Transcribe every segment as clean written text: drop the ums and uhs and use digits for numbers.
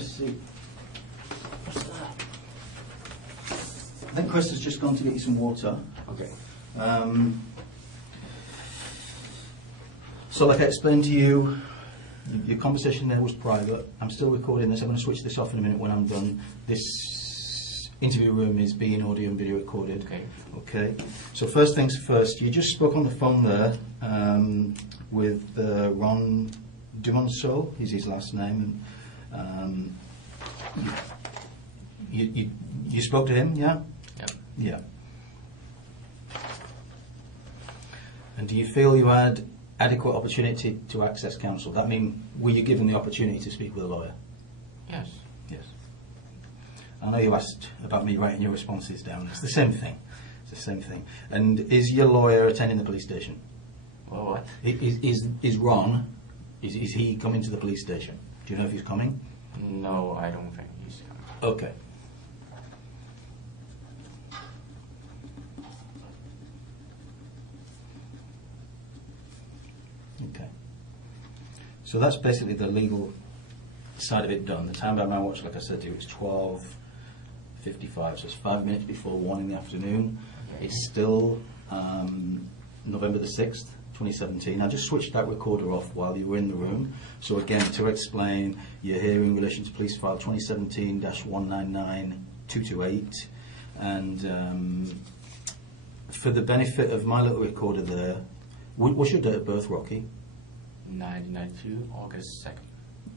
to see. What's that? I think Chris has just gone to get you some water. Okay. So like I explained to you, your conversation there was private. I'm still recording this. I'm going to switch this off in a minute when I'm done. This interview room is being audio and video recorded. Okay. Okay. So first things first, you just spoke on the phone there with Ron Dumonceau, is his last name. And, you spoke to him, yeah? Yep. Yeah. And do you feel you had adequate opportunity to access counsel? That mean, were you given the opportunity to speak with a lawyer? Yes. Yes. I know you asked about me writing your responses down. It's the same thing. It's the same thing. And is your lawyer attending the police station? Well, what? Is Ron, is he coming to the police station? Do you know if he's coming? No, I don't think he's coming. Okay. Okay. So that's basically the legal side of it done. The time by my watch, like I said to you, it's 12:55, so it's 5 minutes before 1 in the afternoon. Okay. It's still November the 6th, 2017. I just switched that recorder off while you were in the room. So again, to explain, you're here in relation to police file 2017-199228, and for the benefit of my little recorder there, what's your date of birth, Rocky? 1992, August 2nd.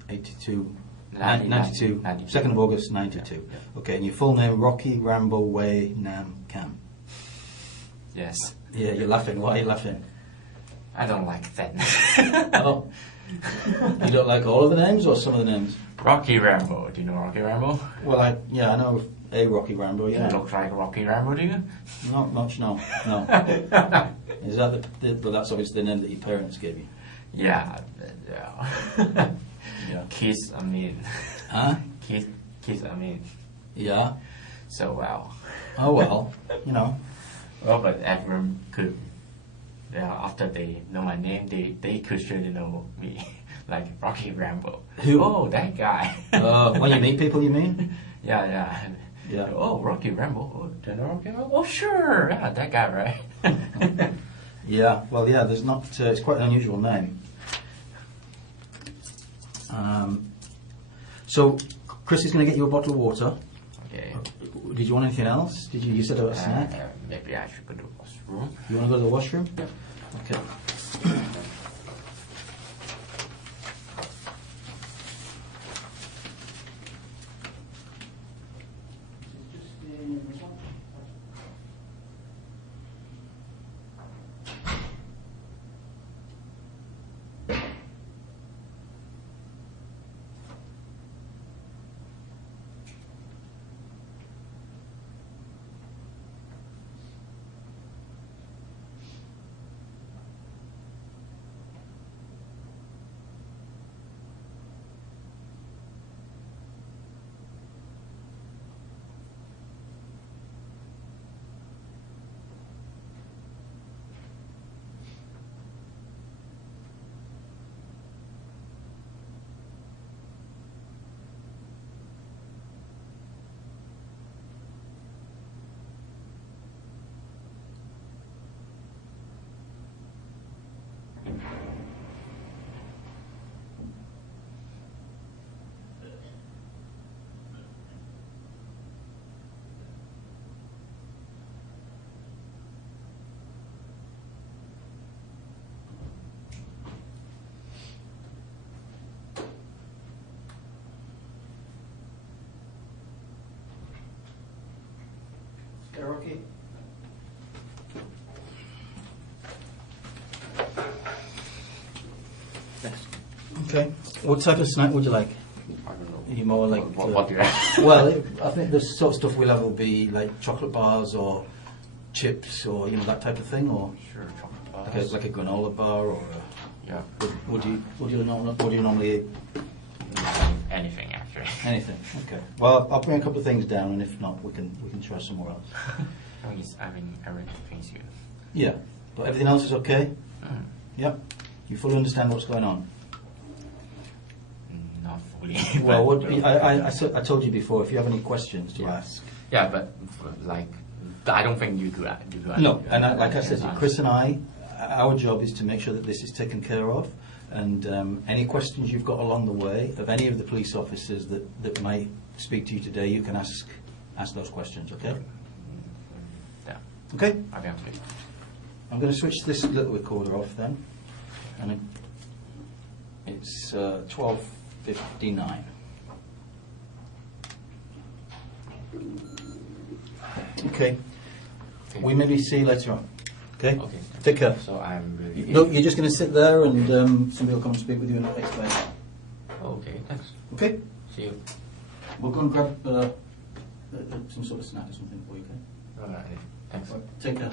82. 92. 2nd of August 92. Yeah. Okay, and your full name, Rocky Rambo Wei Nam Cam. Yes. Yeah, you're laughing. Why are you laughing? I don't like that. Oh. You don't like all of the names or some of the names? Rocky Rambo. Do you know Rocky Rambo? Well, I know a Rocky Rambo, yeah. You look like Rocky Rambo, do you? Not much, no. No. Is that well, that's obviously the name that your parents gave you? Yeah. Yeah. Kids, I mean. Huh? Kids, I mean. Yeah. So well. Oh, well, you know. Well, but everyone could, after they know my name, they could surely know me, like Rocky Rambo. Who? Oh, that guy. When you meet people, you mean? Yeah. Yeah. Oh, Rocky Rambo. Oh, do you know Rocky Rambo? Oh, sure. Yeah, that guy, right? Yeah. Well, yeah. There's not. It's quite an unusual name. So, Chris is going to get you a bottle of water. Okay. Did you want anything else? You said about a snack? Maybe I should go to the washroom. You want to go to the washroom? Yeah. Okay. Okay, Rocky. Yes. Okay. What type of snack would you like? I don't know. Are you more like... What do you have? Well, I think the sort of stuff we'll have will be like chocolate bars or chips or, that type of thing, or Sure, chocolate bars. like a granola bar, or Yeah. what do you normally eat? Anything, actually. Anything. Okay. Well, I'll bring a couple of things down, and if not, we can try somewhere else. Everything's good. Yeah. But everything else is okay? Mm. Yep. You fully understand what's going on? No. not fully. Well, but, what, you know, I told you before, if you have any questions to ask. Yeah, but like, I don't think you could. No, and like I said, to you, Chris and I, our job is to make sure that this is taken care of. And any questions you've got along the way of any of the police officers that may speak to you today, you can ask those questions, okay? Yeah. Okay? Okay, okay. I'm going to switch this little recorder off then. And it's 12:59. Okay. We maybe see you later on. Okay? Okay. Take care. So I'm really. No, you're just going to sit there and somebody will come and speak with you and explain. Okay, thanks. Okay? See you. We'll go and grab some sort of snack or something for you, okay? Alright, thanks. Right, take care.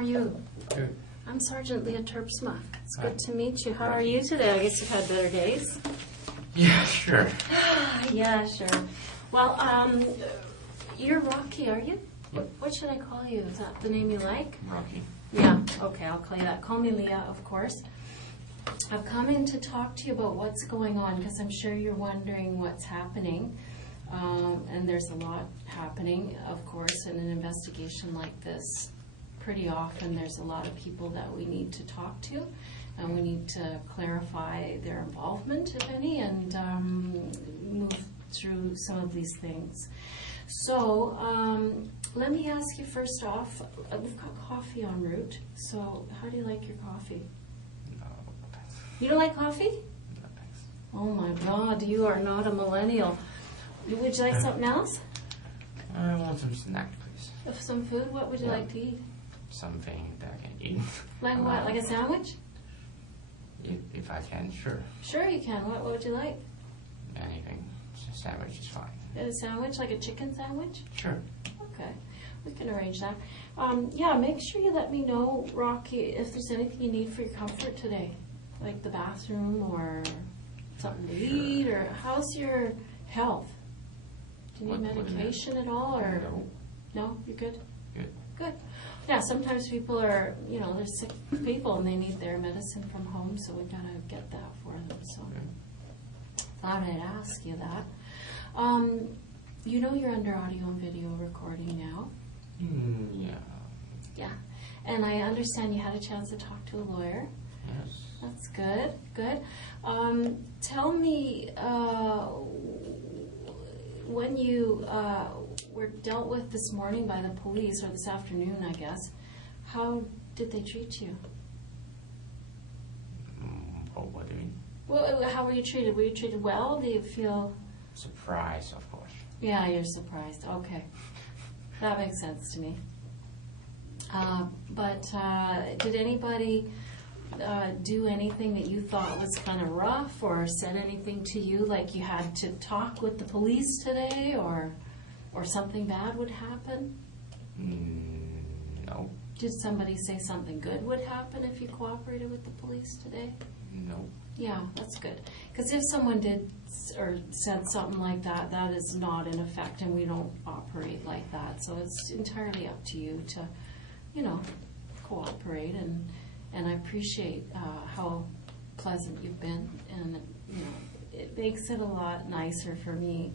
are you? Good. I'm Sergeant Leah Terpsma. It's Hi. good to meet you. How are you today? I guess you've had better days. Yeah, sure. Yeah, sure. Well, you're Rocky, are you? Yep. What should I call you? Is that the name you like? Rocky. Yeah, okay, I'll call you that. Call me Leah, of course. I've come in to talk to you about what's going on because I'm sure you're wondering what's happening. And there's a lot happening, of course, in an investigation like this. Pretty often there's a lot of people that we need to talk to, and we need to clarify their involvement, if any, and move through some of these things. So let me ask you first off, we've got coffee en route, so how do you like your coffee? No, thanks. You don't like coffee? No, thanks. Oh my God, you are not a millennial. Would you like something else? I want some snack, please. Some food? What would you Yeah. like to eat? Something that I can eat. Like what? Like a sandwich? If I can, sure. Sure you can. What would you like? Anything. Sandwich is fine. A sandwich? Like a chicken sandwich? Sure. Okay, we can arrange that. Yeah, make sure you let me know, Rocky, if there's anything you need for your comfort today. Like the bathroom or something to eat, or how's your health? Do you need What do you mean? medication at all, or? No. No? You're good? Good. Good. Yeah, sometimes people are, they're sick people and they need their medicine from home, so we've got to get that for them. So thought I'd ask you that. You're under audio and video recording now. Yeah. Yeah. And I understand you had a chance to talk to a lawyer. Yes. That's good. Good. Tell me, when you were dealt with this morning by the police, or this afternoon, I guess, how did they treat you? What do you mean? Well, how were you treated? Were you treated well? Do you feel... Surprise, of course. Yeah, you're surprised. Okay. That makes sense to me. But did anybody do anything that you thought was kind of rough, or said anything to you like you had to talk with the police today, or something bad would happen? No. Did somebody say something good would happen if you cooperated with the police today? No. Yeah, that's good. Because if someone did or said something like that, that is not in effect, and we don't operate like that. So it's entirely up to you to, cooperate. And I appreciate how pleasant you've been, and it makes it a lot nicer for me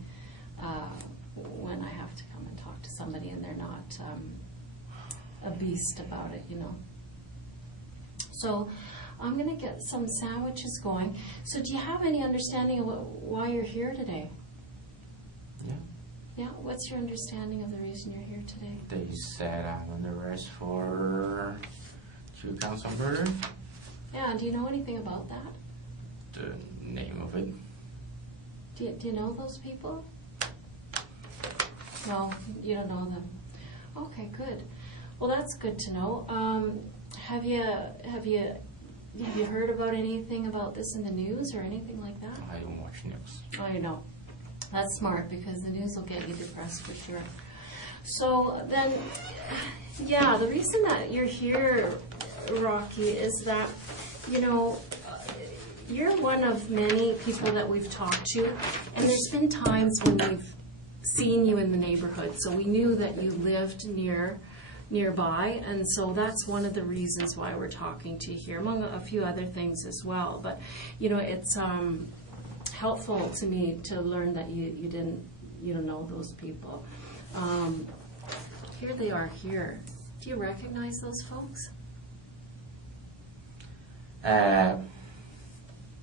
when I have to come and talk to somebody and they're not a beast about it, So I'm going to get some sandwiches going. So do you have any understanding of why you're here today? Yeah. Yeah? What's your understanding of the reason you're here today? They said I'm under arrest for 2 counts of murder. Yeah, and do you know anything about that? The name of it. Do you know those people? No, you don't know them. Okay, good. Well, that's good to know. Have you heard about anything about this in the news or anything like that? I don't watch news. Oh, you know. That's smart, because the news will get you depressed for sure. So then, yeah, the reason that you're here, Rocky, is that, you're one of many people that we've talked to, and there's been times when we've seen you in the neighborhood, so we knew that you lived nearby, and so that's one of the reasons why we're talking to you here, among a few other things as well. But it's helpful to me to learn that you didn't know those people. Here they are here. Do you recognize those folks? I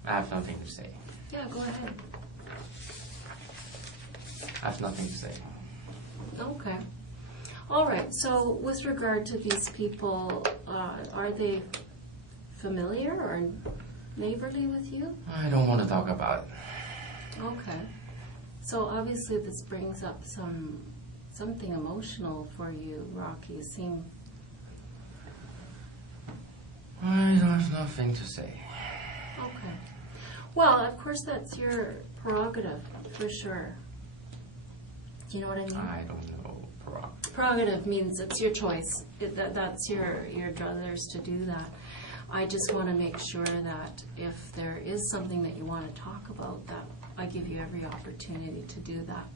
have nothing to say. Yeah, go ahead. I have nothing to say. Okay. All right. So with regard to these people, are they familiar or neighborly with you? I don't want to talk about it. Okay. So obviously this brings up something emotional for you, Rocky. You seem... I don't have nothing to say. Okay. Well, of course that's your prerogative, for sure. Do you know what I mean? I don't know prerogative. prerogative means it's your choice. That's your druthers to do that. I just want to make sure that if there is something that you want to talk about, that I give you every opportunity to do that.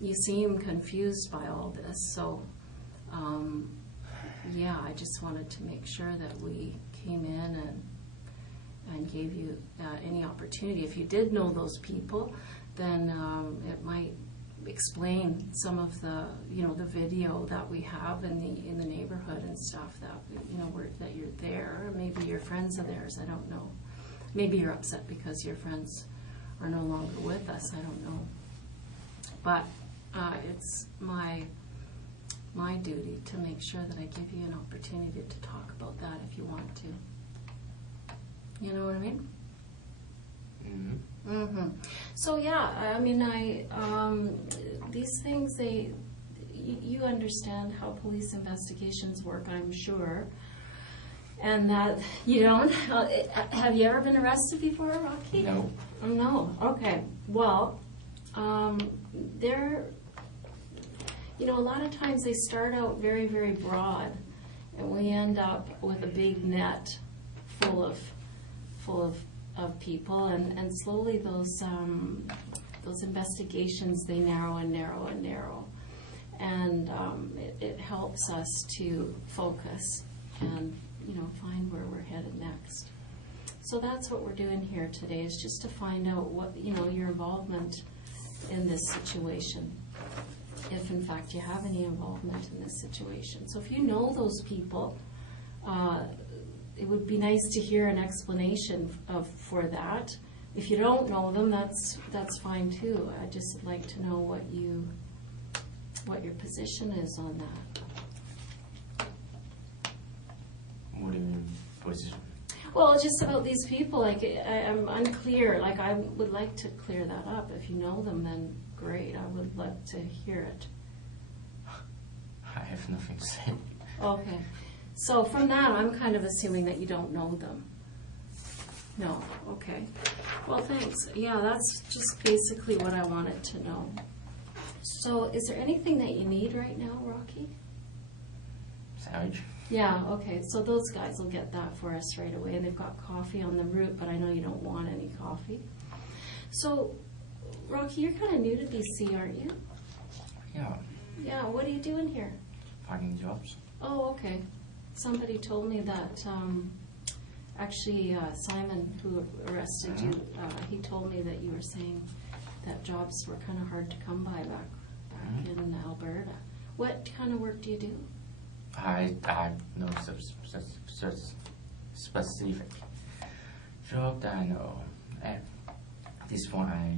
You seem confused by all this, so yeah, I just wanted to make sure that we came in and gave you any opportunity. If you did know those people, then it might explain some of the, the video that we have in the neighborhood and stuff that, that you're there. Maybe your friends are theirs, I don't know. Maybe you're upset because your friends are no longer with us, I don't know. But it's my duty to make sure that I give you an opportunity to talk about that if you want to. You know what I mean? Mm-hmm. Mm-hmm. So yeah, I mean, these things, you understand how police investigations work, I'm sure, and that you don't. Have you ever been arrested before, Rocky? No. No. Okay. Well, a lot of times they start out very, very broad, and we end up with a big net full of people, and slowly those investigations, they narrow and narrow and narrow, and it helps us to focus and find where we're headed next. So that's what we're doing here today, is just to find out what your involvement in this situation, if in fact you have any involvement in this situation. So if you know those people, it would be nice to hear an explanation for that. If you don't know them, that's fine too. I'd just like to know what your position is on that. What do you mean, position? Well, just about these people, I'm unclear. I would like to clear that up. If you know them, then great. I would like to hear it. I have nothing to say. Okay. So from that, I'm kind of assuming that you don't know them. No. Okay. Well, thanks. Yeah, that's just basically what I wanted to know. So is there anything that you need right now, Rocky? Sandwich? Yeah, okay. So those guys will get that for us right away. And they've got coffee on the route, but I know you don't want any coffee. So, Rocky, you're kind of new to BC, aren't you? Yeah. Yeah, what are you doing here? Finding jobs. Oh, okay. Somebody told me that, actually, Simon, who arrested you, he told me that you were saying that jobs were kind of hard to come by back in Alberta. What kind of work do you do? I have no specific job that I know. At this point, I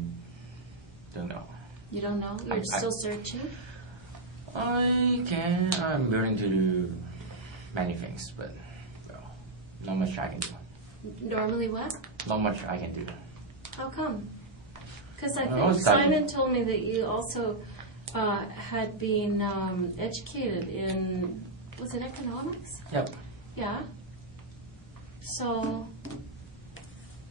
don't know. You don't know? You're still searching? I'm willing to do many things, but not much I can do. Normally what? Not much I can do. How come? Because I think Simon told me that you also had been educated in, was it economics? Yep. Yeah. So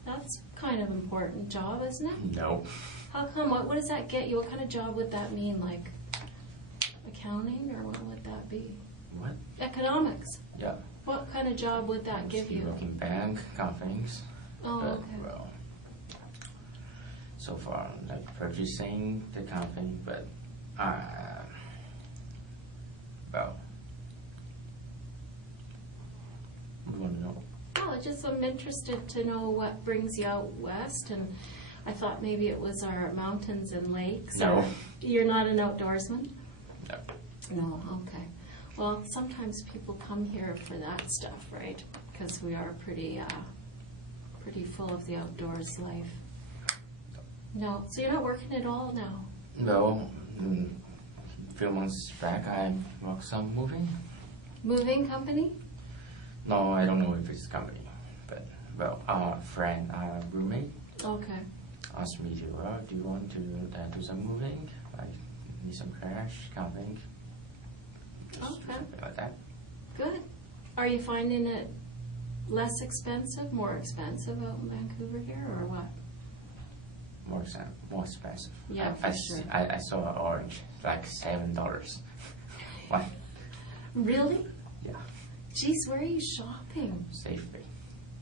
that's kind of important job, isn't it? No. How come? What does that get you? What kind of job would that mean? Like accounting, or what would that be? What? Economics. Yeah. What kind of job would that give you? Working bank, kind of things. Oh, but, okay. Well, so far, like purchasing, that kind of thing, but, we want to know. Oh, I'm interested to know what brings you out west, and I thought maybe it was our mountains and lakes. No. You're not an outdoorsman? No. No, okay. Well, sometimes people come here for that stuff, right? Because we are pretty full of the outdoors life. No, so you're not working at all now? No. A few months back, I worked some moving. Moving company? No, I don't know if it's a company, but a friend, roommate, Okay. asked me to, do you want to do some moving? Like, need some cash, kind of thing. Just Okay. something like that. Good. Are you finding it less expensive, more expensive out in Vancouver here, or what? More expensive. Yeah, for sure. I saw orange, like $7. What? Really? Yeah, Geez, where are you shopping? Safeway.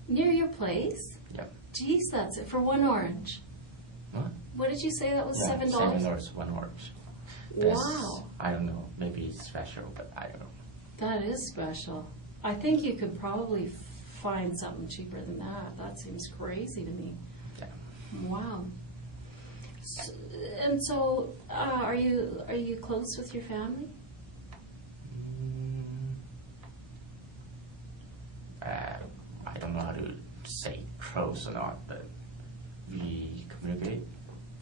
Near your place? Yep. Geez, that's it for one orange. What? What did you say that was? Yeah, $7? $7, one orange. That's- Wow. I don't know. Maybe it's special, but I don't know. That is special. I think you could probably find something cheaper than that. That seems crazy to me. Yeah. Wow. And so, are you close with your family? I don't know how to say close or not, but we communicate.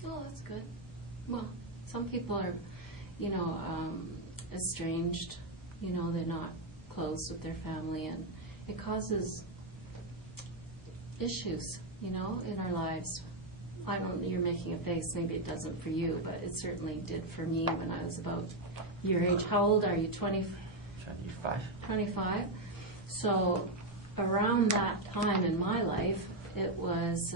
Oh, that's good. Well, some people are, estranged. They're not close with their family, and it causes issues, in our lives. I don't. You're making a face. Maybe it doesn't for you, but it certainly did for me when I was about your age. How old are you? 25. 25. So around that time in my life, it was,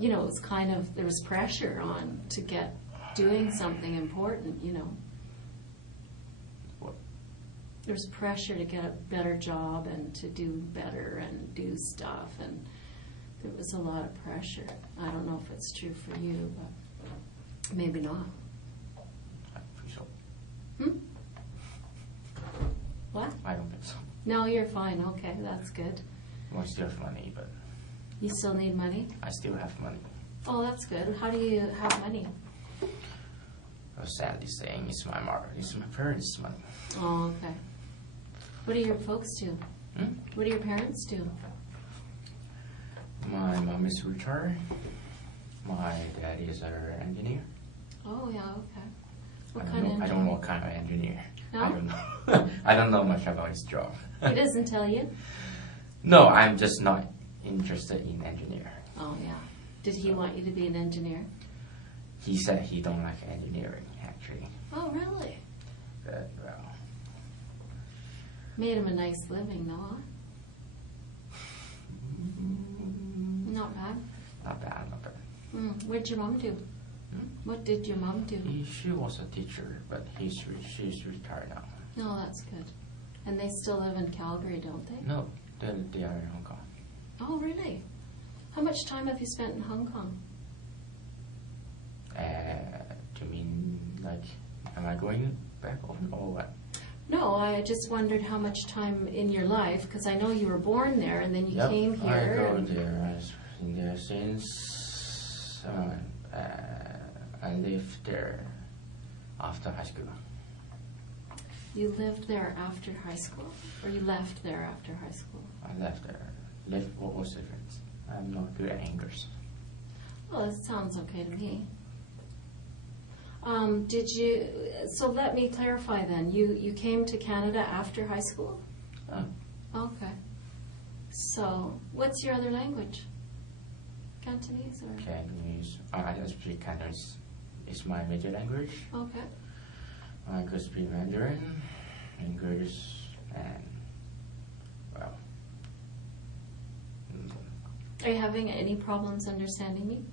it was kind of, there was pressure on to get doing something important, What? There was pressure to get a better job and to do better and do stuff, and there was a lot of pressure. I don't know if it's true for you, but maybe not. I think so. Hmm? What? I don't think so. No, you're fine. Okay, that's good. I still have money, but You still need money? I still have money. Oh, that's good. How do you have money? I was sadly saying it's my parents' money. Oh, okay. What do your folks do? Hmm? What do your parents do? My mom is retired. My dad is an engineer. Oh, yeah, okay. What I kind of don't know. I don't know what kind of engineer. No? I don't know. I don't know much about his job. He doesn't tell you? No, I'm just not interested in engineer. Oh, yeah. Did he want you to be an engineer? He said he don't like engineering, actually. Oh, really? But, well, Made him a nice living, though, huh? Not bad. not bad, not bad. What'd your mom do? What did your mom do? She was a teacher, but she's retired now. Oh, that's good. And they still live in Calgary, don't they? No, they are in Hong Kong. Oh, really? How much time have you spent in Hong Kong? Do you mean, like, am I going back or what? No, I just wondered how much time in your life, because I know you were born there and then you came here. I go and- there. I've been there since I lived there after high school. You lived there after high school? Or you left there after high school? I left there. What was the difference? I'm not good at English. Well, that sounds okay to me. So let me clarify then. You came to Canada after high school? Oh, Okay. So, what's your other language? Cantonese or? Cantonese. I don't speak Cantonese. It's my major language. Okay. I could speak Mandarin, English, and, well, Are you having any problems understanding me?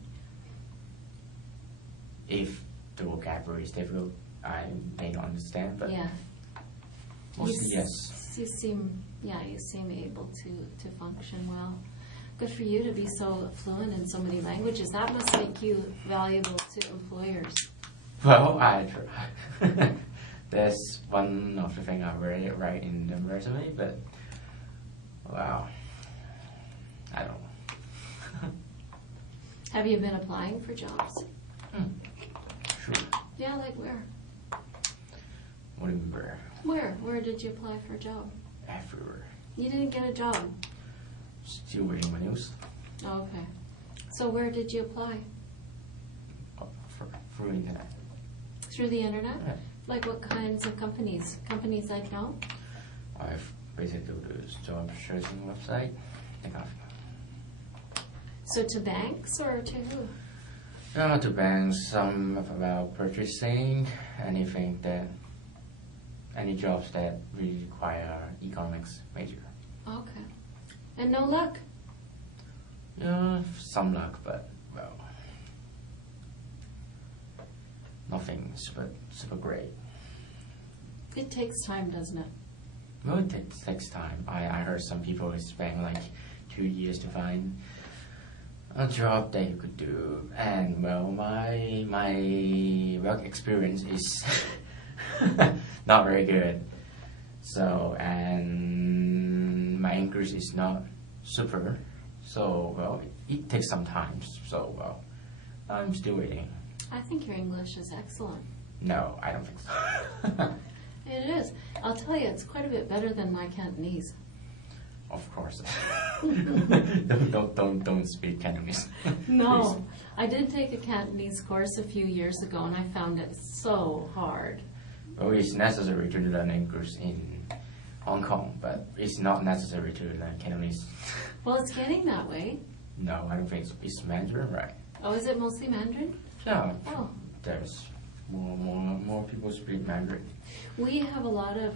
if the vocabulary is difficult, I may not understand, but Yeah. mostly You yes. You seem able to function well. Good for you to be so fluent in so many languages. That must make you valuable to employers. Well, I try. That's one of the things I write in the resume, but, wow, I don't know. Have you been applying for jobs? Sure. Yeah, like where? What do you mean where? Where? Where did you apply for a job? Everywhere. You didn't get a job. Still reading my news. Oh, okay. So where did you apply? Through internet. Through the internet? Yeah. Like what kinds of companies? Companies I know? I've basically go to this job searching website. So to banks or to who? To banks, some about purchasing, any jobs that really require economics major. Okay. And no luck? Yeah, some luck, but, well, nothing super great. It takes time, doesn't it? Well, it takes time. I heard some people spend like 2 years to find a job they could do, and well, my work experience is not very good. So, and my English is not super. So, well, it takes some time. So, well, I'm still waiting. I think your English is excellent. No, I don't think so. It is. I'll tell you, it's quite a bit better than my Cantonese. Of course. don't speak Cantonese. No, Please. I did take a Cantonese course a few years ago, and I found it so hard. Well, it's necessary to learn English in Hong Kong, but it's not necessary to learn Cantonese. Well, it's getting that way. No, I don't think it's Mandarin, right? Oh, is it mostly Mandarin? Yeah. Oh. There's more people speak Mandarin. We have a lot of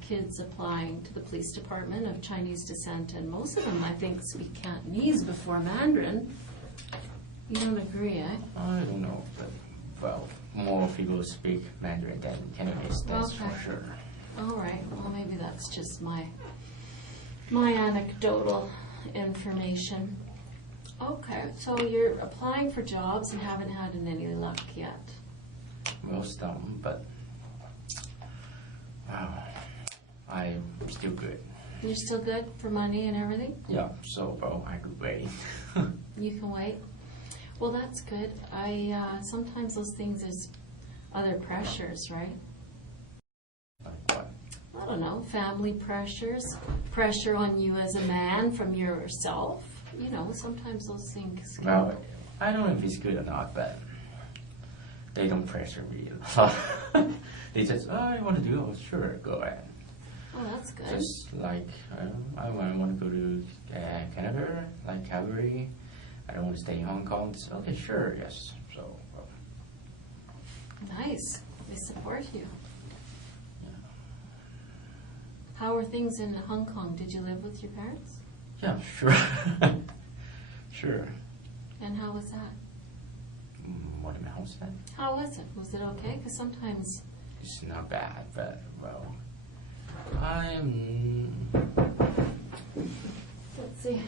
kids applying to the police department of Chinese descent, and most of them, I think, speak Cantonese before Mandarin. You don't agree, eh? I don't know, but well, more people speak Mandarin than Cantonese, that's Okay. for sure. All right. Well, maybe that's just my anecdotal information. Okay, so you're applying for jobs and haven't had any luck yet. Well, some, but I'm still good. You're still good for money and everything? Yeah, so well, I could wait. You can wait? Well, that's good. Sometimes those things is other pressures, right? Like what? I don't know, family pressures, pressure on you as a man from yourself. You know, sometimes those things can... Well, I don't know if it's good or not, but they don't pressure me. They just, I want to do it. Oh, sure, go ahead. Oh, that's good. Just like, I want to go to Canada, like Calgary. I don't want to stay in Hong Kong. It's, okay, sure, yes. So, well, Nice. They support you. yeah. How are things in Hong Kong? Did you live with your parents? Yeah, sure. Sure. And how was that? What am I said? How was it? Was it okay? Because sometimes... It's not bad, but, well, I'm... Let's see.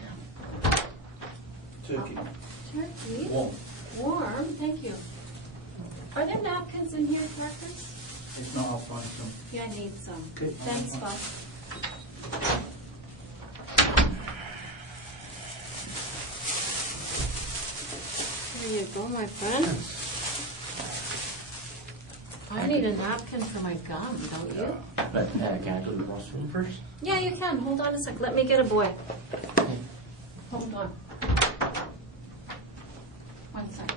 Turkey. Turkey? Warm. Warm, thank you. Are there napkins in here, Marcus? If not, I'll find some. Yeah, I need some. Okay. Thanks, Bob. There you go, my friend. I need a napkin for my gum, don't you? But can I go to the washroom first? Yeah, you can. Hold on a sec. Let me get a boy. Hold on. One sec.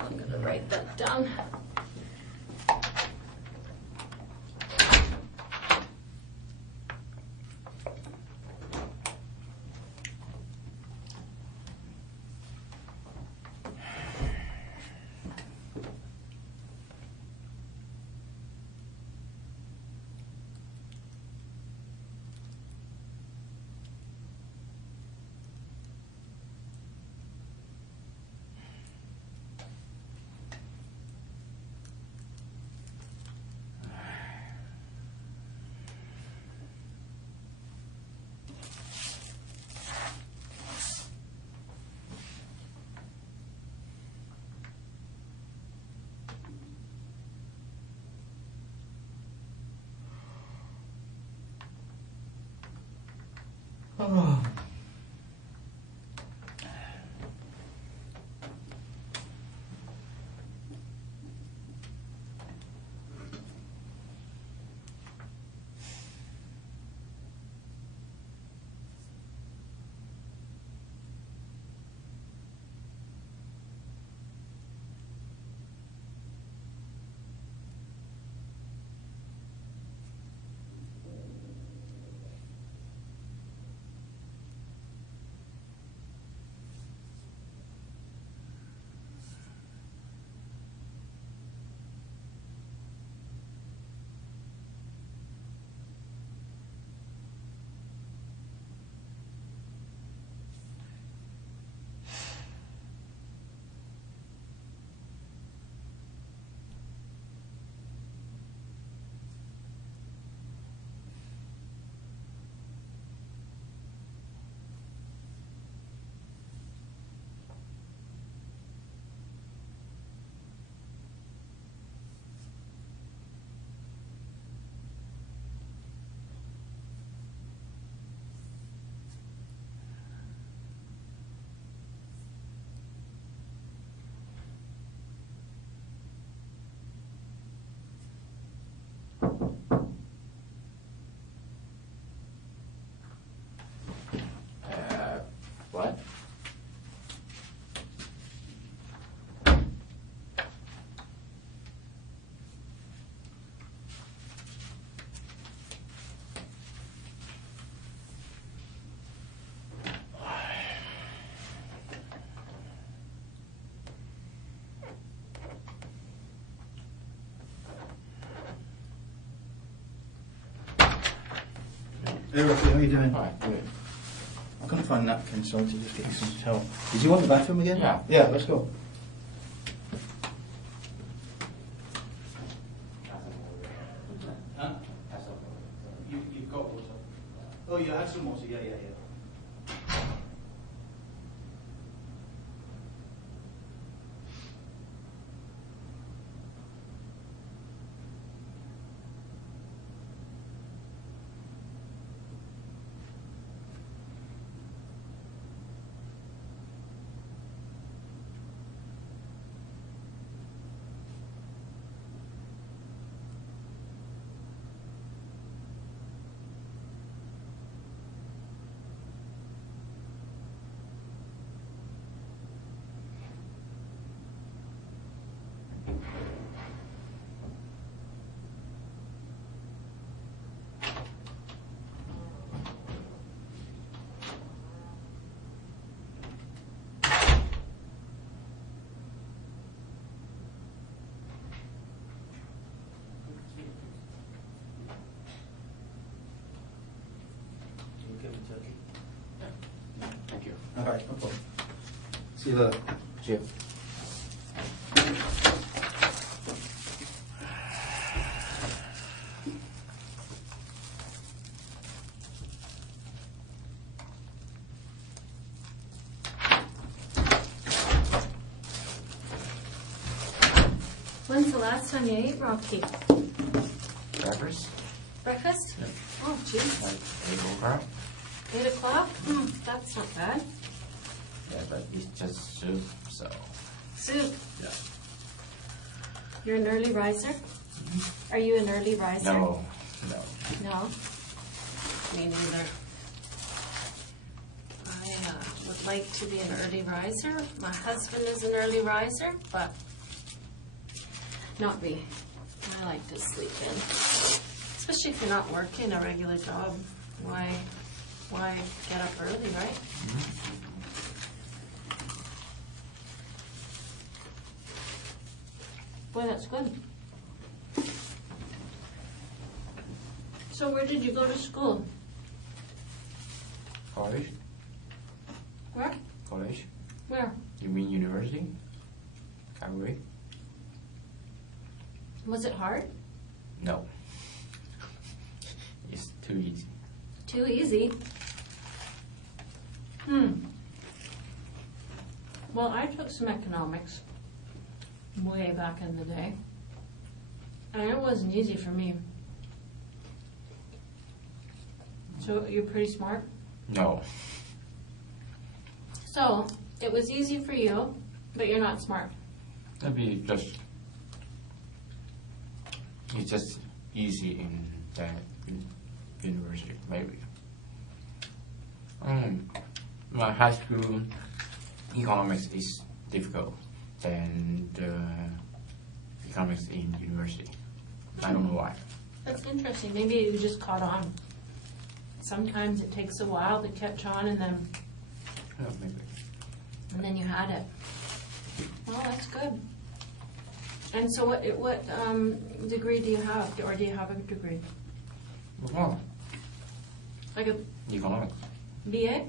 I'm going to write that down. Oh. What? Hey Rocky, how are you doing? Alright, good. I couldn't find napkins, so I had to just get you some towel. Did you want the bathroom again? Yeah. Yeah, let's go. Huh? You've got water. Oh, you had some water, yeah. Turkey. Thank you. All right, no problem. See you later. See you. When's the last time you ate, Rocky? Breakfast? Breakfast? Yep. Oh, geez. Like 8 o'clock? 8 o'clock? That's not bad. Yeah, but it's just soup, so. Soup. Yeah. You're an early riser? Are you an early riser? No. No? Me neither. I would like to be an early riser. My husband is an early riser, but not me. I like to sleep in. Especially if you're not working a regular job. Why get up early, right? Boy, that's good. So where did you go to school? College? Where? College? Where? You mean university? Calgary? Was it hard? No. It's too easy. Too easy? Well, I took some economics way back in the day. And it wasn't easy for me. So you're pretty smart? No. So, it was easy for you, but you're not smart. Maybe it's just easy in that university, maybe. My high school economics is difficult than the economics in university. I don't know why. That's interesting. Maybe you just caught on. Sometimes it takes a while to catch on, and then you had it. Well, that's good. And so what degree do you have, or do you have a degree? Well, Like a economics. BA?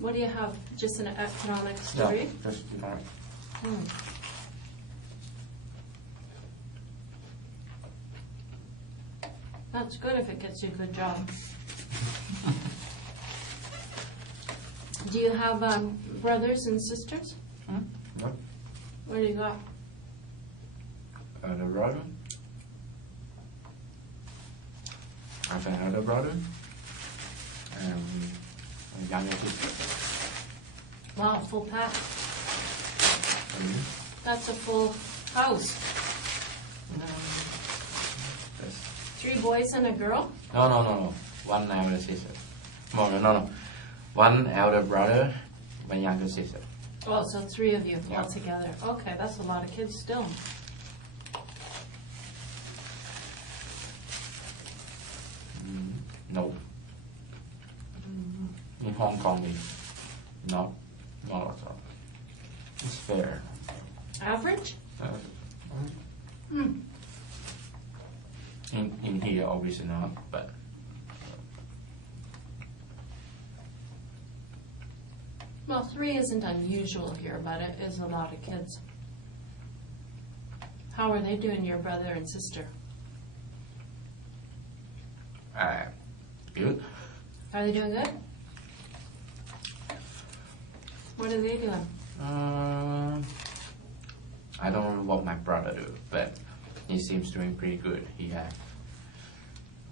What do you have? Just an economics Yeah, degree? just economics. That's good if it gets you a good job. Do you have brothers and sisters? No. What do you got? The brother. I have another brother. And a younger sister. Wow, full pack. And you? That's a full house. Yes. 3 boys and a girl? No. One elder sister. No. One elder brother, my younger sister. Oh, so 3 of you Yeah. all together. Okay, that's a lot of kids still. No. In Hong Kong, not at all. It's fair. Average? Uh, Hmm. in here, obviously not, but Well, 3 isn't unusual here, but it is a lot of kids. How are they doing, your brother and sister? good. Are they doing good? What are they doing? I don't know what my brother do, but he seems doing pretty good. He has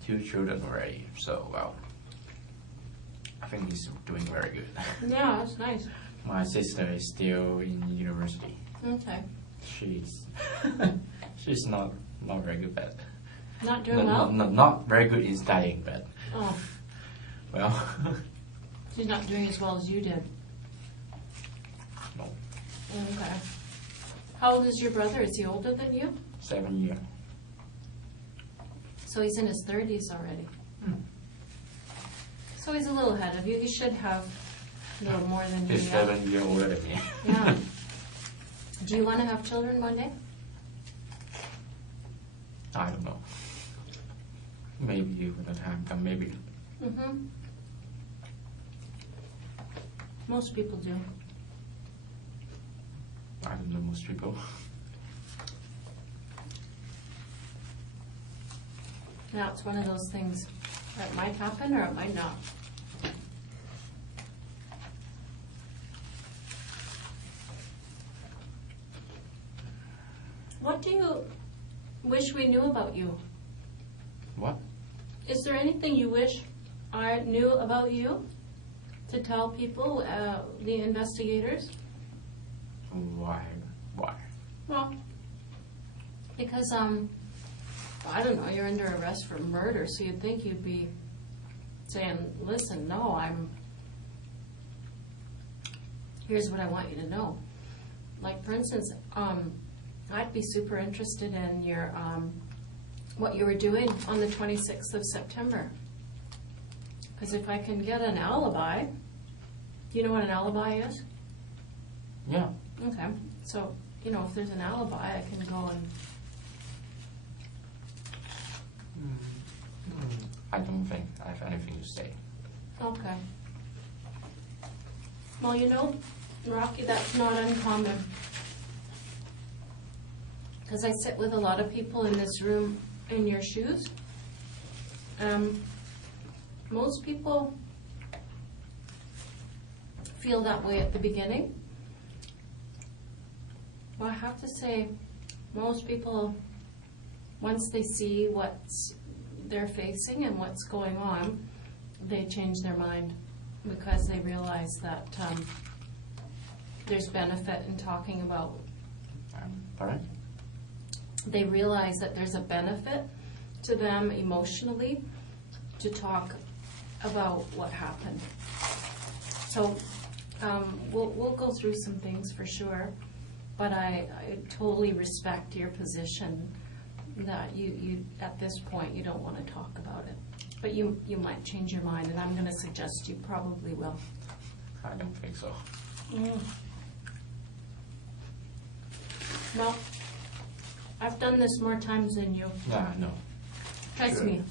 2 children already, so well, I think he's doing very good. Yeah, that's nice. My sister is still in university. Okay. She's not very good, but Not doing well? not very good in studying, but Oh, well, she's not doing as well as you did. no, Okay. How old is your brother? Is he older than you? 7 years. So he's in his 30s already. Hmm. So he's a little ahead of you. He should have a little more than you. He's 7 years older than me. Yeah. Do you want to have children one day? I don't know. Maybe when the time comes, maybe. Mm-hmm. Most people do. I don't know most people. Now, it's one of those things that might happen or it might not. What do you wish we knew about you? What? Is there anything you wish I knew about you to tell people, the investigators? Why? Well, because, I don't know, you're under arrest for murder, so you'd think you'd be saying, listen, no, here's what I want you to know. Like, for instance, I'd be super interested in your, what you were doing on the 26th of September. Because if I can get an alibi, do you know what an alibi is? Yeah. Okay, so, if there's an alibi, I can go and, I don't think I have anything to say. okay. Well, Rocky, that's not uncommon. Because I sit with a lot of people in this room in your shoes. Most people feel that way at the beginning. Well, I have to say, most people, once they see what they're facing and what's going on, they change their mind because they realize that there's benefit in talking about. Pardon? They realize that there's a benefit to them emotionally to talk about what happened. So we'll go through some things for sure, but I totally respect your position that you at this point you don't want to talk about it. But you might change your mind, and I'm going to suggest you probably will. I don't think so. Well, I've done this more times than you. Yeah, I know. Trust Sure. me.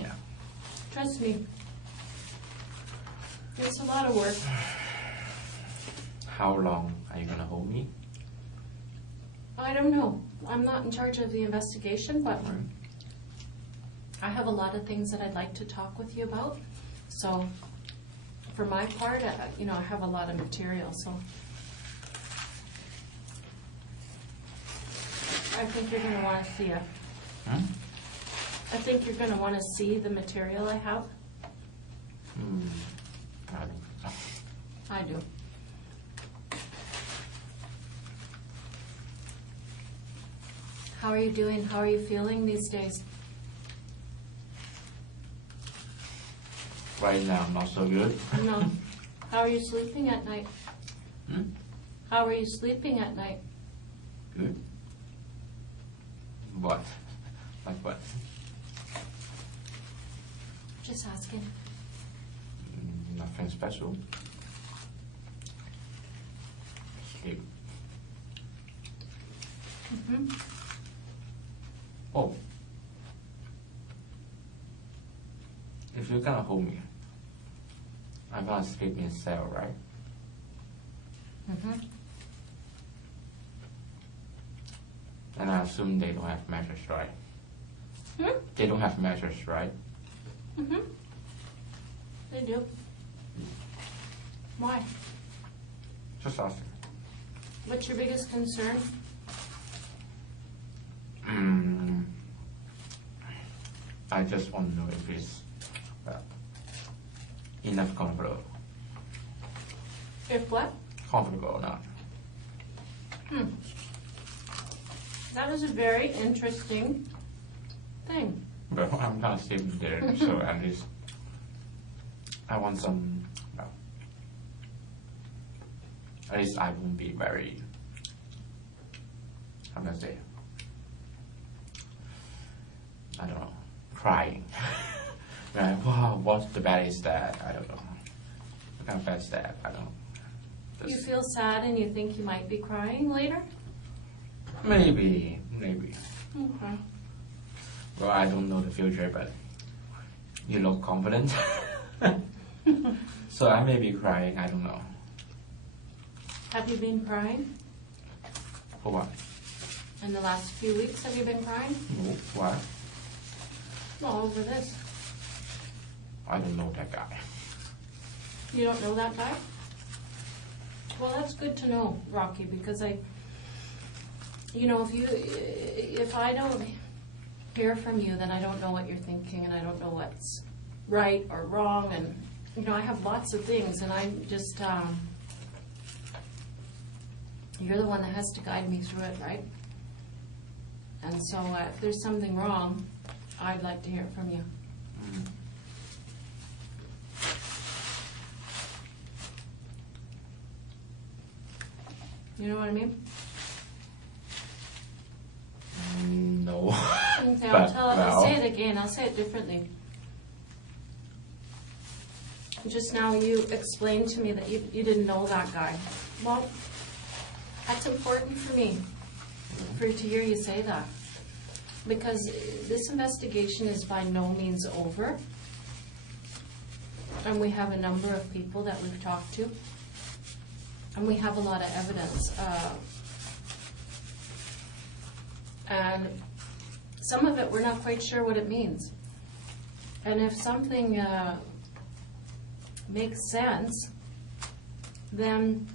Yeah. Trust me. It's a lot of work. How long are you gonna hold me? I don't know. I'm not in charge of the investigation, but I have a lot of things that I'd like to talk with you about. So, for my part, I have a lot of material. So, I think you're going to want to see it. I think you're going to want to see the material I have. I don't think so. I do. How are you doing? How are you feeling these days? right now not so good. No. How are you sleeping at night? How are you sleeping at night? Good. What? Like what? Just asking. Nothing special. Sleep. Oh. If you're gonna hold me, I'm gonna sleep in cell, right? And I assume they don't have mattress, right? They don't have mattress, right? They do. Why? Just asking. What's your biggest concern? I just want to know if it's enough comfortable. If what? Comfortable or not. That is a very interesting thing. But I'm gonna sleep there, so at least I want some. At least I won't be very. How can I say? I don't know. Crying. Like, wow, what the bed is that? I don't know. What kind of bed is that? I don't know. You feel sad and you think you might be crying later? Maybe. Okay. Well, I don't know the future, but you look confident. So I may be crying, I don't know. Have you been crying? For what? In the last few weeks, have you been crying? No, why? Well, over this. I don't know that guy. You don't know that guy? Well, that's good to know, Rocky, because if I don't hear from you, then I don't know what you're thinking, and I don't know what's right or wrong, and, I have lots of things, and I'm just, you're the one that has to guide me through it, right? And so if there's something wrong, I'd like to hear from you. You know what I mean? No. Okay, But, I'll say it again. I'll say it differently. Just now you explained to me that you didn't know that guy. Well, that's important for me, for to hear you say that. Because this investigation is by no means over. And we have a number of people that we've talked to. And we have a lot of evidence. And some of it, we're not quite sure what it means. And if something makes sense, then,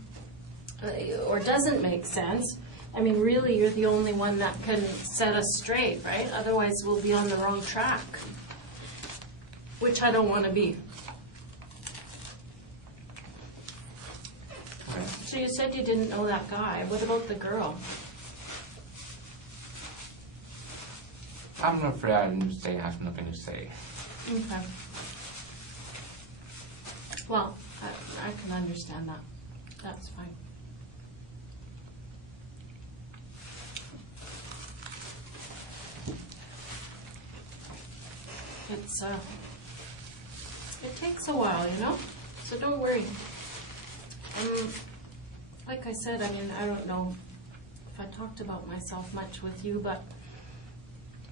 or doesn't make sense, I mean, really, you're the only one that can set us straight, right? Otherwise, we'll be on the wrong track, which I don't want to be. Okay. So you said you didn't know that guy. What about the girl? I'm afraid I have nothing to say. Okay. Well, I can understand that. That's fine. It takes a while, so don't worry. Like I said, I mean, I don't know if I talked about myself much with you, but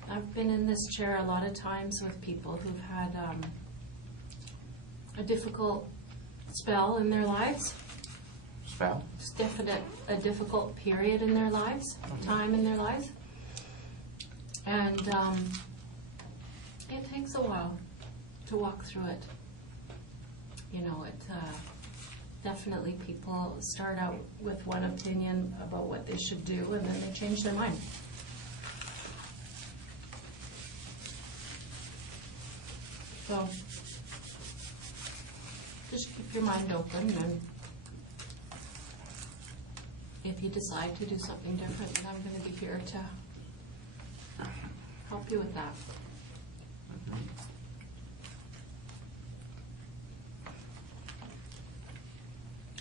I've been in this chair a lot of times with people who've had a difficult spell in their lives. Spell? It's a difficult period in their lives, time in their lives. And it takes a while to walk through it. Definitely people start out with one opinion about what they should do, and then they change their mind. So just keep your mind open, and if you decide to do something different, then I'm going to be here to help you with that.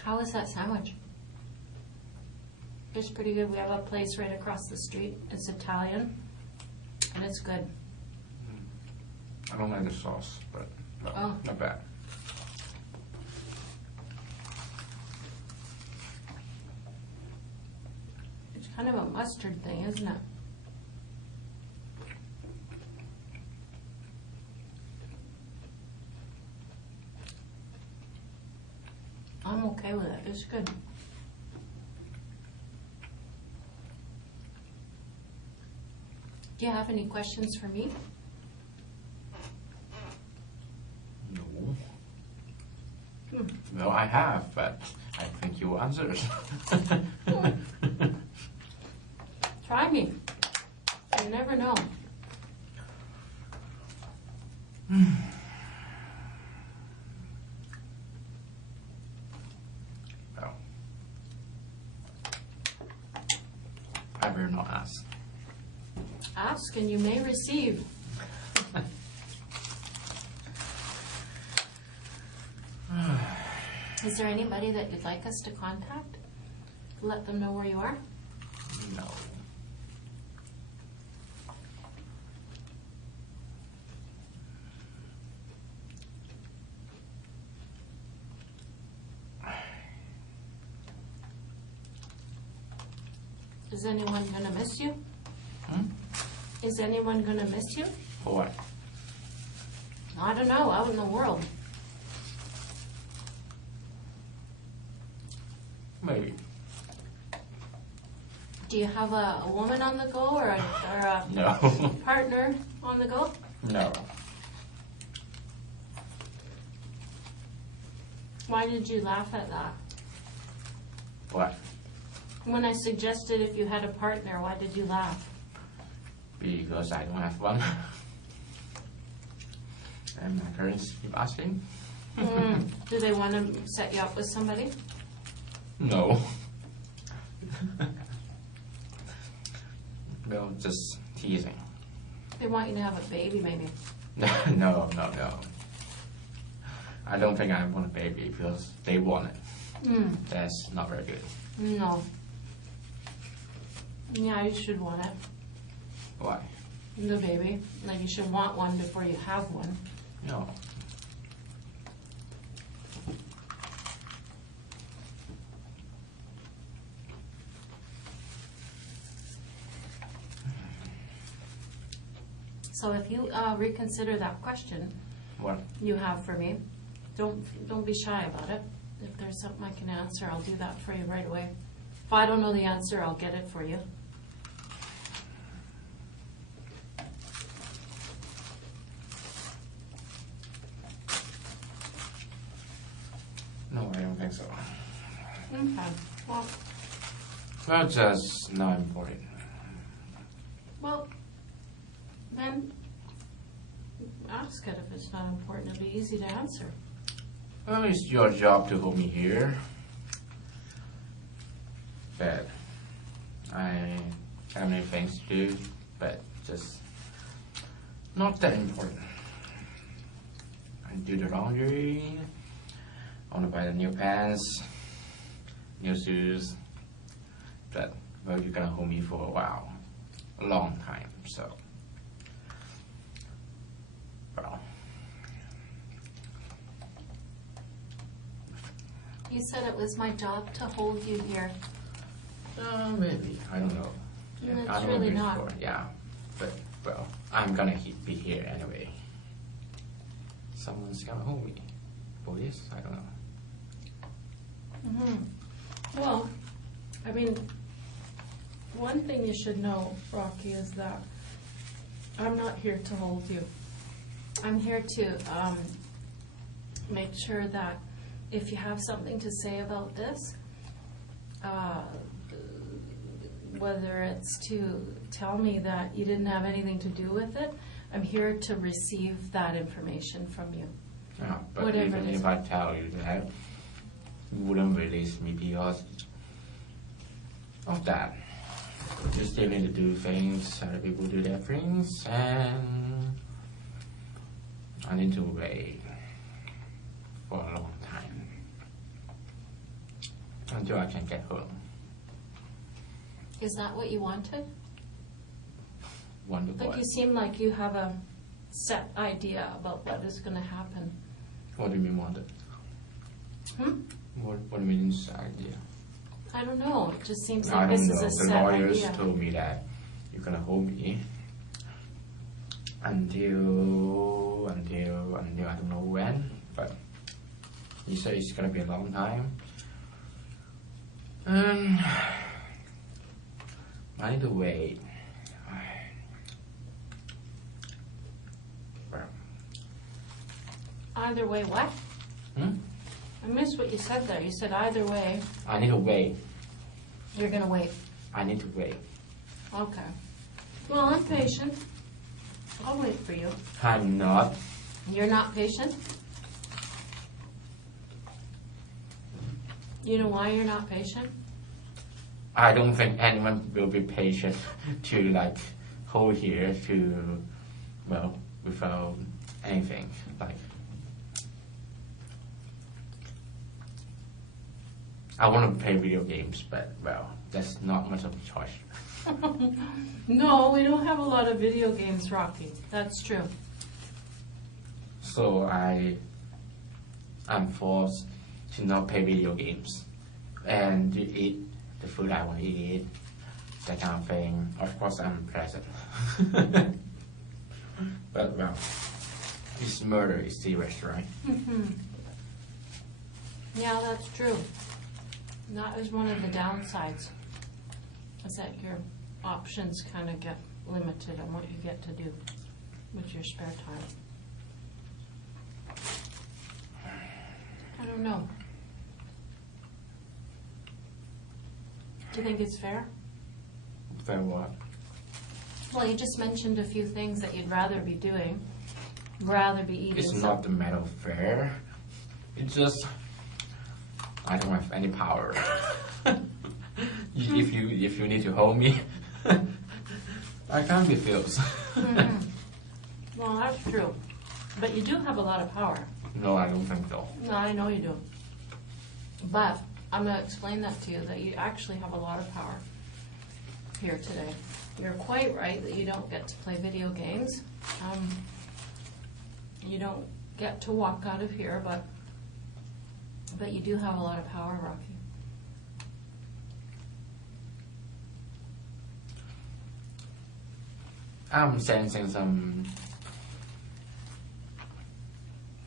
How is that sandwich? It's pretty good. We have a place right across the street. It's Italian, and it's good. I don't like the sauce, but no, Oh. not bad. It's kind of a mustard thing, isn't it? I'm okay with it. It's good. Do you have any questions for me? No. Hmm. Well, I have, but I think you answered. Try me. You never know. Well, I will not ask. Ask and you may receive. Is there anybody that you'd like us to contact? Let them know where you are? No. Is anyone gonna miss you? Hmm? Is anyone gonna miss you? For what? I don't know, out in the world. Maybe. Do you have a woman on the go or a No. partner on the go? No. Why did you laugh at that? What? When I suggested if you had a partner, why did you laugh? Because I don't have one. And my parents keep asking. Do they want to set you up with somebody? No. No, just teasing. They want you to have a baby, maybe. No. I don't think I want a baby because they want it. That's not very good. No. Yeah, you should want it. Why? The baby. Like, you should want one before you have one. No. So if you reconsider that question What? you have for me, don't be shy about it. If there's something I can answer, I'll do that for you right away. If I don't know the answer, I'll get it for you. No, I don't think so. Okay. Well, Well, just not important. then ask it if it's not important. It'll be easy to answer. Well, it's your job to hold me here. But I have many things to do, but just not that important. I do the laundry. I want to buy the new pants, new shoes. But, well, you're gonna hold me for a while. A long time, so. Well. You said it was my job to hold you here. Maybe. I don't know. No, I it's don't really know not. before. Yeah. But, well, I'm gonna be here anyway. Someone's gonna hold me. Police? I don't know. Well, I mean, one thing you should know, Rocky, is that I'm not here to hold you. I'm here to make sure that if you have something to say about this, whether it's to tell me that you didn't have anything to do with it, I'm here to receive that information from you. Yeah, but Whatever even it is. if I tell you that, you wouldn't release me because of that. You still need to do things, other people do their things, and I need to wait for a long time. until I can get home. Is that what you wanted? Wonderful. Like you seem like you have a set idea about what is going to happen. What do you mean wanted? What do you mean idea? I don't know. It just seems I like don't this know. is a The set lawyers idea. told me that you're gonna hold me until I don't know when, but he said it's gonna be a long time. I need to wait. Either way, what? I missed what you said there. You said either way, I need to wait. you're going to wait. I need to wait. Okay. Well, I'm patient. I'll wait for you. I'm not. You're not patient? You know why you're not patient? I don't think anyone will be patient to like hold here to, well, without anything. Like, I want to play video games, but well, that's not much of a choice. No, we don't have a lot of video games, Rocky. That's true. So I'm forced to not play video games and to eat the food I want to eat, that kind of thing. Of course, I'm present. But well, this murder is serious, right? Yeah, that's true. That is one of the downsides, is that your options kind of get limited on what you get to do with your spare time. I don't know. Do you think it's fair? Fair what? Well, you just mentioned a few things that you'd rather be doing, rather be eating. It's not the matter of fair. It's just I don't have any power. If you need to hold me, I can't refuse. Well, that's true. But you do have a lot of power. No, I don't think so. No, I know you do. But I'm going to explain that to you, that you actually have a lot of power here today. You're quite right that you don't get to play video games. You don't get to walk out of here, but you do have a lot of power, Rocky. I'm sensing some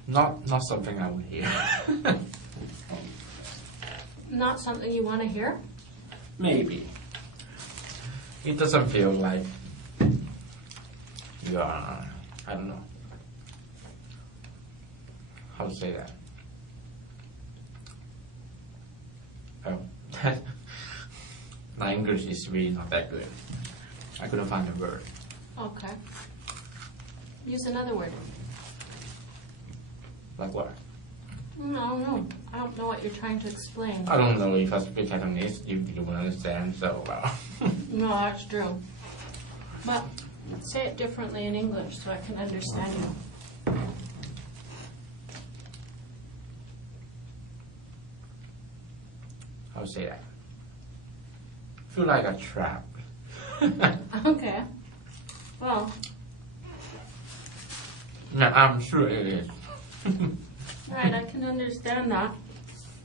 not something I would hear. Not something you want to hear? Maybe. It doesn't feel like you are, I don't know how to say that. Oh, my English is really not that good. I couldn't find a word. Okay. Use another word. Like what? I don't know. I don't know what you're trying to explain. I don't know if I speak Cantonese, if you will understand, so well. No, that's true. But say it differently in English so I can understand you. How to say that? Feel like a trap. Okay. Well, No, I'm sure it is. right, I can understand that.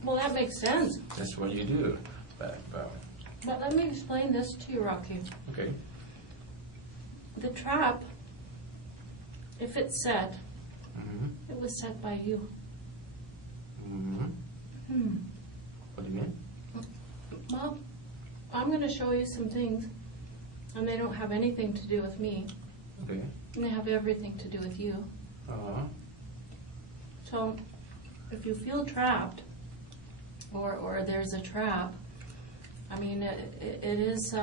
Well, that makes sense. That's what you do. But But let me explain this to you, Rocky. okay. The trap, if it's set, Mm-hmm. it was set by you. Mm-hmm. What do you mean? Well, I'm going to show you some things, and they don't have anything to do with me, Okay. and they have everything to do with you. Uh-huh. So, if you feel trapped, or there's a trap, I mean, it is,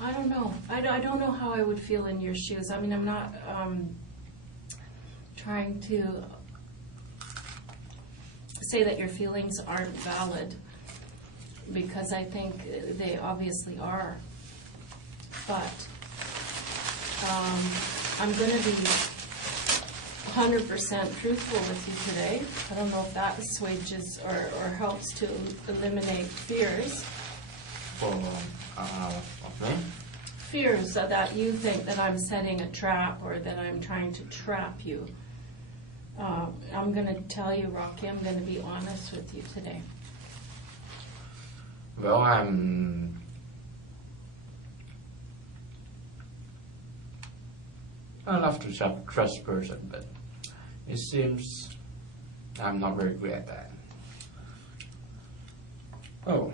I don't know. I don't know how I would feel in your shoes. I mean, I'm not trying to say that your feelings aren't valid, because I think they obviously are. But I'm going to be 100% truthful with you today. I don't know if that assuages or helps to eliminate fears. Of me? Fears that you think that I'm setting a trap or that I'm trying to trap you. I'm going to tell you, Rocky, I'm going to be honest with you today. Well, I'm I love to trust person, but it seems I'm not very good at that. Oh.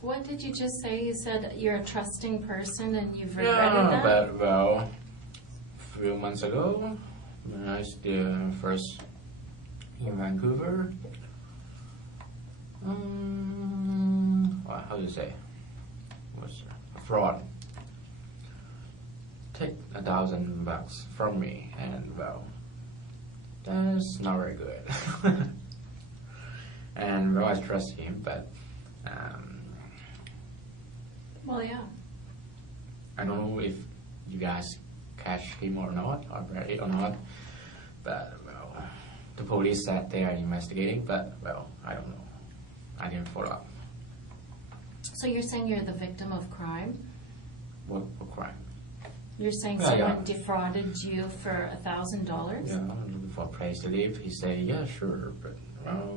What did you just say? You said you're a trusting person and you've regretted Yeah, that? but well, a few months ago, when I was the first in Vancouver, well, how do you say? Was a fraud. Take $1,000 from me, and well, that's not very good. And well, I trust him, but Well, yeah. I don't know if you guys catch him or not, or bury it or not. But well, the police said they are investigating, but well, I don't know. I didn't follow up. So you're saying you're the victim of crime? What crime? You're saying Yeah, someone yeah. defrauded you for $1,000? Yeah, I'm looking for a place to live. He said, yeah, sure, but well,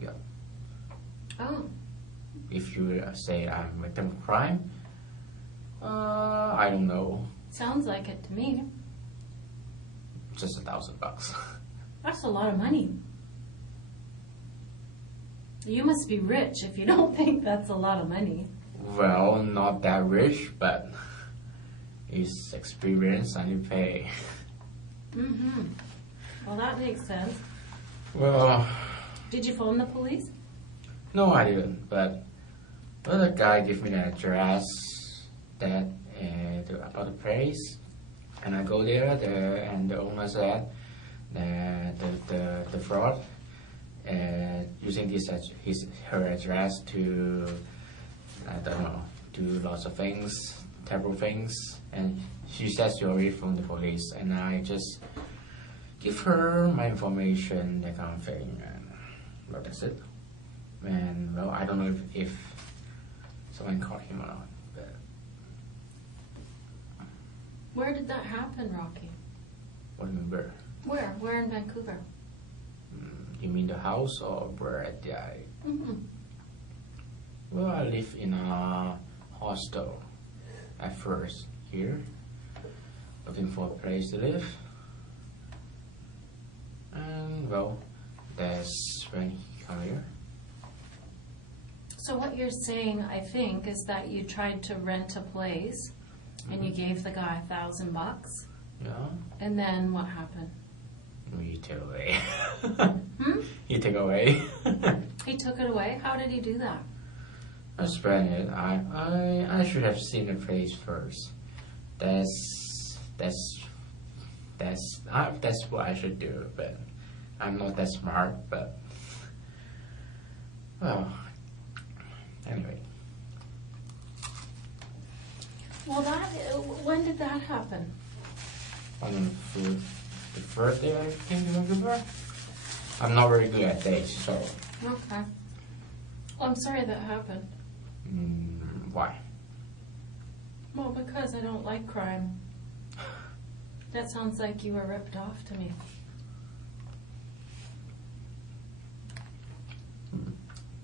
yeah. Oh, If you say I'm a victim of crime, I don't know. sounds like it to me. Just $1,000. That's a lot of money. You must be rich if you don't think that's a lot of money. Well, not that rich, but it's experience I need to pay. Mm-hmm. Well, that makes sense. Well, Did you phone the police? no, I didn't. But the guy gave me the address that about the place, and I go there. And the owner said that the fraud using her address to I don't know, do lots of things, terrible things, and she said she already phoned the police, and I just give her my information, that kind of thing, and well, that's it. And well, I don't know if someone caught him or not, but Where did that happen, Rocky? what do you mean where? Where? Where in Vancouver? You mean the house or where at the Mm-hmm. Well, I live in a hostel at first here, looking for a place to live. And well, that's when he come here. So what you're saying, I think, is that you tried to rent a place and you gave the guy $1,000, Yeah, and then what happened? you take away. Hmm? You take away. He took it away? How did he do that? I spent it. I should have seen the place first. That's what I should do. But I'm not that smart. But well, anyway. Well, when did that happen? On the first day I came to Vancouver, I'm not very good at dates, so Okay. Well, I'm sorry that happened. why? Well, because I don't like crime. That sounds like you were ripped off to me.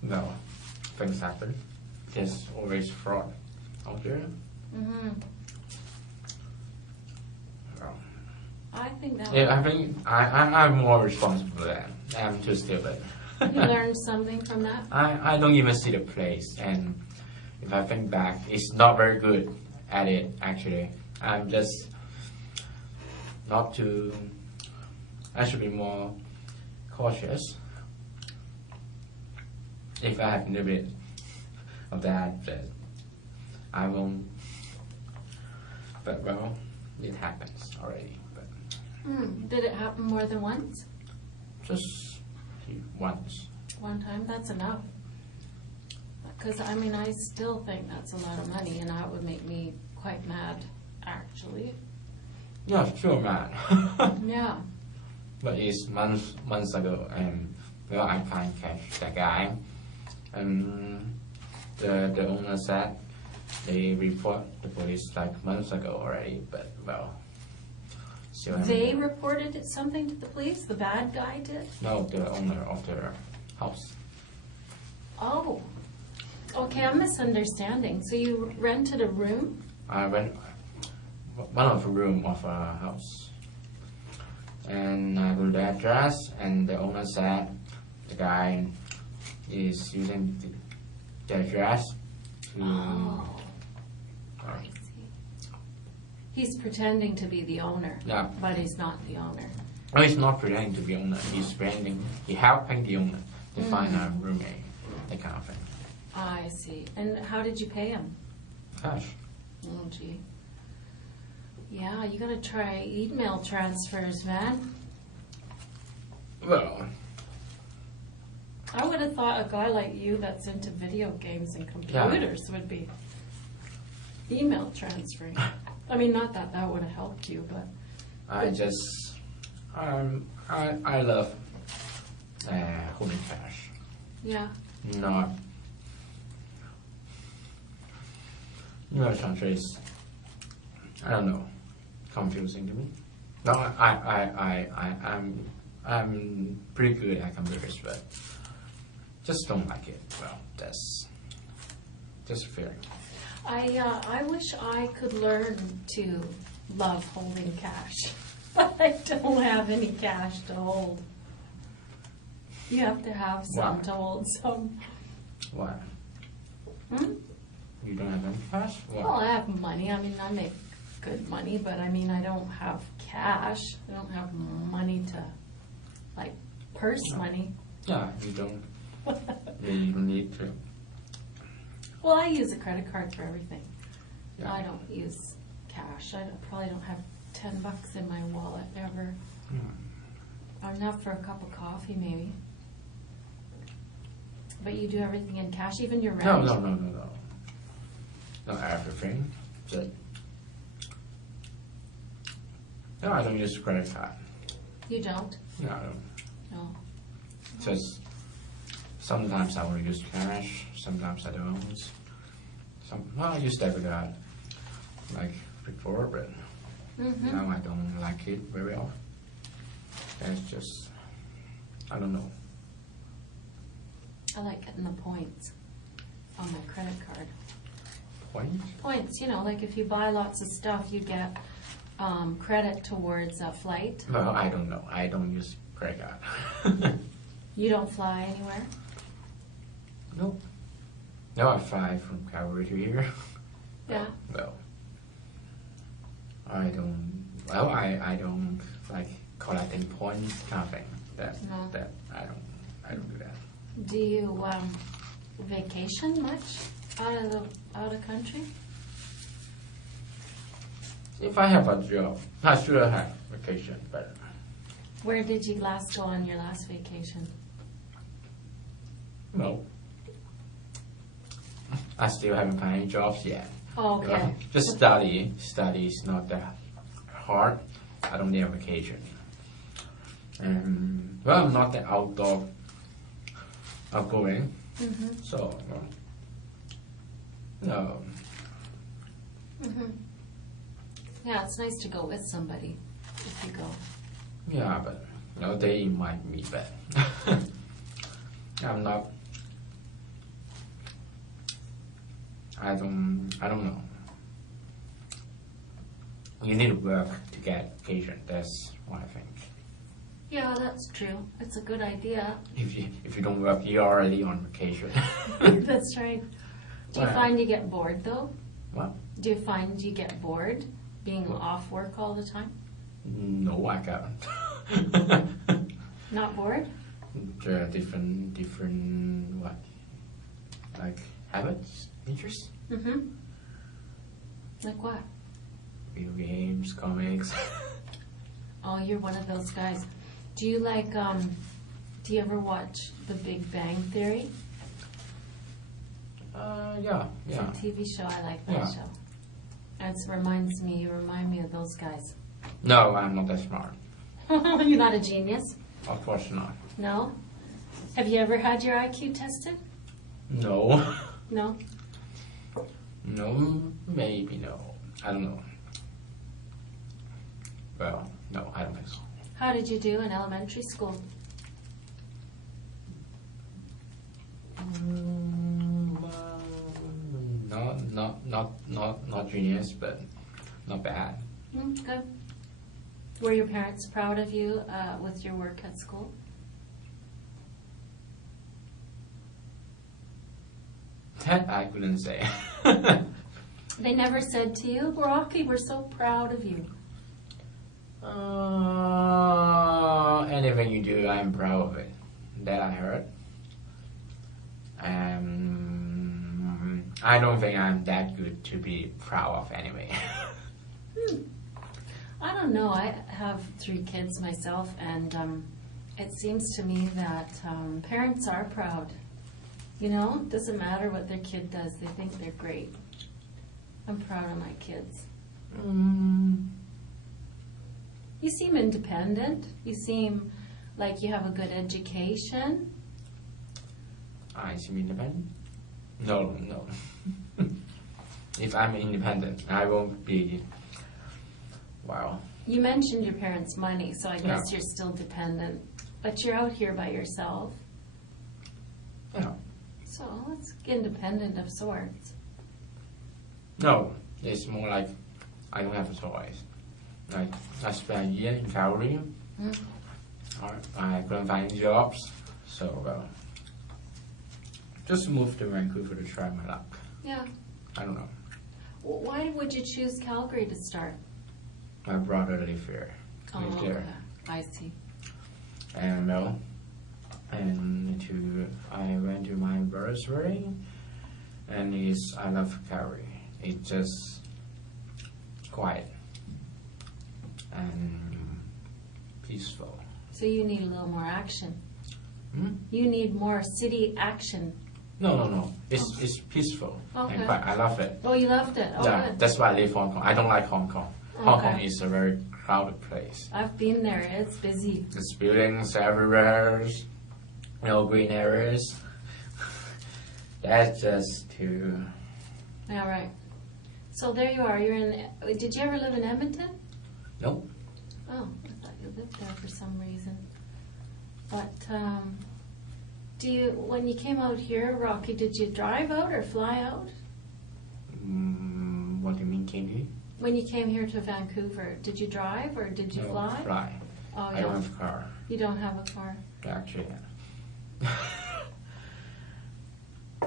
No, things happen. There's always fraud out there. Mm-hmm. Well, I think that yeah, I think I'm more responsible for that. I'm too stupid. you learned something from that. I don't even see the place, and if I think back, it's not very good at it. Actually, I'm just not too. I should be more cautious. If I have a little bit of that, but I won't. But well, it happens already. But Did it happen more than once? just once. One time? That's enough. Because, I mean, I still think that's a lot of money, and that would make me quite mad, actually. Yeah, sure, man. Yeah. But it's months ago, and well, I can't catch that guy. And the owner said they report the police like months ago already, but well, still They haven't- reported something to the police? The bad guy did? No, the owner of the house. Oh. Okay, I'm misunderstanding. So you rented a room? I went one of the room of a house, and I go to the address, and the owner said the guy is using the address to. Oh. I see. He's pretending to be the owner. Yeah. But he's not the owner. No, he's not pretending to be owner. He's helping the owner to find a roommate, that kind of thing. I see. And how did you pay him? Cash. Oh, gee. Yeah, you gotta try email transfers, man. Well, I would have thought a guy like you that's into video games and computers would be email transferring. I mean, not that that would have helped you, but I just, I love holding cash. yeah. Not, email transfer is, I don't know, confusing to me. No, I'm pretty good at computers, but just don't like it. Well, that's just a feeling. I wish I could learn to love holding cash, but I don't have any cash to hold. You have to have some Why? to hold some. Why? Hmm? You don't have any cash? Why? Well, I have money. I mean, I make good money, but I mean, I don't have cash. I don't have money to, like, purse money. Yeah, you don't. You don't need to. Well, I use a credit card for everything. Yeah. I don't use cash. Probably don't have $10 in my wallet ever. Enough for a cup of coffee, maybe. But you do everything in cash, even your rent? No. Not everything. Just, no, I don't use credit card. You don't? No, I don't. No. Just sometimes I will use cash, sometimes I don't. Well, I use debit card like before, but Mm-hmm. now I don't like it very often. It's just, I don't know. I like getting the points on my credit card. Point? Points, you know, like if you buy lots of stuff, you get credit towards a flight. Well, I don't know. I don't use credit card. You don't fly anywhere? Nope. No, I fly from Calgary to here. Yeah. Well, I don't. Well, I don't like collecting points kind of thing. No. That I don't do that. Do you vacation much out of country? If I have a job, I should have vacation, but Where did you last go on your last vacation? no. I still haven't found any jobs yet. Oh, okay. Just study. Study is not that hard. I don't need a vacation. Well, I'm not that outgoing. Mm-hmm. So, no. Mm-hmm. Yeah, it's nice to go with somebody if you go. Yeah, but they invite me, but I'm not. I don't know. You need to work to get vacation. That's what I think. Yeah, that's true. It's a good idea. If you don't work, you're already on vacation. That's right. Do you Well. find you get bored though? What? Do you find you get bored being off work all the time? No, I can't. Not bored? There are different what? Like habits, interests, Mm-hmm. Like what? video games, comics. Oh, you're one of those guys. Do you like, do you ever watch The Big Bang Theory? Yeah. It's a TV show. I like that Yeah. show. You remind me of those guys. No, I'm not that smart. You're not a genius? Of course not. No? Have you ever had your IQ tested? No. No? No, maybe no. I don't know. Well, no, I don't think so. How did you do in elementary school? Well, not genius, but not bad. Good. Were your parents proud of you with your work at school? That I couldn't say. They never said to you, Rocky, we're so proud of you. Anything you do, I'm proud of it. That I heard. I don't think I'm that good to be proud of anyway. I don't know. I have 3 kids myself, and it seems to me that parents are proud. You know, it doesn't matter what their kid does. They think they're great. I'm proud of my kids. You seem independent. You seem like you have a good education. I seem independent? No. If I'm independent, I won't be. Wow. You mentioned your parents' money, so I guess Yeah. you're still dependent. But you're out here by yourself. Yeah. So it's independent of sorts. No, it's more like I don't have a choice. Like I spent a year in Calgary. I couldn't find any jobs, so just moved to Vancouver to try my luck. Yeah. I don't know. Why would you choose Calgary to start? My brother lives here. Lives there. Okay. I see. And I went to my brother's wedding, and I love Calgary. It's just quiet and peaceful. So you need a little more action. Hmm? You need more city action. No. It's peaceful Okay. and quiet. I love it. Oh, you loved it. Oh, Yeah, good. that's why I live Hong Kong. I don't like Hong Kong. Hong Okay. Kong is a very crowded place. I've been there. It's busy. There's buildings everywhere, no green areas. That's just too. Yeah, right. So there you are. You're in. Did you ever live in Edmonton? Nope. Oh, I thought you lived there for some reason. But when you came out here, Rocky, did you drive out or fly out? What do you mean, Kingy? When you came here to Vancouver, did you drive or did you No, fly? Fly. Oh, I yeah. don't have a car. You don't have a car. Actually,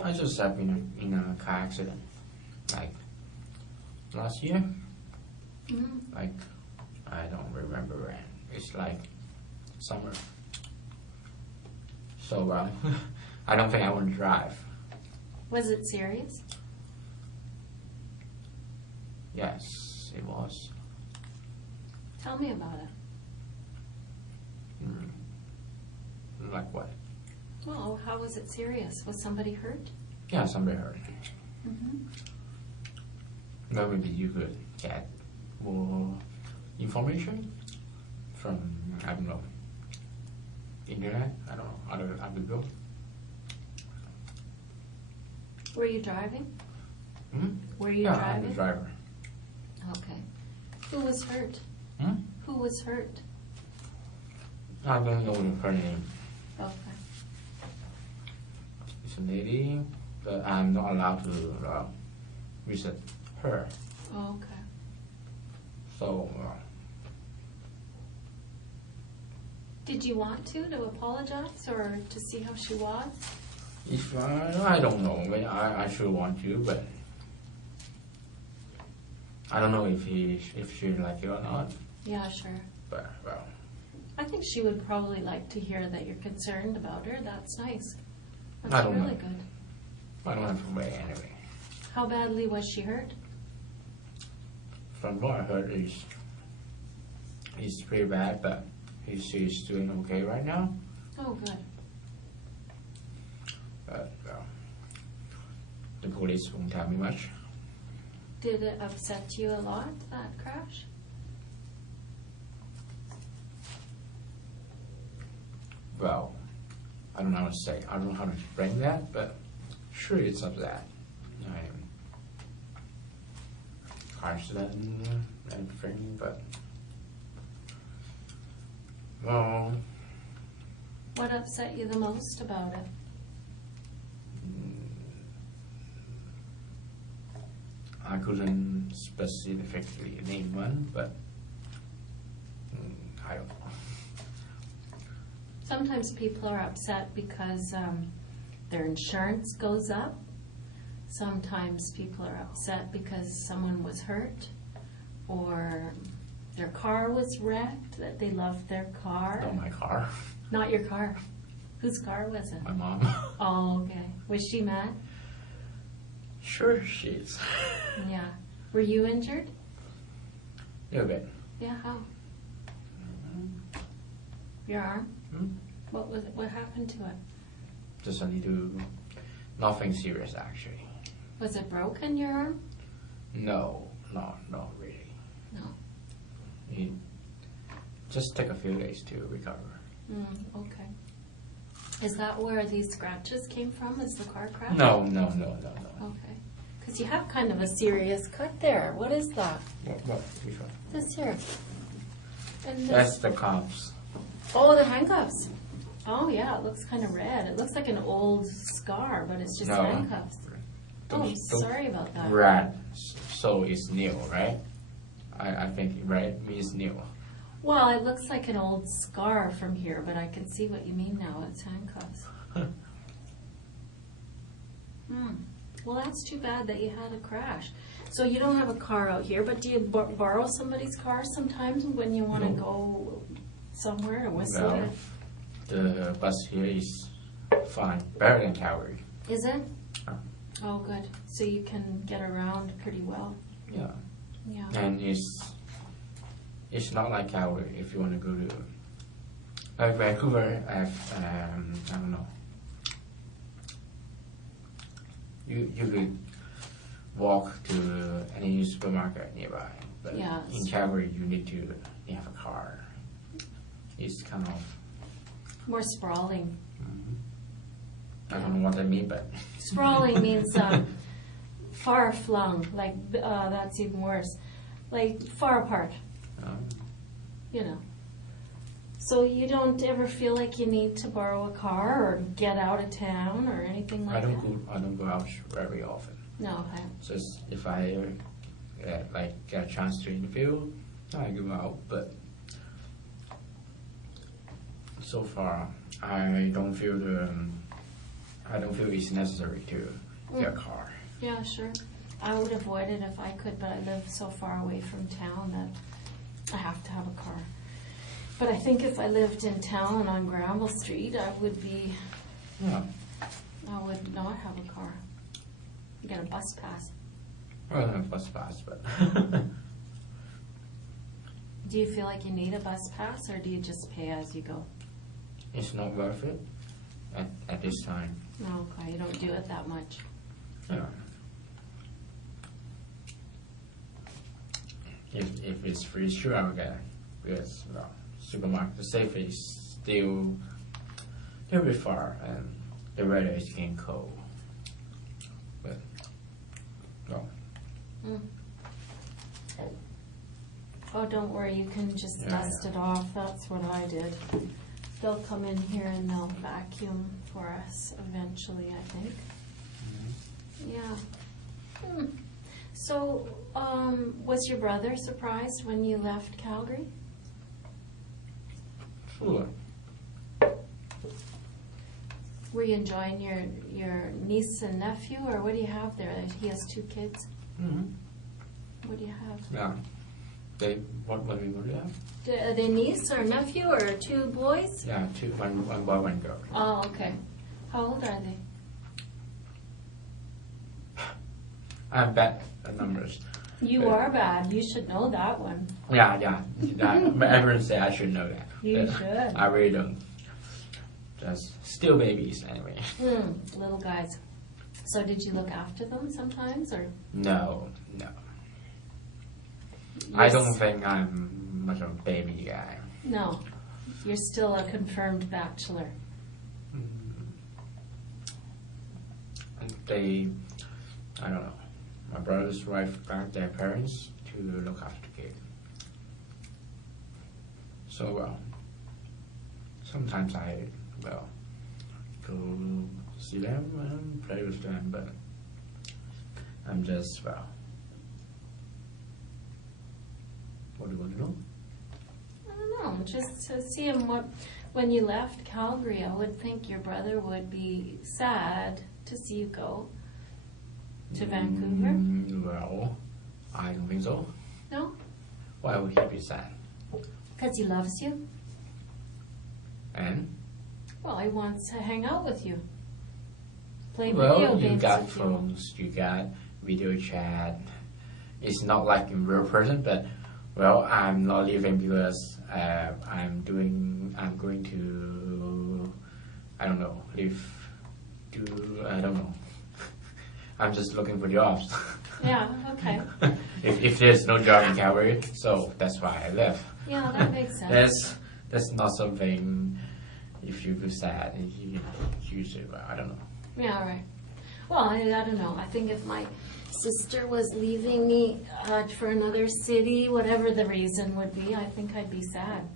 I just have been in a car accident, like last year. Mhm. Like I don't remember when. It's like summer. So I don't think I want to drive. Was it serious? Yes, it was. Tell me about it. Like what? Well, how was it serious? Was somebody hurt? Yeah, somebody heard. Mm-hmm. Well, maybe you could get more information from, I don't know, internet, I don't know, other people. Were you driving? Were you Yeah, driving? I'm the driver. Okay. Who was hurt? Who was hurt? I don't know her name. Okay. It's a lady, but I'm not allowed to visit her. Oh, okay. So, Did you want to apologize or to see how she was? if I don't know, I should want to, but I don't know if she like it or not. Yeah, sure. But well, I think she would probably like to hear that you're concerned about her. That's nice. That's I don't really know. good. I don't have a way anyway. How badly was she hurt? From what I heard, it's pretty bad, but she's doing okay right now. Oh, good. But well, the police won't tell me much. Did it upset you a lot, that crash? Well, I don't know how to say. I don't know how to explain that, but sure it's upset. Car accident and everything, but well. What upset you the most about it? I couldn't specifically name one, but I don't know. Sometimes people are upset because their insurance goes up. Sometimes people are upset because someone was hurt or their car was wrecked, that they loved their car. Not my car. Not your car. Whose car was it? My mom. Oh, okay. Was she mad? Sure she is. Yeah. Were you injured? A little bit. Yeah, how? Your arm? What was it? What happened to it? Just only do nothing serious actually. Was it broken, your arm? No, not really. No. It just took a few days to recover. Okay. Is that where these scratches came from? Is the car crash? No. Okay. Because you have kind of a serious cut there. What is that? What? Which one? This here. And this. That's the cuffs. Oh, the handcuffs. Oh, yeah, it looks kind of red. It looks like an old scar, but it's just No. handcuffs. Oh, I'm Those sorry about that. red, so it's new, right? I think red means new. Well, it looks like an old scar from here, but I can see what you mean now. It's handcuffs. Well, that's too bad that you had a crash. So you don't have a car out here, but do you borrow somebody's car sometimes when you want to No. go somewhere to whistle Well, it? the bus here is fine, better than Calgary. Is it? Oh. Oh, good. So you can get around pretty well. Yeah, Yeah. and it's not like Calgary if you want to go to like Vancouver. I don't know. You could walk to any supermarket nearby, but Yeah, in Calgary you need to have a car. It's kind of More sprawling. I don't know what that means, but Sprawling means far flung, like that's even worse. Like far apart, you know. So you don't ever feel like you need to borrow a car or get out of town or anything like I that? don't go out very often. No, okay. Just if I get a chance to interview, I go out. But so far, I don't feel it's necessary to get a car. Yeah, sure. I would avoid it if I could, but I live so far away from town that I have to have a car. But I think if I lived in town on Granville Street, I would not have a car. Get a bus pass. Well, not a bus pass, but Do you feel like you need a bus pass, or do you just pay as you go? it's not worth it at this time. No, okay, you don't do it that much. Yeah. If it's free, sure I'll get it. Because supermarket, the safe is still a bit far, and the weather is getting cold. But no. Oh, don't worry, you can just Yeah, dust it off. That's what I did. They'll come in here and they'll vacuum for us eventually, I think. Yeah. So, was your brother surprised when you left Calgary? Sure. Were you enjoying your niece and nephew, or what do you have there? He has 2 kids. What do you have? Yeah. What do you have? Are they niece or nephew or 2 boys? Yeah, one boy, one girl. Oh, okay. How old are they? I'm bad at numbers. You are bad. You should know that one. Yeah. Everyone say I should know that. You But should. I really don't. Just still babies anyway. Little guys. So did you look after them sometimes, or? No. I Yes. don't think I'm much of a baby guy. No, you're still a confirmed bachelor. I don't know. My brother's wife got their parents to look after the kid. So, sometimes I, go see them and play with them, but I'm just, what do you want to know? I don't know, just to see him. When you left Calgary, I would think your brother would be sad to see you go to Vancouver. Well, I don't think so. No? Why would he be sad? Because he loves you. And? Well, he wants to hang out with you. Play video games you got with phones, you got video chat. It's not like in real person, but I'm not leaving because I'm going to, I don't know, I don't know. I'm just looking for jobs. Yeah, okay. if there's no job in Calgary, so that's why I left. Yeah, that makes sense. That's not something. If you feel sad, you say, I don't know. Yeah, right. Well, I don't know. I think if my sister was leaving me for another city, whatever the reason would be, I think I'd be sad.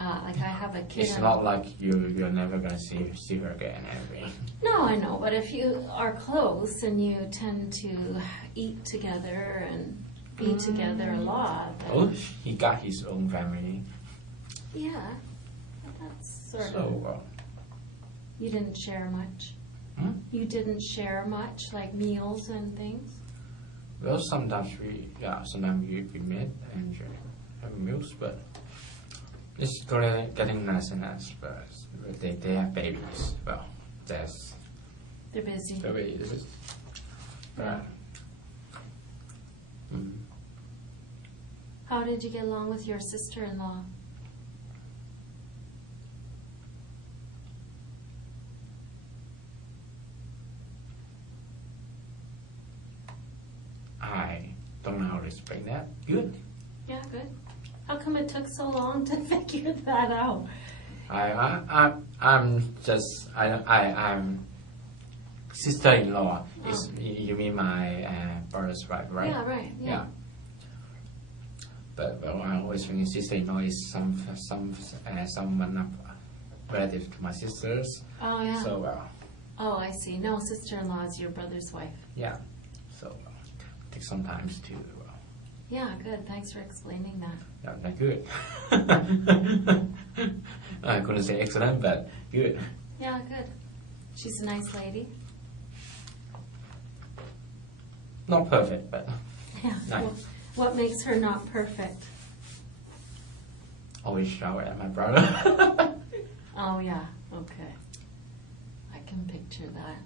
Like I have a kid. It's not like you're never gonna see her again, anyway. No, I know, but if you are close and you tend to eat together and be together a lot. Then, Oh, he got his own family. yeah, but that's sort of. So, You didn't share much. hmm? You didn't share much, like meals and things. Well, sometimes we meet and have meals, but it's getting nice and nice. But they have babies. Well, They're busy. the way it is. Yeah. How did you get along with your sister-in-law? I don't know how to explain that. Good. Yeah, good. How come it took so long to figure that out? I'm sister-in-law. You mean my brother's wife, right? Yeah, right. Yeah. But I always think sister-in-law is someone relative to my sisters. Oh, yeah. So Oh, I see. No, sister-in-law is your brother's wife. yeah. So take some time to. Yeah, good. Thanks for explaining that. Yeah, not good. I couldn't say excellent, but good. Yeah, good. She's a nice lady. Not perfect, but Yeah. nice. What makes her not perfect? Always shower at my brother. Oh, yeah. Okay. I can picture that.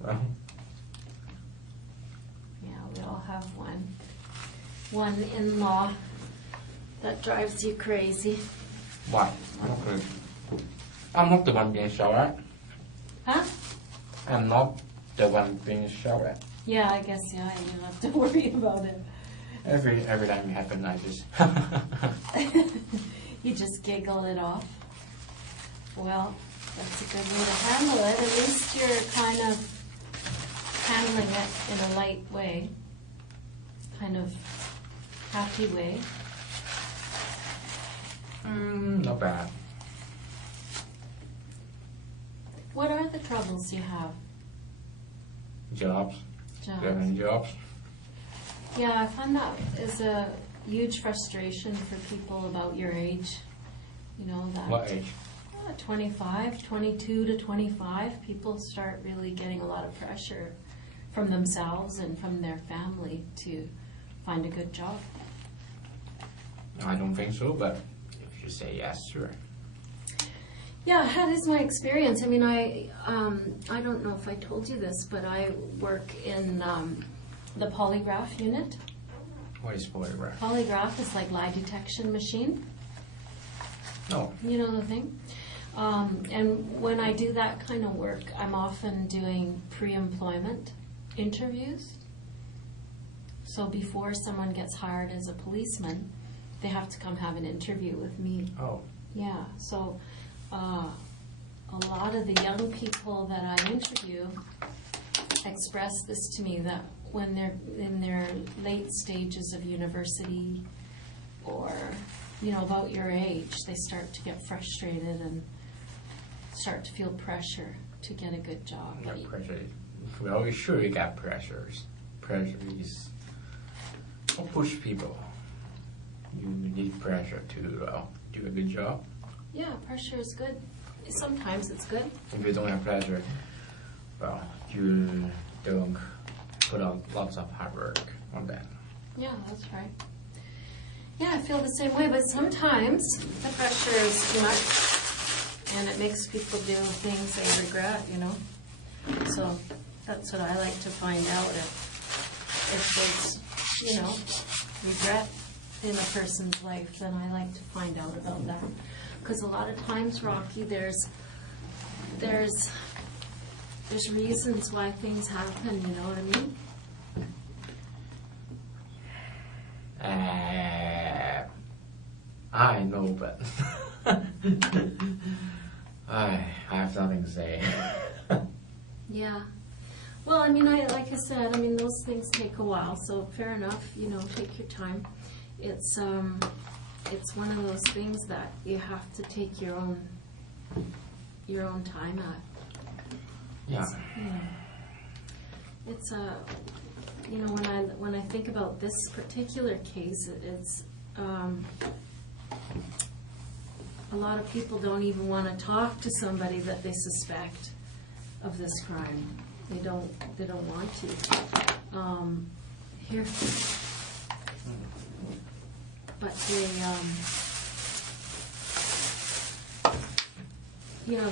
Well, Yeah, we all have one in-law that drives you crazy. why? I'm not the one being showered. Huh? I'm not the one being showered. Yeah, I guess, yeah, you don't have to worry about it. Every time it happens, I just. You just giggle it off. Well, that's a good way to handle it. At least you're kind of handling it in a light way, kind of happy way. Not bad. What are the troubles you have? Jobs. Jobs. Getting jobs. Yeah, I find that is a huge frustration for people about your age. You know, that What age? 25, 22 to 25, people start really getting a lot of pressure from themselves and from their family to find a good job. I don't think so, but if you say yes, sure. Yeah, that is my experience. I mean, I don't know if I told you this, but I work in the polygraph unit. What is polygraph? Polygraph is like lie detection machine. No. You know the thing? And when I do that kind of work, I'm often doing pre-employment interviews. So before someone gets hired as a policeman, they have to come have an interview with me. Oh. Yeah, so a lot of the young people that I interview express this to me, that when they're in their late stages of university or, about your age, they start to get frustrated and start to feel pressure to get a good job. Yeah, pressure. Well, sure you got pressures. Pressure is push people. You need pressure to do a good job. Yeah, pressure is good. Sometimes it's good. If you don't have pressure, well, you don't put on lots of hard work on that. Yeah, that's right. Yeah, I feel the same way, but sometimes the pressure is too much and it makes people do things they regret, So that's what I like to find out, if there's, regret in a person's life, then I like to find out about that. Because a lot of times, Rocky, there's reasons why things happen, you know what I mean? I know, but I have nothing to say. Yeah. Well, like I said, those things take a while, so fair enough, take your time. It's one of those things that you have to take your own time at. Yeah. It's when I think about this particular case, it's a lot of people don't even want to talk to somebody that they suspect of this crime. They don't want to. Here. But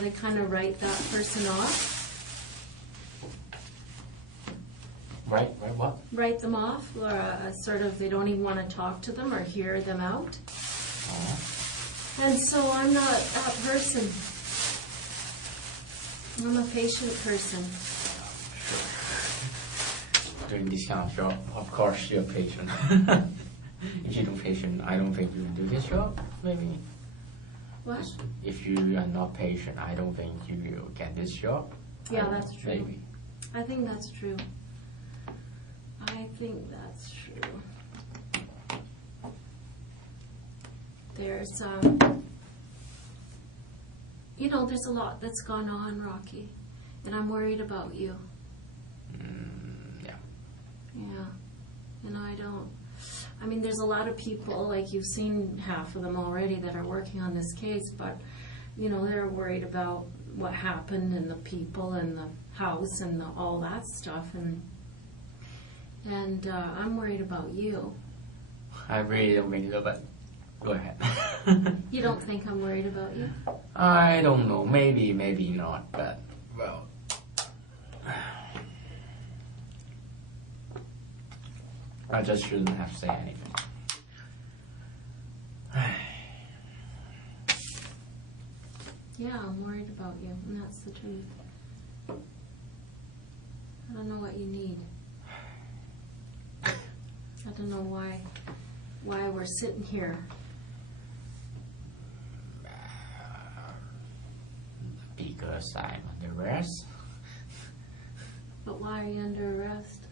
they kind of write that person off. Right, what? Write them off, or sort of they don't even want to talk to them or hear them out. And so I'm not that person. I'm a patient person. Doing this kind of job, of course you're patient. If you're not patient, I don't think you will do this job, maybe. What? If you are not patient, I don't think you will get this job. Yeah, that's true. Maybe. I think that's true. I think that's true. There's, there's a lot that's gone on, Rocky, and I'm worried about you. Yeah. Yeah, and there's a lot of people, like you've seen half of them already, that are working on this case, but, they're worried about what happened and the people and the house and all that stuff, and I'm worried about you. I really don't think so, but go ahead. You don't think I'm worried about you? I don't know. Maybe, maybe not, but, well... I just shouldn't have to say anything. Yeah, I'm worried about you, and that's the truth. I don't know what you need. I don't know why we're sitting here. Because I'm under arrest. But why are you under arrest?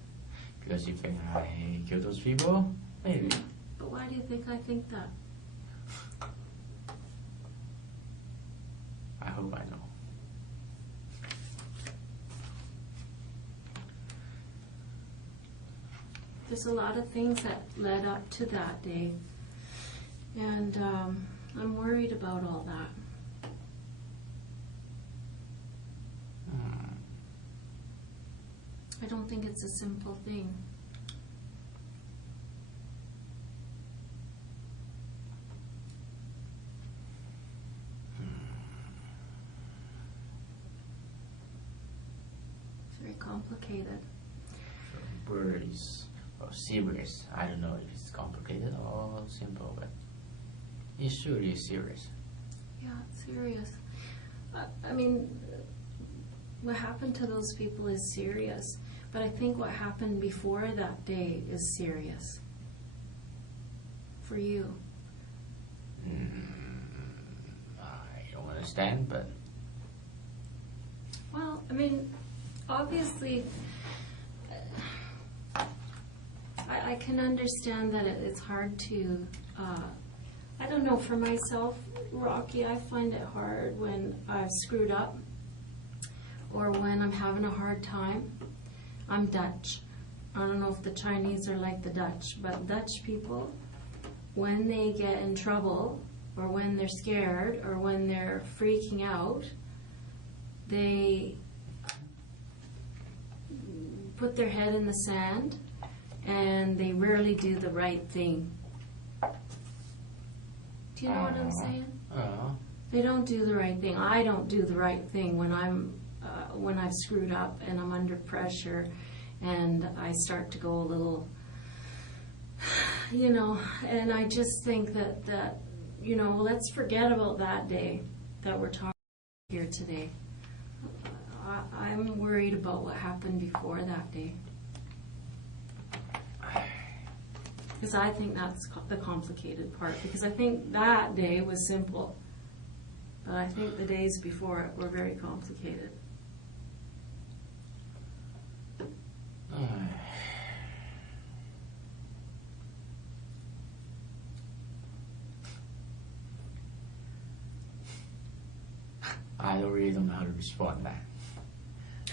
Because you think I killed those people? Maybe. But why do you think I think that? I hope I know. There's a lot of things that led up to that day. And I'm worried about all that. I don't think it's a simple thing. It's very complicated. Word is serious. I don't know if it's complicated or simple, but it's surely serious. Yeah, it's serious. I mean, what happened to those people is serious. But I think what happened before that day is serious. For you. I don't understand, but... Well, I mean, obviously, I can understand that it's hard to, I don't know, for myself, Rocky, I find it hard when I've screwed up or when I'm having a hard time. I'm Dutch. I don't know if the Chinese are like the Dutch, but Dutch people, when they get in trouble or when they're scared or when they're freaking out, they put their head in the sand and they rarely do the right thing. Do you know what I'm saying? They don't do the right thing. I don't do the right thing when I've screwed up and I'm under pressure and I start to go a little, and I just think that let's forget about that day that we're talking here today. I'm worried about what happened before that day. Because I think that's the complicated part. Because I think that day was simple. But I think the days before it were very complicated. I really don't know how to respond to that.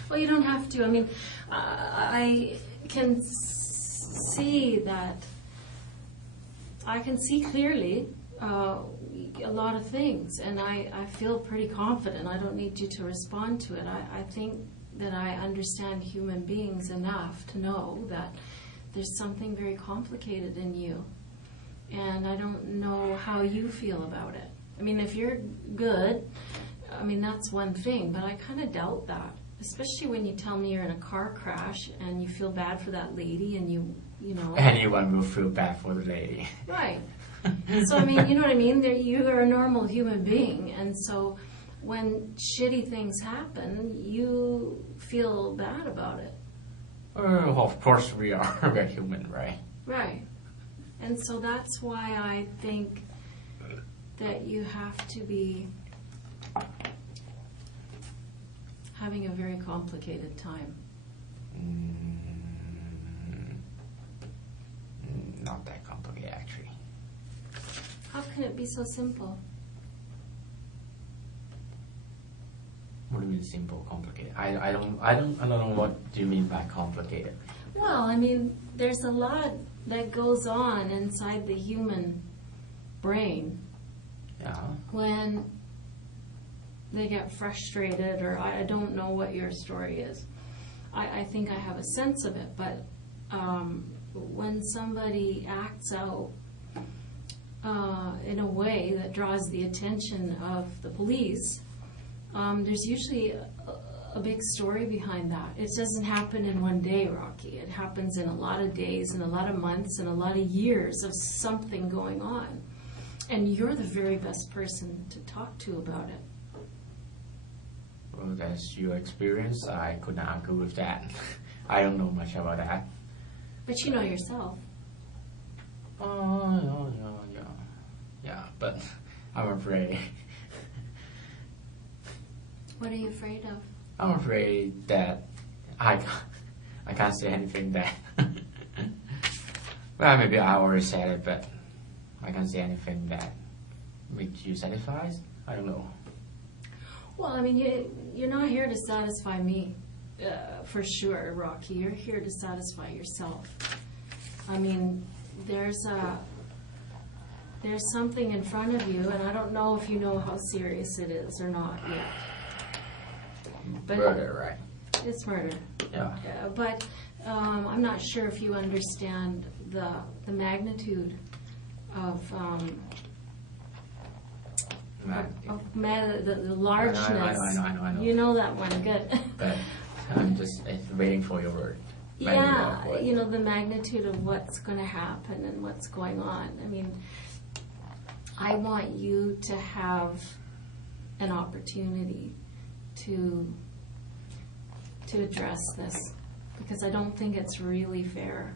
Well, you don't have to. I mean, I can see that. I can see clearly a lot of things, and I feel pretty confident. I don't need you to respond to it. I think that I understand human beings enough to know that there's something very complicated in you, and I don't know how you feel about it. I mean, if you're good, I mean, that's one thing, but I kind of doubt that. Especially when you tell me you're in a car crash and you feel bad for that lady and you know. Anyone will feel bad for the lady. Right. So, I mean, you know what I mean? You are a normal human being. And so when shitty things happen, you feel bad about it. Of course we are. We're human, right? Right. And so that's why I think that you have to be having a very complicated time. Not that complicated, actually. How can it be so simple? What do you mean simple, complicated? I don't know what you mean by complicated. Well, I mean, there's a lot that goes on inside the human brain. Yeah. When they get frustrated, or I don't know what your story is. I think I have a sense of it, but when somebody acts out in a way that draws the attention of the police, there's usually a big story behind that. It doesn't happen in one day, Rocky. It happens in a lot of days and a lot of months and a lot of years of something going on. And you're the very best person to talk to about it. Well, that's your experience. I could not agree with that. I don't know much about that. But you know yourself. Yeah, but I'm afraid. What are you afraid of? I'm afraid that I can't say anything that... Well, maybe I already said it, but I can't say anything that makes you satisfied. I don't know. Well, I mean, you're not here to satisfy me, for sure, Rocky. You're here to satisfy yourself. I mean, there's something in front of you, and I don't know if you know how serious it is or not yet. But Murder, right? It's murder. Yeah. But I'm not sure if you understand the magnitude of the largeness. I know. You know that one, good. But I'm just waiting for your word. Yeah, you know, the magnitude of what's going to happen and what's going on. I mean, I want you to have an opportunity to address this, because I don't think it's really fair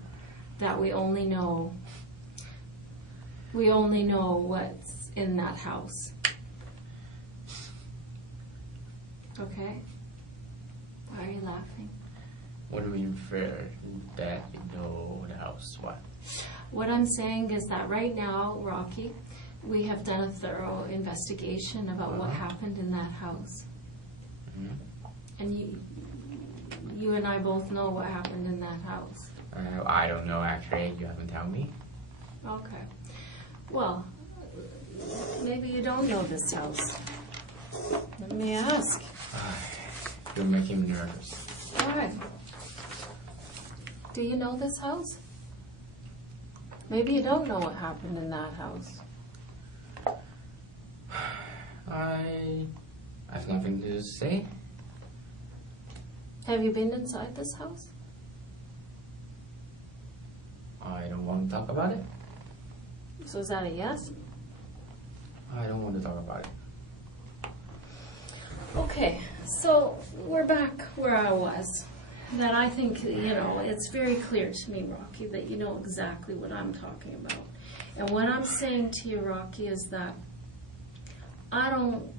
that we only know what's in that house. Okay? Why are you laughing? What do you mean fair that you know the house? What? What I'm saying is that right now, Rocky, we have done a thorough investigation about what happened in that house. Mm-hmm. And you and I both know what happened in that house. I don't know, actually. You haven't told me. Okay. Well, maybe you don't know this house. Let me ask. You're making me nervous. Why? Do you know this house? Maybe you don't know what happened in that house. I have nothing to say. Have you been inside this house? I don't want to talk about it. So is that a yes? I don't want to talk about it. Okay, so we're back where I was. That I think, it's very clear to me, Rocky, that you know exactly what I'm talking about. And what I'm saying to you, Rocky, is that I'm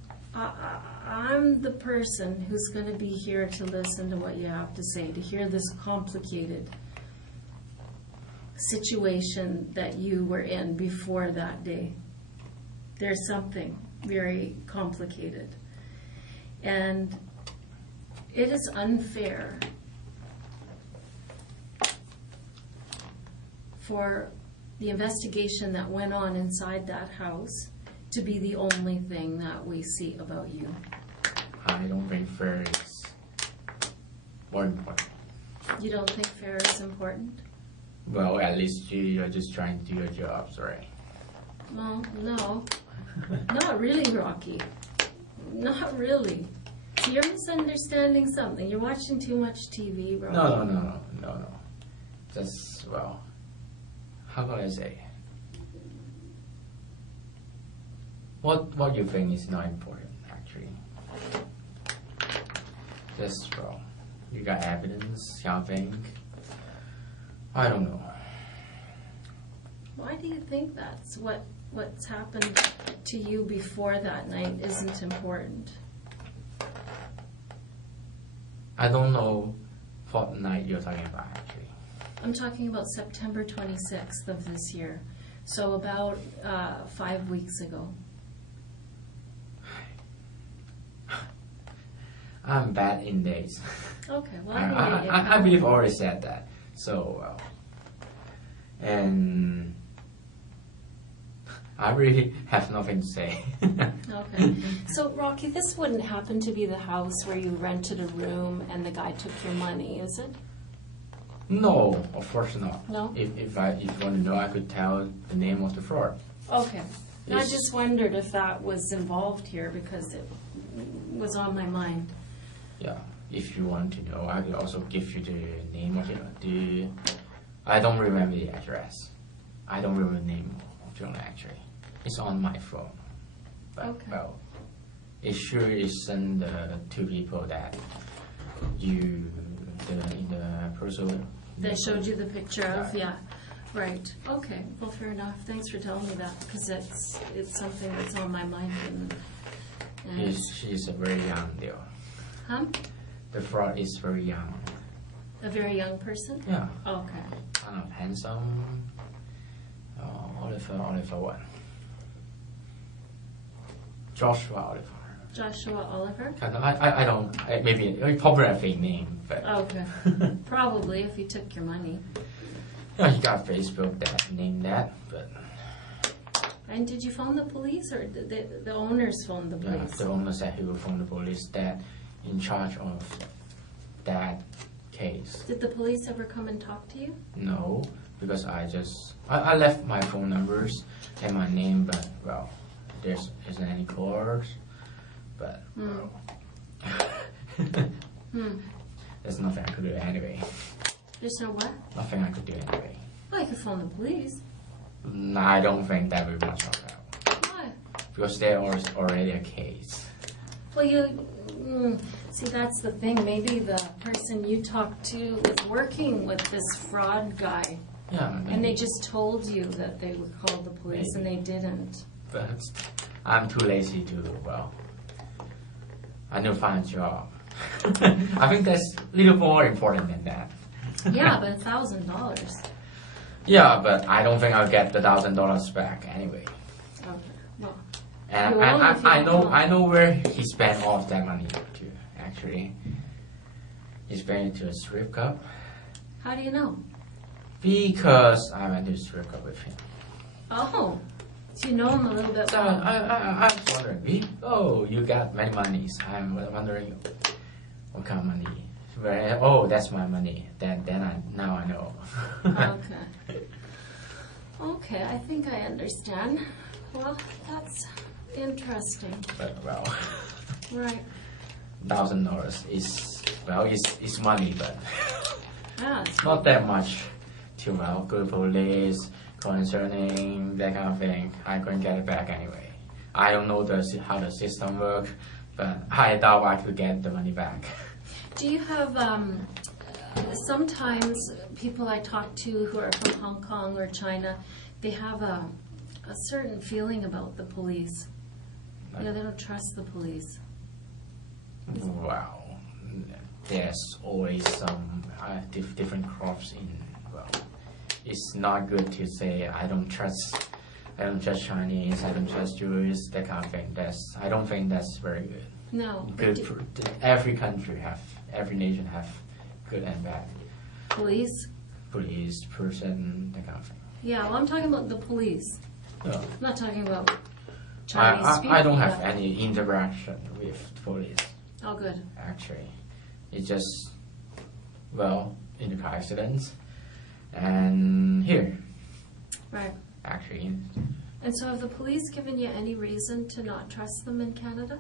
the person who's going to be here to listen to what you have to say, to hear this complicated situation that you were in before that day. There's something very complicated. And it is unfair for the investigation that went on inside that house to be the only thing that we see about you. I don't think fair is more important. You don't think fair is important? Well, at least you're just trying to do your jobs, right? No, not really, Rocky. Not really. You're misunderstanding something. You're watching too much TV, Rocky. No. Just, well, how can I say? What you think is not important, actually. Just, well, you got evidence, something. I don't know. Why do you think that's what's happened to you before that night isn't important? I don't know what night you're talking about, actually. I'm talking about September 26th of this year. So about 5 weeks ago. I'm bad in days. Okay, well, I believe I already said that. So, well. And I really have nothing to say. Okay. So, Rocky, this wouldn't happen to be the house where you rented a room and the guy took your money, is it? No, of course not. No? If you want to know, I could tell the name of the fraud. Okay. I Yes. just wondered if that was involved here because it was on my mind. Yeah, if you want to know, I could also give you the name of the. I don't remember the address. I don't remember the name of the owner, actually. It's on my phone. But, Okay. well, it sure isn't the two people that in the person. They showed you the picture of, yeah. Right. Okay. Well, fair enough. Thanks for telling me that because it's something that's on my mind. And She's a very young deal. huh? The fraud is very young. A very young person? Yeah. Okay. Kind of handsome. Oliver what? Joshua Oliver. Joshua Oliver? Kind of, I don't, maybe probably a fake name, but. Okay. Probably if he took your money. Yeah, he got Facebook that named that, but. And did you phone the police or did the owners phone the Yeah, police? the owner said he will phone the police that in charge of that case. Did the police ever come and talk to you? No, because I left my phone numbers and my name, but well, there isn't any calls, but well, there's nothing I could do anyway. There's no what? Nothing I could do anyway. Well, you could phone the police. I don't think that would be much of help Why? because there was already a case. Well, see, that's the thing. Maybe the person you talked to was working with this fraud guy. Yeah, maybe. And they just told you that they would call the police, and they didn't. But I'm too lazy to, I need to find a job. I think that's a little more important than that. Yeah, but $1,000. Yeah, but I don't think I'll get the $1,000 back anyway. Okay. Well, And You won't if you don't come. I know where he spent all of that money to, actually. He spent it to a strip club. how do you know? Because I went to a strip club with him. Oh, so you know him a little bit. So I was wondering, you got many monies. I'm wondering, what kind of money? Oh, that's my money. Now I know. Okay. Okay, I think I understand. Well, that's interesting. But Right. $1,000 is it's money, but Yeah, it's not that much to go to police concerning that kind of thing. I couldn't get it back anyway. I don't know how the system works, but I doubt I could get the money back. Do you have, sometimes people I talk to who are from Hong Kong or China, they have a certain feeling about the police. You know, they don't trust the police. Wow, there's always some different crops in. Well, it's not good to say I don't trust Chinese, I don't trust Jews, that kind of thing. I don't think that's very good. No. Good. Every nation have good and bad. Police? Police, person, that kind of thing. Yeah, well, I'm talking about the police. No. I'm not talking about Chinese people. I don't have but- any interaction with police. Oh, good. Actually, it's just in the car accidents and here. Right. Actually, And so have the police given you any reason to not trust them in Canada?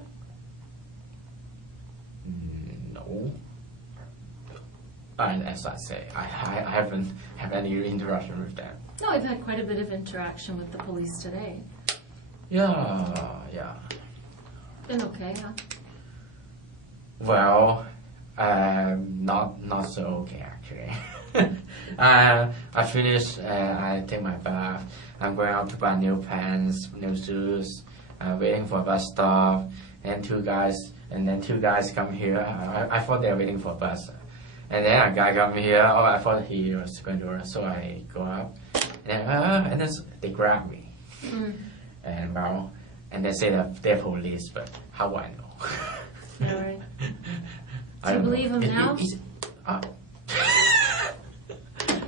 no. And as I say, I haven't had any interaction with them. No, I've had quite a bit of interaction with the police today. Yeah. Been okay, huh? Well, not so okay actually. I finished. I take my bath. I'm going out to buy new pants, new shoes. Waiting for a bus stop, and two guys come here. I thought they were waiting for a bus, and then a guy come here. Oh, I thought he was going to run, so I go up, and then they grab me, and they say that they're police, but how do I know? All right. I Do you don't believe know. him now?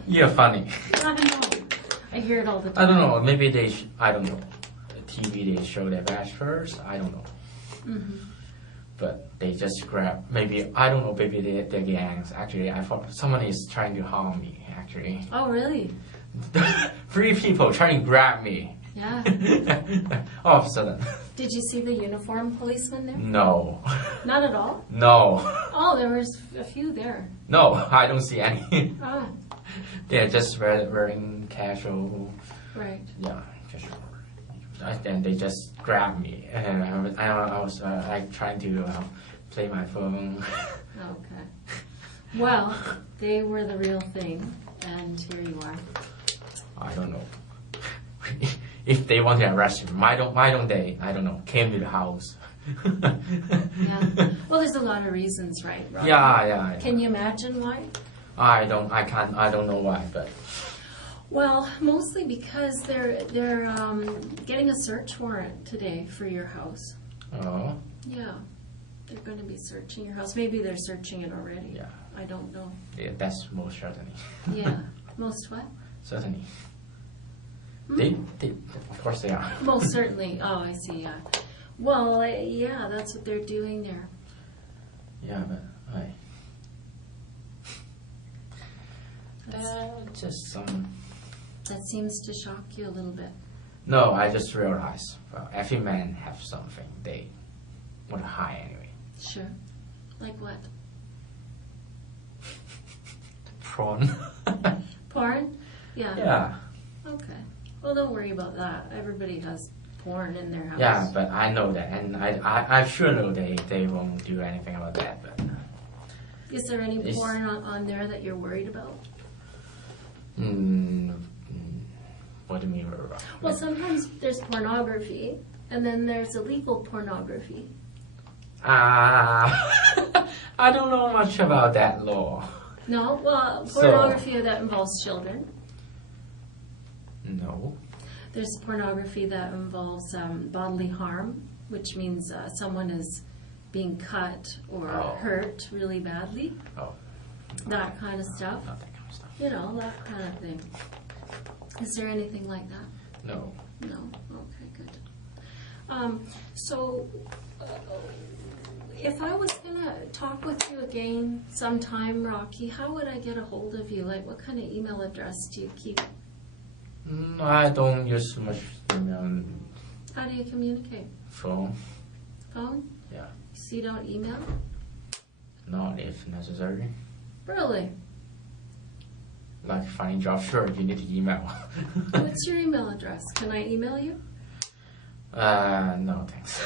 You're funny. I don't know. I hear it all the time. I don't know. Maybe I don't know. TV they show their badge first. I don't know. Mm-hmm. But they just grab. Maybe I don't know. Maybe they're gangs. Actually, I thought someone is trying to harm me. Actually, Oh, really? 3 people trying to grab me. Yeah. All of a sudden, Did you see the uniformed policeman there? no, Not at all? no, Oh, there was a few there. no. I don't see any. Ah, They're just wearing casual. right. Yeah, casual. And they just grabbed me, and I was like trying to play my phone. Okay. Well, they were the real thing, and here you are. I don't know. If they want to arrest me, why don't they? I don't know. Came to the house. Yeah. Well, there's a lot of reasons, right, Rob? Yeah. Can you imagine why? I don't know why, but Well, mostly because they're getting a search warrant today for your house. oh Yeah. They're going to be searching your house. Maybe they're searching it already. yeah, I don't know. that's most certainly. Yeah. Most what? Certainly. Hmm? They of course they are. Most certainly. Oh, I see. Yeah. Well, yeah, that's what they're doing there. Yeah, but just some. That seems to shock you a little bit. No, I just realized. Well, every man have something they want to hide anyway. Sure. Like what? Prawn. Porn? Yeah. Yeah. Okay. Well, don't worry about that. Everybody has porn in their house. Yeah, but I know that, and I sure know they won't do anything about that. But Is there any porn on there that you're worried about? What do you mean? Well, sometimes there's pornography, and then there's illegal pornography. I don't know much about that law. No? Well, pornography that involves children. No. There's pornography that involves bodily harm, which means someone is being cut or hurt really badly. Oh. That kind of stuff. Not that kind of stuff. You know, that kind of thing. Is there anything like that? No. No? Okay, good. So, if I was going to talk with you again sometime, Rocky, how would I get a hold of you? Like, what kind of email address do you keep? I don't use so much email. How do you communicate? Phone. Phone? Yeah. So you don't email? Not if necessary. Really? Like finding job, sure, you need to email. What's your email address? Can I email you? No thanks.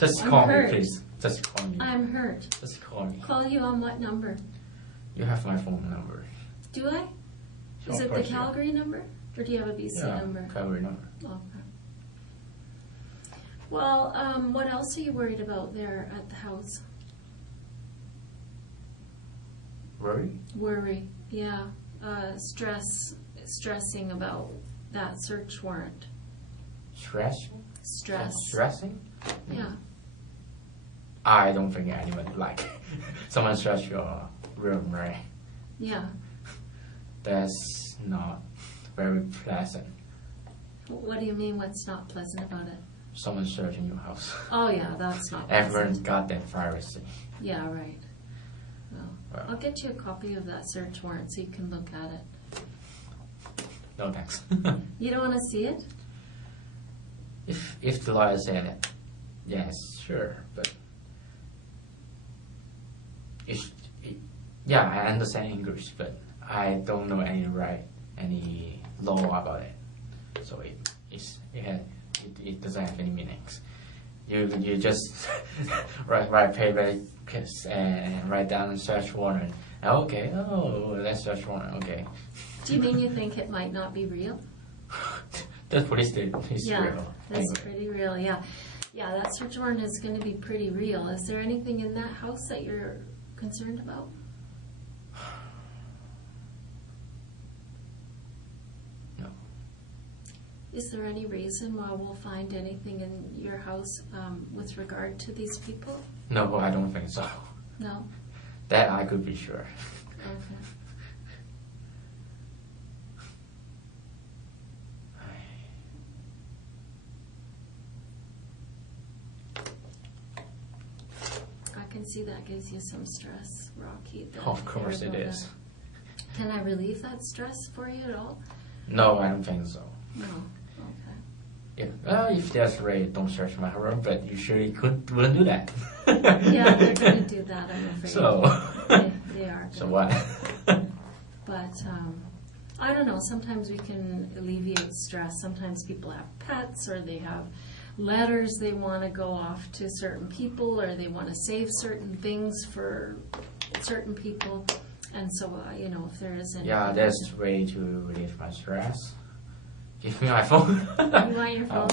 Just I'm call hurt. me, please. Just call me. I'm hurt. Just call me. Call you on what number? You have my phone number. Do I? Sure, Is it of the course, yeah. Calgary number? Or do you have a BC number? Calgary number. Okay. Well, what else are you worried about there at the house? Worry? Yeah. Stressing about that search warrant. Stress? Stressing? Yeah. I don't think anyone would like someone stress your room, right? Yeah. That's not very pleasant. What do you mean what's not pleasant about it? Someone searching your house. Oh yeah, that's not Everyone's pleasant. got their privacy. Yeah, right. Well, Well. I'll get you a copy of that search warrant so you can look at it. No thanks. You don't want to see it? If the lawyer said it, yes, sure, but yeah, I understand English, but I don't know any law about it, so it doesn't have any meanings. You just write paper and write down a search warrant. Okay, that's search warrant. Okay. Do you mean you think it might not be real? The police state is Yeah, real. that's Anyway. pretty real. Yeah, that search warrant is going to be pretty real. Is there anything in that house that you're concerned about? No. Is there any reason why we'll find anything in your house with regard to these people? No, I don't think so. No? That I could be sure. Okay. I can see that gives you some stress, Rocky. Of course it is. Can I relieve that stress for you at all? No, I don't think so. No. Okay. If there's a raid, don't search my room, but you surely wouldn't do that. Yeah, they're going to do that, I'm afraid. So, they are. so what? But I don't know, sometimes we can alleviate stress. Sometimes people have pets, or they have letters they want to go off to certain people, or they want to save certain things for certain people. And so, if there is any... Yeah, that's a way to relieve my stress. Give me my phone. You want your phone?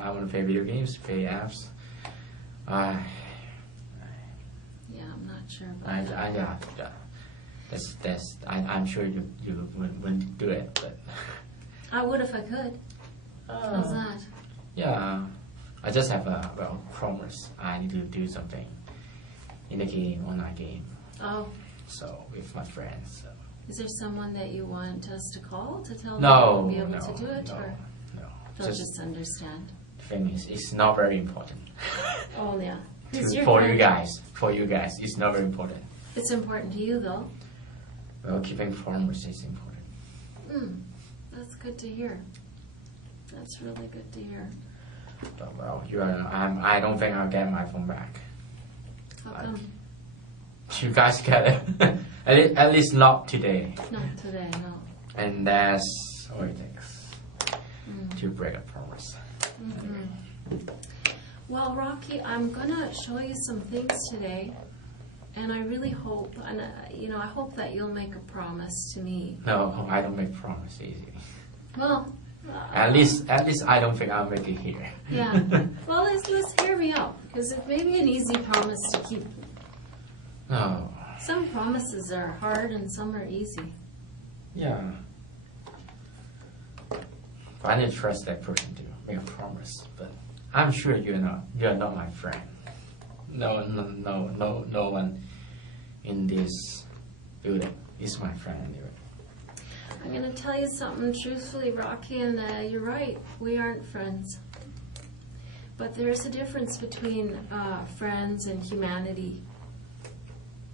I want to play video games, play apps. Yeah, I'm not sure about that. Yeah. I'm sure you wouldn't do it, but... I would if I could. How's that? Yeah, I just have a promise. I need to do something in the game, online game. Oh, So with my friends. So. is there someone that you want us to call to tell them No, to be able no, to do it? no, Or no. they'll just understand? The thing is, it's not very important. Oh, yeah. Who's your For friend? you guys, it's not very important. It's important to you, though. Well, keeping promises is important. That's good to hear. That's really good to hear. But well, I don't think I'll get my phone back. How Like, come? You guys get it. at least not today. Not today, no. And that's all it takes to break a promise. Well, Rocky, I'm gonna show you some things today, and I really hope, and I hope that you'll make a promise to me. No, I don't make promise easy. Well, At least I don't think I'll make it here. yeah. Well, let's hear me out, because it may be an easy promise to keep. No. Some promises are hard and some are easy. Yeah. But I didn't trust that person to make a promise. But I'm sure you're not my friend. No one in this building is my friend anyway. I'm going to tell you something truthfully, Rocky, and you're right. We aren't friends. But there's a difference between friends and humanity.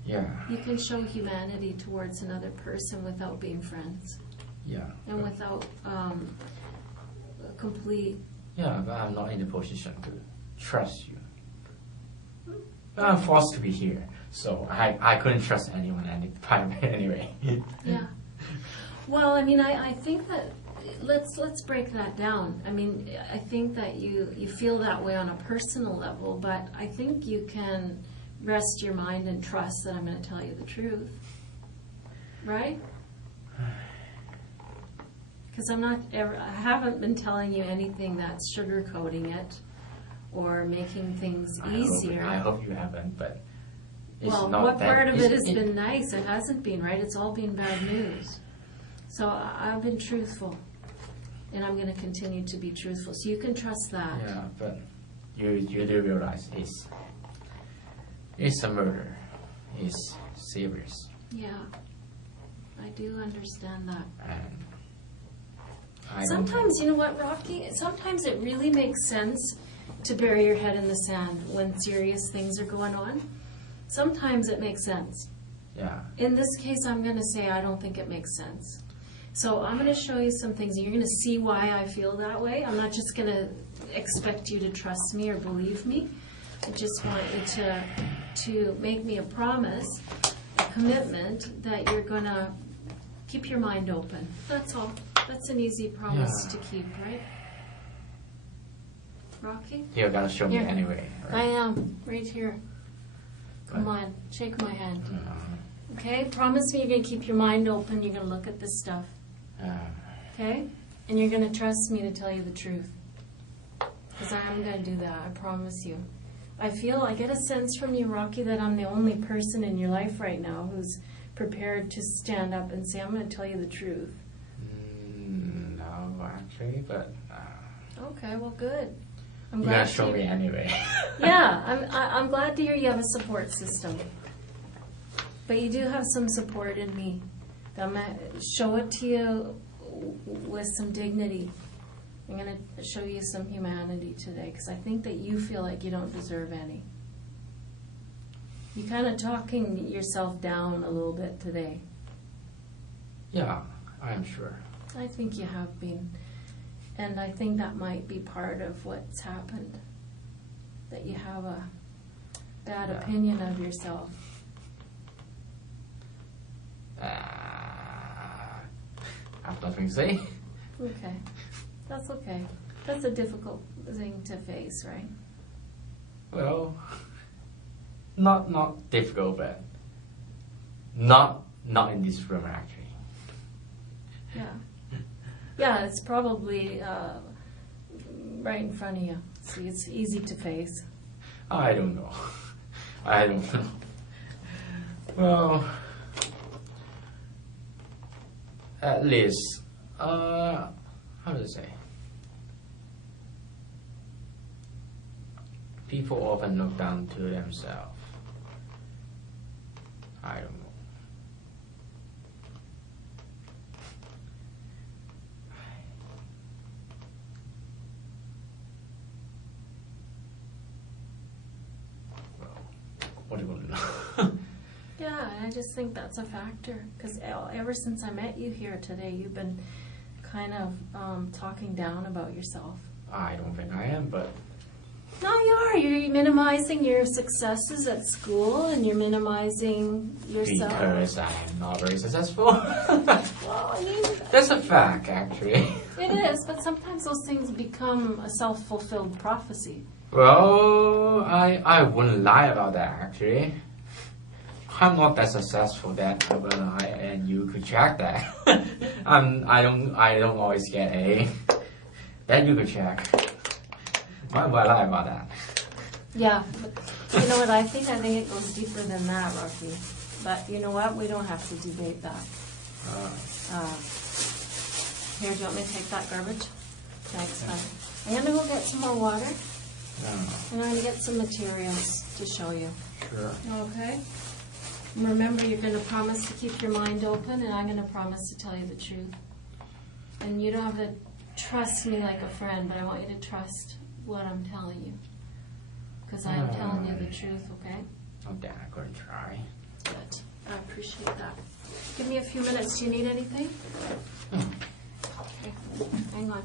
Yeah. You can show humanity towards another person without being friends. Yeah. And without complete... Yeah, but I'm not in the position to trust you. But I'm forced to be here, so I couldn't trust anyone anyway. Yeah. Well, I mean, I think that let's break that down. I mean, I think that you feel that way on a personal level, but I think you can rest your mind and trust that I'm going to tell you the truth. Right? Because I haven't been telling you anything that's sugarcoating it or making things easier. I hope you haven't, but it's well, not what that, part of it has been nice? It hasn't been, right? It's all been bad news. So I've been truthful, and I'm going to continue to be truthful. So you can trust that. Yeah, but you do realize it's a murder. It's serious. Yeah, I do understand that. And Sometimes, you know what, Rocky? Sometimes it really makes sense to bury your head in the sand when serious things are going on. Sometimes it makes sense. Yeah. In this case, I'm going to say I don't think it makes sense. So I'm going to show you some things. You're going to see why I feel that way. I'm not just going to expect you to trust me or believe me. I just want you to make me a promise, a commitment that you're going to keep your mind open. That's all. That's an easy promise to keep, right? Rocky? You're going to show me Here. anyway. I am. Right here. Come on. Shake my hand. Okay? Promise me you're going to keep your mind open. You're going to look at this stuff. Okay? And you're going to trust me to tell you the truth. Because I'm going to do that. I promise you. I get a sense from you, Rocky, that I'm the only person in your life right now who's prepared to stand up and say, I'm going to tell you the truth. No, actually, but... Okay, well, good. I'm You're glad going to show me anyway. Yeah, I'm glad to hear you have a support system. But you do have some support in me. I'm going to show it to you with some dignity. I'm going to show you some humanity today because I think that you feel like you don't deserve any. You're kind of talking yourself down a little bit today. Yeah, I am sure. I think you have been. And I think that might be part of what's happened. That you have a bad opinion of yourself. I have nothing to say. Okay. That's okay. That's a difficult thing to face, right? Well, not difficult, but not in this room actually. Yeah. Yeah, it's probably right in front of you. See, it's easy to face. I don't know. I don't know. Well, at least, how do I say? People often look down to themselves. I don't know. Well, what do you want to know? Yeah, I just think that's a factor. Because ever since I met you here today, you've been kind of talking down about yourself. I don't think I am, but No, you are. You're minimizing your successes at school, and you're minimizing yourself. Because I am not very successful. Well, I mean, That's a fact, actually. it is, but sometimes those things become a self-fulfilled prophecy. Well, I wouldn't lie about that, actually. I'm not that successful that and you could check that. I don't always get A. That you could check. Why would I lie about that? Yeah, but you know what I think? I think it goes deeper than that, Rocky. But you know what? We don't have to debate that. Here, do you want me to take that garbage? Thanks, hon. I'm gonna go get some more water, and I'm gonna get some materials to show you. Sure. Okay? And remember, you're gonna promise to keep your mind open, and I'm gonna promise to tell you the truth. And you don't have to trust me like a friend, but I want you to trust what I'm telling you. Because I am telling you the truth, okay? Okay, I'm going to try. Good. I appreciate that. Give me a few minutes. Do you need anything? Okay. Hang on.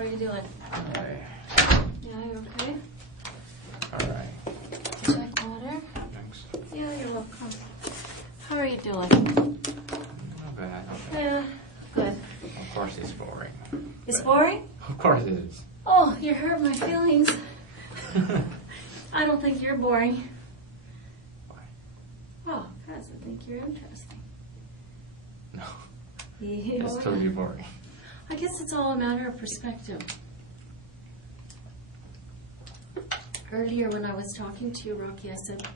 are you doing? Okay. Yeah, you okay? Alright. Check water? Thanks. Yeah, you're welcome. How are you doing? Not bad, not bad. Yeah, good. Of course it's boring. It's But- boring? Of course it is. Oh, you hurt my feelings. I don't think you're boring. Why? Oh, because I think you're interesting. No. Yeah, It's totally boring. I guess it's all a matter of perspective. Earlier when I was talking to you, Rocky, I said,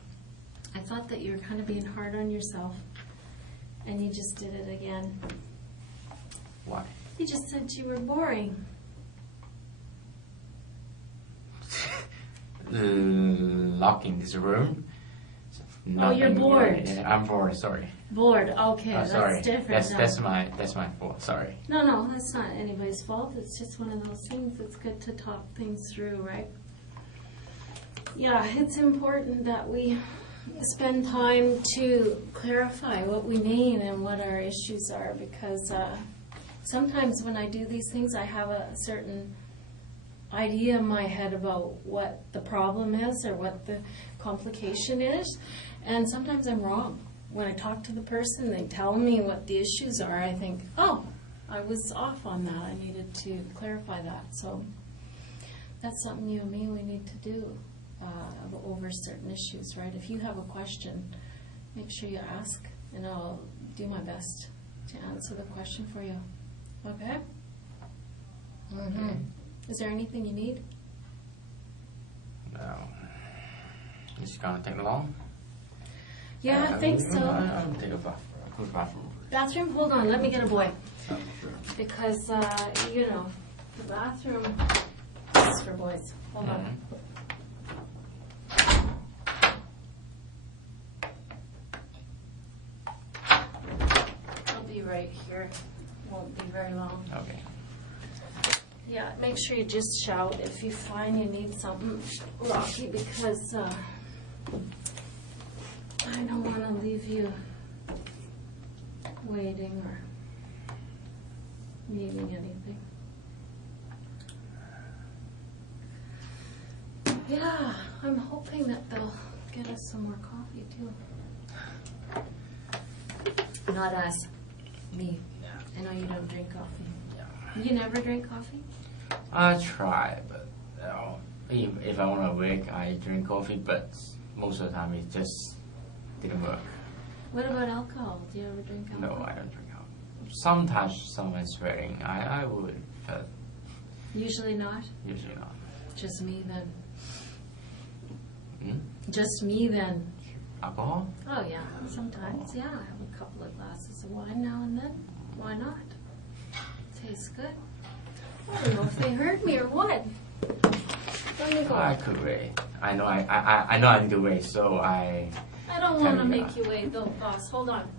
I thought that you were kind of being hard on yourself. And you just did it again. Why? You just said you were boring. Locked in this room. Oh, you're Nothing- bored. Yeah, I'm bored, sorry. Bored, okay, Oh, sorry. that's different. That's now. that's my fault, sorry. No, that's not anybody's fault. It's just one of those things. It's good to talk things through, right? Yeah, it's important that we spend time to clarify what we mean and what our issues are, because sometimes when I do these things, I have a certain idea in my head about what the problem is or what the complication is, and sometimes I'm wrong. When I talk to the person, they tell me what the issues are, I think, oh, I was off on that. I needed to clarify that. So that's something you and me, we need to do over certain issues, right? If you have a question, make sure you ask, and I'll do my best to answer the question for you. Okay? Mm-hmm. Is there anything you need? No. It's gonna take long? Yeah, I think so. I'll take a bath. Go to the bathroom. Bathroom? Hold on, let me get a boy. Oh, sure. Because, you know, the bathroom is for boys. Hold on. Mhm. I'll be right here. Won't be very long. Okay. Yeah, make sure you just shout if you find you need something, Rocky, because I don't want to leave you waiting or needing anything. Yeah, I'm hoping that they'll get us some more coffee too. Not us, me. I know you don't drink coffee. You never drink coffee? I try, but if I want to work, I drink coffee, but most of the time it just didn't work. What about alcohol? Do you ever drink alcohol? No, I don't drink alcohol. Sometimes someone's swearing, I would, but Usually not? usually not. Just me then. Hmm? Just me then. Alcohol? Oh yeah, sometimes, yeah. I have a couple of glasses of wine now and then. Why not? Tastes good. I don't know if they heard me or what. Let me go. I could wait. I know I need to wait, so I don't want to Tell me make you wait though, boss. Hold on.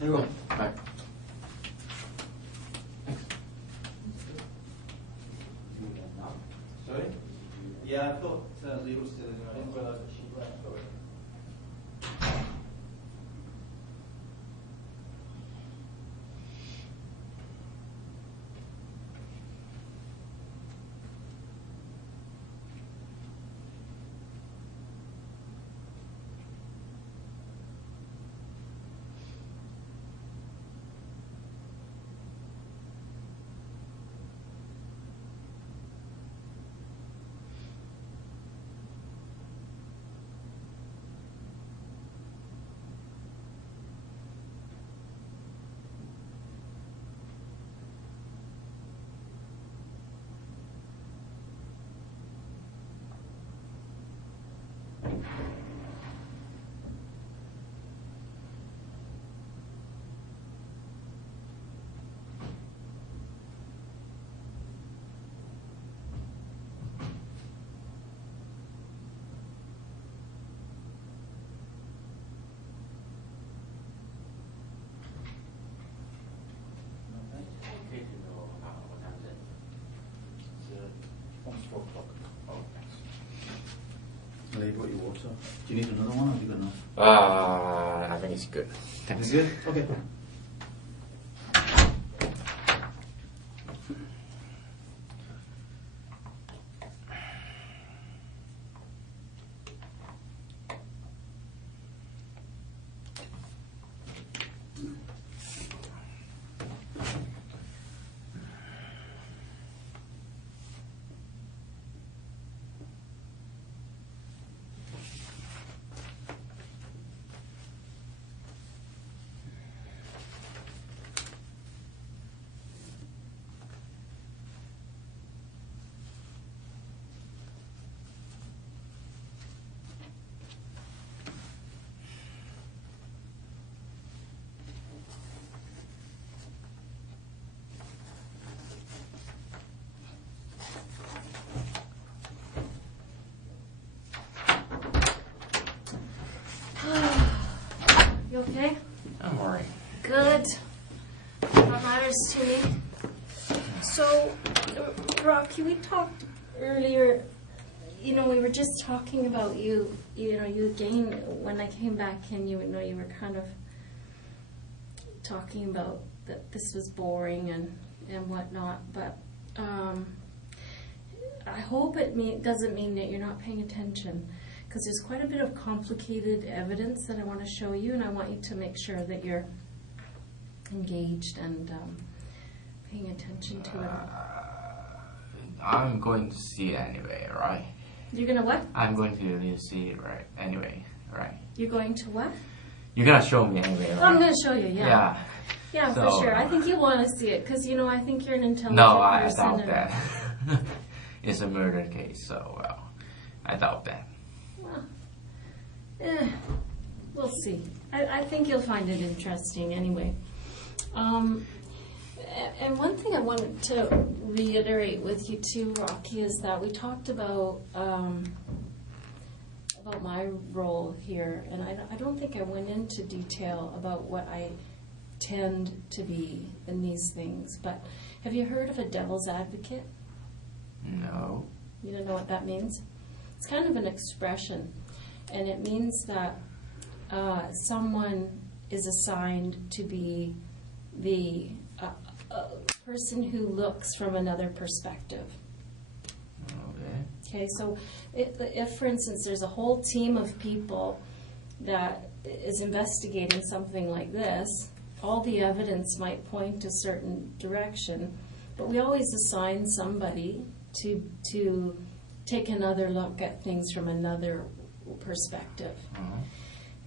There you go. Back. Sorry? Yeah, I thought legal still in there. I didn't realize that she left already. Okay to know what time is it? It's almost 4 o'clock. Oh, thanks. Lee, you got your water. Do you need another one or have you got enough? I think it's good. Thanks. Is it good? Okay. You okay? I'm alright. Good. That matters to me. So, Rocky, we talked earlier, you know, we were just talking about you again, when I came back and you were kind of talking about that this was boring and whatnot, but I hope it doesn't mean that you're not paying attention, because there's quite a bit of complicated evidence that I want to show you, and I want you to make sure that you're engaged and paying attention to it. I'm going to see it anyway, right? You're gonna what? I'm going to see it right anyway, right? You're going to what? You're gonna show me anyway, right? I'm gonna show you, yeah. Yeah. Yeah, So, for sure. I think you want to see it, because, I think you're an intelligent No, I person. doubt and- that. It's a murder case, so, well, I doubt that. Well, we'll see. I think you'll find it interesting anyway. And one thing I wanted to reiterate with you too, Rocky, is that we talked about my role here, and I don't think I went into detail about what I tend to be in these things. But have you heard of a devil's advocate? No. You don't know what that means? It's kind of an expression, and it means that someone is assigned to be the person who looks from another perspective. Okay. Okay, so if, for instance, there's a whole team of people that is investigating something like this, all the evidence might point a certain direction, but we always assign somebody to take another look at things from another perspective. Uh-huh.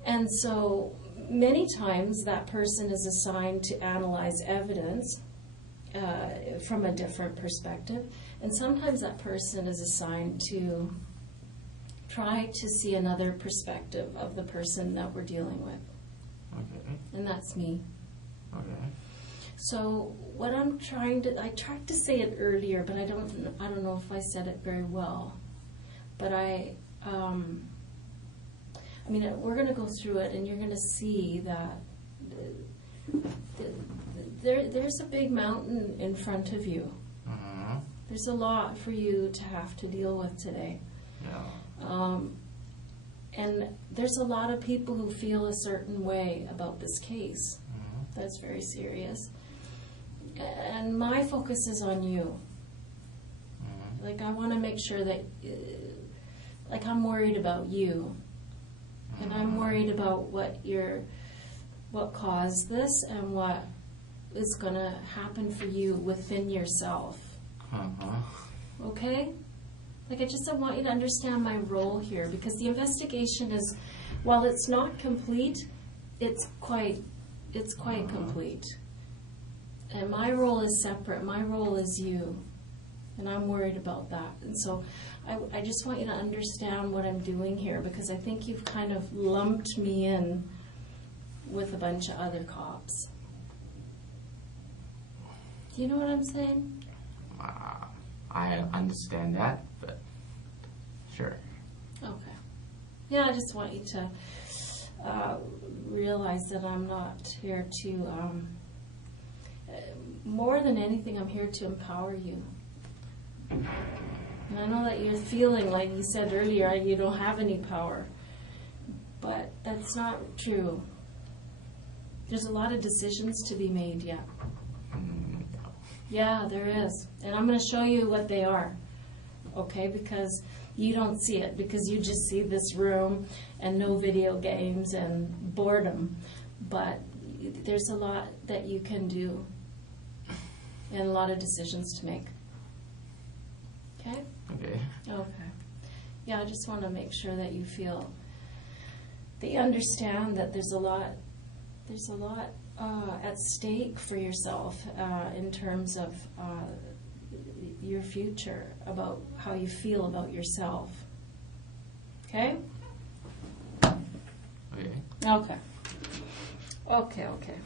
And so many times that person is assigned to analyze evidence from a different perspective, and sometimes that person is assigned to try to see another perspective of the person that we're dealing with. Okay. And that's me. Okay. So what I tried to say it earlier, but I don't know if I said it very well. But we're going to go through it, and you're going to see that there's a big mountain in front of you. Uh-huh. There's a lot for you to have to deal with today. Yeah. And there's a lot of people who feel a certain way about this case. Mhm. That's very serious. And my focus is on you. Mhm. Like, I want to make sure that, like, I'm worried about you. And I'm worried about what caused this and what is going to happen for you within yourself. Uh-huh. Okay? Like, I want you to understand my role here, because the investigation is, while it's not complete, it's quite complete. And my role is separate. My role is you. And I'm worried about that. And so I just want you to understand what I'm doing here, because I think you've kind of lumped me in with a bunch of other cops. Do you know what I'm saying? I understand that, but sure. Okay. Yeah, I just want you to realize that I'm not here to, more than anything, I'm here to empower you. And I know that you're feeling, like you said earlier, you don't have any power. But that's not true. There's a lot of decisions to be made yet. Yeah, there is. And I'm going to show you what they are. Okay? Because you don't see it. Because you just see this room and no video games and boredom. But there's a lot that you can do. And a lot of decisions to make. Okay? Okay. Okay. Yeah, I just want to make sure that you feel, that you understand that there's a lot at stake for yourself in terms of your future, about how you feel about yourself. Okay? Okay. Okay. Okay.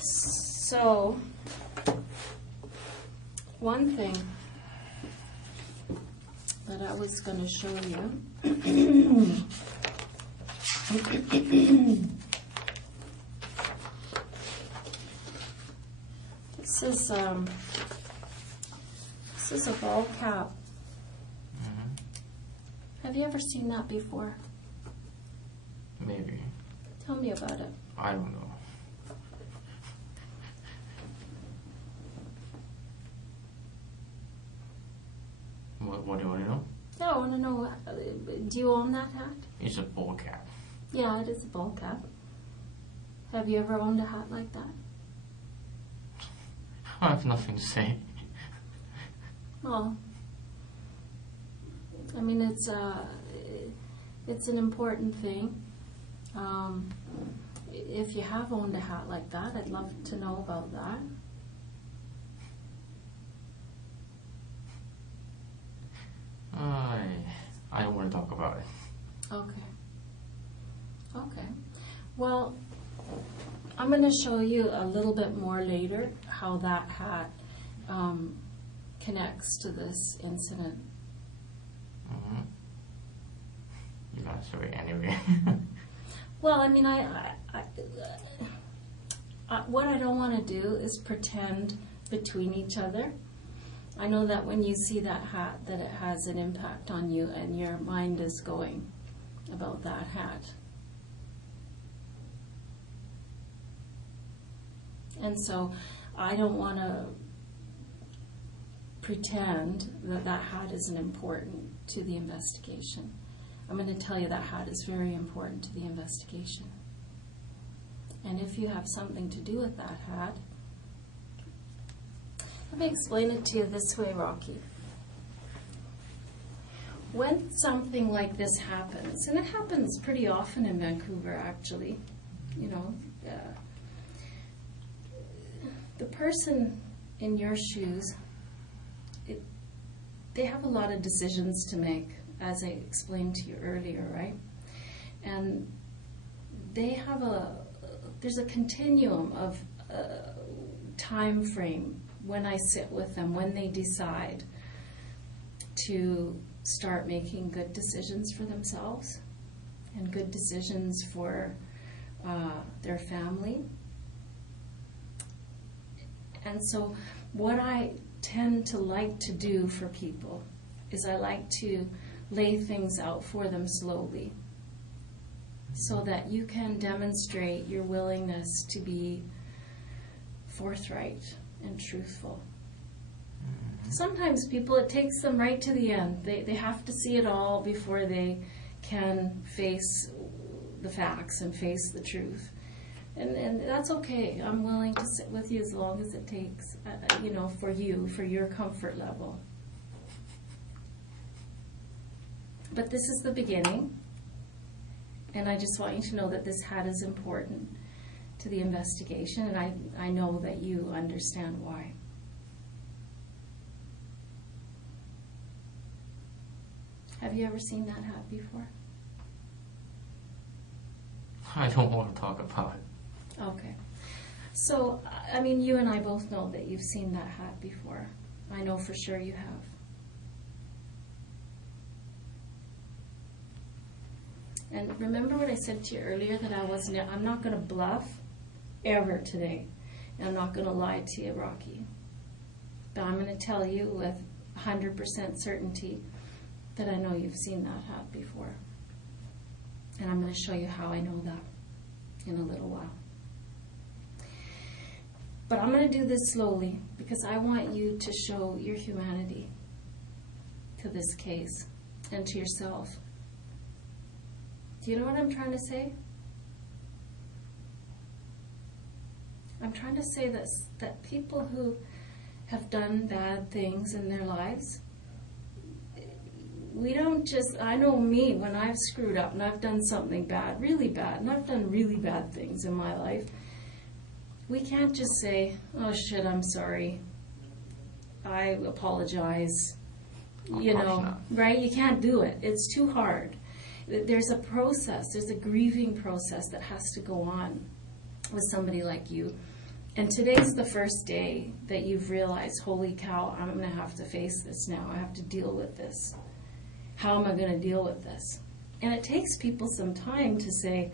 So, one thing that I was going to show you. This is a ball cap. Mhm. Have you ever seen that before? Maybe. Tell me about it. I don't know. What do you want to know? Yeah, I want to know, do you own that hat? It's a ball cap. Yeah, it is a ball cap. Have you ever owned a hat like that? I have nothing to say. Well, I mean, it's an important thing. If you have owned a hat like that, I'd love to know about that. I don't want to talk about it. Okay. Well, I'm going to show you a little bit more later how that hat connects to this incident. Mm-hmm. You're not sure anyway. Well, I mean, what I don't want to do is pretend between each other. I know that when you see that hat, that it has an impact on you, and your mind is going about that hat. And so I don't want to pretend that that hat isn't important to the investigation. I'm going to tell you that hat is very important to the investigation. And if you have something to do with that hat, let me explain it to you this way, Rocky. When something like this happens, and it happens pretty often in Vancouver, actually, you know, the person in your shoes, they have a lot of decisions to make, as I explained to you earlier, right? And there's a continuum of time frame when I sit with them, when they decide to start making good decisions for themselves and good decisions for their family. And so what I tend to like to do for people is I like to lay things out for them slowly so that you can demonstrate your willingness to be forthright and truthful. Sometimes people, it takes them right to the end. They have to see it all before they can face the facts and face the truth. And that's okay. I'm willing to sit with you as long as it takes, for you, for your comfort level. But this is the beginning, and I just want you to know that this hat is important to the investigation, and I know that you understand why. Have you ever seen that hat before? I don't want to talk about it. Okay. So, I mean, you and I both know that you've seen that hat before. I know for sure you have. And remember what I said to you earlier, that I'm not going to bluff ever today. And I'm not going to lie to you, Rocky. But I'm going to tell you with 100% certainty that I know you've seen that hat before. And I'm going to show you how I know that in a little while. But I'm going to do this slowly because I want you to show your humanity to this case and to yourself. Do you know what I'm trying to say? I'm trying to say that people who have done bad things in their lives, we don't just, I know me, when I've screwed up and I've done something bad, really bad, and I've done really bad things in my life, we can't just say, oh shit, I'm sorry, I apologize, right? You can't do it. It's too hard. There's a process, there's a grieving process that has to go on with somebody like you. And today's the first day that you've realized, holy cow, I'm going to have to face this now. I have to deal with this. How am I going to deal with this? And it takes people some time to say,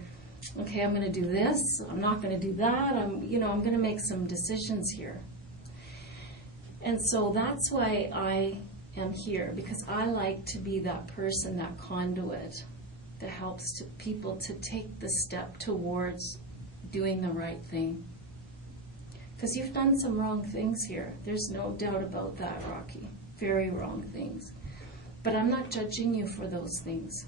okay, I'm going to do this. I'm not going to do that. I'm going to make some decisions here. And so that's why I am here, because I like to be that person, that conduit that helps people to take the step towards doing the right thing. Because you've done some wrong things here. There's no doubt about that, Rocky. Very wrong things. But I'm not judging you for those things.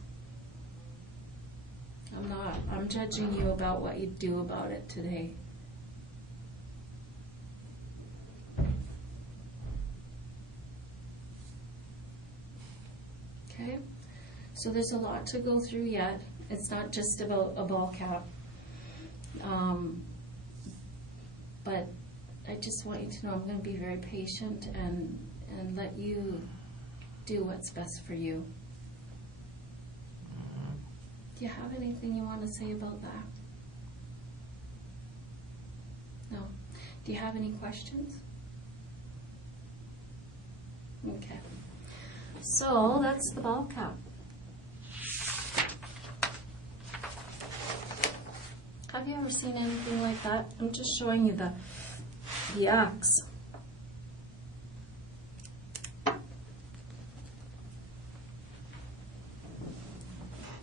I'm not. I'm judging you about what you do about it today. Okay? So there's a lot to go through yet. It's not just about a ball cap. But I just want you to know I'm going to be very patient and let you do what's best for you. Do you have anything you want to say about that? No. Do you have any questions? Okay. So that's the ball cap. Have you ever seen anything like that? I'm just showing you the axe.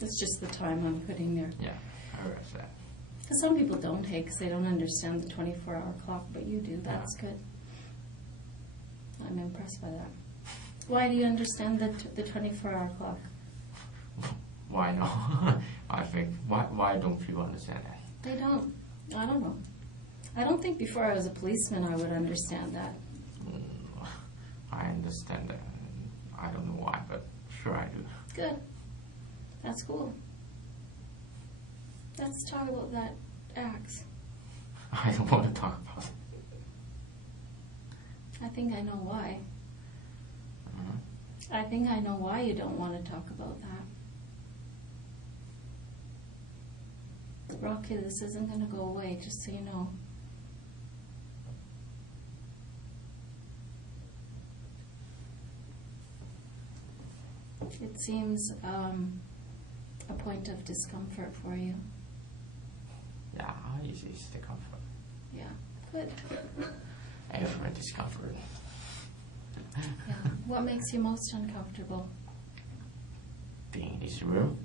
It's just the time I'm putting there. Yeah, I read that. Because some people don't take, because they don't understand the 24-hour clock, but you do. That's good. I'm impressed by that. Why do you understand the 24-hour clock? Why not? I think, why don't people understand that? They don't. I don't know. I don't think before I was a policeman I would understand that. I understand that. I don't know why, but sure I do. Good. That's cool. Let's talk about that axe. I don't want to talk about it. I think I know why. I think I know why you don't want to talk about that. Rocky, this isn't going to go away, just so you know. It seems a point of discomfort for you. Yeah, it's the comfort. Yeah, good. Every discomfort. Yeah. What makes you most uncomfortable? in his room.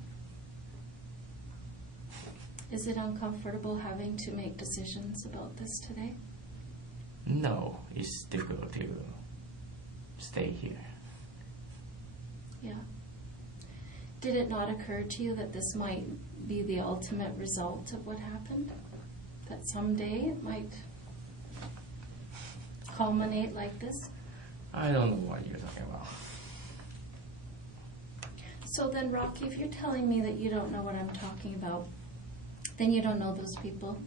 Is it uncomfortable having to make decisions about this today? No, it's difficult to stay here. Yeah. Did it not occur to you that this might be the ultimate result of what happened? That someday it might culminate like this? I don't know what you're talking about. So then, Rocky, if you're telling me that you don't know what I'm talking about, then you don't know those people.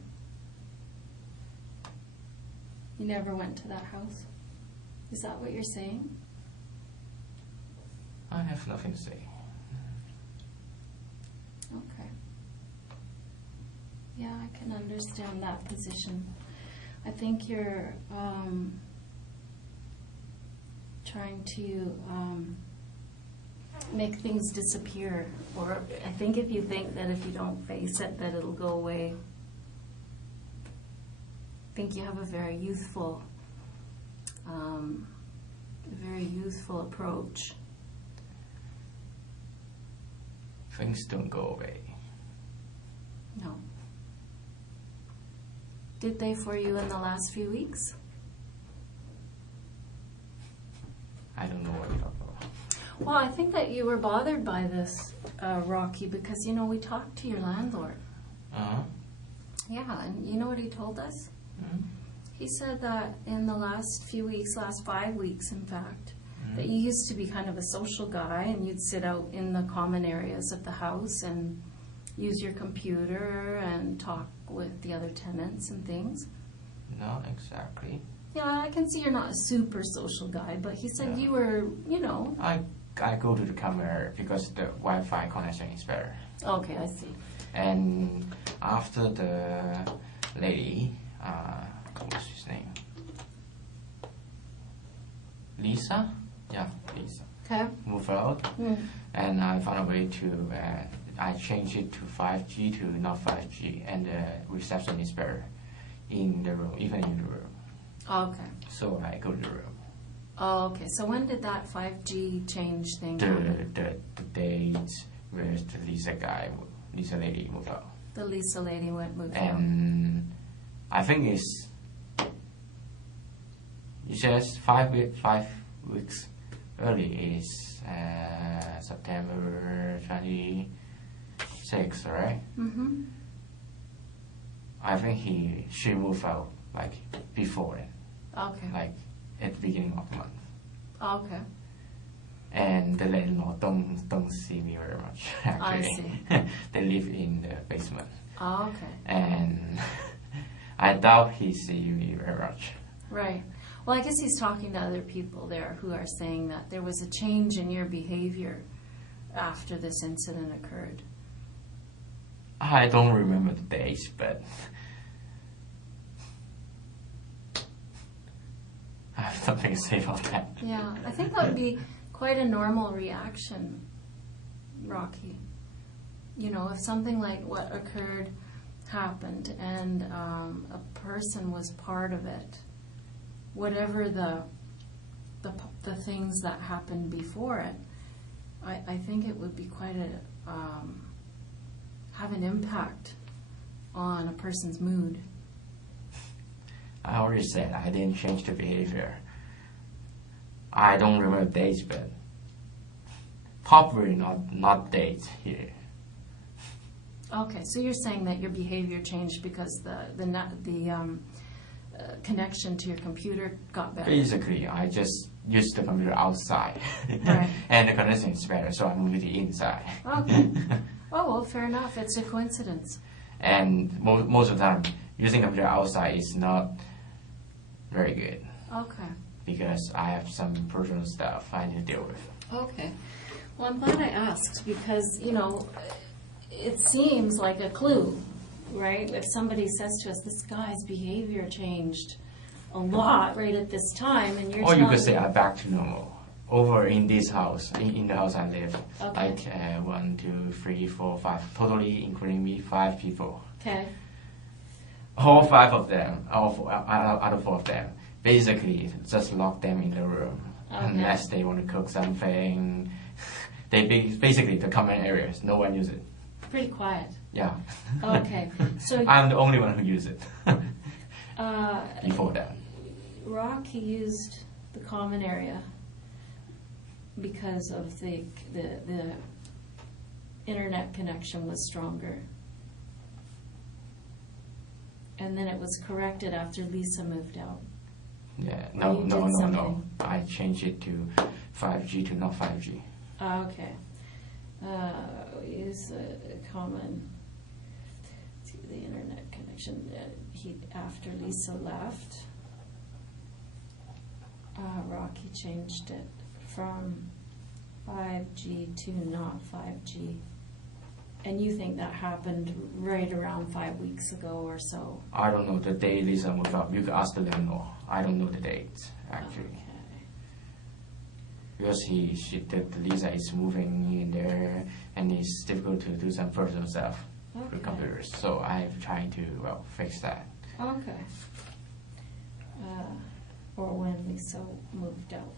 You never went to that house. Is that what you're saying? I have nothing to say. Okay. Yeah, I can understand that position. I think you're trying to make things disappear. Or I think if you think that if you don't face it, that it'll go away. I think you have a very youthful approach. Things don't go away. No. Did they for you in the last few weeks? I don't know what you're talking about. Well, I think that you were bothered by this, Rocky, because, you know, we talked to your landlord. Uh-huh. Yeah, and you know what he told us? Mm-hmm. He said that in the last few weeks, last 5 weeks, in fact, that you used to be kind of a social guy and you'd sit out in the common areas of the house and use your computer and talk with the other tenants and things. Not exactly. Yeah, I can see you're not a super social guy, but he said Yeah. you were, you know. I go to the camera because the Wi-Fi connection is better. Okay, I see. And after the lady, what's his name? Lisa? Yeah, Lisa. Okay. Move out. And I found a way to, I changed it to 5G to not 5G, and the reception is better in the room, even in the room. Okay. So I go to the room. Oh, okay. So when did that 5G change thing happen? The date where the Lisa lady moved out. The Lisa lady moved out. And I think it's just 5 weeks early is September 26th, right? Mm-hmm. I think she moved out like before it, Okay. like at the beginning of the month. Okay. And the landlord don't see me very much. Actually, I see. They live in the basement, Oh, okay. and I doubt he see me very much. Right. Well, I guess he's talking to other people there who are saying that there was a change in your behavior after this incident occurred. I don't remember the dates, but I have something to say about that. Yeah, I think that would be quite a normal reaction, Rocky. You know, if something like what occurred happened and a person was part of it, whatever the things that happened before it, I think it would be quite a have an impact on a person's mood. I already said I didn't change the behavior. I don't remember dates, but probably not dates here. Okay, so you're saying that your behavior changed because the connection to your computer got better. Basically, I just used the computer outside, Right. and the connection is better, so I moved it inside. Okay. Oh, well, fair enough. It's a coincidence. And most of the time, using computer outside is not very good Okay. because I have some personal stuff I need to deal with. Okay. Well, I'm glad I asked because, you know, it seems like a clue, right? If somebody says to us, this guy's behavior changed a lot right at this time, and you're Or you telling could say me- I'm back to normal. Over in this house, in the house I live, Okay. like 1, 2, 3, 4, 5, totally including me, 5 people. Okay. All 5 of them, out of 4 of them, basically just lock them in the room Okay. unless they want to cook something, basically the common areas. No one uses it. Pretty quiet. Yeah. Okay. So I'm the only one who uses it. Before that. Rocky used the common area because of the internet connection was stronger. And then it was corrected after Lisa moved out. Yeah. You No. did No. something. I changed it to 5G to not 5G. Okay. Use a common to the internet connection. After Lisa left, Rocky changed it from 5G to not 5G. And you think that happened right around 5 weeks ago or so? I don't know the day Lisa moved out. You can ask the landlord. I don't know the dates actually. Okay. Because Lisa is moving in there, and it's difficult to do some personal stuff with Okay. computers. So I'm trying to fix that. Okay. Or when Lisa moved out.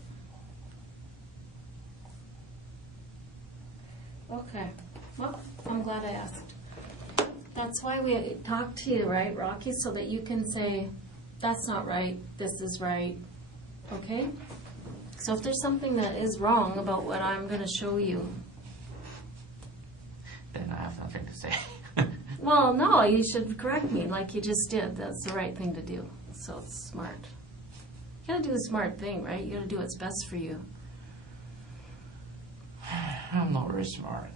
Okay. Well, I'm glad I asked. That's why we talked to you, right, Rocky? So that you can say, that's not right, this is right. Okay? So if there's something that is wrong about what I'm going to show you, Then I have nothing to say. well, no, you should correct me like you just did. That's the right thing to do. So it's smart. You gotta do the smart thing, right? You gotta do what's best for you. I'm not very smart.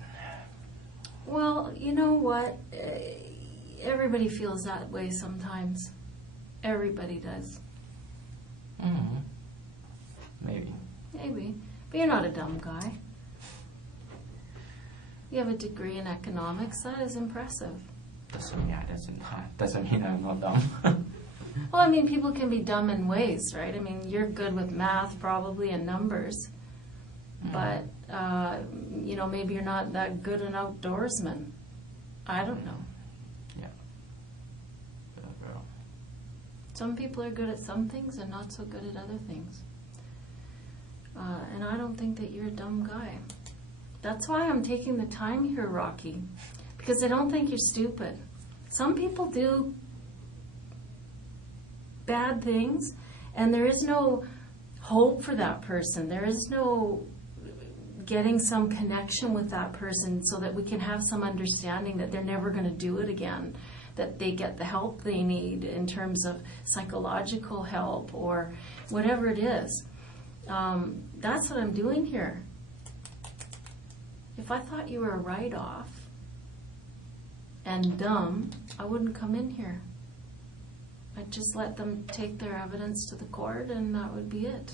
Well, you know what? Everybody feels that way sometimes. Everybody does. Mm-hmm. Maybe. Maybe. But you're not a dumb guy. You have a degree in economics. That is impressive. Doesn't mean I'm not dumb. Well, I mean, people can be dumb in ways, right? I mean, you're good with math probably and numbers. But, maybe you're not that good an outdoorsman. I don't know. Yeah. Some people are good at some things and not so good at other things. And I don't think that you're a dumb guy. That's why I'm taking the time here, Rocky, because I don't think you're stupid. Some people do bad things, and there is no hope for that person. There is no getting some connection with that person so that we can have some understanding that they're never going to do it again, that they get the help they need in terms of psychological help or whatever it is. That's what I'm doing here. If I thought you were a write-off and dumb, I wouldn't come in here. I'd just let them take their evidence to the court and that would be it.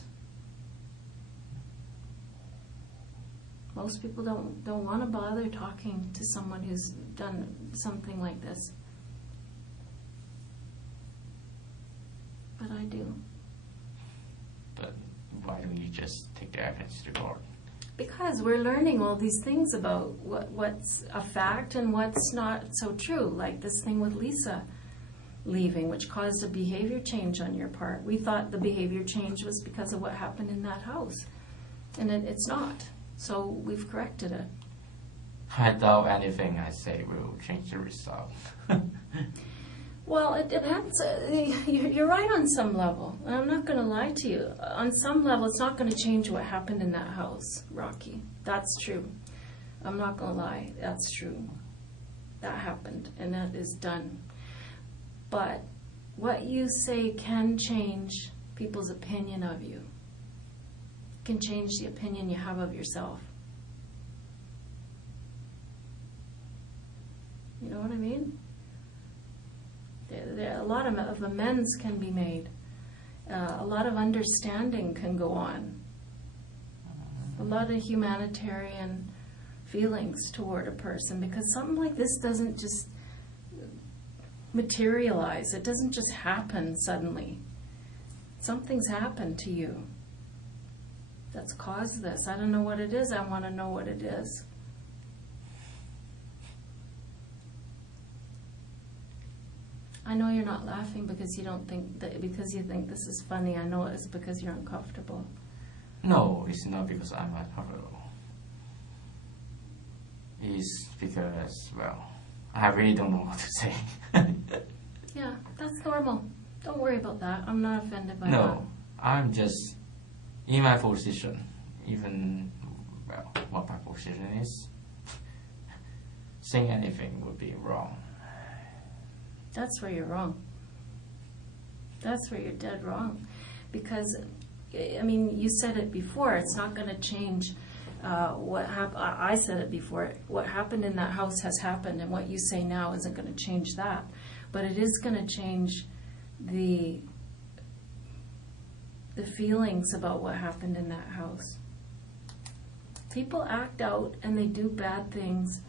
Most people don't want to bother talking to someone who's done something like this. But I do. But why don't you just take the evidence to court? Because we're learning all these things about what's a fact and what's not so true, like this thing with Lisa leaving, which caused a behavior change on your part. We thought the behavior change was because of what happened in that house, and it's not. So we've corrected it. I doubt anything I say will change the result. Well, it depends. You're right on some level. I'm not going to lie to you. On some level, it's not going to change what happened in that house, Rocky. That's true. I'm not going to lie. That's true. That happened, and that is done. But what you say can change people's opinion of you. It can change the opinion you have of yourself. You know what I mean? A lot of amends can be made. A lot of understanding can go on. A lot of humanitarian feelings toward a person, because something like this doesn't just materialize. It doesn't just happen suddenly. Something's happened to you that's caused this. I don't know what it is. I want to know what it is. I know you're not laughing because you don't think that, because you think this is funny. I know it's because you're uncomfortable. No, it's not because I'm uncomfortable. is because, well, I really don't know what to say. Yeah, that's normal. Don't worry about that. I'm not offended by that. No, I'm just in my position. Even, well, what my position is, saying anything would be wrong. That's where you're wrong. That's where you're dead wrong. Because, I mean, you said it before, it's not going to change what happened. I said it before, what happened in that house has happened, and what you say now isn't going to change that. But it is going to change the feelings about what happened in that house. People act out and they do bad things.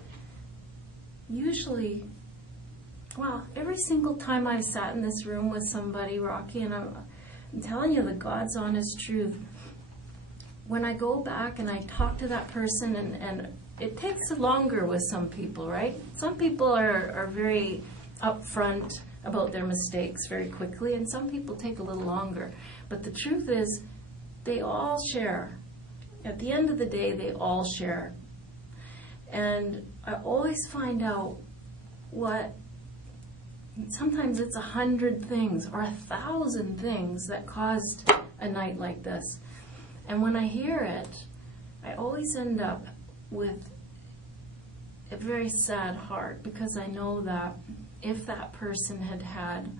Usually, well, every single time I sat in this room with somebody, Rocky, and I'm telling you the God's honest truth, when I go back and I talk to that person, and it takes longer with some people, right? Some people are very upfront about their mistakes very quickly, and some people take a little longer. But the truth is, they all share. At the end of the day, they all share. And I always find out what, sometimes it's 100 things or 1,000 things that caused a night like this. And when I hear it, I always end up with a very sad heart, because I know that if that person had had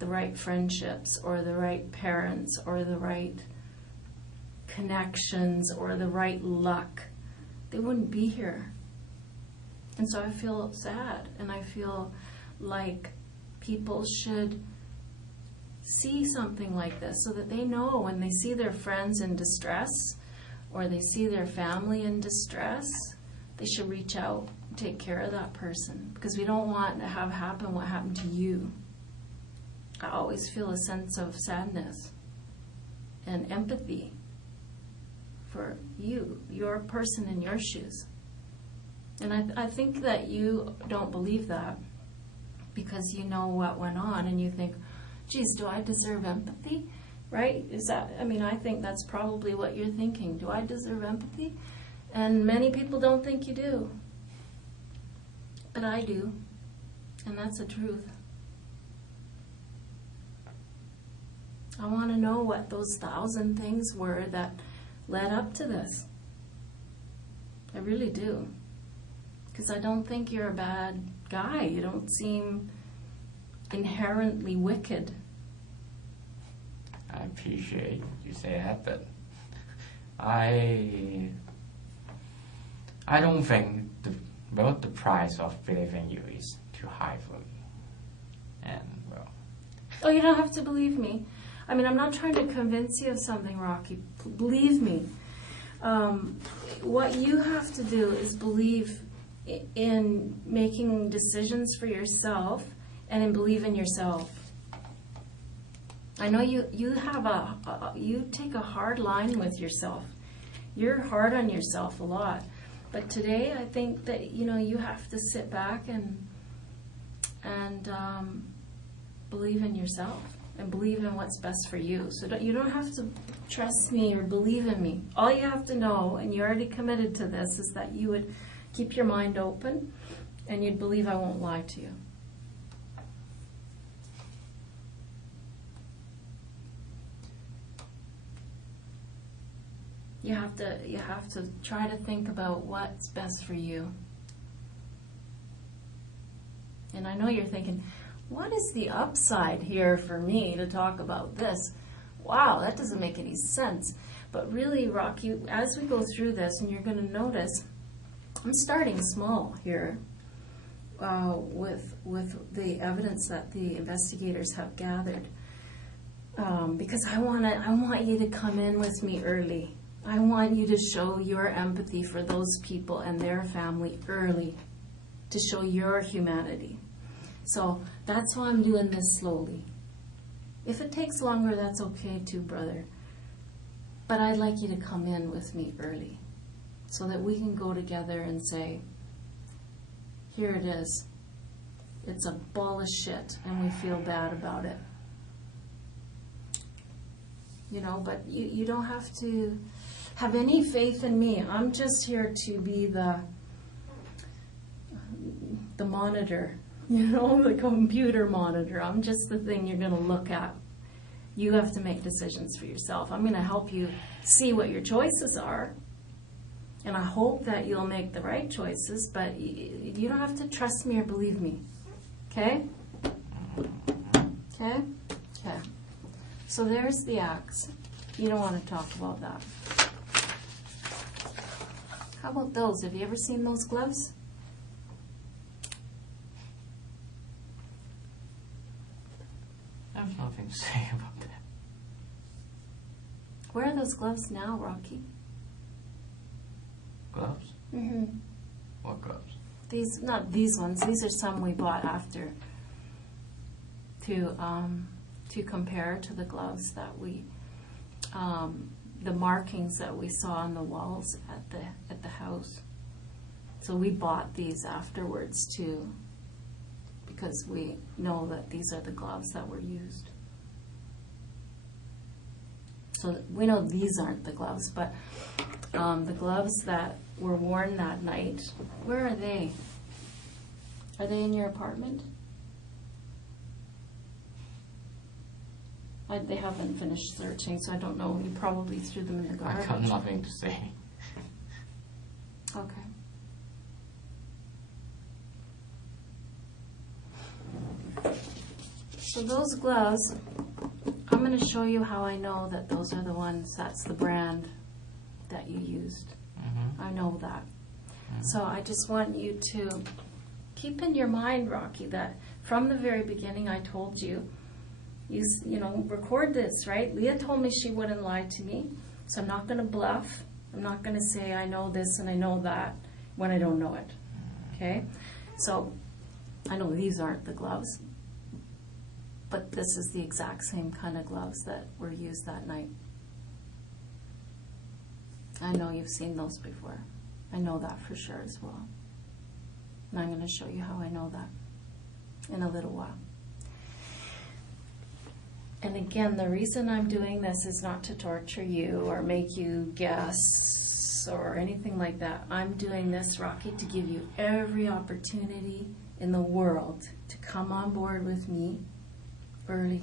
the right friendships or the right parents or the right connections or the right luck, they wouldn't be here. And so I feel sad, and I feel like people should see something like this so that they know when they see their friends in distress or they see their family in distress, they should reach out and take care of that person, because we don't want to have happen what happened to you. I always feel a sense of sadness and empathy for you, your person in your shoes. And I think that you don't believe that because you know what went on, and you think, geez, do I deserve empathy? Right? Is that, I mean, I think that's probably what you're thinking. Do I deserve empathy? And many people don't think you do. But I do. And that's the truth. I want to know what those 1,000 things were that led up to this. I really do. Because I don't think you're a bad guy. You don't seem inherently wicked. I appreciate you say that, but I don't think the price of believing you is too high for me. And, well... Oh, you don't have to believe me. I mean, I'm not trying to convince you of something, Rocky. Believe me. What you have to do is believe in making decisions for yourself and in believe in yourself. I know you take a hard line with yourself. You're hard on yourself a lot. But today I think that, you know, you have to sit back and believe in yourself and believe in what's best for you. So you don't have to trust me or believe in me. All you have to know, and you're already committed to this, is that you would keep your mind open and you'd believe I won't lie to you. You have to try to think about what's best for you. And I know you're thinking, what is the upside here for me to talk about this? Wow, that doesn't make any sense. But really, Rocky, as we go through this, and you're going to notice, I'm starting small here with the evidence that the investigators have gathered, because I want you to come in with me early. I want you to show your empathy for those people and their family early, to show your humanity. So that's why I'm doing this slowly. If it takes longer, that's okay too, brother. But I'd like you to come in with me early so that we can go together and say, here it is. It's a ball of shit and we feel bad about it. You know, but you don't have to have any faith in me. I'm just here to be the the monitor, you know, the computer monitor. I'm just the thing you're going to look at. You have to make decisions for yourself. I'm going to help you see what your choices are. And I hope that you'll make the right choices, but you don't have to trust me or believe me. Okay? Okay? Okay. So there's the axe. You don't want to talk about that. How about those? Have you ever seen those gloves? I have nothing to say about that. Where are those gloves now, Rocky? Gloves? Mm-hmm. What gloves? These, not these ones. These are some we bought after to compare to the gloves that we, the markings that we saw on the walls at the house. So we bought these afterwards too, because we know that these are the gloves that were used. So we know these aren't the gloves, but the gloves that were worn that night, where are they? Are they in your apartment? They haven't finished searching, so I don't know. You probably threw them in the I garbage. got nothing to say. Okay. So those gloves, I'm going to show you how I know that those are the ones, that's the brand that you used. Mm-hmm. I know that. So I just want you to keep in your mind, Rocky, that from the very beginning I told you, you know, record this, right? Leah told me she wouldn't lie to me, so I'm not going to bluff. I'm not going to say I know this and I know that when I don't know it. Okay? So I know these aren't the gloves, but this is the exact same kind of gloves that were used that night. I know you've seen those before. I know that for sure as well. And I'm going to show you how I know that in a little while. And again, the reason I'm doing this is not to torture you or make you guess or anything like that. I'm doing this, Rocky, to give you every opportunity in the world to come on board with me early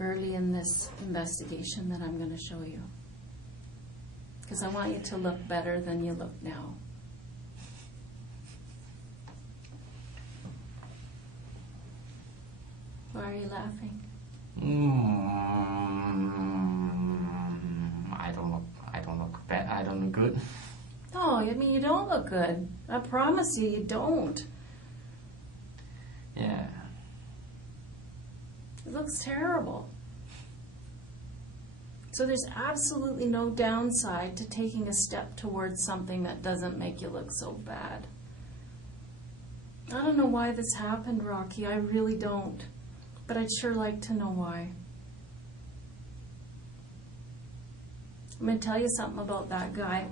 in this investigation that I'm going to show you. Because I want you to look better than you look now. Why are you laughing? I don't look bad. I don't look good. No, I mean, you don't look good. I promise you, you don't. Yeah. It looks terrible. So there's absolutely no downside to taking a step towards something that doesn't make you look so bad. I don't know why this happened, Rocky. I really don't. But I'd sure like to know why. I'm going to tell you something about that guy.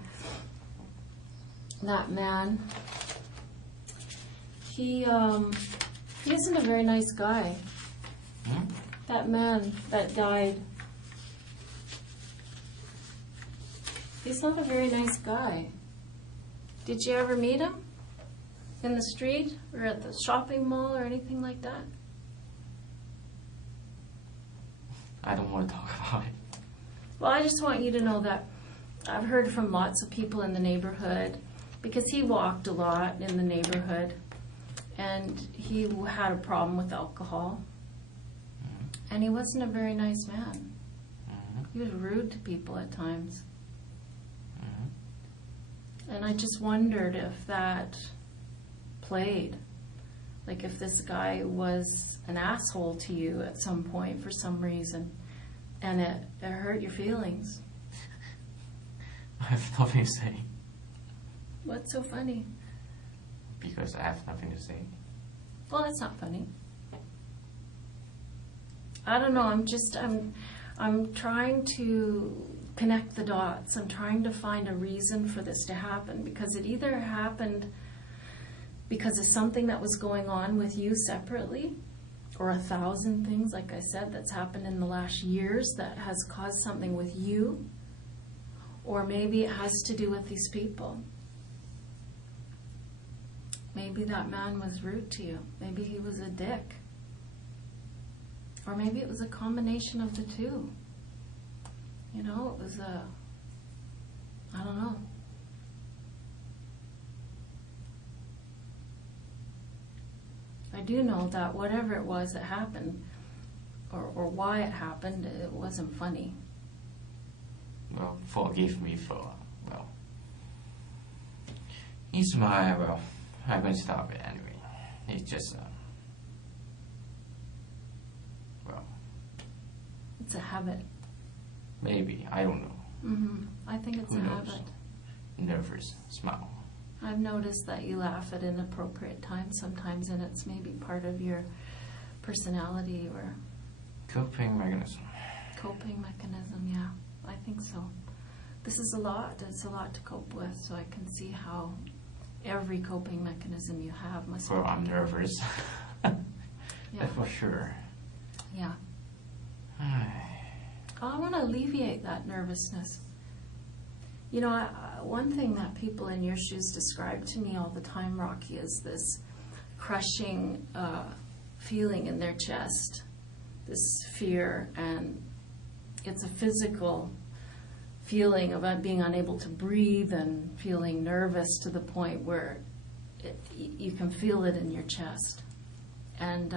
That man. He isn't a very nice guy. Hmm? That man that died. He's not a very nice guy. Did you ever meet him? In the street or at the shopping mall or anything like that? I don't want to talk about it. Well, I just want you to know that I've heard from lots of people in the neighborhood, because he walked a lot in the neighborhood, and he had a problem with alcohol, and he wasn't a very nice man. He was rude to people at times. And I just wondered if that played. Like if this guy was an asshole to you at some point for some reason, and it hurt your feelings. I have nothing to say. What's so funny? Because I have nothing to say. Well, that's not funny. I don't know, I'm trying to connect the dots. I'm trying to find a reason for this to happen, because it either happened because of something that was going on with you separately, or 1,000 things, like I said, that's happened in the last years that has caused something with you, or maybe it has to do with these people. Maybe that man was rude to you. Maybe he was a dick. Or maybe it was a combination of the two. You know, it was I don't know. I do know that whatever it was that happened, or why it happened, it wasn't funny. Well, forgive me for, well, it's my, well, I'm going to stop it anyway. It's just, well, It's a habit. maybe, I don't know. I think it's Who a knows? habit. Nervous smile. I've noticed that you laugh at inappropriate times sometimes, and it's maybe part of your personality or Coping mechanism. coping mechanism. Yeah, I think so. This is a lot. It's a lot to cope with, so I can see how every coping mechanism you have must Well, I'm nervous. Yeah. That's for sure. Yeah. I want to alleviate that nervousness. You know, one thing that people in your shoes describe to me all the time, Rocky, is this crushing feeling in their chest, this fear, and it's a physical feeling of being unable to breathe and feeling nervous to the point where you can feel it in your chest. And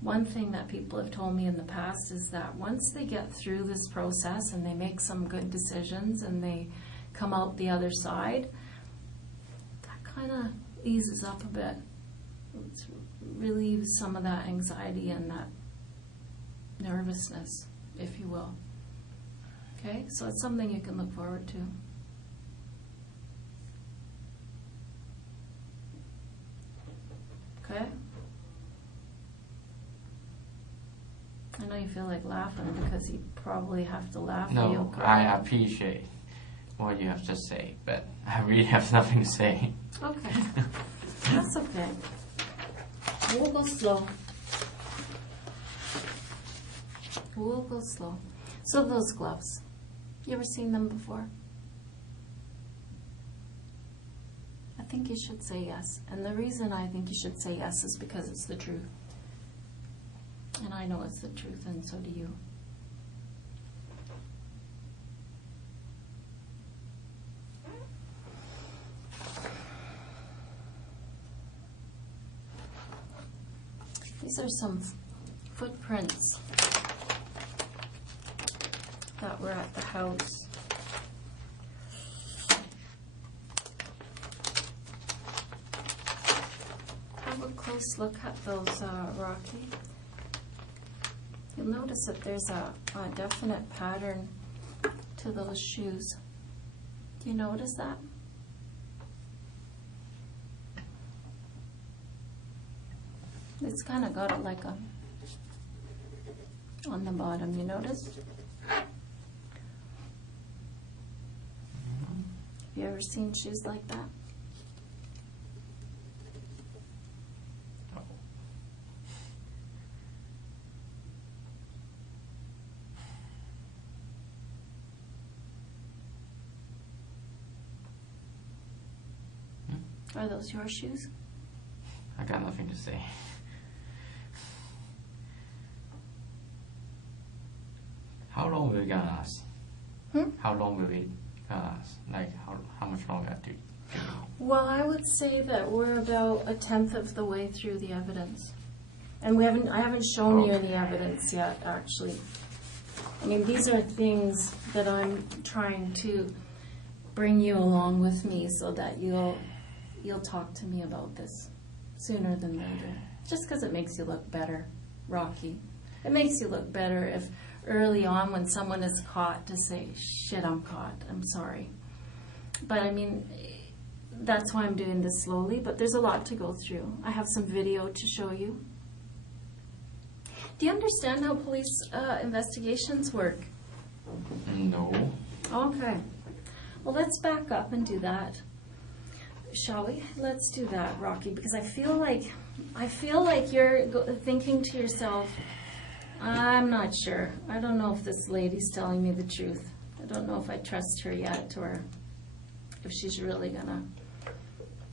one thing that people have told me in the past is that once they get through this process and they make some good decisions and they come out the other side, that kind of eases up a bit. It relieves some of that anxiety and that nervousness, if you will. Okay, so it's something you can look forward to. Okay? I know you feel like laughing because you probably have to laugh or you'll No, cry. I appreciate what you have to say, but I really have nothing to say. Okay, that's okay. We'll go slow. We'll go slow. So those gloves, you ever seen them before? I think you should say yes. And the reason I think you should say yes is because it's the truth. And I know it's the truth, and so do you. These are some footprints that were at the house. Have a close look at those, Rocky. You'll notice that there's a definite pattern to those shoes. Do you notice that? It's kind of got it like a on the bottom, you notice? Have you ever seen shoes like that? Are those your shoes? I got nothing to say. How long will it gonna last? How long will it gonna last? Like how much longer do you? Well, I would say that we're about 1/10 of the way through the evidence. And I haven't shown you any evidence yet, actually. I mean, these are things that I'm trying to bring you along with me so that you'll talk to me about this sooner than later. Just because it makes you look better, Rocky. It makes you look better if early on when someone is caught to say, shit, I'm caught, I'm sorry. But I mean, that's why I'm doing this slowly, but there's a lot to go through. I have some video to show you. Do you understand how police investigations work? No. Okay. Well, let's back up and do that. Shall we? Let's do that, Rocky, because I feel like you're thinking to yourself, I'm not sure. I don't know if this lady's telling me the truth. I don't know if I trust her yet, or if she's really gonna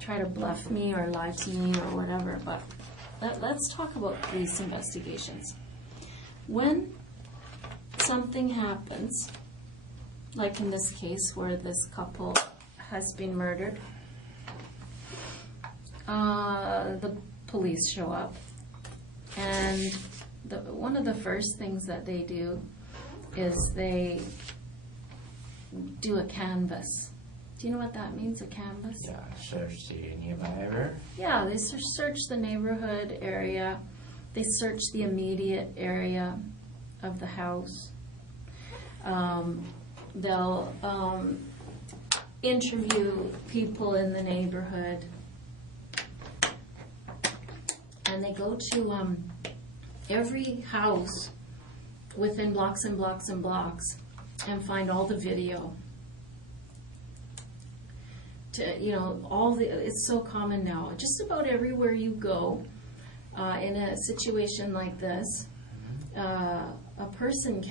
try to bluff me or lie to me or whatever, but let's talk about police investigations. When something happens, like in this case where this couple has been murdered, the police show up, and one of the first things that they do is they do a canvass. Do you know what that means, a canvass? Yeah, search the nearby area. Yeah, they search the neighborhood area. They search the immediate area of the house. They'll interview people in the neighborhood. And they go to every house within blocks and blocks and blocks and find all the video. It's so common now. Just about everywhere you go, in a situation like this, a person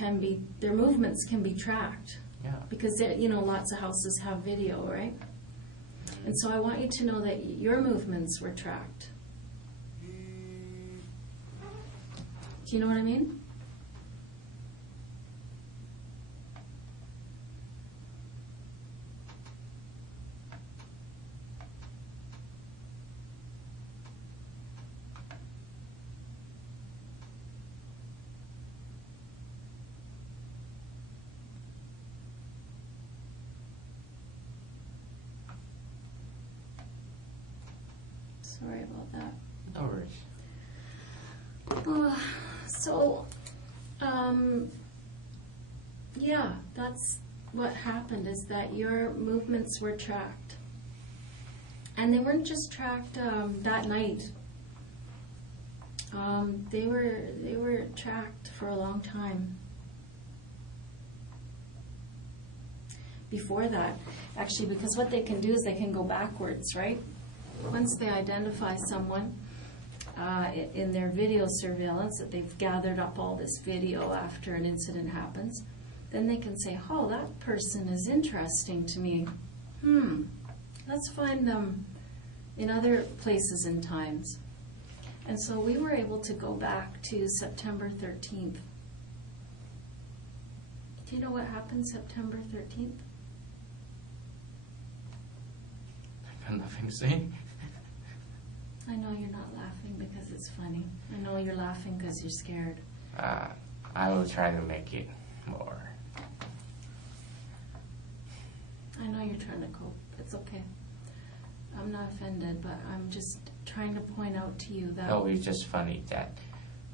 their movements can be tracked. Yeah. Because lots of houses have video, right? And so I want you to know that your movements were tracked. Do you know what I mean? Sorry about that. No worries. Yeah, that's what happened, is that your movements were tracked. And they weren't just tracked that night. They were tracked for a long time. Before that, actually, because what they can do is they can go backwards, right? Once they identify someone in their video surveillance, that they've gathered up all this video after an incident happens, then they can say, oh, that person is interesting to me. Let's find them in other places and times. And so we were able to go back to September 13th. Do you know what happened September 13th? I got nothing to say. I know you're not laughing because it's funny. I know you're laughing because you're scared. I will try to make it more. I know you're trying to cope. It's okay. I'm not offended, but I'm just trying to point out to you that... No, it's just funny that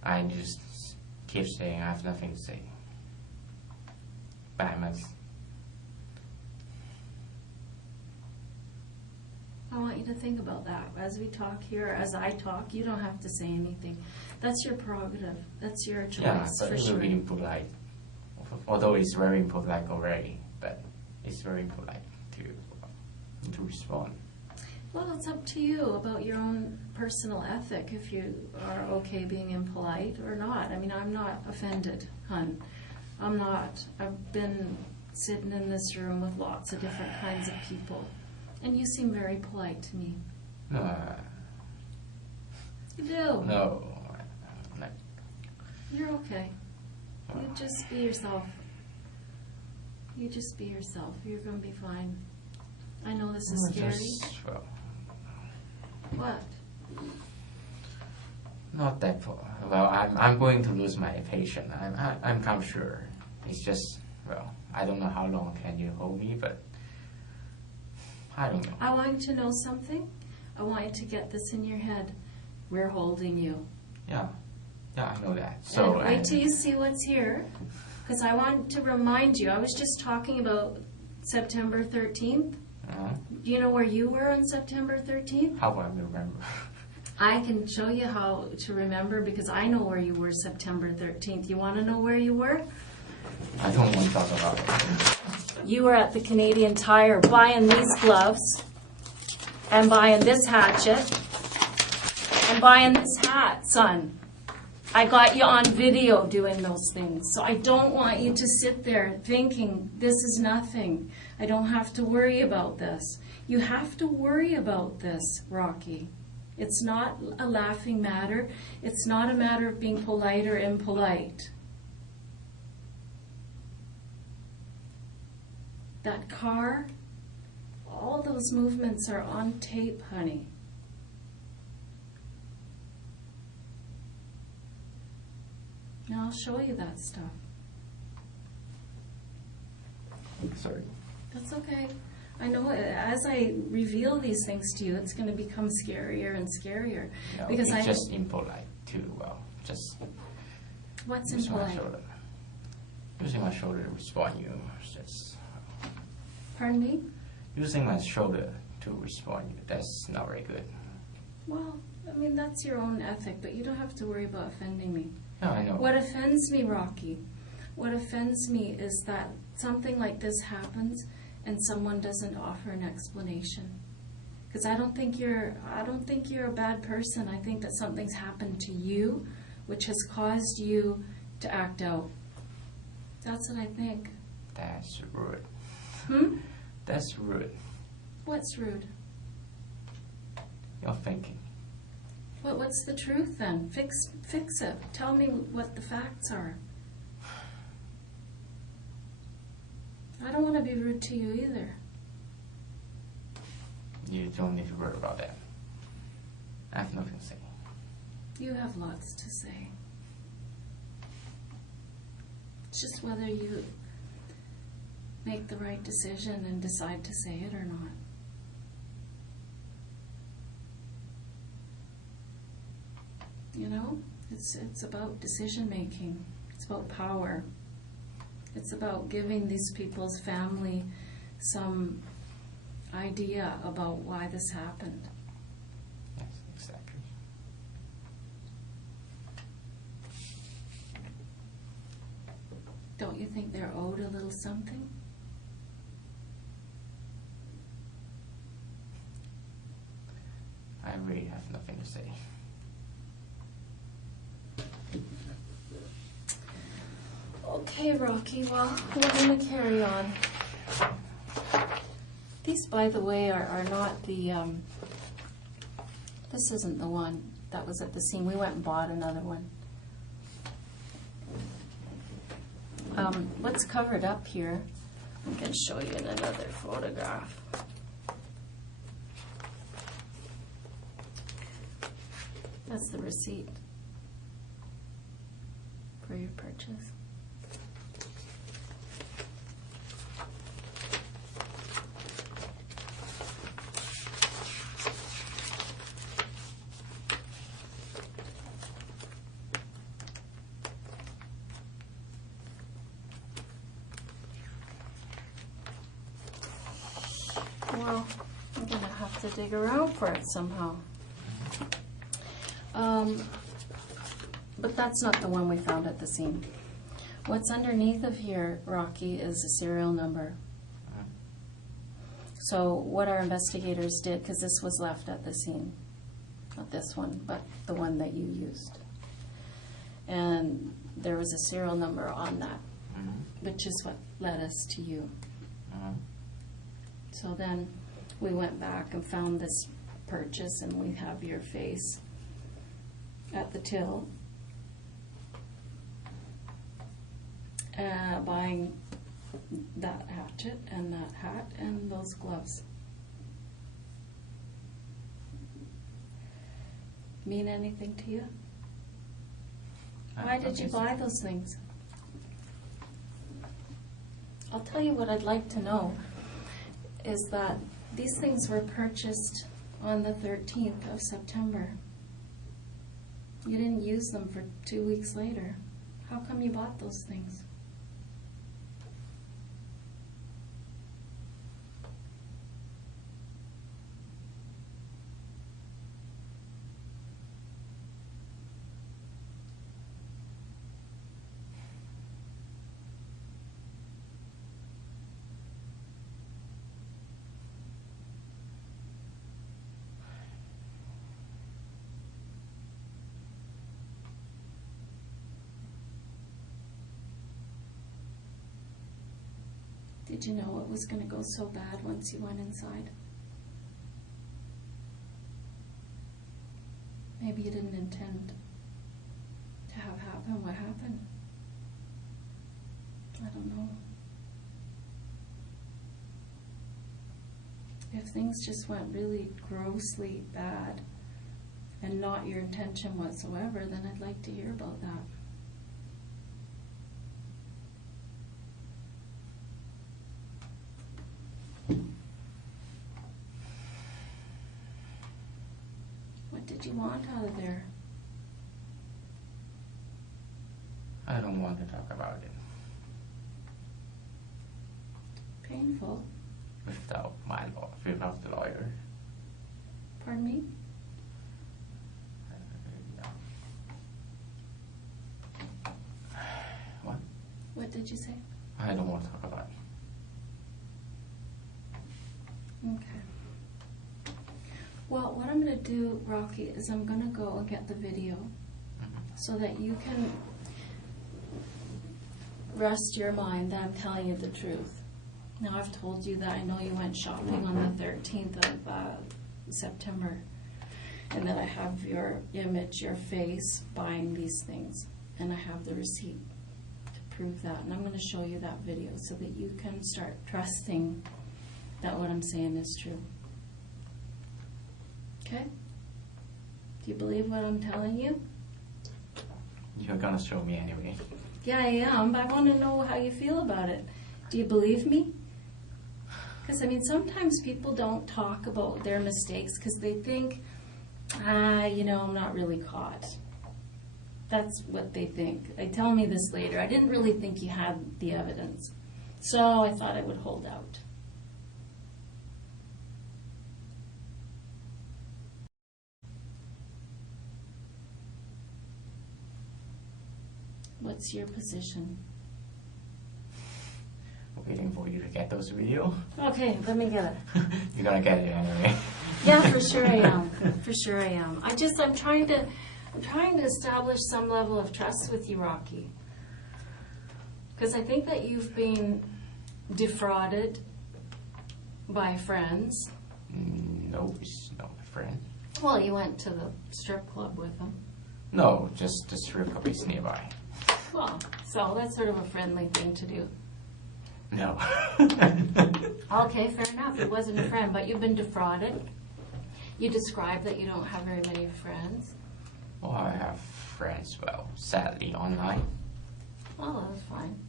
I just keep saying I have nothing to say. But I must. I want you to think about that. As we talk here, as I talk, you don't have to say anything. That's your prerogative. That's your choice, Yeah, but for it sure. will be impolite. Although it's very impolite already, but it's very impolite to respond. Well, it's up to you about your own personal ethic, if you are okay being impolite or not. I mean, I'm not offended, hun. I'm not. I've been sitting in this room with lots of different kinds of people, and you seem very polite to me. No. You do. No. You're okay. You just be yourself. You just be yourself. You're going to be fine. I know this is scary. What? Not that far. Well, I'm going to lose my patience. I'm kind of sure. It's just, well, I don't know how long can you hold me, but I don't know. I want you to know something. I want you to get this in your head. We're holding you. Yeah, I know that. So and wait till you see what's here, because I want to remind you. I was just talking about September 13th. Do you know where you were on September 13th? How do I remember? I can show you how to remember, because I know where you were September 13th. You want to know where you were? I don't want to talk about it. You were at the Canadian Tire buying these gloves and buying this hatchet and buying this hat, son. I got you on video doing those things. So I don't want you to sit there thinking this is nothing. I don't have to worry about this. You have to worry about this, Rocky. It's not a laughing matter. It's not a matter of being polite or impolite. That car, all those movements are on tape, honey. Now I'll show you that stuff. Sorry. That's okay. I know as I reveal these things to you, it's going to become scarier and scarier. No, Because it's just impolite too. Well, just what's using my impolite? shoulder. Using my shoulder to respond you. It's just Pardon me? using my shoulder to respond you. That's not very good. Well, I mean, that's your own ethic, but you don't have to worry about offending me. No, I know. What offends me, Rocky, what offends me is that something like this happens and someone doesn't offer an explanation. Because I don't think you're a bad person. I think that something's happened to you which has caused you to act out. That's what I think. That's rude. Hmm? That's rude. What's rude? You're thinking. What's the truth then? Fix it. Tell me what the facts are. I don't want to be rude to you either. You don't need to worry about that. I have nothing to say. You have lots to say. It's just whether you make the right decision and decide to say it or not. You know, it's about decision making. It's about power. It's about giving these people's family some idea about why this happened. Yes, exactly. Don't you think they're owed a little something? I really have nothing to say. Okay, Rocky, well, we're going to carry on. These, by the way, are not the, this isn't the one that was at the scene. We went and bought another one. What's covered up here, I'm going to show you in another photograph. That's the receipt for your purchase. Well, I'm going to have to dig around for it somehow. But that's not the one we found at the scene. What's underneath of here, Rocky, is a serial number. So what our investigators did, because this was left at the scene, not this one, but the one that you used. And there was a serial number on that, which is what led us to you. So then we went back and found this purchase, and we have your face at the till buying that hatchet and that hat and those gloves. Mean anything to you? Why did you buy those things? I'll tell you what I'd like to know is that these things were purchased on the 13th of September. You didn't use them for 2 weeks later. How come you bought those things? Did you know it was going to go so bad once you went inside? intend to have happen what happened. I don't know. If things just went really grossly bad and not your intention whatsoever, then I'd like to hear about that. What did you want out of there? I don't want to talk about it Painful. without without the lawyer. Pardon me? What? What did you say? I don't want to talk about it. Okay. Well, what I'm going to do, Rocky, is I'm going to go and get the video so that you can rest your mind that I'm telling you the truth. Now, I've told you that I know you went shopping on the 13th of September, and that I have your image, your face, buying these things, and I have the receipt to prove that. And I'm going to show you that video so that you can start trusting that what I'm saying is true. Okay? Do you believe what I'm telling you? You're gonna show me anyway. Yeah, I am, but I want to know how you feel about it. Do you believe me? Because, I mean, sometimes people don't talk about their mistakes because they think, I'm not really caught. That's what they think. They tell me this later. I didn't really think you had the evidence, so I thought I would hold out. What's your position? Waiting for you to get those video. Okay, let me get it. You're gonna get it anyway. Yeah, for sure I am. For sure I am. I'm trying to establish some level of trust with you, Rocky. Because I think that you've been defrauded by friends. No, it's not my friend. Well, you went to the strip club with them. No, just the strip club is nearby. Well, so that's sort of a friendly thing to do. No. Okay, fair enough. It wasn't a friend, but you've been defrauded. You described that you don't have very many friends. Well, I have friends, well, sadly, online. Oh, that's fine.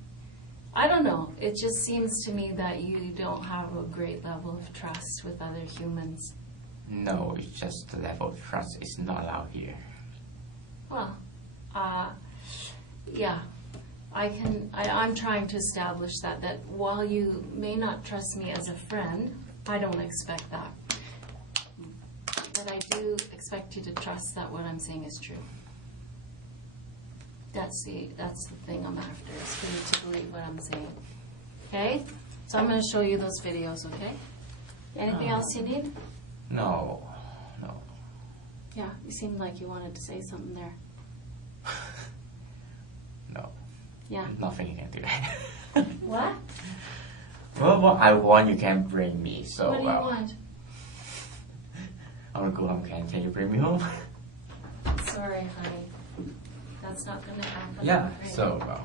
I don't know. It just seems to me that you don't have a great level of trust with other humans. No, it's just the level of trust is not allowed here. Well, yeah. I'm trying to establish that while you may not trust me as a friend, I don't expect that. But I do expect you to trust that what I'm saying is true. That's the thing I'm after, is for you to believe what I'm saying. Okay? So I'm going to show you those videos, okay? Anything else you need? No. Yeah, you seemed like you wanted to say something there. No. Yeah. Nothing you can do. What? Well, what I want you can bring me, so What do you want? I want to go home, can you bring me home? Sorry, honey. That's not going to happen. Yeah, Right? so,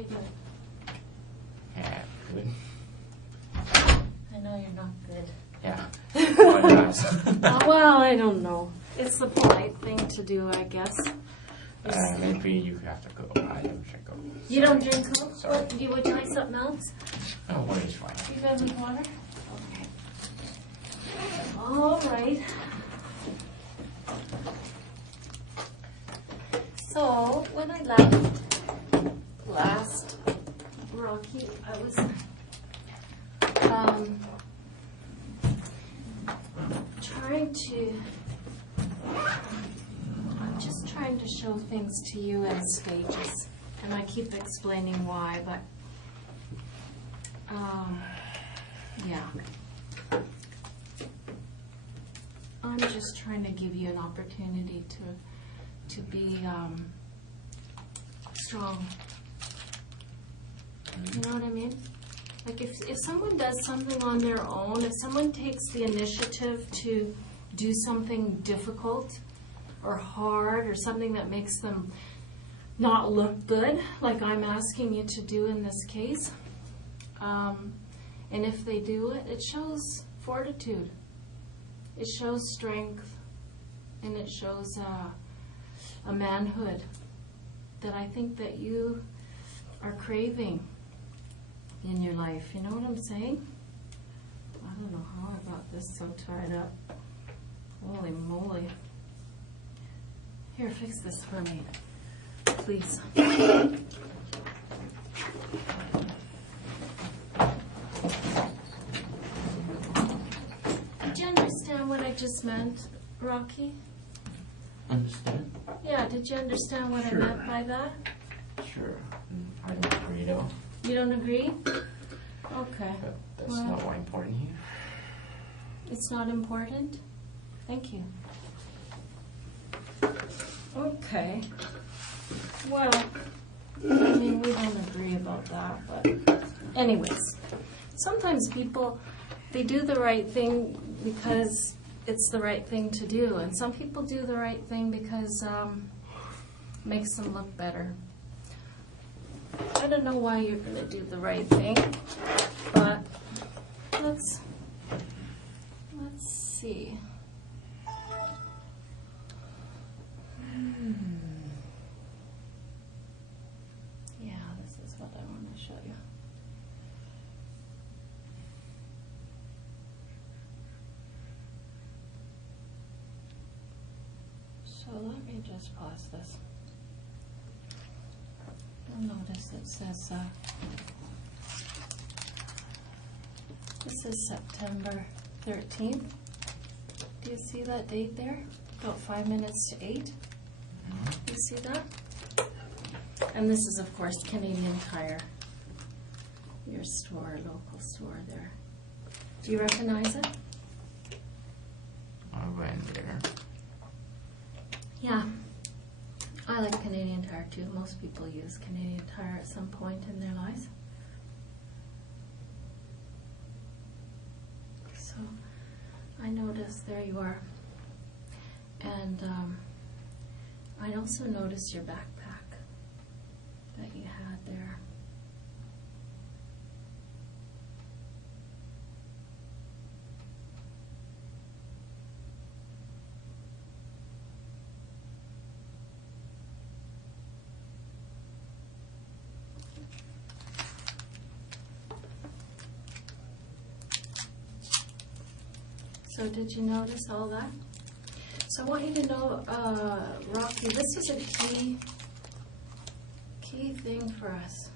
you doing? Yeah, good. I know you're not good. Yeah. What else? Well, I don't know. It's the polite thing to do, I guess. Maybe you have to go. I don't drink Coke. You don't drink Coke? Sorry. What, would you like something else? Oh, what is fine? You good with water? Okay. All right. So, when I left last, Rocky, I was I'm just trying to show things to you in stages. And I keep explaining why, but, yeah. I'm just trying to give you an opportunity to be strong. You know what I mean? Like if someone does something on their own, if someone takes the initiative to do something difficult or hard or something that makes them not look good, like I'm asking you to do in this case, and if they do it, it shows fortitude. It shows strength, and it shows a manhood that I think that you are craving in your life. You know what I'm saying? I don't know how I got this so tied up. Holy moly. Here, fix this for me, please. Did you understand what I just meant, Rocky? Understand? Yeah, did you understand what Sure. I meant by that? Sure. I don't agree though. You don't agree? Okay. But that's Well, not what's important here. it's not important? Thank you. Okay. Well, I mean, we don't agree about that, but anyways, sometimes people, they do the right thing because it's the right thing to do, and some people do the right thing because it makes them look better. I don't know why you're going to do the right thing, but let's see. Yeah, this is what I want to show you. So let me just pause this. You'll notice it says, this is September 13th. Do you see that date there? About 5 minutes to 8. You see that? And this is, of course, Canadian Tire. Your store, local store there. Do you recognize it? I went there. Yeah. I like Canadian Tire too. Most people use Canadian Tire at some point in their lives. So I noticed there you are. And I also noticed your backpack that you had there. So did you notice all that? So I want you to know, Rocky, this is a key thing for us.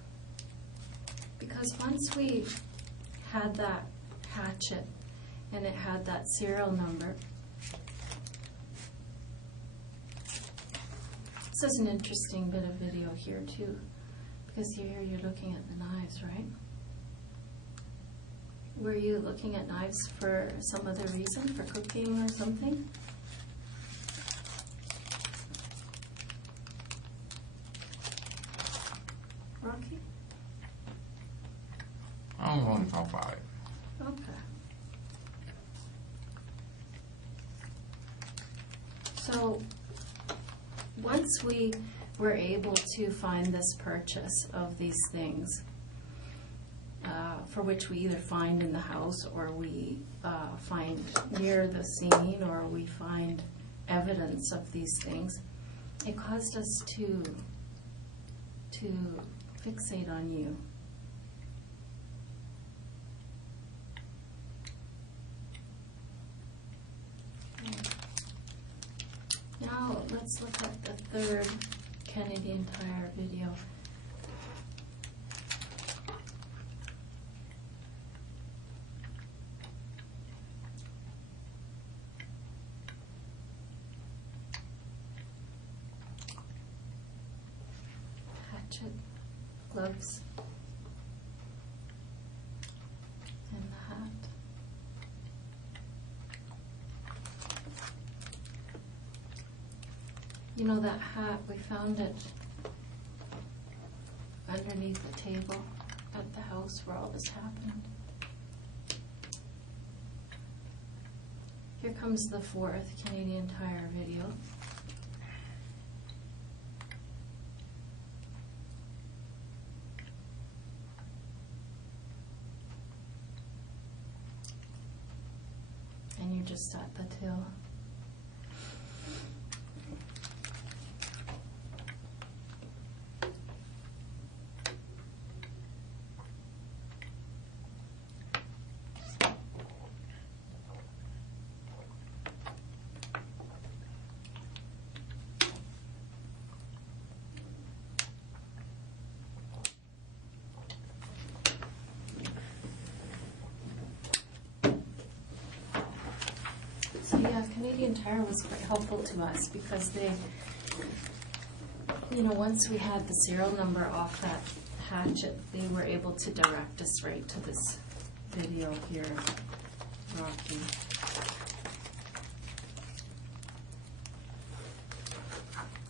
Because once we had that hatchet and it had that serial number, this is an interesting bit of video here too. Because here you're looking at the knives, right? Were you looking at knives for some other reason, for cooking or something? Rocky? I don't want to talk about it. Okay. So, once we we're able to find this purchase of these things, for which we either find in the house or we find near the scene or we find evidence of these things. It caused us to fixate on you. Now let's look at the third Canadian Tire video. Hatchet, gloves, and the hat. You know that hat, we found it underneath the table at the house where all this happened. Here comes the fourth Canadian Tire video. And you're just at the till. So yeah, Canadian Tire was quite helpful to us because they, once we had the serial number off that hatchet, they were able to direct us right to this video here, Rocky.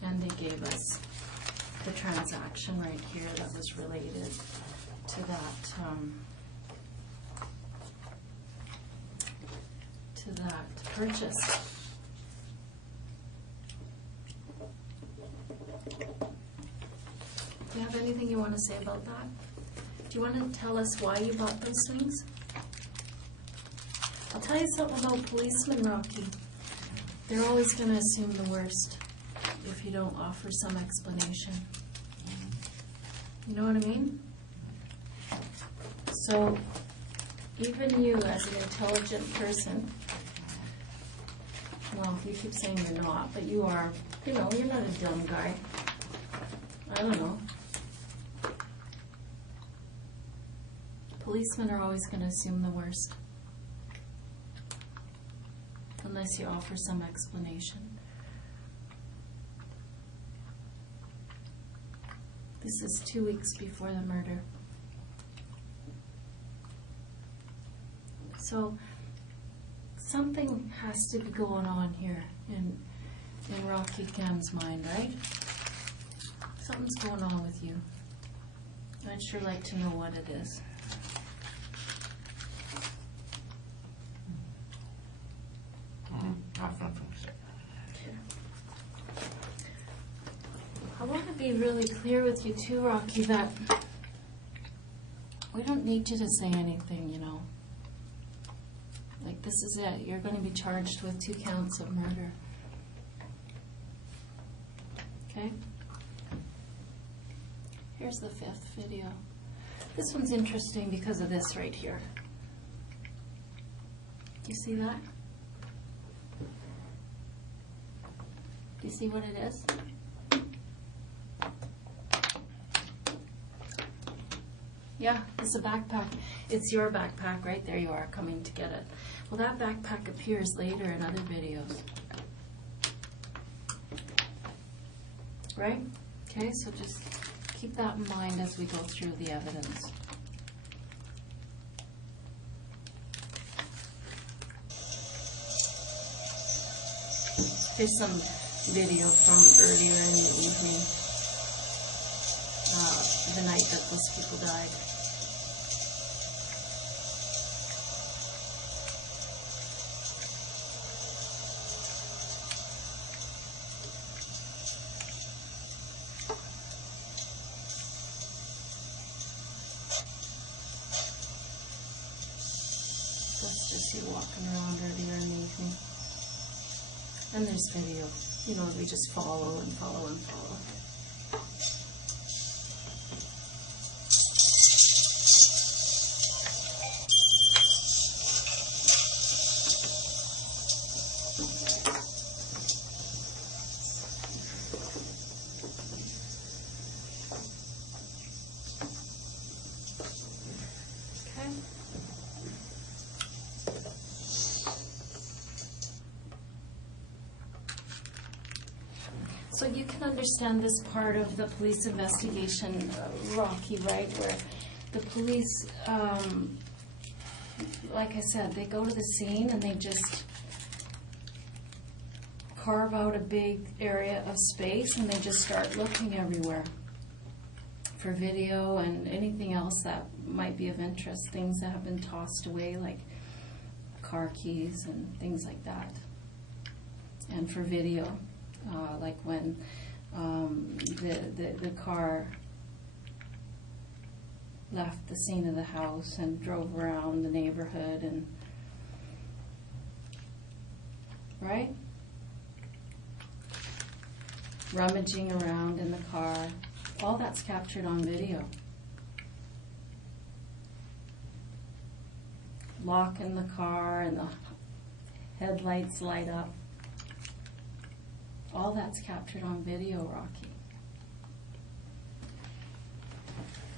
And they gave us the transaction right here that was related to that, purchase. Do you have anything you want to say about that? Do you want to tell us why you bought those things? I'll tell you something about policemen, Rocky. They're always going to assume the worst if you don't offer some explanation. You know what I mean? So, even you as an intelligent person, well, you keep saying you're not, but you are, you're not a dumb guy. I don't know. Policemen are always going to assume the worst. Unless you offer some explanation. This is 2 weeks before the murder. So, something has to be going on here in Rocky Cam's mind, right? Something's going on with you. I'd sure like to know what it is. I want to be really clear with you too, Rocky, that we don't need you to say anything, Like, this is it. You're going to be charged with 2 counts of murder. Okay? Here's the 5th video. This one's interesting because of this right here. Do you see that? Do you see what it is? Yeah, it's a backpack. It's your backpack, right? There you are, coming to get it. Well, that backpack appears later in other videos. Right? Okay, so just keep that in mind as we go through the evidence. Here's some video from earlier in the evening, the night that those people died. Let's just see walking around earlier in the evening. And there's video. You know, we just follow and follow and follow. So you can understand this part of the police investigation, Rocky, right? Where the police, like I said, they go to the scene and they just carve out a big area of space and they just start looking everywhere for video and anything else that might be of interest, things that have been tossed away, like car keys and things like that. And for video. Like when the car left the scene of the house and drove around the neighborhood, and right? Rummaging around in the car. All that's captured on video. Lock in the car and the headlights light up. All that's captured on video, Rocky.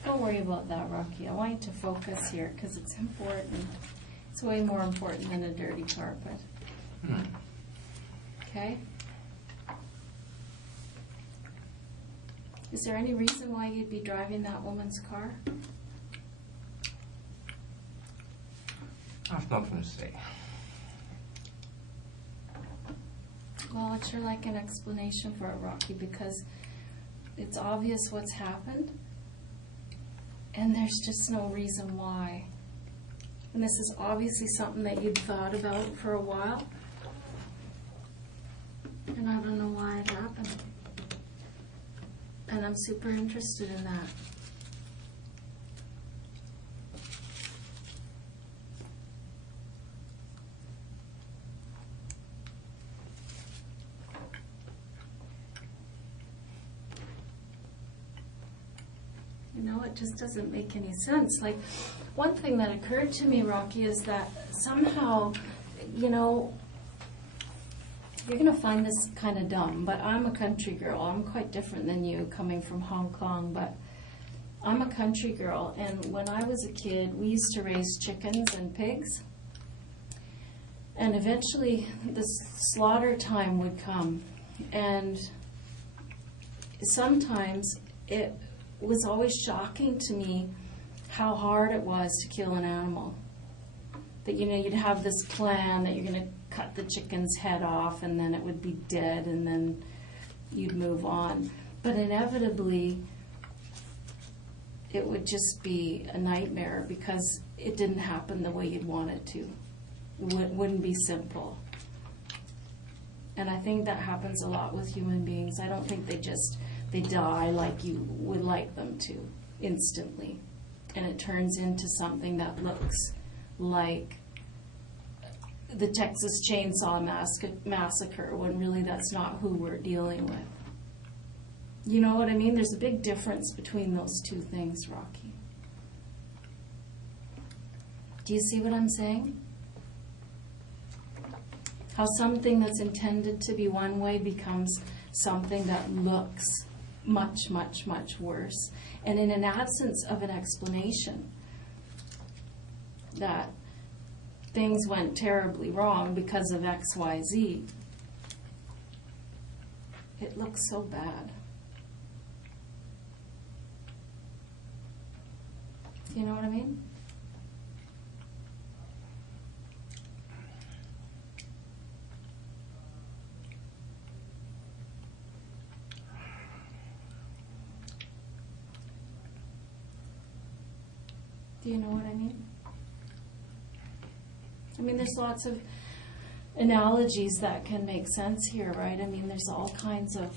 Don't worry about that, Rocky. I want you to focus here because it's important. It's way more important than a dirty carpet. Okay? Is there any reason why you'd be driving that woman's car? I have nothing to say. Well, I'd sure like an explanation for it, Rocky, because it's obvious what's happened, and there's just no reason why. And this is obviously something that you'd thought about for a while, and I don't know why it happened. And I'm super interested in that. You know, it just doesn't make any sense. Like, one thing that occurred to me, Rocky, is that somehow, you know, you're going to find this kind of dumb, but I'm a country girl. I'm quite different than you, coming from Hong Kong, but I'm a country girl, and when I was a kid, we used to raise chickens and pigs, and eventually the slaughter time would come, and sometimes it was always shocking to me how hard it was to kill an animal. That, you know, you'd have this plan that you're going to cut the chicken's head off and then it would be dead and then you'd move on. But inevitably, it would just be a nightmare because it didn't happen the way you'd want it to. It wouldn't be simple. And I think that happens a lot with human beings. I don't think they die like you would like them to, instantly. And it turns into something that looks like the Texas Chainsaw Massacre, when really that's not who we're dealing with. You know what I mean? There's a big difference between those two things, Rocky. Do you see what I'm saying? How something that's intended to be one way becomes something that looks much, much, much worse. And in an absence of an explanation that things went terribly wrong because of X, Y, Z, it looks so bad. Do you know what I mean? Do you know what I mean? I mean, there's lots of analogies that can make sense here, right? I mean, there's all kinds of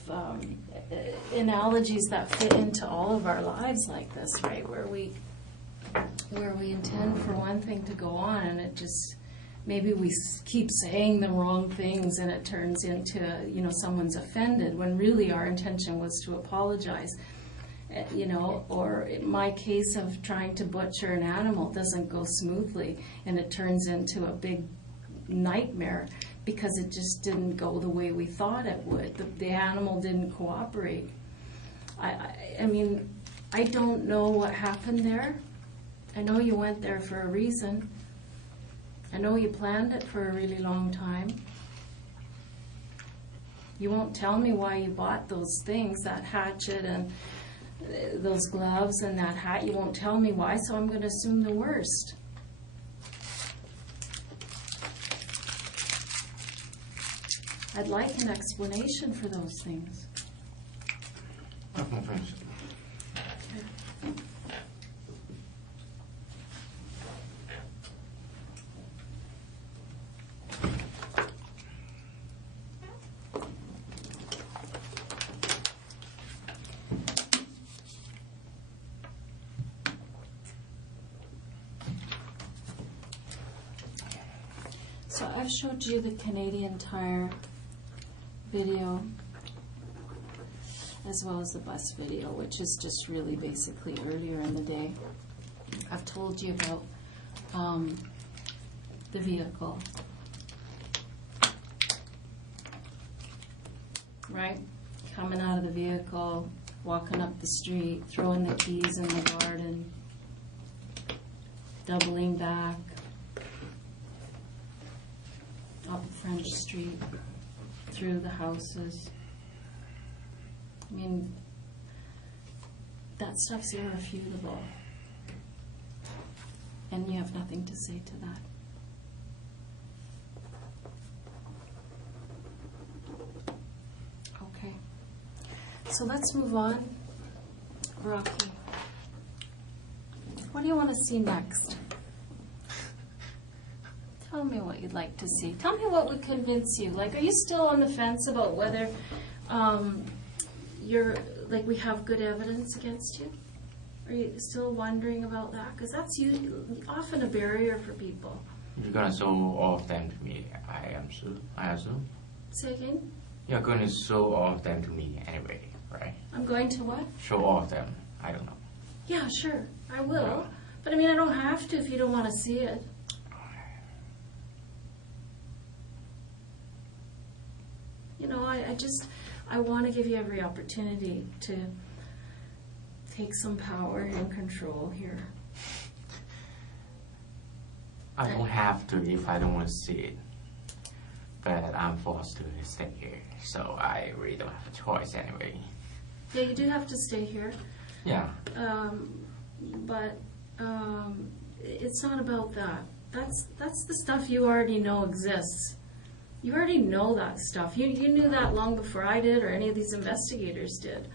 analogies that fit into all of our lives like this, right? Where we intend for one thing to go on and it just maybe we keep saying the wrong things and it turns into, someone's offended when really our intention was to apologize. Or in my case of trying to butcher an animal doesn't go smoothly and it turns into a big nightmare because it just didn't go the way we thought it would. The animal didn't cooperate. I mean, I don't know what happened there. I know you went there for a reason. I know you planned it for a really long time. You won't tell me why you bought those things, that hatchet and those gloves and that hat. You won't tell me why, so I'm going to assume the worst. I'd like an explanation for those things. So I've showed you the Canadian Tire video as well as the bus video, which is just really basically earlier in the day. I've told you about the vehicle, right? Coming out of the vehicle, walking up the street, throwing the keys in the garden, doubling back, up French Street, through the houses. I mean, that stuff's irrefutable. And you have nothing to say to that. Okay. So let's move on. Rocky, what do you want to see next? Tell me what you'd like to see. Tell me what would convince you. Like, are you still on the fence about whether we have good evidence against you? Are you still wondering about that? Because that's often a barrier for people. You're gonna show all of them to me, I assume. Say again? You're going to show all of them to me anyway, right? I'm going to what? Show all of them. I don't know. Yeah, sure. I will. Yeah. But I mean, I don't have to if you don't want to see it. I want to give you every opportunity to take some power and control here. I don't have to if I don't want to see it. But I'm forced to stay here, so I really don't have a choice anyway. Yeah, you do have to stay here. Yeah. But it's not about that. That's the stuff you already know exists. You already know that stuff. You knew that long before I did or any of these investigators did.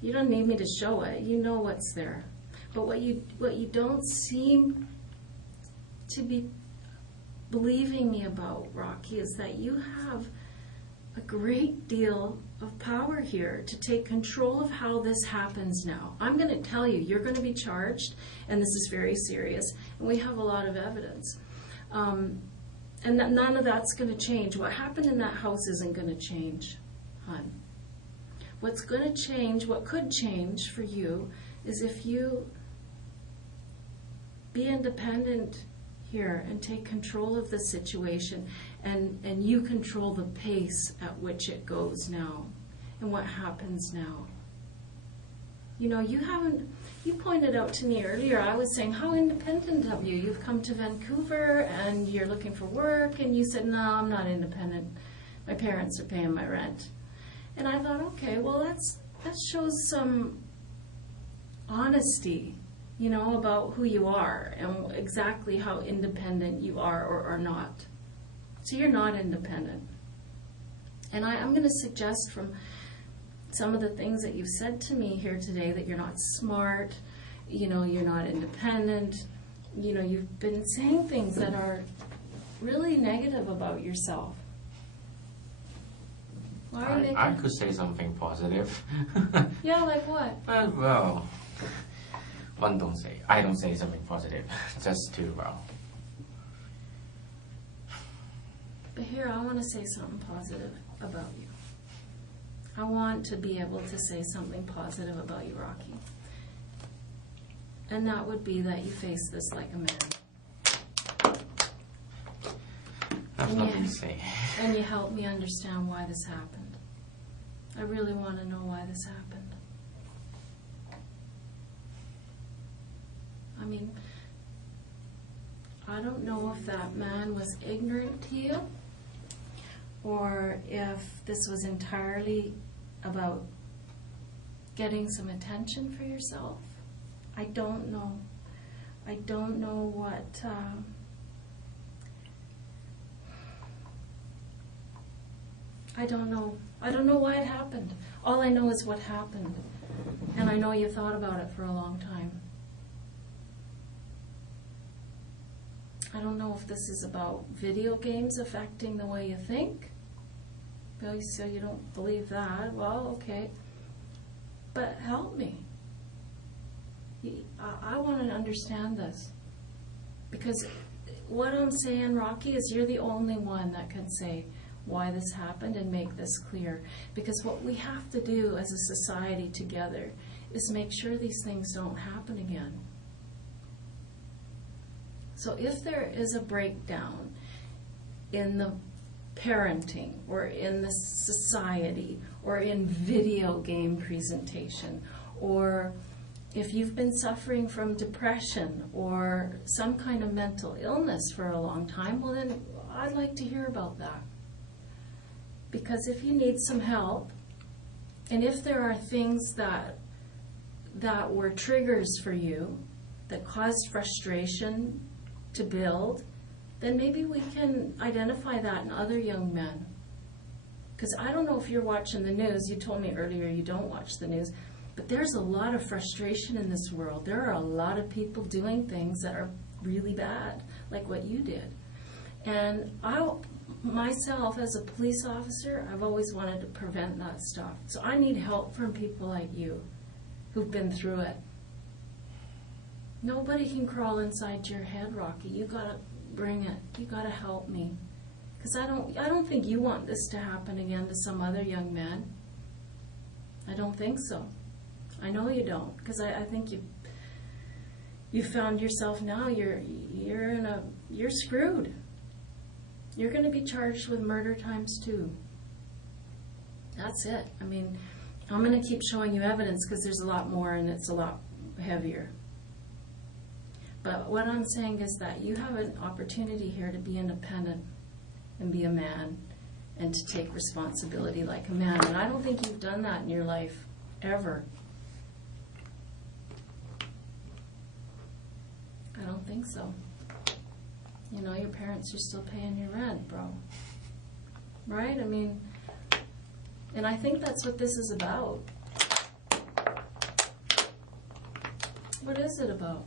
You don't need me to show it. You know what's there. But what you don't seem to be believing me about, Rocky, is that you have a great deal of power here to take control of how this happens now. I'm going to tell you, you're going to be charged, and this is very serious, and we have a lot of evidence. And none of that's going to change. What happened in that house isn't going to change, hon. What's going to change, what could change for you, is if you be independent here and take control of the situation, and you control the pace at which it goes now and what happens now. You know, you pointed out to me earlier, I was saying, how independent of you? You've come to Vancouver and you're looking for work, and you said, no, I'm not independent. My parents are paying my rent. And I thought, okay, well, that shows some honesty, you know, about who you are and exactly how independent you are or are not. So you're not independent. And I'm going to suggest from some of the things that you've said to me here today that you're not smart, you know, you're not independent, you know, you've been saying things that are really negative about yourself. Why are you making... I could say something positive. Yeah, like what? Well, I don't say something positive, just to, But here, I want to say something positive about you. I want to be able to say something positive about you, Rocky. And that would be that you face this like a man. That's nothing to say. And you help me understand why this happened. I really want to know why this happened. I mean, I don't know if that man was ignorant to you, or if this was entirely about getting some attention for yourself. I don't know. I don't know what... I don't know. I don't know why it happened. All I know is what happened. And I know you thought about it for a long time. I don't know if this is about video games affecting the way you think. Well, so you don't believe that. Well, okay. But help me. I want to understand this. Because what I'm saying, Rocky, is you're the only one that can say why this happened and make this clear. Because what we have to do as a society together is make sure these things don't happen again. So if there is a breakdown in the parenting or in the society or in video game presentation, or if you've been suffering from depression or some kind of mental illness for a long time, well then I'd like to hear about that. Because if you need some help, and if there are things that were triggers for you that caused frustration to build, then maybe we can identify that in other young men. Because I don't know if you're watching the news. You told me earlier you don't watch the news. But there's a lot of frustration in this world. There are a lot of people doing things that are really bad, like what you did. And myself, as a police officer, I've always wanted to prevent that stuff. So I need help from people like you who've been through it. Nobody can crawl inside your head, Rocky. You gotta bring it. You gotta help me. Because I don't think you want this to happen again to some other young man. I don't think so. I know you don't, because I think you found yourself now. You're screwed. You're going to be charged with murder times 2. That's it. I mean, I'm going to keep showing you evidence because there's a lot more and it's a lot heavier. But what I'm saying is that you have an opportunity here to be independent and be a man and to take responsibility like a man. And I don't think you've done that in your life, ever. I don't think so. You know, your parents are still paying your rent, bro. Right? I mean, and I think that's what this is about. What is it about?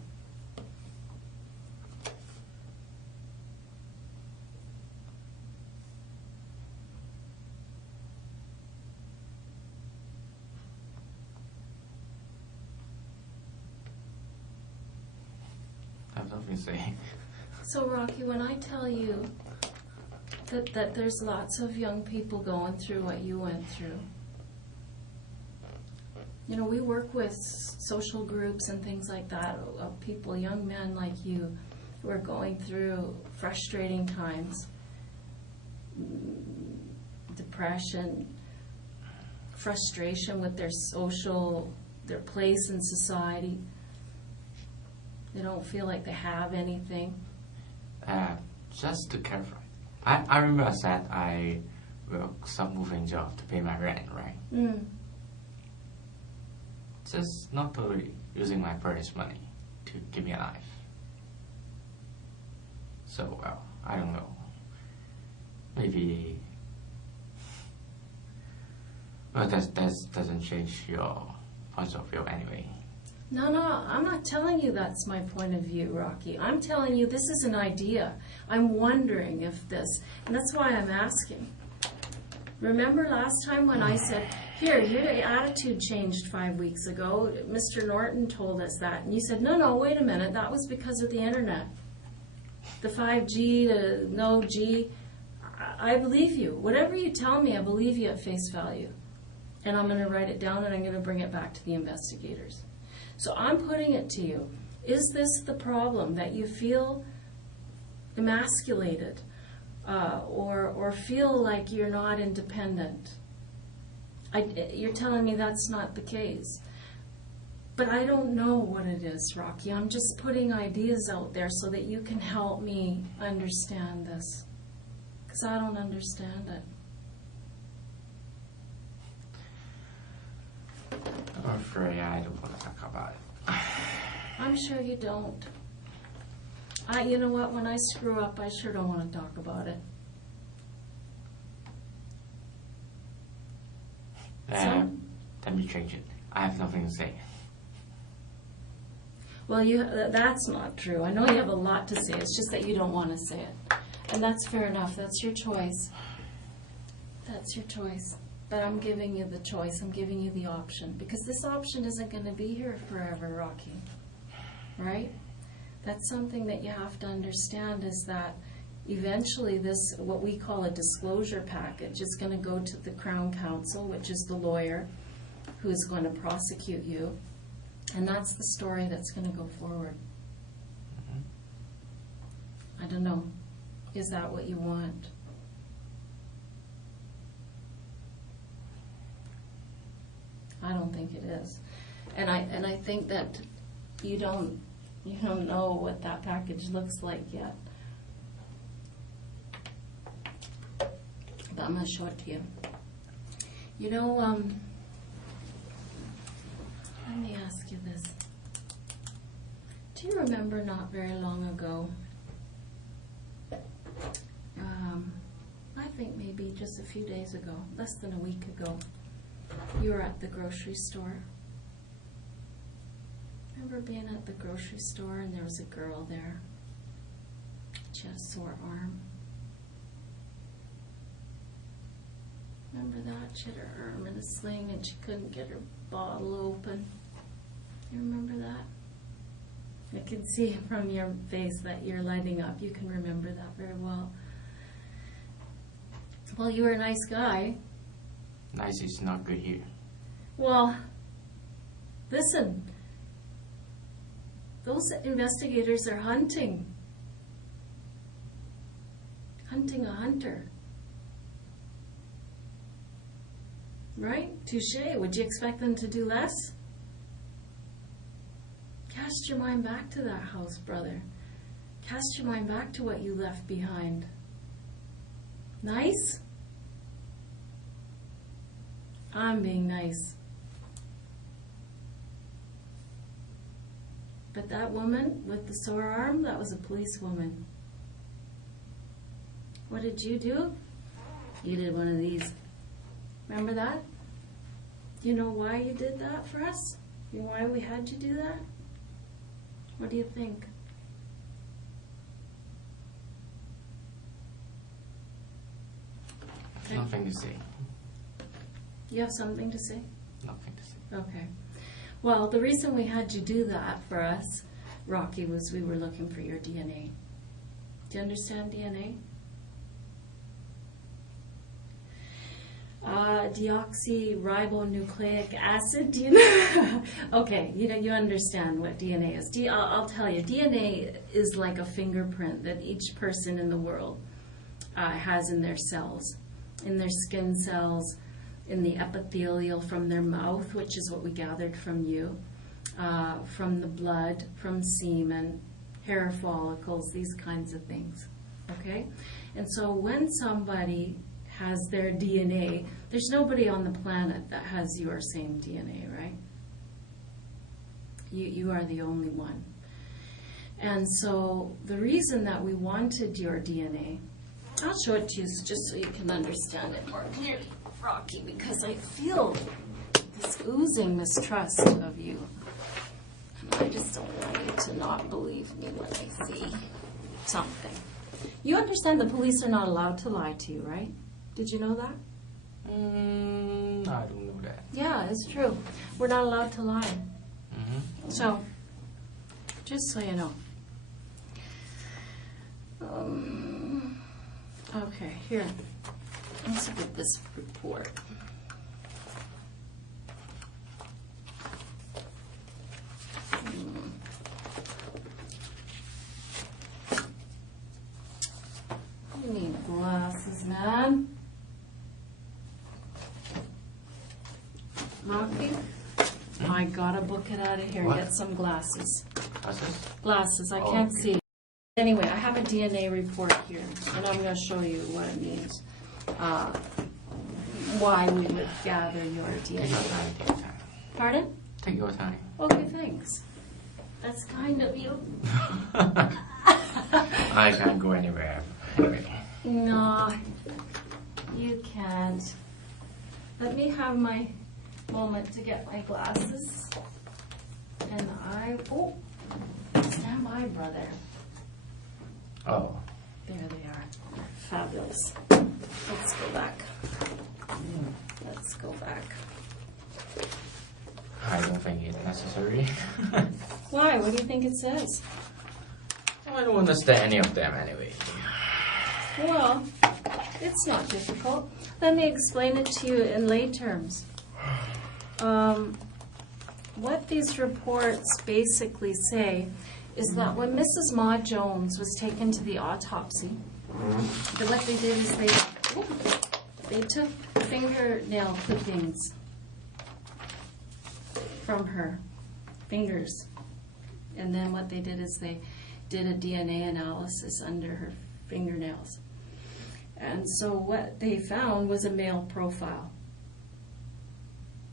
I have nothing to say. So, Rocky, when I tell you that there's lots of young people going through what you went through, you know, we work with social groups and things like that of people, young men like you, who are going through frustrating times, depression, frustration with their place in society. They don't feel like they have anything. Just to clarify, I remember I said I work some moving job to pay my rent, right? Mm. Just not totally using my parents' money to keep me alive. So, well, I don't know. Maybe... Well, that doesn't change your point of view anyway. No, I'm not telling you that's my point of view, Rocky. I'm telling you this is an idea. I'm wondering if this, and that's why I'm asking. Remember last time when I said, here, your attitude changed 5 weeks ago. Mr. Norton told us that. And you said, no, wait a minute. That was because of the internet. The 5G, the no G. I believe you. Whatever you tell me, I believe you at face value. And I'm going to write it down and I'm going to bring it back to the investigators. So I'm putting it to you. Is this the problem, that you feel emasculated or feel like you're not independent? You're telling me that's not the case. But I don't know what it is, Rocky. I'm just putting ideas out there so that you can help me understand this. Because I don't understand it. I'm afraid I don't want to talk about it. I'm sure you don't. You know what? When I screw up, I sure don't want to talk about it. Let me change it. I have nothing to say. Well, that's not true. I know you have a lot to say. It's just that you don't want to say it. And that's fair enough. That's your choice. That's your choice. But I'm giving you the choice. I'm giving you the option. Because this option isn't going to be here forever, Rocky. Right? That's something that you have to understand, is that eventually this, what we call a disclosure package, is going to go to the Crown Counsel, which is the lawyer who's going to prosecute you. And that's the story that's going to go forward. I don't know. Is that what you want? I don't think it is. And I think that you don't know what that package looks like yet. But I'm going to show it to you. You know, let me ask you this. Do you remember not very long ago, I think maybe just a few days ago, less than a week ago, you were at the grocery store? Remember being at the grocery store and there was a girl there? She had a sore arm. Remember that? She had her arm in a sling and she couldn't get her bottle open. You remember that? I can see from your face that you're lighting up. You can remember that very well. Well, you were a nice guy. Nice is not good here. Well, listen. Those investigators are hunting. Hunting a hunter. Right? Touche. Would you expect them to do less? Cast your mind back to that house, brother. Cast your mind back to what you left behind. Nice? I'm being nice. But that woman with the sore arm, that was a policewoman. What did you do? You did one of these. Remember that? Do you know why you did that for us? You know why we had you do that? What do you think? Nothing to say. You have something to say? Nothing to say. Okay. Well, the reason we had you do that for us, Rocky, was we were looking for your DNA. Do you understand DNA? Deoxyribonucleic acid. Do you know? Okay, you understand what DNA is. I'll tell you. DNA is like a fingerprint that each person in the world has in their cells, in their skin cells, in the epithelial from their mouth, which is what we gathered from you, from the blood, from semen, hair follicles, these kinds of things. Okay? And so when somebody has their DNA, there's nobody on the planet that has your same DNA, right? You are the only one. And so the reason that we wanted your DNA, I'll show it to you just so you can understand it more clearly, Rocky, because I feel this oozing mistrust of you. And I just don't want you to not believe me when I see something. You understand the police are not allowed to lie to you, right? Did you know that? I don't know that. Yeah, it's true. We're not allowed to lie. Mm-hmm. So, just so you know. Okay, here. Let's look at this report. You need glasses, man. Rocky, I gotta book it out of here and What? get some glasses. What's this? Glasses, I Oh, can't okay. see. Anyway, I have a DNA report here, and I'm gonna show you what it means. Why we would gather your Take your DNA. time, take your time. Pardon? Take your time. Okay, thanks. That's kind of you. I can't go anywhere. Anyway. No, you can't. Let me have my moment to get my glasses. And oh, stand by, brother. Oh. There they are. Fabulous. Let's go back. Let's go back. I don't think it's necessary. Why? What do you think it says? I don't understand any of them anyway. Well, it's not difficult. Let me explain it to you in lay terms. What these reports basically say is that when Mrs. Ma Jones was taken to the autopsy, what they did is they took fingernail clippings from her fingers, and then what they did is they did a DNA analysis under her fingernails. And so what they found was a male profile.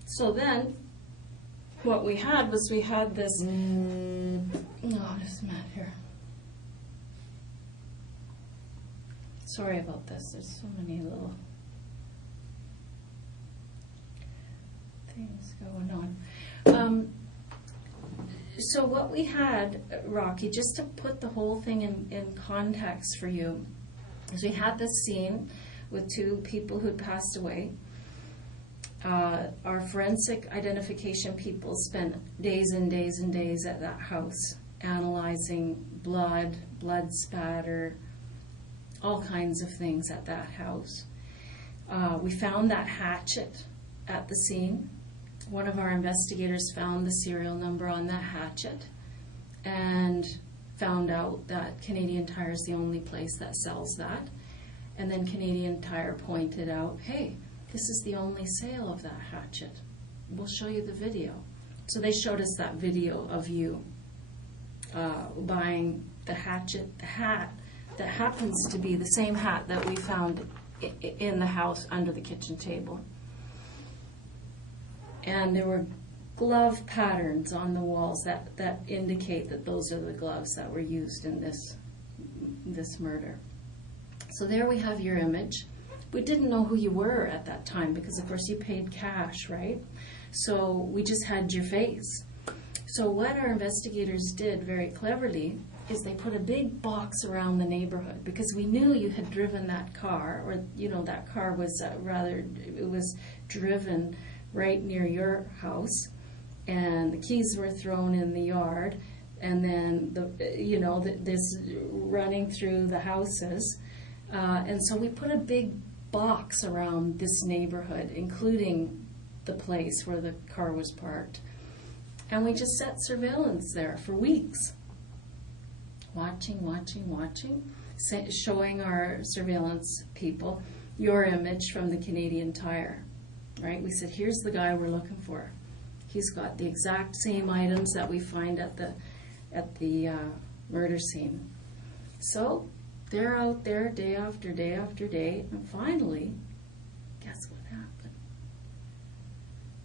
So then, what we had was we had this, this mat here. Sorry about this, there's so many little things going on. So what we had, Rocky, just to put the whole thing in context for you, is we had this scene with two people who'd passed away. Our forensic identification people spent days and days and days at that house analyzing blood spatter, all kinds of things at that house. We found that hatchet at the scene. One of our investigators found the serial number on that hatchet and found out that Canadian Tire is the only place that sells that. And then Canadian Tire pointed out, hey, this is the only sale of that hatchet. We'll show you the video. So they showed us that video of you buying the hatchet, the hat that happens to be the same hat that we found in the house under the kitchen table. And there were glove patterns on the walls that indicate that those are the gloves that were used in this murder. So there we have your image. We didn't know who you were at that time because, of course, you paid cash, right? So we just had your face. So what our investigators did very cleverly is they put a big box around the neighborhood because we knew you had driven that car, or, that car was it was driven right near your house, and the keys were thrown in the yard, and then this running through the houses, and so we put a big box around this neighborhood, including the place where the car was parked, and we just set surveillance there for weeks, watching, showing our surveillance people your image from the Canadian Tire. Right? We said, here's the guy we're looking for. He's got the exact same items that we find at the murder scene. So they're out there day after day after day, and finally, guess what happened?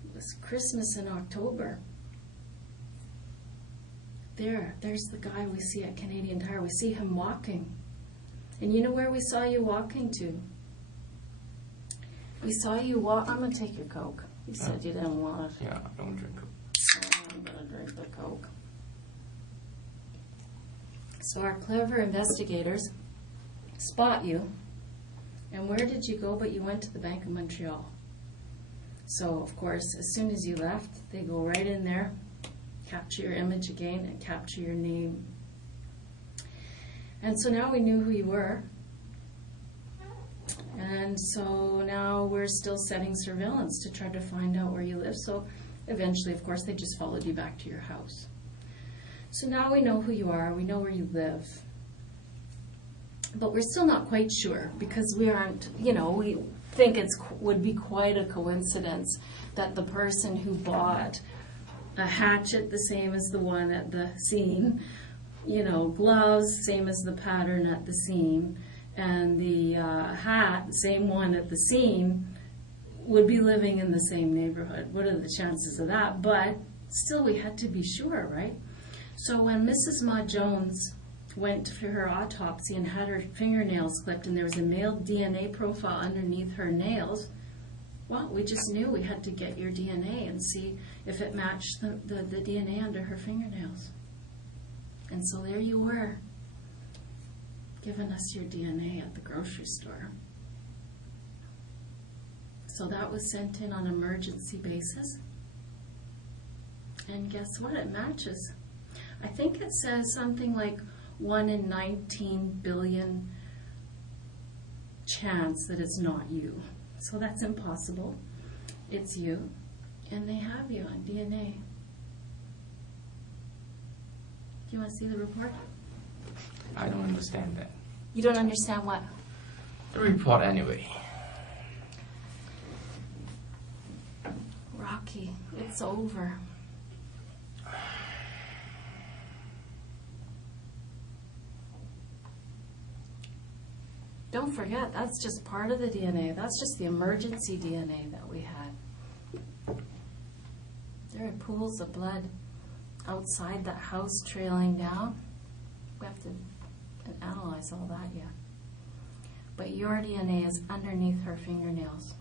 It was Christmas in October. There's the guy we see at Canadian Tire. We see him walking. And you know where we saw you walking to? We saw you walk. I'm going to take your Coke. You said you didn't want it. Yeah, I don't drink Coke. I'm going to drink the Coke. So our clever investigators spot you. And where did you go? But you went to the Bank of Montreal. So, of course, as soon as you left, they go right in there, capture your image again, and capture your name. And so now we knew who you were. And so now we're still setting surveillance to try to find out where you live. So eventually, of course, they just followed you back to your house. So now we know who you are, we know where you live. But we're still not quite sure because we aren't, we think would be quite a coincidence that the person who bought a hatchet the same as the one at the scene, gloves, same as the pattern at the scene, and the hat, the same one at the scene, would be living in the same neighborhood. What are the chances of that? But still, we had to be sure, right? So when Mrs. Ma Jones went for her autopsy and had her fingernails clipped and there was a male DNA profile underneath her nails, well, we just knew we had to get your DNA and see if it matched the DNA under her fingernails. And so there you were, giving us your DNA at the grocery store. So that was sent in on an emergency basis. And guess what? It matches. I think it says something like 1 in 19 billion chance that it's not you. So that's impossible. It's you. And they have you on DNA. Do you want to see the report? I don't understand that. You don't understand what? The report anyway. Rocky, it's over. Don't forget, that's just part of the DNA. That's just the emergency DNA that we had. There are pools of blood outside that house trailing down. We have to analyze all that yet. But your DNA is underneath her fingernails.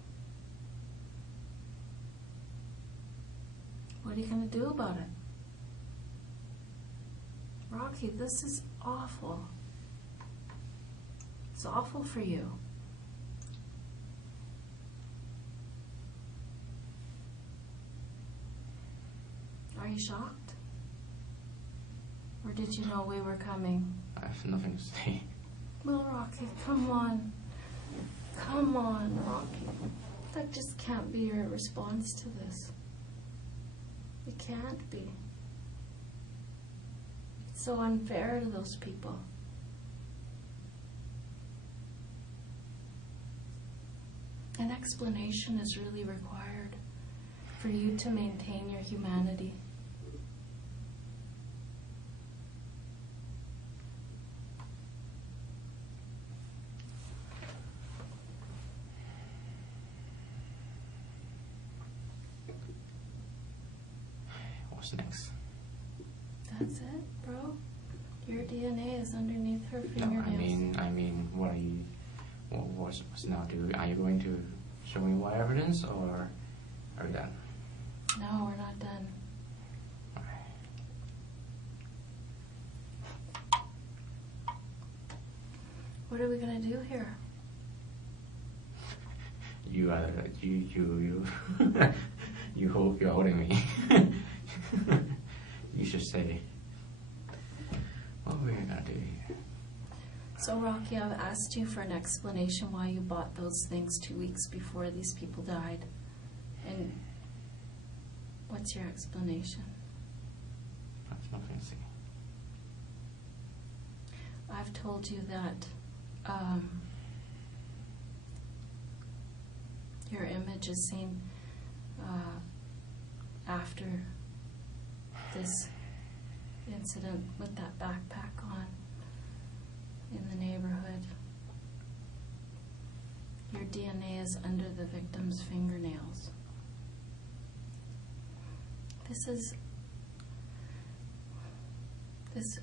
What are you going to do about it? Rocky, this is awful. It's awful for you. Are you shocked? Or did you know we were coming? I have nothing to say. Well, Rocky, come on. Come on, Rocky. That just can't be your response to this. It can't be. It's so unfair to those people. An explanation is really required for you to maintain your humanity. What's next? That's it, bro. Your DNA is underneath her No, fingernails. I mean, what are you? What's now? Are you going to show me more evidence, or are we done? No, we're not done. What are we gonna do here? You are you you hope you're holding me. You should say, what are we gonna do here? So, Rocky, I've asked you for an explanation why you bought those things 2 weeks before these people died. And what's your explanation? That's nothing to say. I've told you that your image is seen after this incident with that backpack on in the neighborhood. Your DNA is under the victim's fingernails. This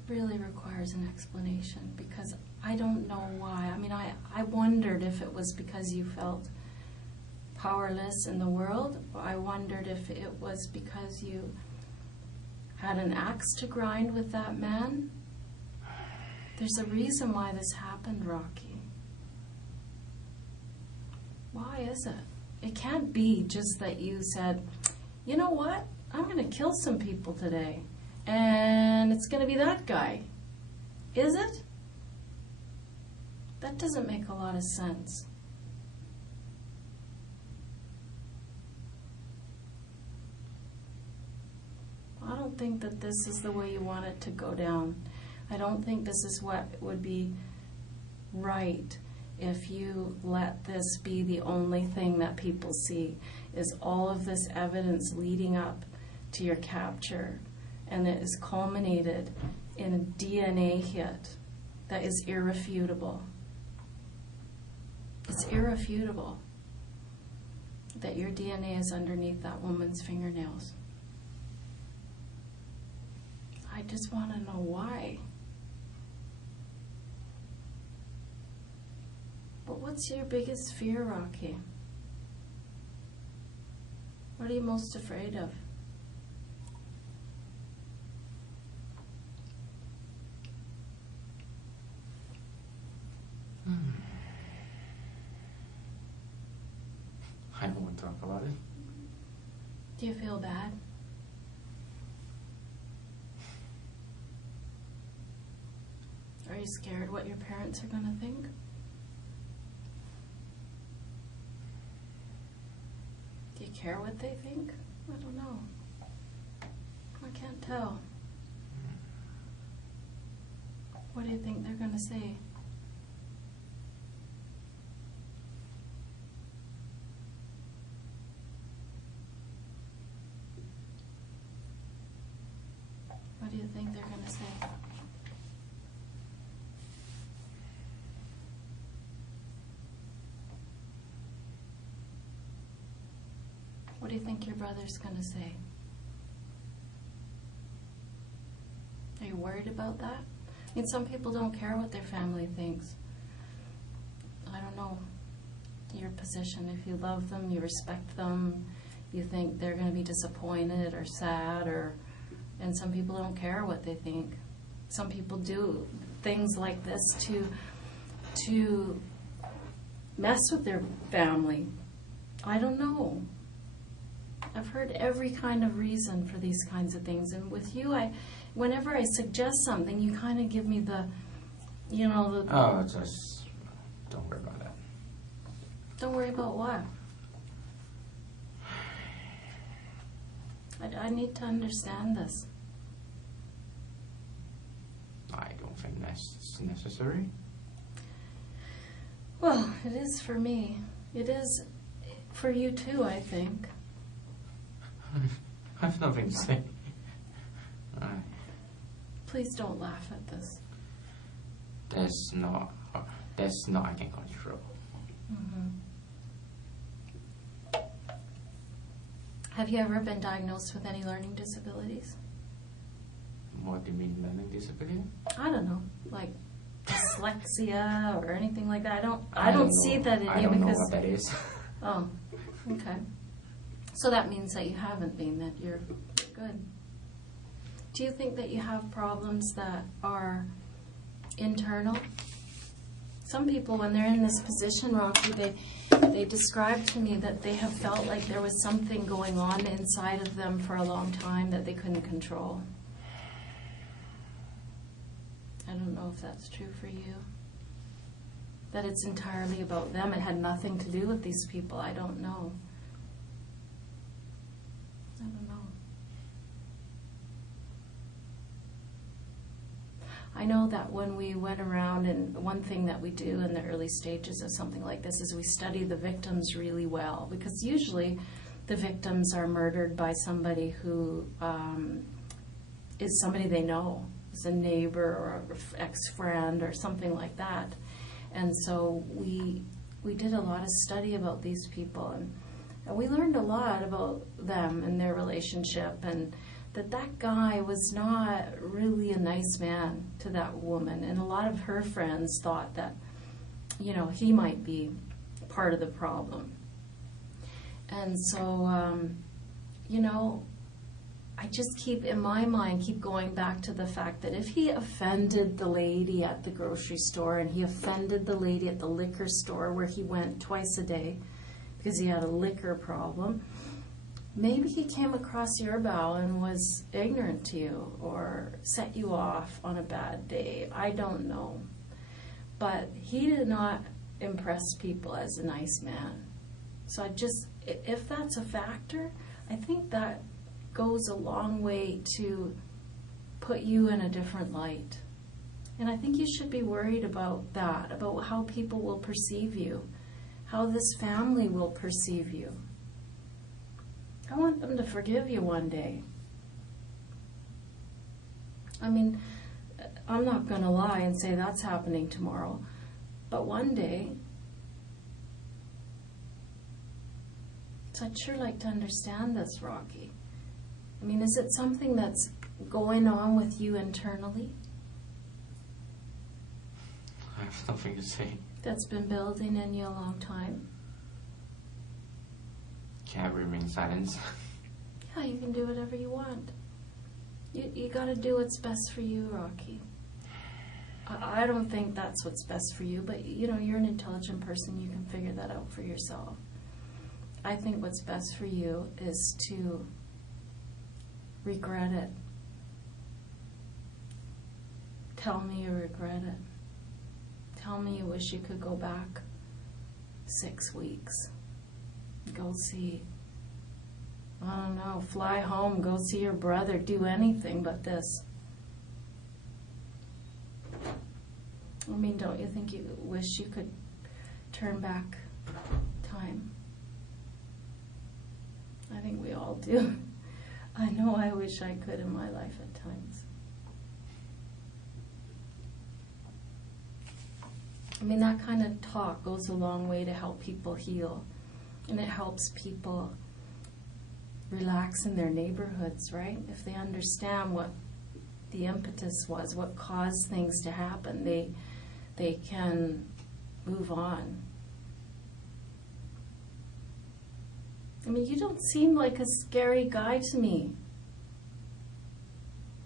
really requires an explanation because I don't know why. I mean, I wondered if it was because you felt powerless in the world, or I wondered if it was because you had an axe to grind with that man. There's a reason why this happened, Rocky. Why is it? It can't be just that you said, you know what? I'm going to kill some people today. And it's going to be that guy. Is it? That doesn't make a lot of sense. don't think that this is the way you want it to go down. I don't think this is what would be right if you let this be the only thing that people see, is all of this evidence leading up to your capture, and it is culminated in a DNA hit that is irrefutable. It's irrefutable that your DNA is underneath that woman's fingernails. I just want to know why. But what's your biggest fear, Rocky? What are you most afraid of? I don't want to talk about it. Do you feel bad? Are you scared what your parents are going to think? Do you care what they think? I don't know. I can't tell. What do you think they're going to say? What do you think they're going to say? What do you think your brother's going to say? Are you worried about that? I mean, some people don't care what their family thinks. I don't know your position. If you love them, you respect them, you think they're going to be disappointed or sad, and some people don't care what they think. Some people do things like this to mess with their family. I don't know. I've heard every kind of reason for these kinds of things, and with you, whenever I suggest something, you kind of give me the. Oh, just don't worry about that. Don't worry about what? I need to understand this. I don't think that's necessary. Well, it is for me. It is for you too, I think. I have nothing to say. Please don't laugh at this. That's not I can control. Mm-hmm. Have you ever been diagnosed with any learning disabilities? What do you mean, learning disability? I don't know, like dyslexia or anything like that. I don't see that in you I don't know because. what that is. Oh, okay. So that means that you haven't been, that you're good. Do you think that you have problems that are internal? Some people, when they're in this position, Rocky, they describe to me that they have felt like there was something going on inside of them for a long time that they couldn't control. I don't know if that's true for you. That it's entirely about them. It had nothing to do with these people. I don't know. I don't know. I know that when we went around, and one thing that we do in the early stages of something like this is we study the victims really well, because usually the victims are murdered by somebody who is somebody they know, is a neighbor or an ex-friend or something like that. And so we did a lot of study about these people, and we learned a lot about them and their relationship, and that guy was not really a nice man to that woman. And a lot of her friends thought that, he might be part of the problem. And so, I just keep going back to the fact that if he offended the lady at the grocery store, and he offended the lady at the liquor store where he went twice a day because he had a liquor problem, maybe he came across your bow and was ignorant to you or set you off on a bad day. I don't know. But he did not impress people as a nice man. So if that's a factor, I think that goes a long way to put you in a different light. And I think you should be worried about that, about how people will perceive you, how this family will perceive you. I want them to forgive you one day. I mean, I'm not going to lie and say that's happening tomorrow, but one day, so I'd sure like to understand this, Rocky. I mean, is it something that's going on with you internally? I have nothing to say. That's been building in you a long time? Can I remain silent? Yeah, you can do whatever you want. You got to do what's best for you, Rocky. I don't think that's what's best for you, but you know, you're an intelligent person. You can figure that out for yourself. I think what's best for you is to regret it. Tell me you regret it. Tell me you wish you could go back 6 weeks. Go see, I don't know, fly home, go see your brother, do anything but this. I mean, don't you think you wish you could turn back time? I think we all do. I know I wish I could in my life at times. I mean, that kind of talk goes a long way to help people heal. And it helps people relax in their neighborhoods, right? If they understand what the impetus was, what caused things to happen, they can move on. I mean, you don't seem like a scary guy to me,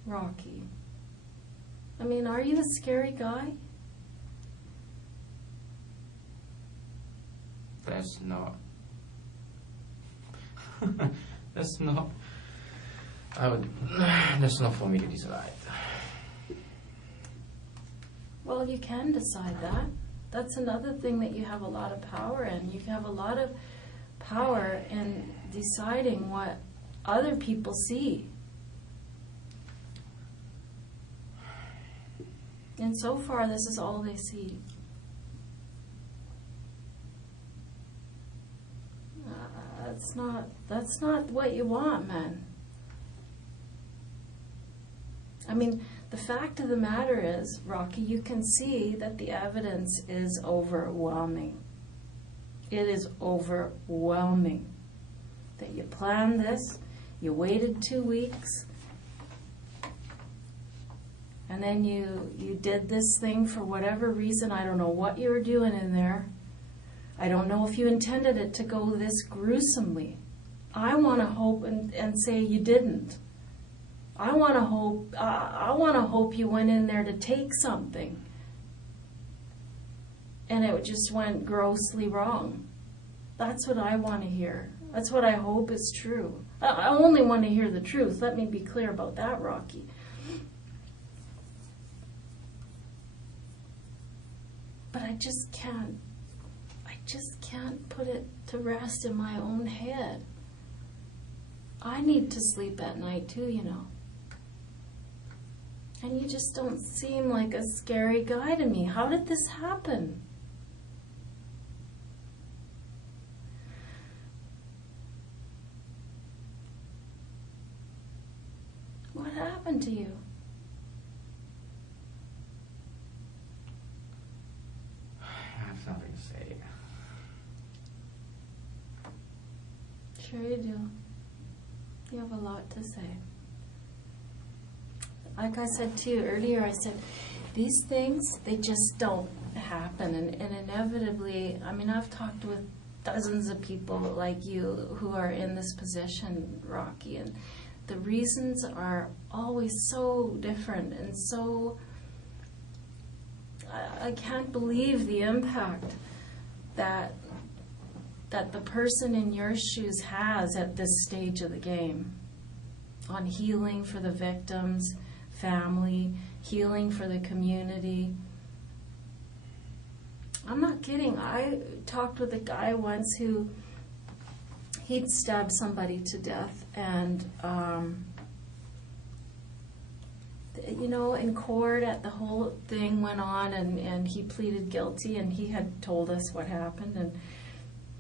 Rocky. I mean, are you a scary guy? That's not. That's not. That's not for me to decide. Well, you can decide that. That's another thing that you have a lot of power in. You have a lot of power in deciding what other people see. And so far, this is all they see. That's not what you want, man. I mean, the fact of the matter is, Rocky, you can see that the evidence is overwhelming. It is overwhelming. That you planned this, you waited 2 weeks, and then you did this thing for whatever reason. I don't know what you were doing in there. I don't know if you intended it to go this gruesomely. I want to hope and say you didn't. I want to hope you went in there to take something, and it just went grossly wrong. That's what I want to hear. That's what I hope is true. I only want to hear the truth. Let me be clear about that, Rocky. But I just can't put it to rest in my own head. I need to sleep at night too, you know. And you just don't seem like a scary guy to me. How did this happen? What happened to you? I have nothing to say. Sure you do. You have a lot to say. Like I said to you earlier, I said, these things, they just don't happen. And inevitably, I mean, I've talked with dozens of people like you who are in this position, Rocky, and the reasons are always so different and so... I can't believe the impact that the person in your shoes has at this stage of the game on healing for the victims, family, healing for the community. I'm not kidding. I talked with a guy once who he'd stabbed somebody to death, and in court, the whole thing went on, and he pleaded guilty, and he had told us what happened,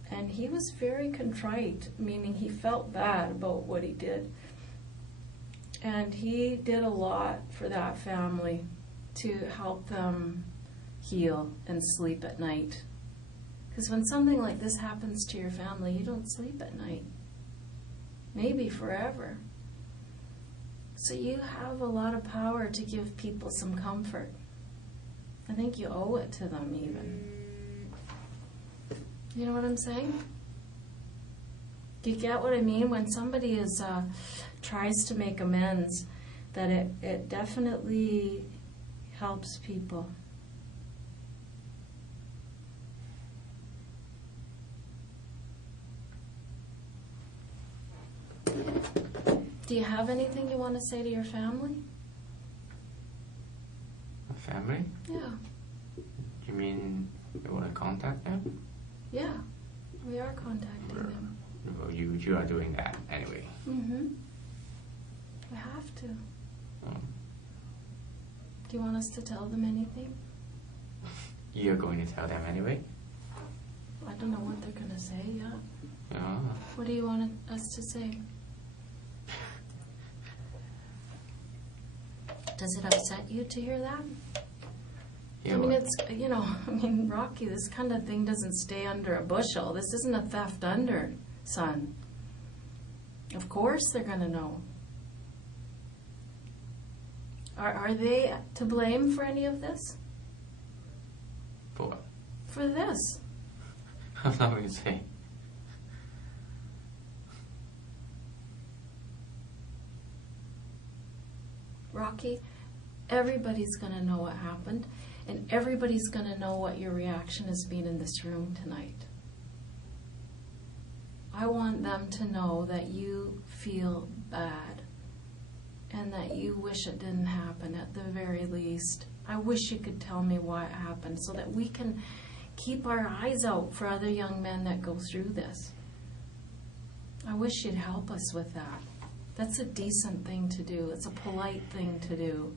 and he was very contrite, meaning he felt bad about what he did. And he did a lot for that family to help them heal and sleep at night. Because when something like this happens to your family, you don't sleep at night. Maybe forever. So you have a lot of power to give people some comfort. I think you owe it to them even. You know what I'm saying? Do you get what I mean? When somebody tries to make amends, that it definitely helps people. Do you have anything you want to say to your family? Family? Yeah. You mean you want to contact them? Yeah. We are contacting them. Well, you are doing that anyway. Mm-hmm. We have to. Oh. Do you want us to tell them anything? You're going to tell them anyway? I don't know what they're going to say yet. Oh. What do you want us to say? Does it upset you to hear that? Yeah, I mean, well, it's, Rocky, this kind of thing doesn't stay under a bushel. This isn't a theft under, son. Of course they're going to know. Are they to blame for any of this? for what? For this? I'm not going to say. Rocky, everybody's going to know what happened, and everybody's going to know what your reaction has been in this room tonight. I want them to know that you feel bad and that you wish it didn't happen at the very least. I wish you could tell me why it happened so that we can keep our eyes out for other young men that go through this. I wish you'd help us with that. That's a decent thing to do. It's a polite thing to do.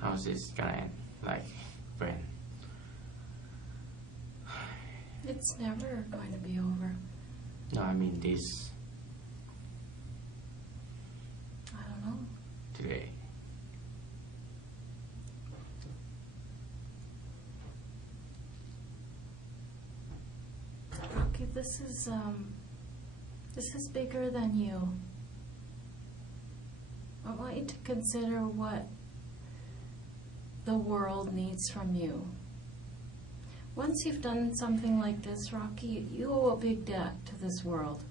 How's this gonna end? Like, when? It's never going to be over. No, I mean this I don't know. today. Rocky, this is bigger than you. I want you to consider what the world needs from you. Once you've done something like this, Rocky, you owe a big debt to this world.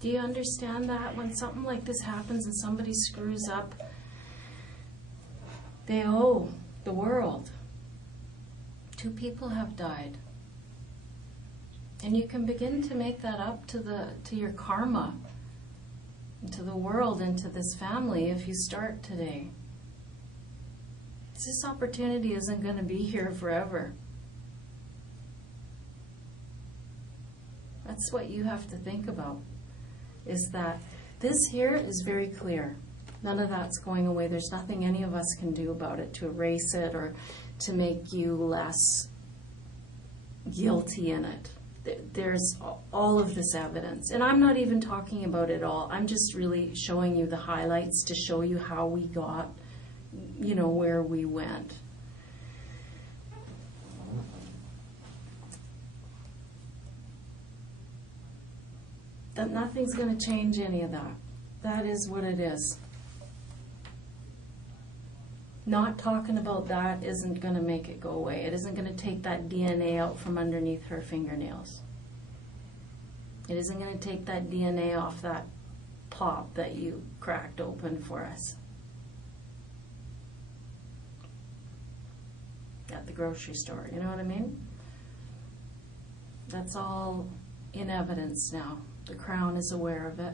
Do you understand that? When something like this happens and somebody screws up, they owe the world. 2 people have died. And you can begin to make that up to your karma, to the world, and to this family if you start today. This opportunity isn't going to be here forever. That's what you have to think about, is that this here is very clear. None of that's going away. There's nothing any of us can do about it to erase it or to make you less guilty in it. There's all of this evidence. And I'm not even talking about it all. I'm just really showing you the highlights to show you how we got, where we went. that nothing's going to change any of that. That is what it is. Not talking about that isn't going to make it go away. It isn't going to take that DNA out from underneath her fingernails. It isn't going to take that DNA off that pop that you cracked open for us at the grocery store. You know what I mean? That's all in evidence now. The Crown is aware of it.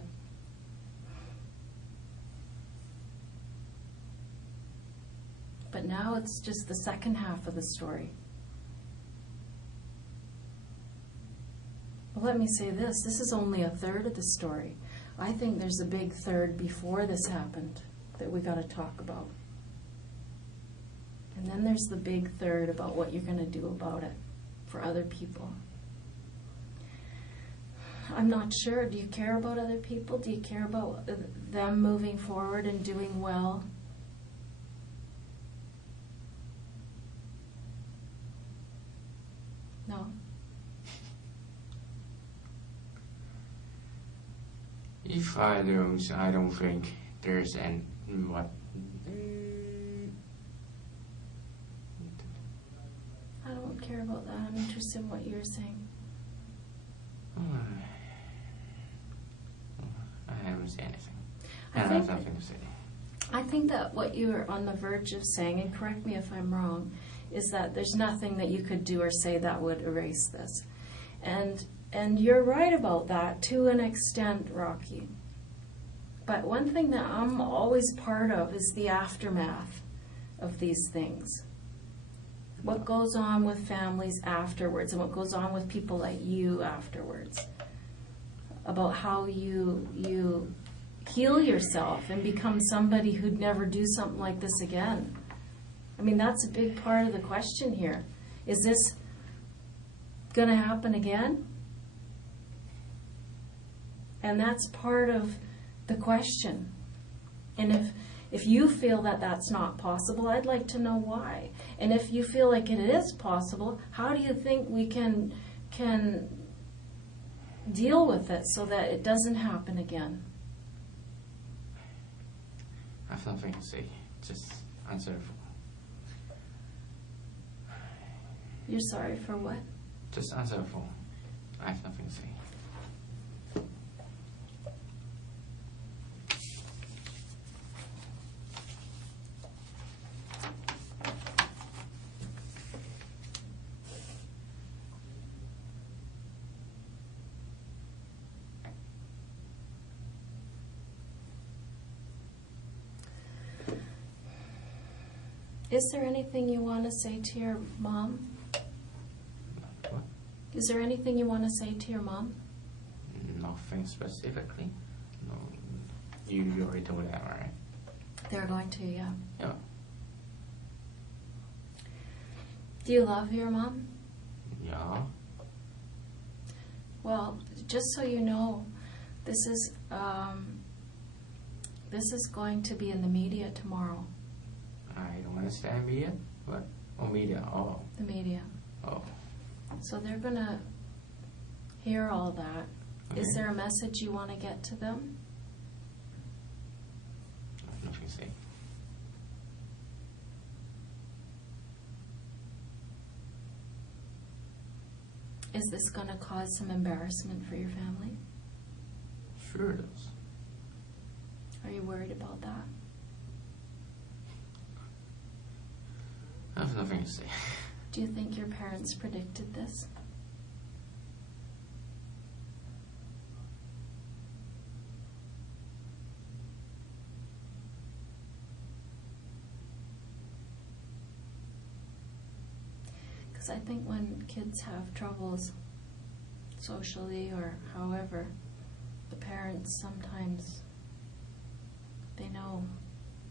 But now it's just the second half of the story. Well, let me say this. This is only a third of the story. I think there's a big third before this happened that we got to talk about. And then there's the big third about what you're going to do about it for other people. I'm not sure. Do you care about other people? Do you care about them moving forward and doing well? No. If I don't think there's an what. I don't care about that. I'm interested in what you're saying. I haven't said anything. I I think- have nothing to say. I think that what you're on the verge of saying, and correct me if I'm wrong, is that there's nothing that you could do or say that would erase this. And you're right about that to an extent, Rocky. But one thing that I'm always part of is the aftermath of these things. What goes on with families afterwards and what goes on with people like you afterwards. About how you heal yourself and become somebody who'd never do something like this again. I mean, that's a big part of the question here. Is this going to happen again? And that's part of the question. And if you feel that that's not possible, I'd like to know why. And if you feel like it is possible, how do you think we can deal with it so that it doesn't happen again? I have nothing to say. Just answer. You're sorry for what? Just answer the phone. I have nothing to say. Is there anything you want to say to your mom? What? Is there anything you want to say to your mom? Nothing specifically. No. You already told that, right? They're going to, yeah. Yeah. Do you love your mom? Yeah. Well, just so you know, this is going to be in the media tomorrow. I don't understand media. What? Oh, media. Oh. The media. Oh. So they're going to hear all that. Okay. Is there a message you want to get to them? I have nothing to say. Is this going to cause some embarrassment for your family? Sure it is. Are you worried about that? I have nothing to say. Do you think your parents predicted this? Because I think when kids have troubles socially or however, the parents sometimes, they know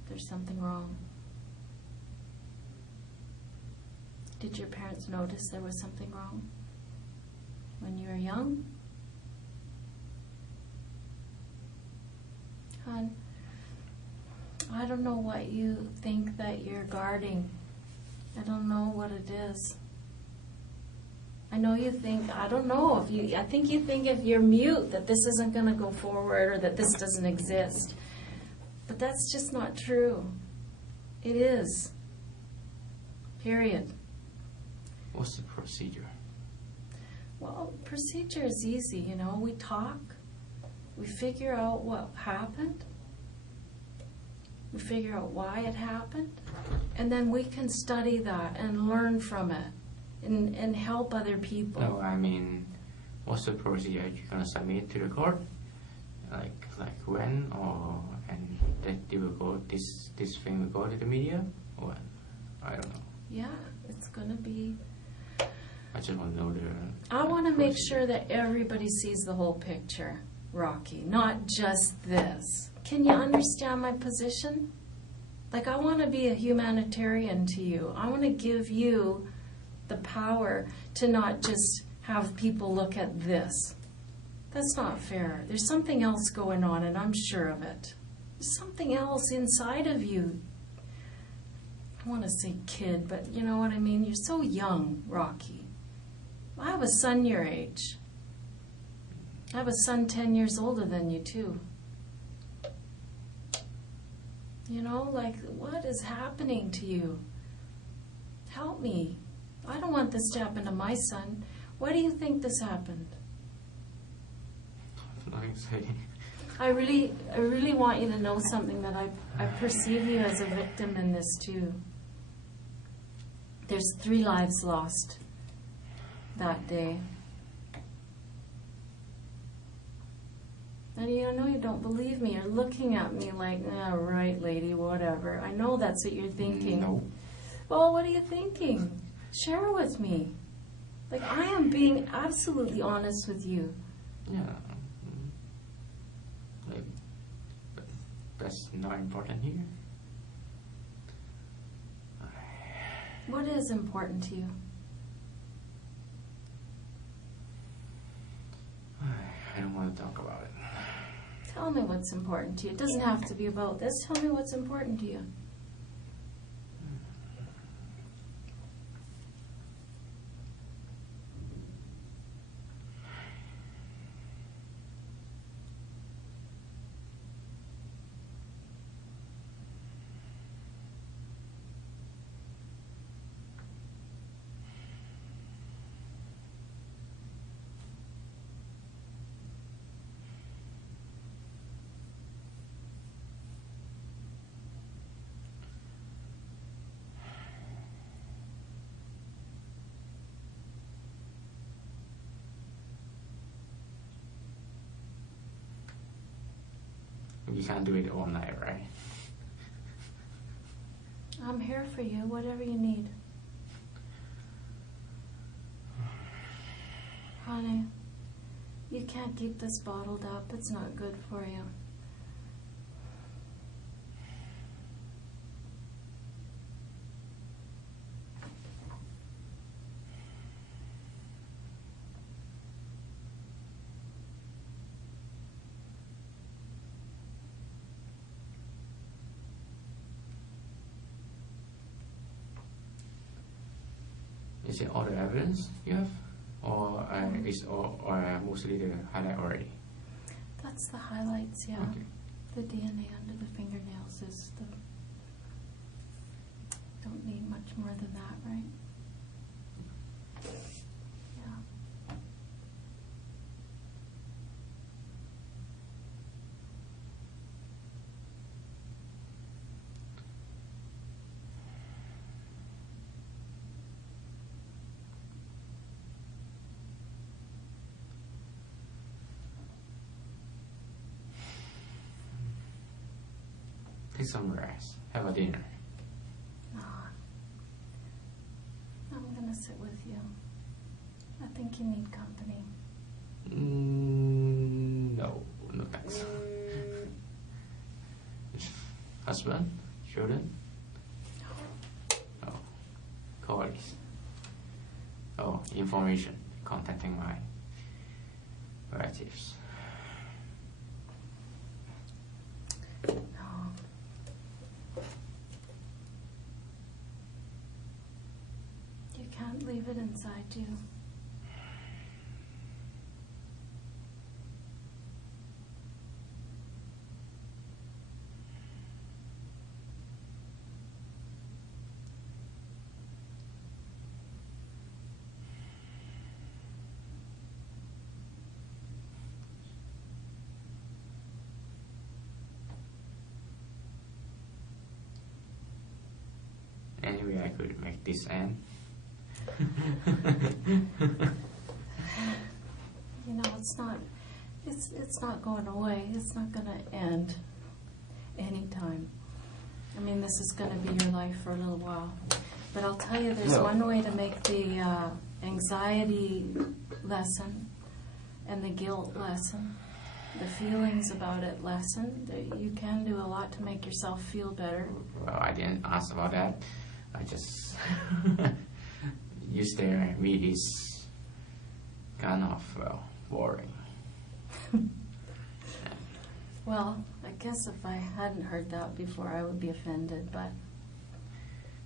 there's something wrong. Did your parents notice there was something wrong when you were young? Hon, I don't know what you think that you're guarding. I don't know what it is. I know you think, I don't know, I think you think if you're mute that this isn't going to go forward or that this doesn't exist. But that's just not true. It is. Period. What's the procedure? Well, procedure is easy, you know. We talk. We figure out what happened. We figure out why it happened. And then we can study that and learn from it and help other people. No, I mean, what's the procedure? You're gonna submit to the court, like when, or and that they will go. This thing will go to the media, or I don't know. Yeah, it's gonna be. I just want to know the. I want to make sure that everybody sees the whole picture, Rocky, not just this. Can you understand my position? Like, I want to be a humanitarian to you. I want to give you the power to not just have people look at this. That's not fair. There's something else going on, and I'm sure of it. There's something else inside of you. I want to say kid, but you know what I mean? You're so young, Rocky. I have a son your age. I have a son 10 years older than you, too. You know, like, what is happening to you? Help me. I don't want this to happen to my son. Why do you think this happened? Not exciting. I really want you to know something, that I perceive you as a victim in this, too. There's 3 lives lost that day. And I know you don't believe me. You're looking at me like, ah, right, lady, whatever. I know that's what you're thinking. No. Well, what are you thinking? Share with me. Like, I am being absolutely honest with you. Yeah. Like, but that's not important here. What is important to you? I don't want to talk about it. Tell me what's important to you. It doesn't have to be about this. Tell me what's important to you. You can't do it all night, right? I'm here for you, whatever you need. Honey, you can't keep this bottled up. It's not good for you. Is it all the evidence you have? Or is or mostly the highlight already? That's the highlights, yeah. Okay. The DNA under the fingernails is the... Don't need much more than that, right? Yeah. Take some rest. Have a dinner. No. I'm gonna sit with you. I think you need company. No, no thanks. Husband? Children? Oh, colleagues. Oh, information. Contacting my relatives. No. You can't leave it inside you. Anyway, I could make this end. You know, it's not going away. It's not going to end anytime. I mean, this is going to be your life for a little while. But I'll tell you, there's one way to make the anxiety lessen and the guilt lessen, the feelings about it lessen. You can do a lot to make yourself feel better. Well, I didn't ask about that. I just you stare at me is kind of boring. Well, I guess if I hadn't heard that before, I would be offended, but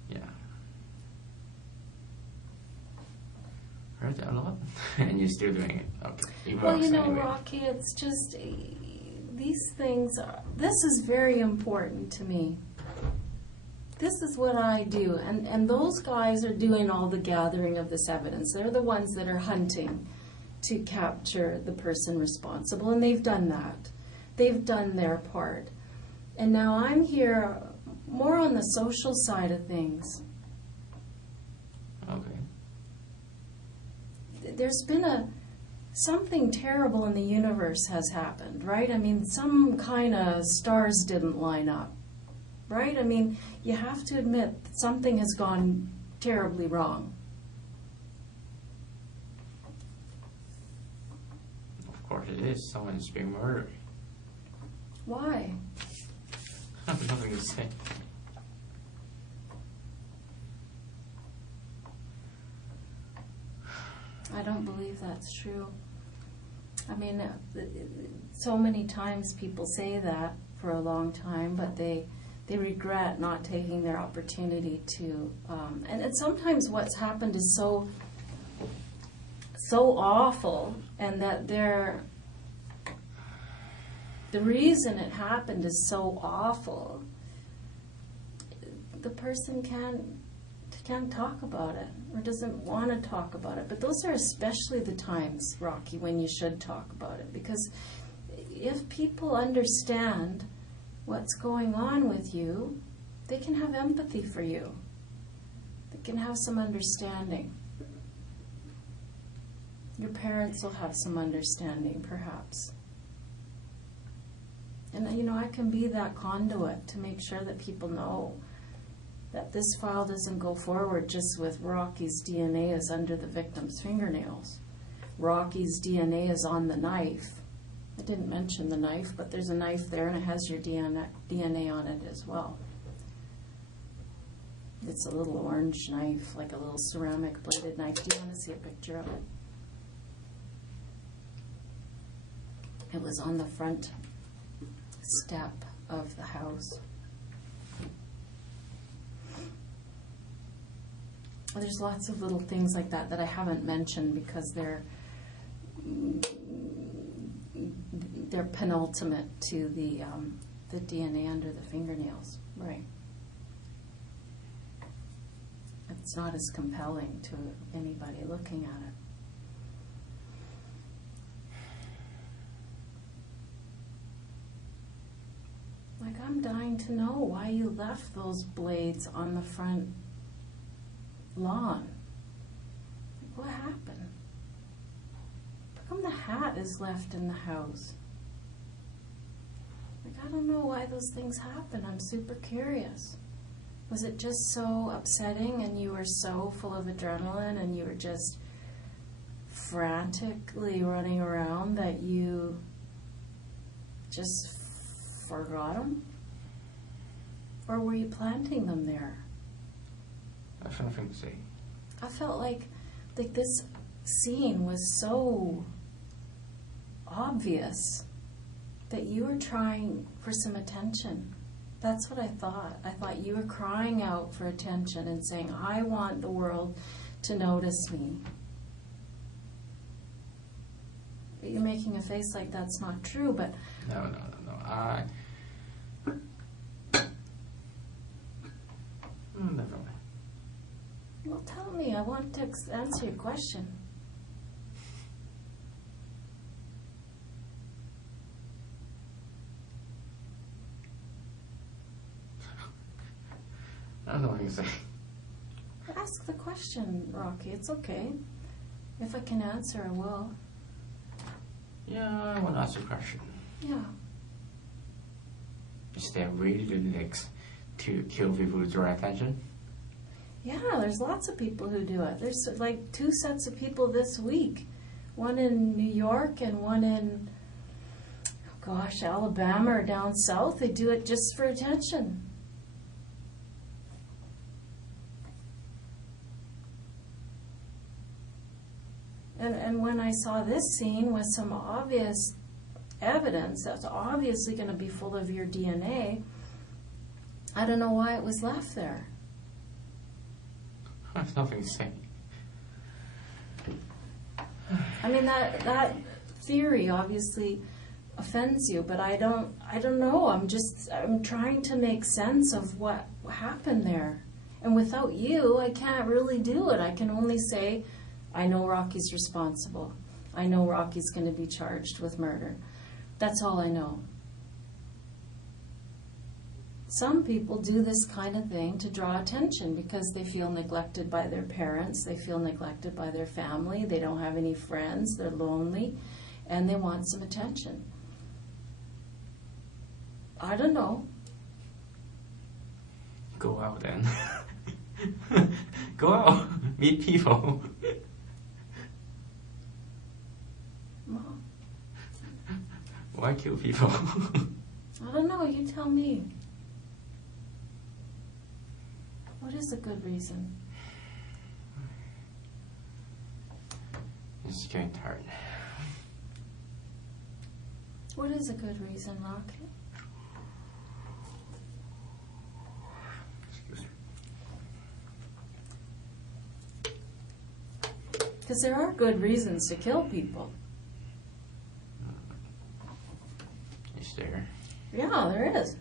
Yeah. Heard that a lot, and you're still doing it. Okay. It well, works you know, anyway. Rocky, it's just these things this is very important to me. This is what I do, and those guys are doing all the gathering of this evidence. They're the ones that are hunting to capture the person responsible, and they've done that. They've done their part. And now I'm here more on the social side of things. Okay. There's been something terrible in the universe has happened, right? I mean, some kind of stars didn't line up, right? I mean, you have to admit that something has gone terribly wrong. Of course it is. Someone's being murdered. Why? I have nothing to say. I don't believe that's true. I mean, so many times people say that for a long time, but they regret not taking their opportunity to. And sometimes what's happened is so awful, and that the reason it happened is so awful. The person can't talk about it or doesn't want to talk about it. But those are especially the times, Rocky, when you should talk about it. Because if people understand what's going on with you, they can have empathy for you. They can have some understanding. Your parents will have some understanding, perhaps. And, you know, I can be that conduit to make sure that people know that this file doesn't go forward just with Rocky's DNA is under the victim's fingernails. Rocky's DNA is on the knife. I didn't mention the knife, but there's a knife there and it has your DNA on it as well. It's a little orange knife, like a little ceramic bladed knife. Do you want to see a picture of it? It was on the front step of the house. There's lots of little things like that that I haven't mentioned because they're penultimate to the DNA under the fingernails. Right. It's not as compelling to anybody looking at it. Like, I'm dying to know why you left those blades on the front lawn. What happened? How come the hat is left in the house? Like, I don't know why those things happen. I'm super curious. Was it just so upsetting and you were so full of adrenaline and you were just frantically running around that you just forgot them? Or were you planting them there? I have nothing to say. I felt like this scene was so obvious that you were trying for some attention. That's what I thought. I thought you were crying out for attention and saying, I want the world to notice me. You're making a face like that's not true, but... No. Never mind. Well, tell me. I want to answer your question. I don't know what you say. ask the question, Rocky. It's okay. If I can answer, I will. Yeah, I want to ask a question. Yeah. Is there really the next to kill people to draw attention? Yeah, there's lots of people who do it. There's like 2 sets of people this week. One in New York and one in, gosh, Alabama or down south. They do it just for attention. And when I saw this scene with some obvious evidence that's obviously going to be full of your DNA, I don't know why it was left there. I have nothing to say. I mean, that theory obviously offends you, but I don't know. I'm trying to make sense of what happened there. And without you, I can't really do it. I can only say, I know Rocky's responsible. I know Rocky's going to be charged with murder. That's all I know. Some people do this kind of thing to draw attention because they feel neglected by their parents, they feel neglected by their family, they don't have any friends, they're lonely, and they want some attention. I don't know. Go out then. Go out. Meet people. Mom, Why kill people? I don't know, you tell me. What is a good reason? It's getting tired. What is a good reason, Rocky? Excuse me. Because there are good reasons to kill people. Is there? Yeah, there is.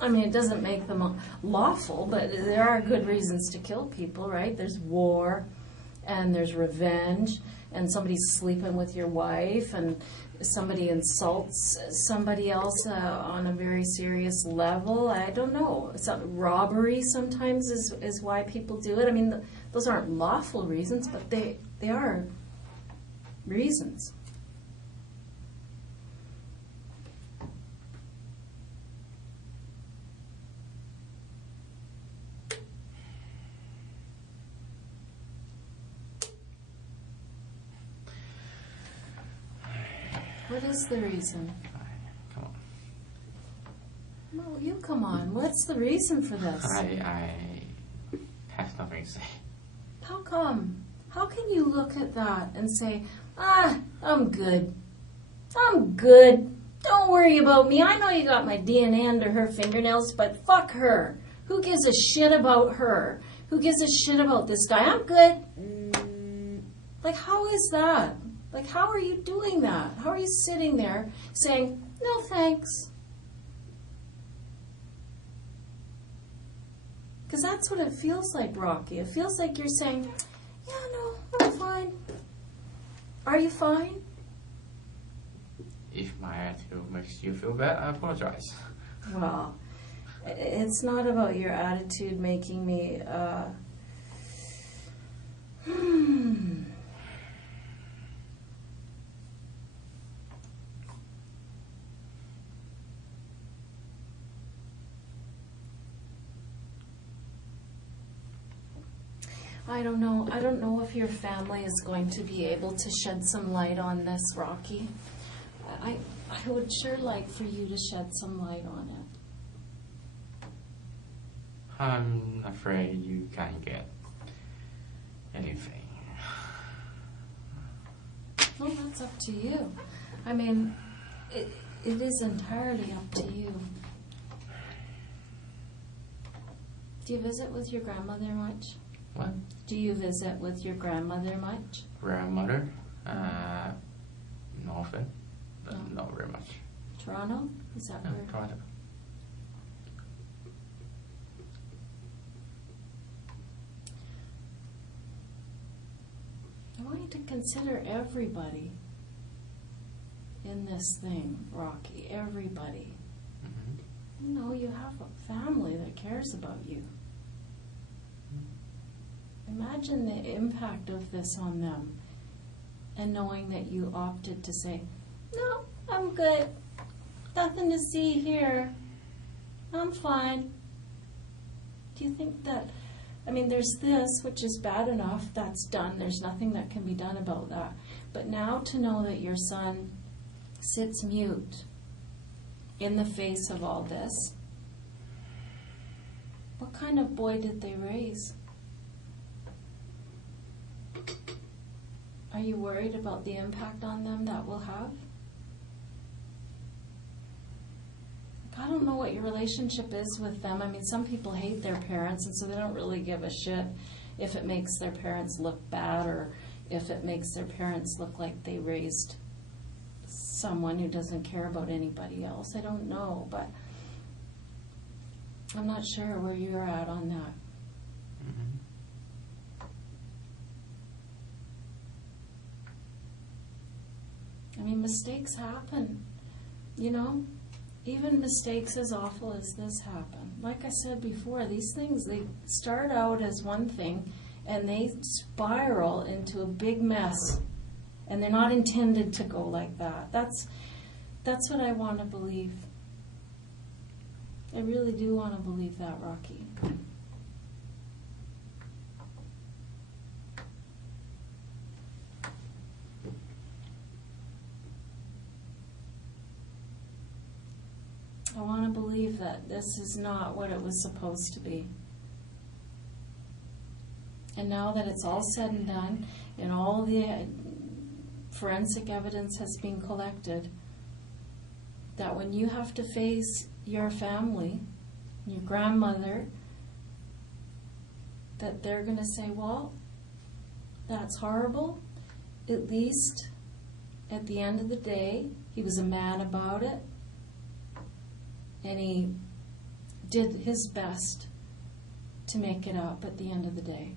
I mean, it doesn't make them lawful, but there are good reasons to kill people, right? There's war, and there's revenge, and somebody's sleeping with your wife, and somebody insults somebody else on a very serious level. I don't know. Robbery sometimes is why people do it. I mean, those aren't lawful reasons, but they are reasons. What is the reason? Come on. No, you come on. What's the reason for this? I have nothing to say. How come? How can you look at that and say, I'm good. I'm good. Don't worry about me. I know you got my DNA under her fingernails, but fuck her. Who gives a shit about her? Who gives a shit about this guy? I'm good. Like, how is that? Like, how are you doing that? How are you sitting there saying, no thanks? Because that's what it feels like, Rocky. It feels like you're saying, yeah, no, I'm fine. Are you fine? If my attitude makes you feel bad, I apologize. Well, it's not about your attitude making me, I don't know. I don't know if your family is going to be able to shed some light on this, Rocky. I would sure like for you to shed some light on it. I'm afraid you can't get anything. Well, that's up to you. I mean, it is entirely up to you. Do you visit with your grandmother much? What? Do you visit with your grandmother much? Grandmother? Not often, but not very much. Toronto? Is that No, where? Toronto. I want you to consider everybody in this thing, Rocky. Everybody. Mm-hmm. you know, you have a family that cares about you. Imagine the impact of this on them, and knowing that you opted to say, no, I'm good. Nothing to see here. I'm fine. Do you think that, I mean, there's this, which is bad enough. That's done. There's nothing that can be done about that. But now to know that your son sits mute in the face of all this, what kind of boy did they raise? Are you worried about the impact on them that will have? I don't know what your relationship is with them. I mean, some people hate their parents, and so they don't really give a shit if it makes their parents look bad or if it makes their parents look like they raised someone who doesn't care about anybody else. I don't know, but I'm not sure where you're at on that. I mean, mistakes happen, you know? Even mistakes as awful as this happen. Like I said before, these things, they start out as one thing and they spiral into a big mess. And they're not intended to go like that. That's what I want to believe. I really do want to believe that, Rocky. I want to believe that this is not what it was supposed to be. And now that it's all said and done, and all the forensic evidence has been collected, that when you have to face your family, your grandmother, that they're going to say, well, that's horrible. At least at the end of the day, he was a man about it. And he did his best to make it up at the end of the day.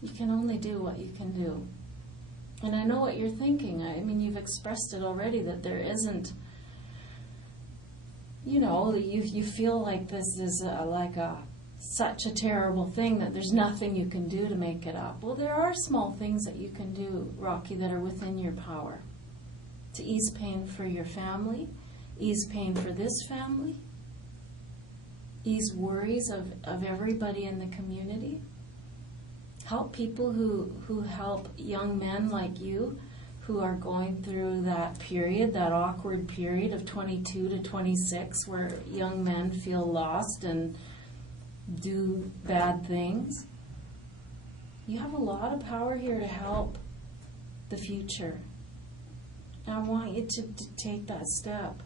You can only do what you can do. And I know what you're thinking. I mean, you've expressed it already, that there isn't, you know, you feel like this is such a terrible thing that there's nothing you can do to make it up. Well, there are small things that you can do, Rocky, that are within your power to ease pain for your family, ease pain for this family, ease worries of everybody in the community, help people who help young men like you who are going through that period, that awkward period of 22 to 26 where young men feel lost and do bad things. You have a lot of power here to help the future. I want you to take that step.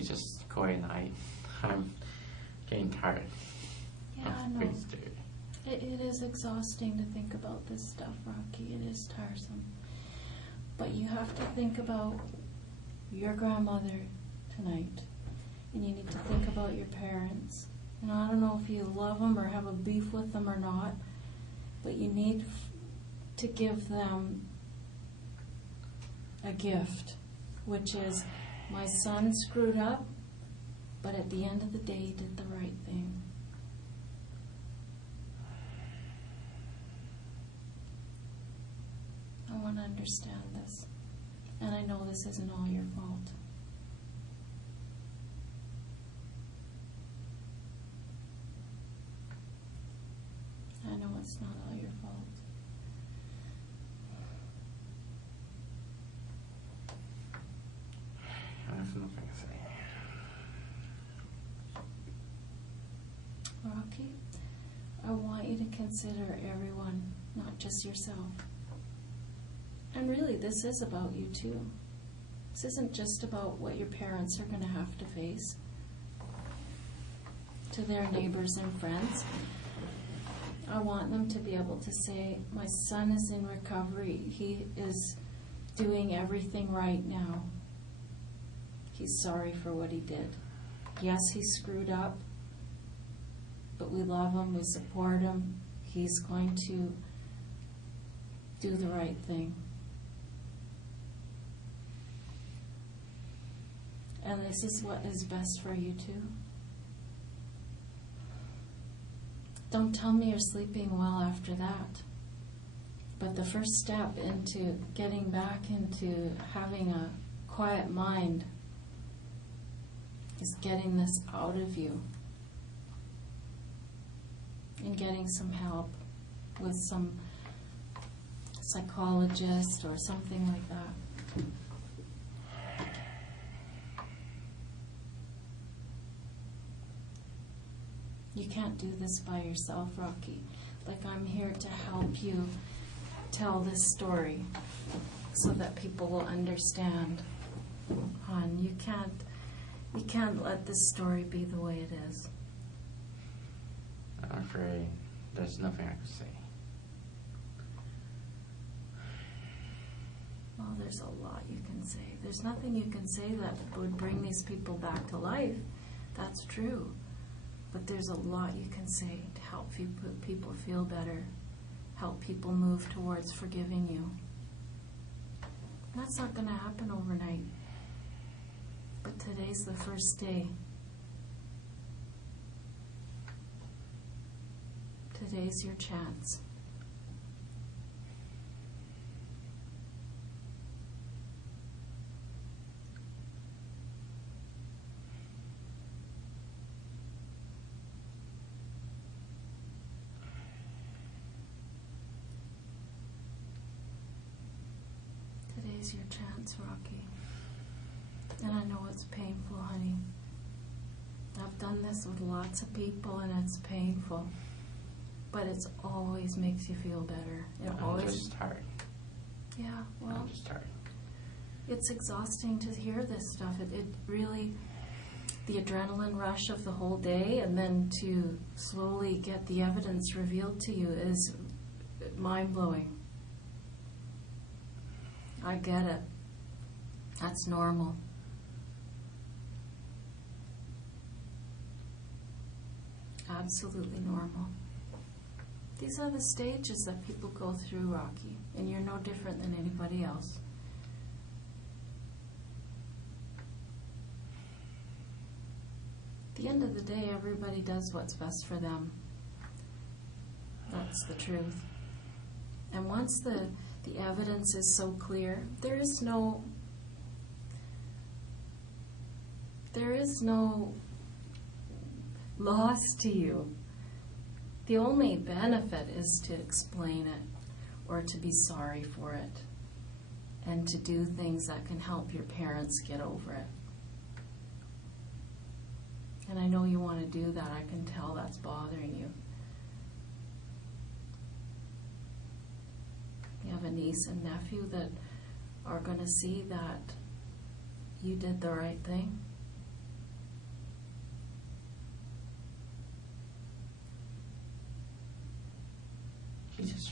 we just go at night. I'm getting tired. Yeah, I of know. being scared. It is exhausting to think about this stuff, Rocky. It is tiresome. But you have to think about your grandmother tonight. And you need to think about your parents. And I don't know if you love them or have a beef with them or not, but you need to give them a gift, which is, my son screwed up, but at the end of the day, he did the right thing. I want to understand this. And I know this isn't all your fault. I know it's not all your fault. I have nothing to say. Rocky, I want you to consider everyone, not just yourself. And really, this is about you too. This isn't just about what your parents are going to have to face to their neighbors and friends. I want them to be able to say, my son is in recovery. He is doing everything right now. He's sorry for what he did. Yes, he screwed up, but we love him, we support him. He's going to do the right thing. And this is what is best for you too. Don't tell me you're sleeping well after that. But the first step into getting back into having a quiet mind is getting this out of you and getting some help with some psychologist or something like that. You can't do this by yourself, Rocky. Like, I'm here to help you tell this story so that people will understand. Hon, you can't let this story be the way it is. I'm afraid there's nothing I can say. Well, there's a lot you can say. There's nothing you can say that would bring these people back to life. That's true. But there's a lot you can say to help people feel better, help people move towards forgiving you. That's not going to happen overnight. But today's the first day. Today's your chance. Today's your chance, Rocky. And I know it's painful, honey. I've done this with lots of people and it's painful. But it always makes you feel better. I'm just tired. Yeah, well, I'm just tired. it's exhausting to hear this stuff. It really, the adrenaline rush of the whole day and then to slowly get the evidence revealed to you is mind-blowing. I get it. That's normal. Absolutely normal. These are the stages that people go through, Rocky, and you're no different than anybody else. At the end of the day, everybody does what's best for them. That's the truth. And once the evidence is so clear, there is no loss to you. The only benefit is to explain it or to be sorry for it and to do things that can help your parents get over it. And I know you want to do that. I can tell that's bothering you. You have a niece and nephew that are going to see that you did the right thing.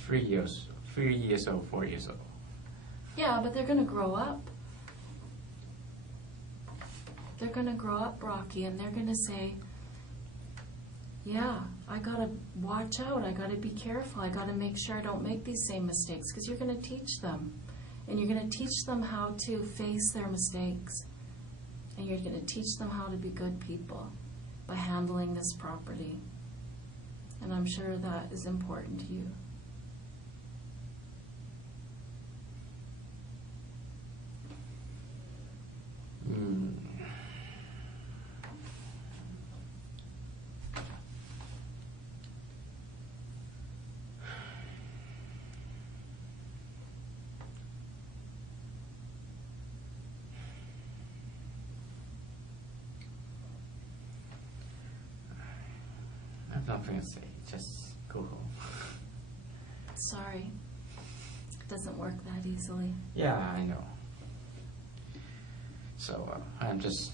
3 years old, 4 years old. Yeah, but they're going to grow up. They're going to grow up, Rocky, and they're going to say, yeah, I got to watch out. I got to be careful. I got to make sure I don't make these same mistakes, because you're going to teach them. And you're going to teach them how to face their mistakes. And you're going to teach them how to be good people by handling this property. And I'm sure that is important to you. I have nothing to say. Just go home. Sorry. It doesn't work that easily. Yeah, I know. So I'm just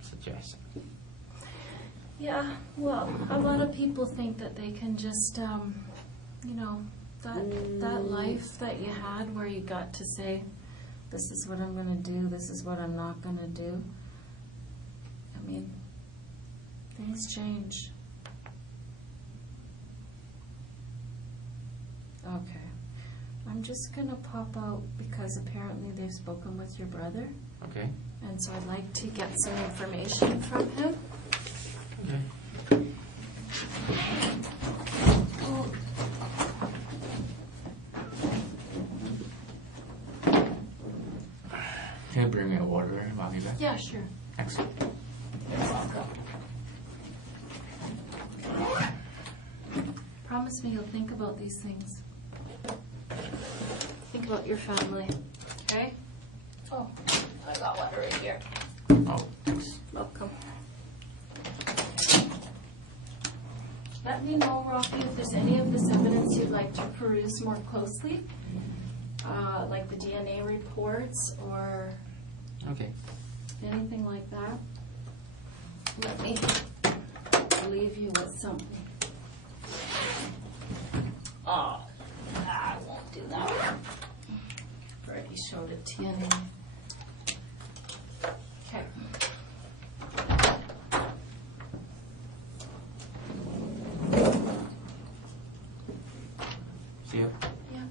suggesting. Yeah, well, a lot of people think that they can just, you know, that life that you had where you got to say, this is what I'm going to do, this is what I'm not going to do. I mean, things change. Okay. I'm just going to pop out because apparently they've spoken with your brother. Okay. And so I'd like to get some information from him. Okay. Can you bring me a water and I'll be back? Yeah, sure. Excellent. You're welcome. Promise me you'll think about these things. Think about your family, okay? Oh, I got water right here. Oh, thanks. Welcome. Let me know, Rocky, if there's any of this evidence you'd like to peruse more closely, like the DNA reports or Okay. anything like that. Let me leave you with something. Oh, I won't do that. I've already showed it to you anyway. Okay. See you. Yeah.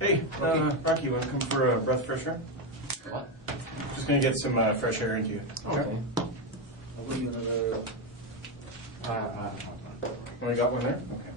Hey, Rocky, you want to come for a breath of fresh air? What? Just gonna get some fresh air into you. Okay. I'll give you another. Oh, you got one there? Okay.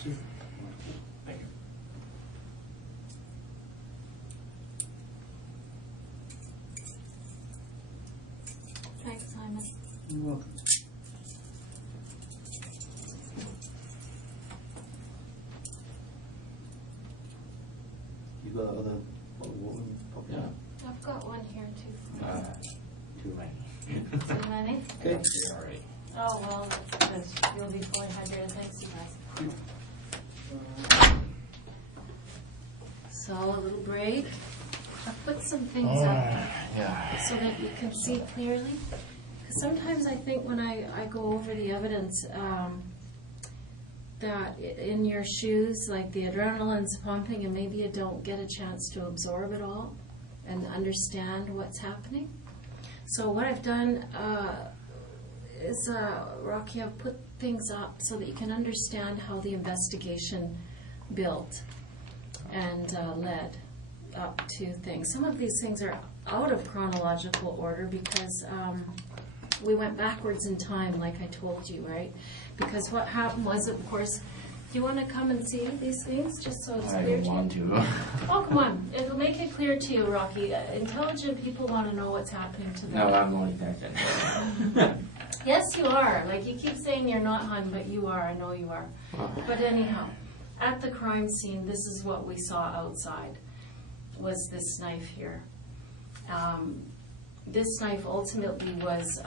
Steve. Thank you. Thanks, Simon. You're welcome. You got other, what, Yeah. I've got one here too. Too many. Too many? Okay. You're already. Oh, well, that's good. You'll be fully hydrated. Thanks, you guys. So, a little break. I've put some things up Yeah. so that you can see clearly. Because sometimes I think when I go over the evidence, that in your shoes, like the adrenaline's pumping and maybe you don't get a chance to absorb it all and understand what's happening. So what I've done is, Rocky, I've put things up so that you can understand how the investigation built and led up to things. Some of these things are out of chronological order because we went backwards in time, like I told you, right? Because what happened was, of course, do you want to come and see these things just so it's I clear don't to you? want to. Oh, come on. It'll make it clear to you, Rocky. Intelligent people want to know what's happening to them. No, I'm not intelligent. Yes, you are. Like, you keep saying you're not, hon, but you are. I know you are. But anyhow, at the crime scene, this is what we saw outside, was this knife here. This knife ultimately was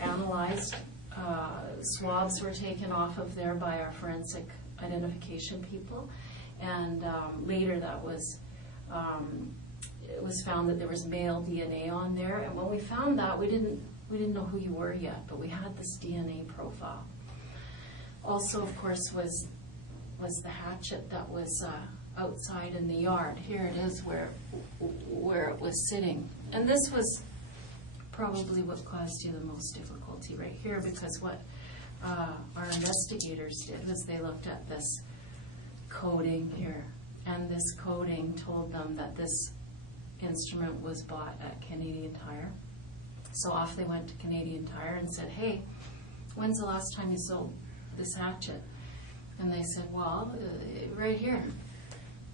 analyzed. Swabs were taken off of there by our forensic identification people. And later that was, it was found that there was male DNA on there. And when we found that, we didn't know who you were yet, but we had this DNA profile. Also, of course, was the hatchet that was outside in the yard. Here it is where it was sitting. And this was probably what caused you the most difficulty right here, because what our investigators did was they looked at this coding here, and this coding told them that this instrument was bought at Canadian Tire. So off they went to Canadian Tire and said, hey, when's the last time you sold this hatchet? And they said, well, right here.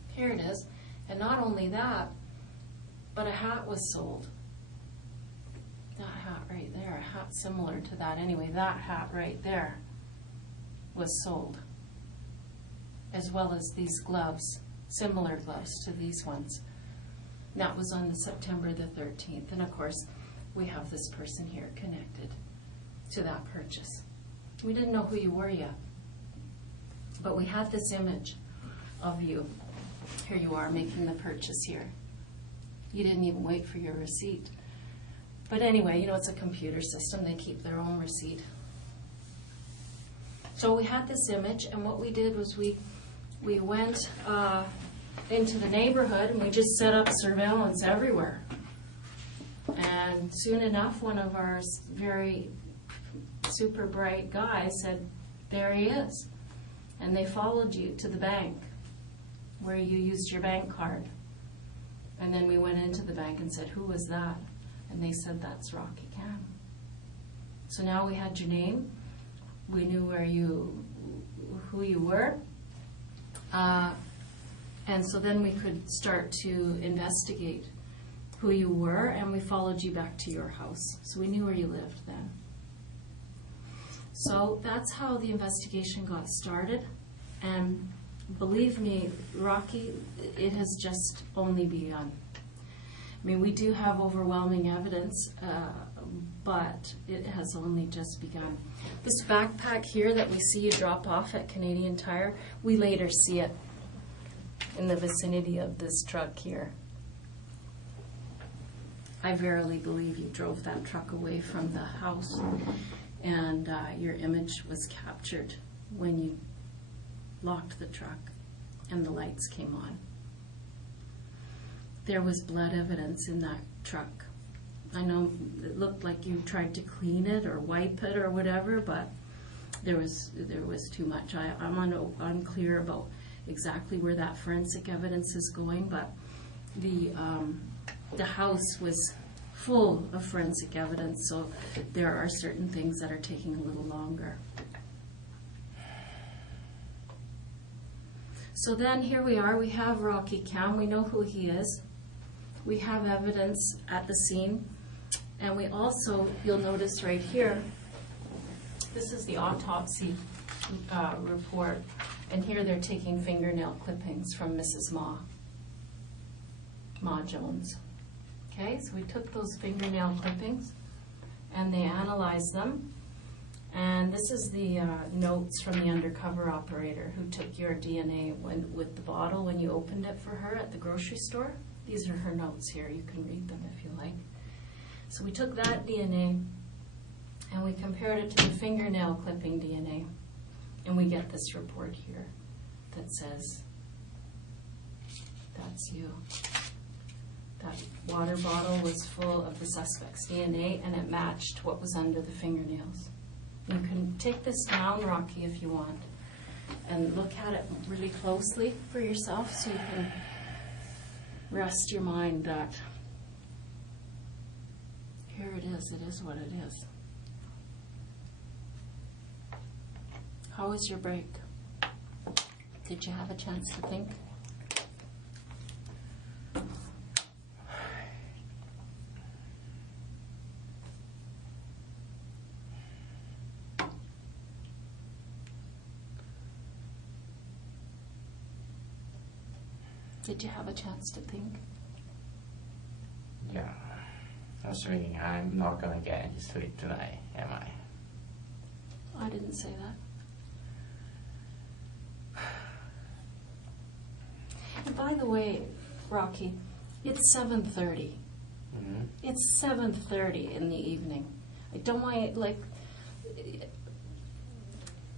Here it is. And not only that, but a hat was sold. That hat right there, a hat similar to that. Anyway, that hat right there was sold, as well as these gloves, similar gloves to these ones. And that was on the September the 13th. And of course, we have this person here connected to that purchase. We didn't know who you were yet, but we had this image of you. Here you are making the purchase here. You didn't even wait for your receipt. But anyway, you know, it's a computer system. They keep their own receipt. So we had this image, and what we did was we went into the neighborhood, and we just set up surveillance everywhere. And soon enough, one of our very super bright guys said, there he is. And they followed you to the bank where you used your bank card. And then we went into the bank and said, who was that? And they said, that's Rocky Cam. So now we had your name. We knew who you were. And so then we could start to investigate who you were, and we followed you back to your house. So we knew where you lived then. So that's how the investigation got started. And believe me, Rocky, it has just only begun. I mean, we do have overwhelming evidence, but it has only just begun. This backpack here that we see you drop off at Canadian Tire, we later see it in the vicinity of this truck here. I verily believe you drove that truck away from the house, and your image was captured when you locked the truck and the lights came on. There was blood evidence in that truck. I know it looked like you tried to clean it or wipe it or whatever, but there was too much. I'm unclear about exactly where that forensic evidence is going, but the house was full of forensic evidence, so there are certain things that are taking a little longer. So then here we are, we have Rocky Cam, we know who he is. We have evidence at the scene. And we also, you'll notice right here, this is the autopsy report. And here they're taking fingernail clippings from Mrs. Ma Jones. Okay, so we took those fingernail clippings and they analyzed them. And this is the notes from the undercover operator who took your DNA with the bottle when you opened it for her at the grocery store. These are her notes here. You can read them if you like. So we took that DNA and we compared it to the fingernail clipping DNA. And we get this report here that says, that's you. That water bottle was full of the suspect's DNA and it matched what was under the fingernails. You can take this down, Rocky, if you want, and look at it really closely for yourself so you can rest your mind that here it is what it is. How was your break? Did you have a chance to think? Did you have a chance to think? Yeah. I was thinking I'm not gonna get any sleep tonight, am I? I didn't say that. And by the way, Rocky, it's 7:30. Mm-hmm. It's 7:30 in the evening. I don't want,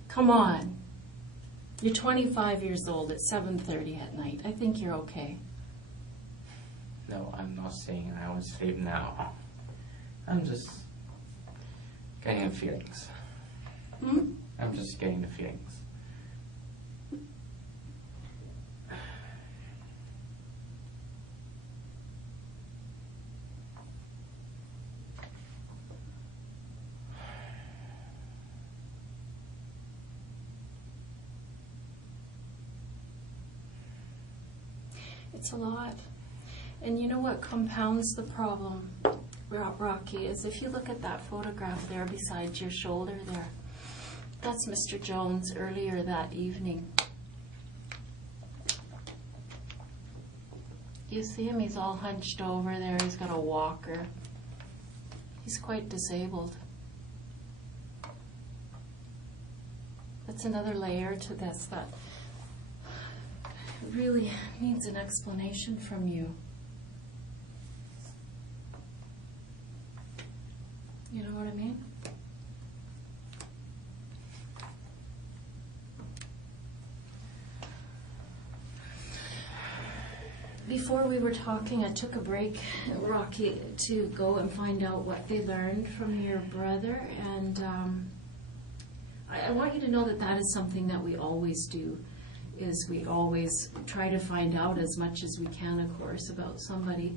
come on. You're 25 years old at 7:30 at night. I think you're okay. No, I'm not saying I won't sleep now. I'm just getting the feelings. Hmm? I'm just getting the feelings. It's a lot. And you know what compounds the problem, Rocky, is if you look at that photograph there beside your shoulder there, that's Mr. Jones earlier that evening. You see him, he's all hunched over there, he's got a walker. He's quite disabled. That's another layer to this that really needs an explanation from you. You know what I mean? Before we were talking, I took a break, Rocky, to go and find out what they learned from your brother, and I want you to know that that is something that we always do, is we always try to find out as much as we can, of course, about somebody,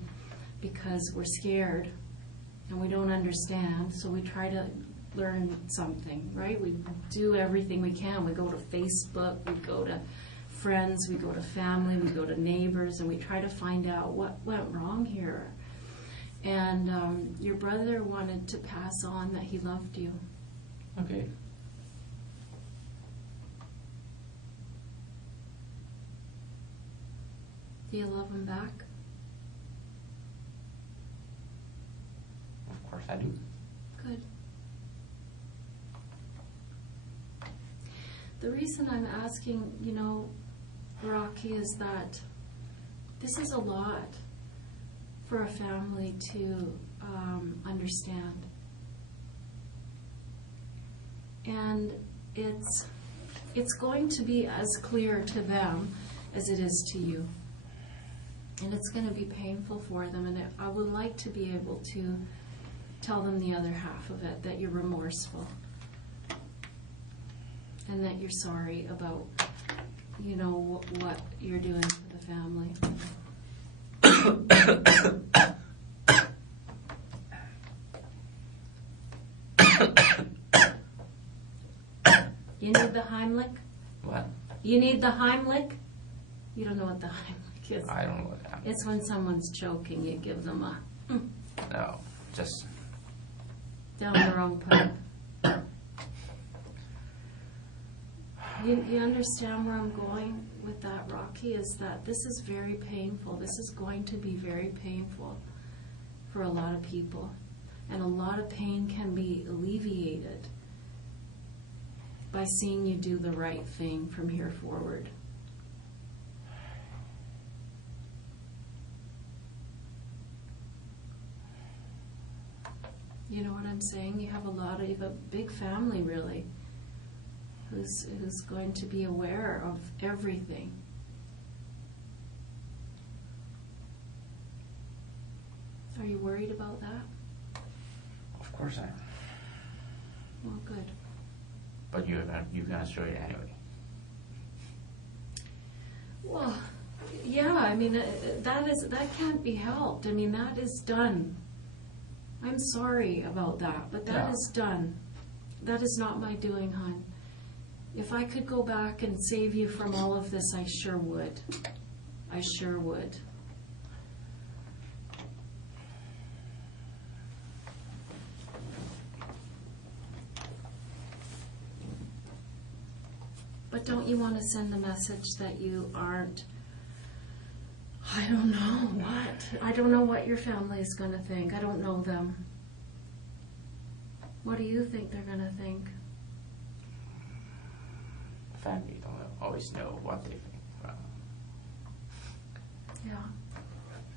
because we're scared and we don't understand, so we try to learn something, right? We do everything we can. We go to Facebook, we go to friends, we go to family, we go to neighbors, and we try to find out what went wrong here. And your brother wanted to pass on that he loved you. Okay. Do you love him back? Of course I do. Good. The reason I'm asking, you know, Rocky, is that this is a lot for a family to understand. And it's going to be as clear to them as it is to you. And it's going to be painful for them, and I would like to be able to tell them the other half of it, that you're remorseful and that you're sorry about, you know, what you're doing for the family. You need the Heimlich? What? You need the Heimlich? You don't know what the Heimlich is? I don't know what that means. It's when someone's choking, you give them a No, just down the wrong pipe. You understand where I'm going with that, Rocky? Is that this is very painful. This is going to be very painful for a lot of people. And a lot of pain can be alleviated by seeing you do the right thing from here forward. You know what I'm saying? You have a big family, really, who's going to be aware of everything. Are you worried about that? of course I am. Well, good. But you're gonna show it anyway. Well, yeah, I mean, that can't be helped. I mean, that is done. I'm sorry about that, but that is done. That is not my doing, hon. If I could go back and save you from all of this, I sure would. I sure would. But don't you want to send a message that you aren't, I don't know what. I don't know what your family is going to think. I don't know them. What do you think they're going to think? Family don't always know what they think. Yeah.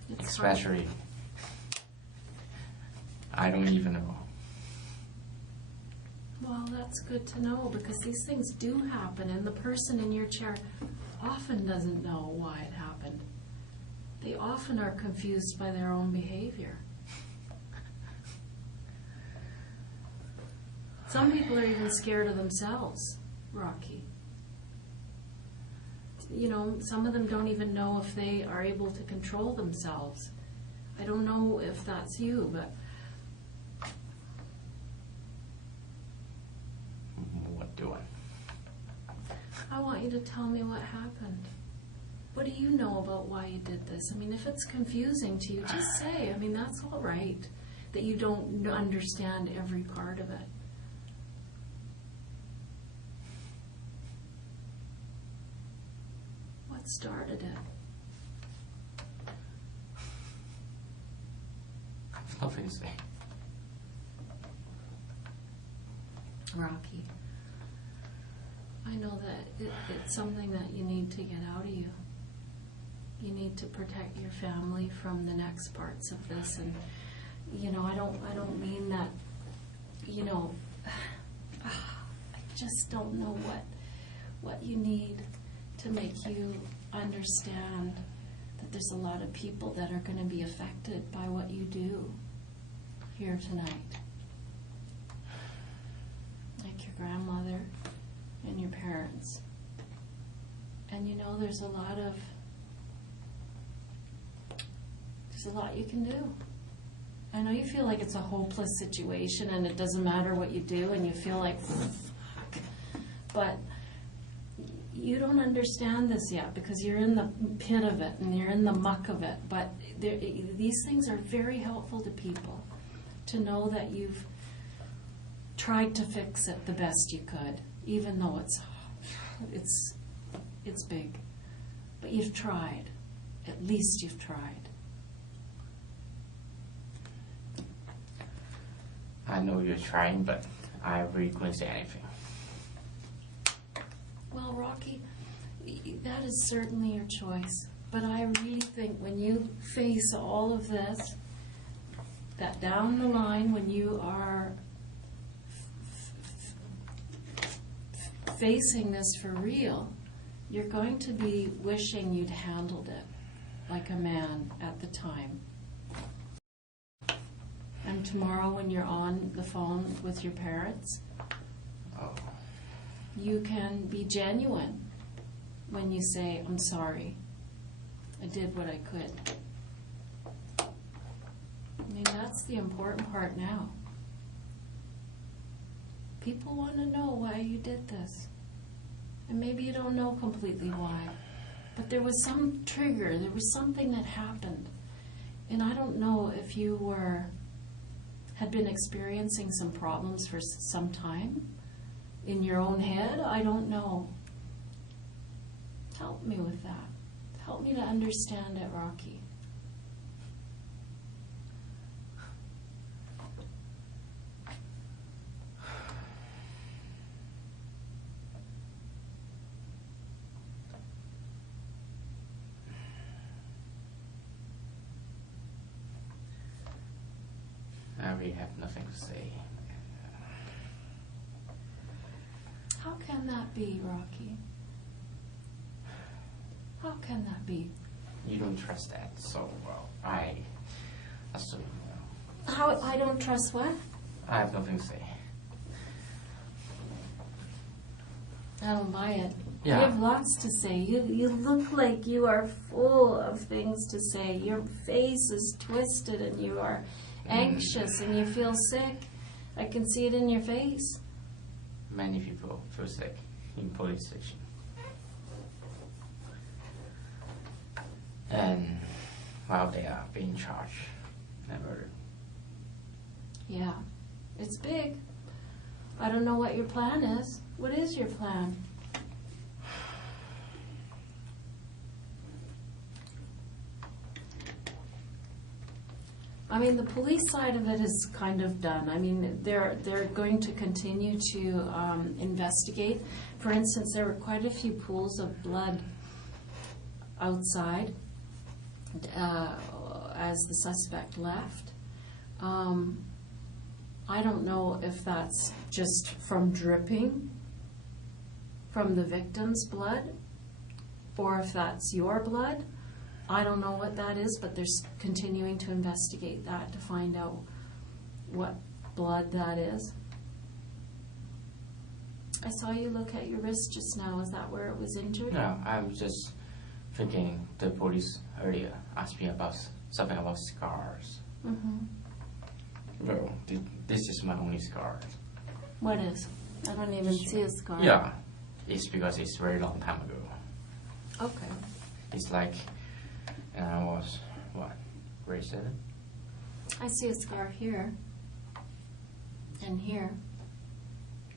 It's hard. Especially, I don't even know. Well, that's good to know, because these things do happen, and the person in your chair often doesn't know why it happened. They often are confused by their own behavior. Some people are even scared of themselves, Rocky. You know, some of them don't even know if they are able to control themselves. I don't know if that's you, but What doing? I want you to tell me what happened. What do you know about why you did this? I mean, if it's confusing to you, just say. I mean, that's all right, that you don't understand every part of it. What started it? Nothing to say. Rocky, I know that it's something that you need to get out of you. You need to protect your family from the next parts of this, and you know, I don't mean that, you know, I just don't know what you need to make you understand that there's a lot of people that are going to be affected by what you do here tonight. Like your grandmother and your parents. And you know, there's a lot you can do. I know you feel like it's a hopeless situation and it doesn't matter what you do and you feel like, fuck. But you don't understand this yet because you're in the pit of it and you're in the muck of it. But these things are very helpful to people, to know that you've tried to fix it the best you could, even though it's big. But you've tried. At least you've tried. I know you're trying, but I really couldn't say anything. Well, Rocky, that is certainly your choice. But I really think when you face all of this, that down the line when you are facing this for real, you're going to be wishing you'd handled it like a man at the time. And tomorrow when you're on the phone with your parents, you can be genuine when you say, I'm sorry, I did what I could. I mean, that's the important part now. People want to know why you did this. And maybe you don't know completely why, But there was some trigger, there was something that happened. And I don't know if you had been experiencing some problems for some time in your own head. I don't know. Help me with that. Help me to understand it, Rocky. I really have nothing to say. How can that be, Rocky? How can that be? You don't trust that, so well, I assume. How I don't trust what? I have nothing to say. I don't buy it. Yeah. You have lots to say. You look like you are full of things to say. Your face is twisted and you are anxious and you feel sick. I can see it in your face. Many people feel sick in police station. And while they are being charged and murdered. Yeah, it's big. I don't know what your plan is. What is your plan? I mean, the police side of it is kind of done. I mean, they're going to continue to investigate. For instance, there were quite a few pools of blood outside as the suspect left. I don't know if that's just from dripping from the victim's blood or if that's your blood. I don't know what that is, but they're continuing to investigate that to find out what blood that is. I saw you look at your wrist just now. Is that where it was injured? No, I'm just thinking the police earlier asked me about something about scars. Mm-hmm. Well, this is my only scar. What is? I don't even see a scar. Yeah, it's because it's very long time ago. Okay. It's like, and I was, what, grade 7? I see a scar here. And here.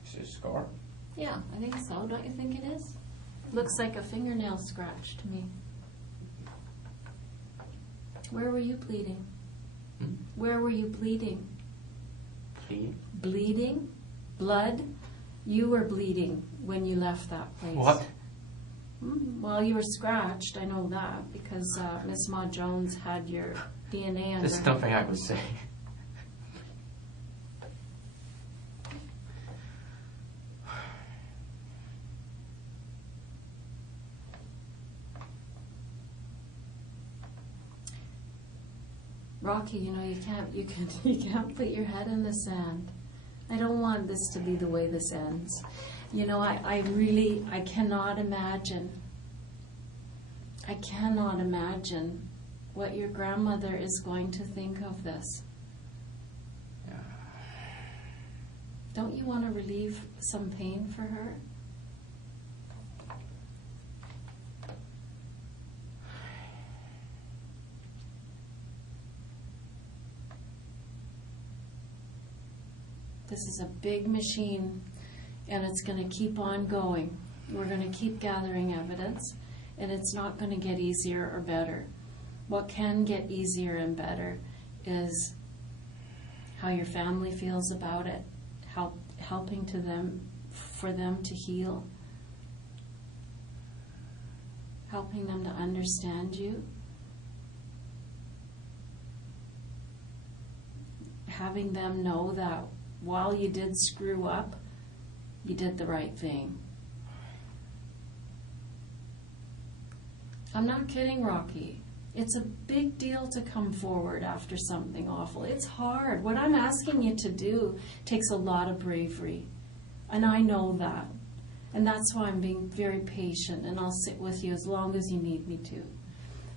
Is it a scar? Yeah, I think so. Don't you think it is? Looks like a fingernail scratch to me. Where were you bleeding? Hmm? Where were you bleeding? Bleed? Bleeding? Blood? You were bleeding when you left that place. What? Well, you were scratched. I know that because Miss Ma Jones had your DNA under There's her. nothing I could say. Rocky, you know, you can't put your head in the sand. I don't want this to be the way this ends. You know, I cannot imagine. I cannot imagine what your grandmother is going to think of this. Yeah. Don't you want to relieve some pain for her? This is a big machine, and it's going to keep on going. We're going to keep gathering evidence, and it's not going to get easier or better. What can get easier and better is how your family feels about it, helping for them to heal, helping them to understand you, having them know that while you did screw up, you did the right thing. I'm not kidding, Rocky. It's a big deal to come forward after something awful. It's hard. What I'm asking you to do takes a lot of bravery. And I know that. And that's why I'm being very patient, and I'll sit with you as long as you need me to.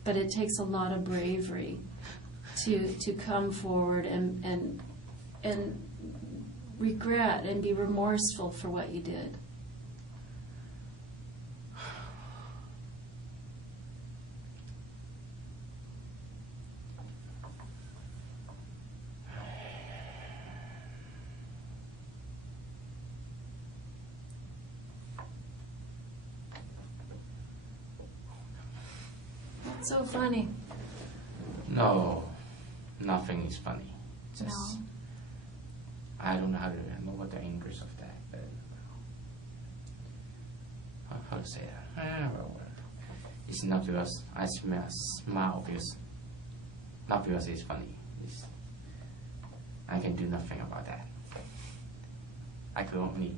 But it takes a lot of bravery to come forward and regret and be remorseful for what you did. What's so funny? No, nothing is funny. Just, No. I don't know how to remember what the English of that, but how to say that? Well, it's not because I smile because not because it's funny. I can do nothing about that. I could only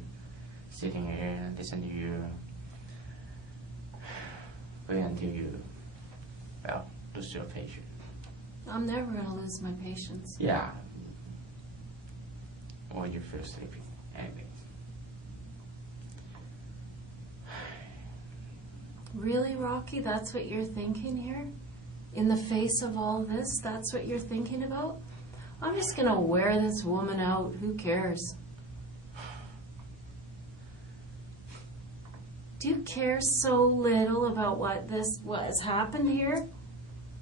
sitting here and listen to you, wait until you, lose your patience. I'm never going to lose my patience. Yeah. Or you feel sleepy. Anyway. Really, Rocky? That's what you're thinking here? In the face of all this, that's what you're thinking about? I'm just going to wear this woman out. Who cares? Do you care so little about what has happened here?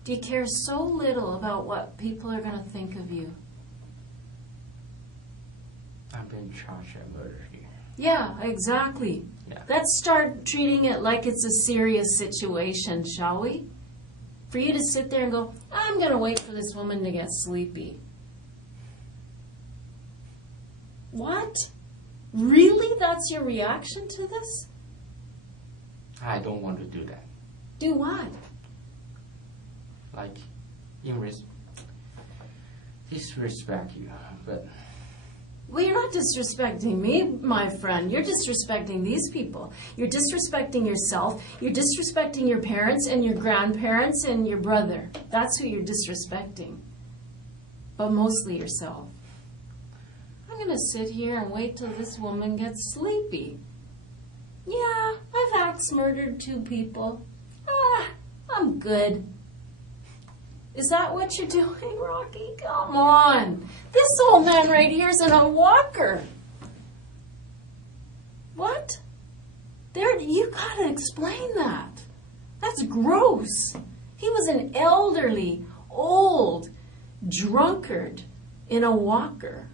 Do you care so little about what people are going to think of you? I'm being charged of murder here. Yeah, exactly. Yeah. Let's start treating it like it's a serious situation, shall we? For you to sit there and go, I'm going to wait for this woman to get sleepy. What? Really? That's your reaction to this? I don't want to do that. Do what? Like, disrespect you, but Well, you're not disrespecting me, my friend. You're disrespecting these people. You're disrespecting yourself. You're disrespecting your parents and your grandparents and your brother. That's who you're disrespecting. But mostly yourself. I'm going to sit here and wait till this woman gets sleepy. Yeah, I've murdered 2 people. I'm good. Is that what you're doing, Rocky? Come on. This old man right here is in a walker. What? You gotta explain that. That's gross. He was an elderly, old drunkard in a walker.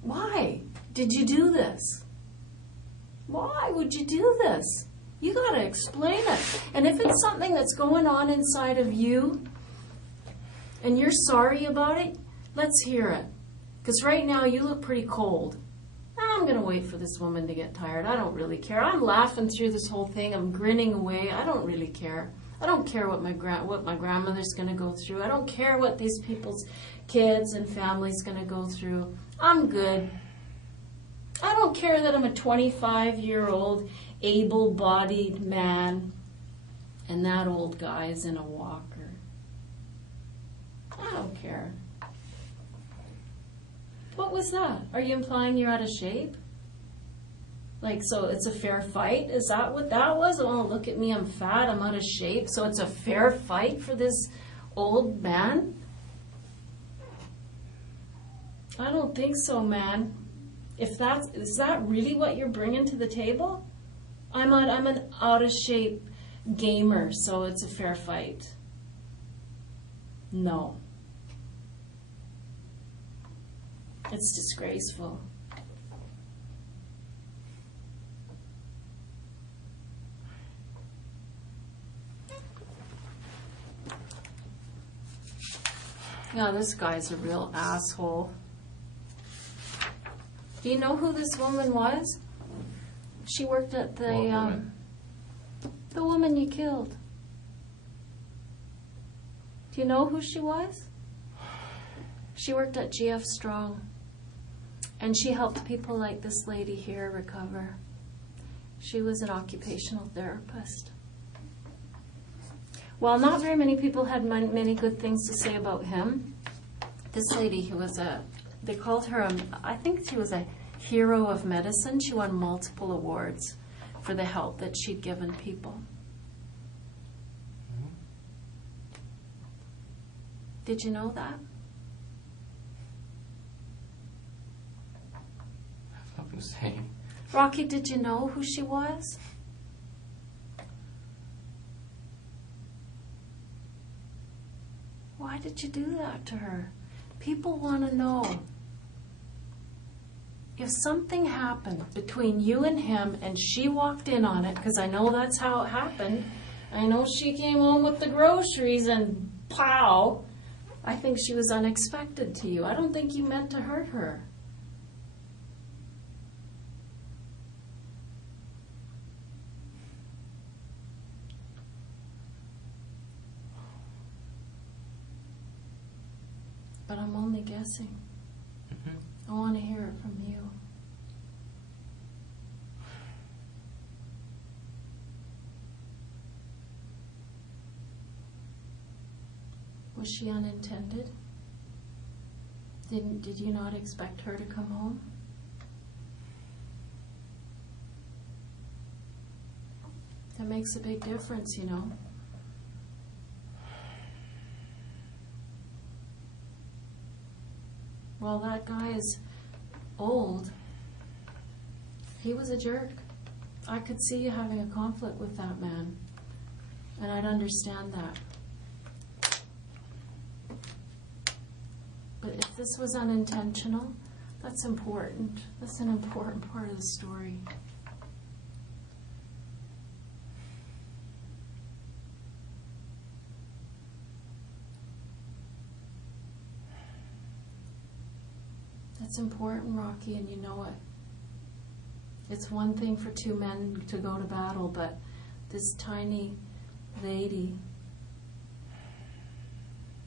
Why did you do this? Why would you do this? You gotta explain it. And if it's something that's going on inside of you and you're sorry about it, let's hear it. Because right now you look pretty cold. I'm gonna wait for this woman to get tired. I don't really care. I'm laughing through this whole thing. I'm grinning away. I don't really care. I don't care what my grandmother's gonna go through. I don't care what these people's kids and families gonna go through. I'm good. I don't care that I'm a 25-year-old able-bodied man and that old guy is in a walker. I don't care. What was that? Are you implying you're out of shape? Like, so it's a fair fight? Is that what that was? Oh, look at me, I'm fat, I'm out of shape, so it's a fair fight for this old man? I don't think so, man. Is that really what you're bringing to the table? I'm an out of shape gamer, so it's a fair fight. No. It's disgraceful. Yeah, this guy's a real asshole. Do you know who this woman was? She worked at the woman you killed. Do you know who she was? She worked at GF Strong. And she helped people like this lady here recover. She was an occupational therapist. Well, not very many people had many good things to say about him. This lady, they called her, I think she was a hero of medicine. She won multiple awards for the help that she'd given people. Did you know that? I have nothing to say. Rocky, did you know who she was? Why did you do that to her? People want to know. If something happened between you and him and she walked in on it, because I know that's how it happened, I know she came home with the groceries and pow. I think she was unexpected to you. I don't think you meant to hurt her. But I'm only guessing. I want to hear it from you. Was she unintended? Did you not expect her to come home? That makes a big difference, you know. Well, that guy is old. He was a jerk. I could see you having a conflict with that man, and I'd understand that. But if this was unintentional, that's important. That's an important part of the story. That's important, Rocky, and you know it. It's one thing for two men to go to battle, but this tiny lady,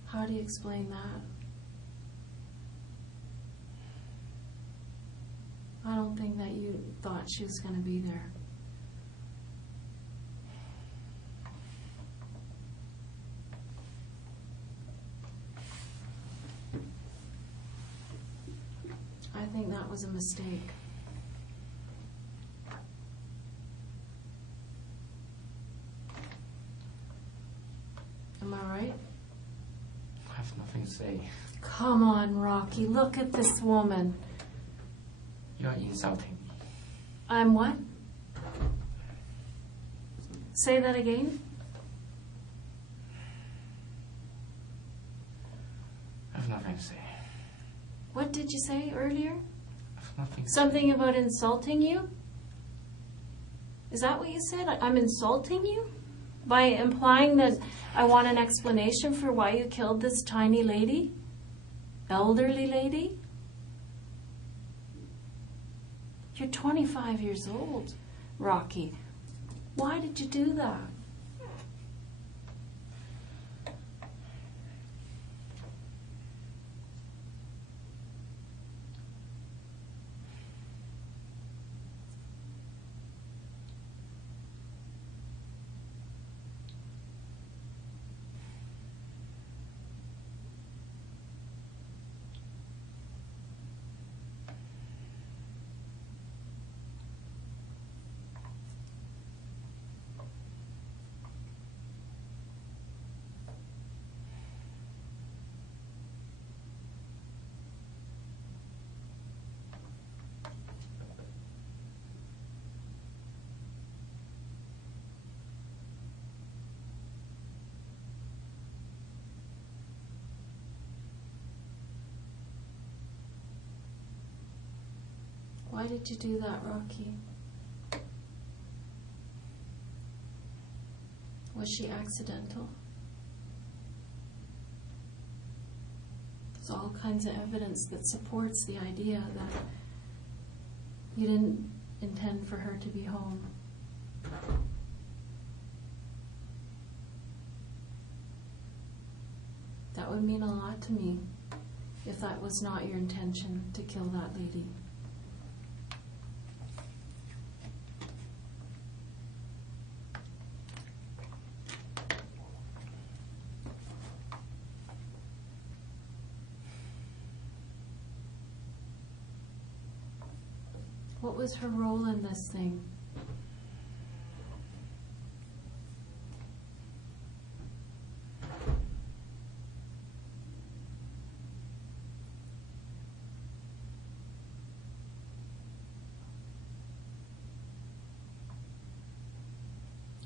how do you explain that? I don't think that you thought she was going to be there. I think that was a mistake. Am I right? I have nothing to say. Come on, Rocky. Look at this woman. You're insulting me. I'm what? Say that again? I have nothing to say. What did you say earlier? I have nothing to Something about insulting you? Is that what you said? I'm insulting you? By implying that I want an explanation for why you killed this tiny lady? Elderly lady? You're 25 years old, Rocky. Why did you do that? Why did you do that, Rocky? Was she accidental? There's all kinds of evidence that supports the idea that you didn't intend for her to be home. That would mean a lot to me if that was not your intention to kill that lady. What was her role in this thing?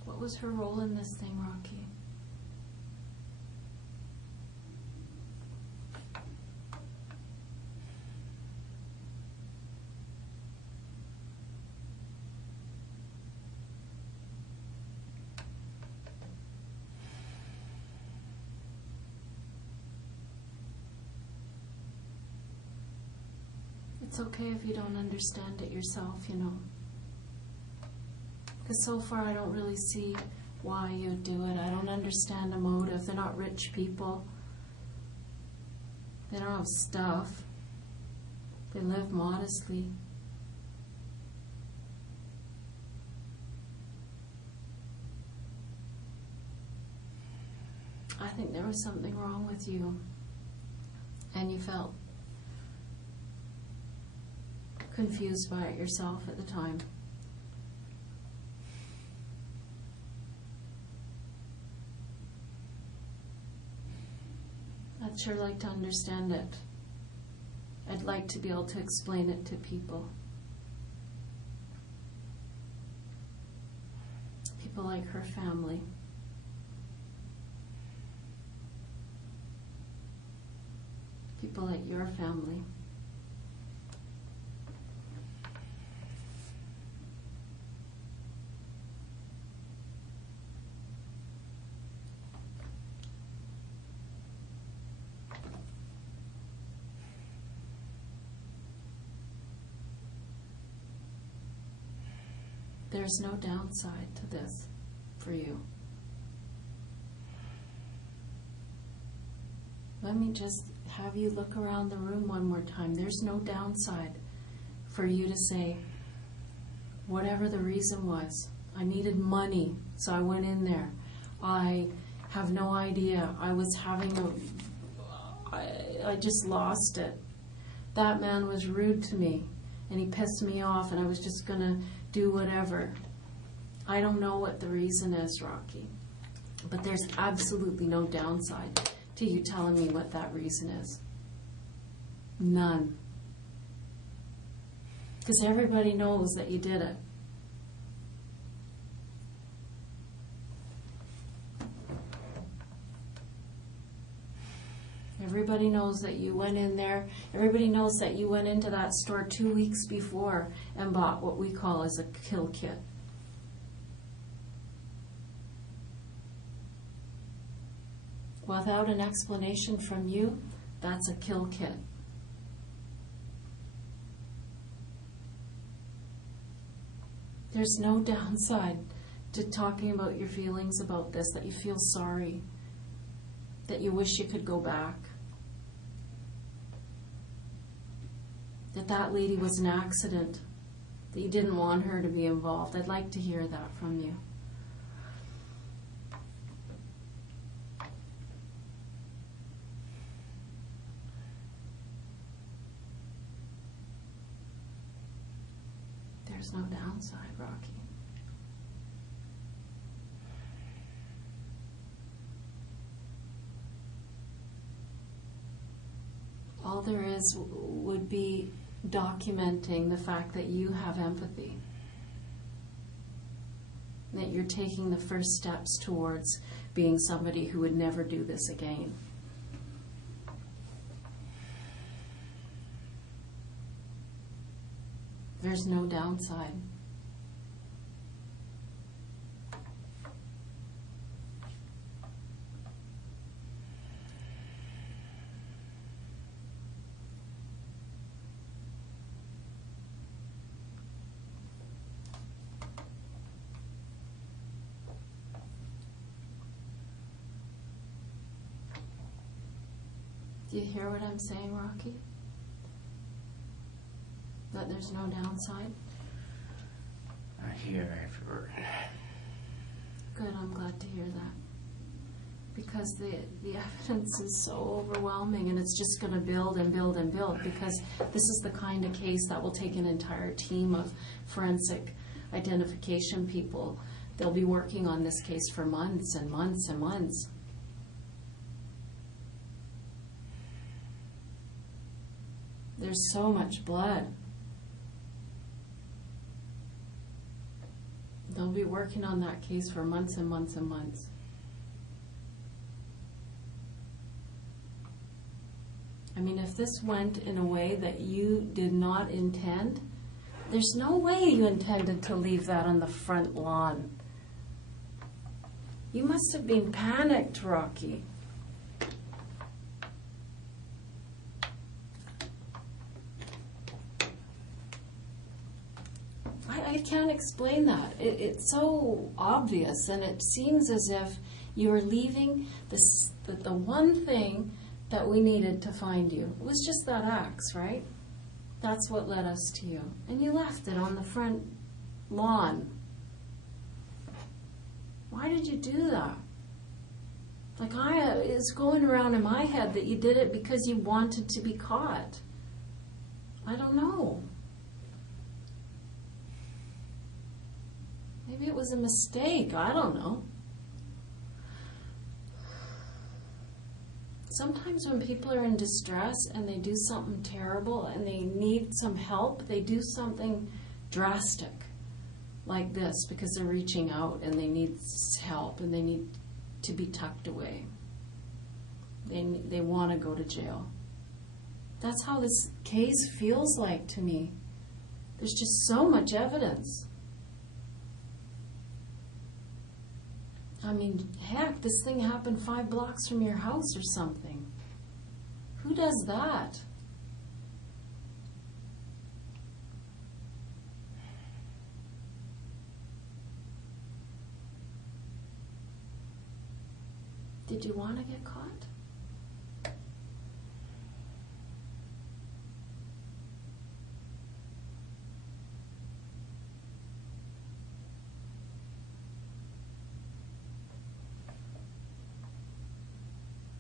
What was her role in this thing, Rocky? It's okay if you don't understand it yourself, you know. Because so far I don't really see why you'd do it. I don't understand the motive. They're not rich people. They don't have stuff. They live modestly. I think there was something wrong with you, and you felt confused by it yourself at the time. I'd sure like to understand it. I'd like to be able to explain it to people. People like her family. People like your family. There's no downside to this for you. Let me just have you look around the room one more time. There's no downside for you to say, whatever the reason was, I needed money, so I went in there. I have no idea. I was having I just lost it. That man was rude to me, and he pissed me off, and I was just going to do whatever. I don't know what the reason is, Rocky, but there's absolutely no downside to you telling me what that reason is. None. Because everybody knows that you did it. Everybody knows that you went in there. Everybody knows that you went into that store 2 weeks before and bought what we call as a kill kit. Without an explanation from you, that's a kill kit. There's no downside to talking about your feelings about this, that you feel sorry, that you wish you could go back, that that lady was an accident, that you didn't want her to be involved. I'd like to hear that from you. There's no downside, Rocky. All there is would be documenting the fact that you have empathy, that you're taking the first steps towards being somebody who would never do this again. There's no downside. Do you hear what I'm saying, Rocky? That there's no downside? I hear every word. Good, I'm glad to hear that. Because the evidence is so overwhelming, and it's just going to build and build and build, because this is the kind of case that will take an entire team of forensic identification people. They'll be working on this case for months and months and months. There's so much blood. They'll be working on that case for months and months and months. I mean, if this went in a way that you did not intend, there's no way you intended to leave that on the front lawn. You must have been panicked, Rocky. can't explain that. It's so obvious, and it seems as if you were leaving the one thing that we needed to find you. It was just that axe, right? That's what led us to you. And you left it on the front lawn. Why did you do that? Like, it's going around in my head that you did it because you wanted to be caught. I don't know. Maybe it was a mistake. I don't know. Sometimes when people are in distress and they do something terrible and they need some help, they do something drastic like this because they're reaching out and they need help and they need to be tucked away. They want to go to jail. That's how this case feels like to me. There's just so much evidence. I mean, heck, this thing happened 5 blocks from your house or something. Who does that? Did you want to get caught?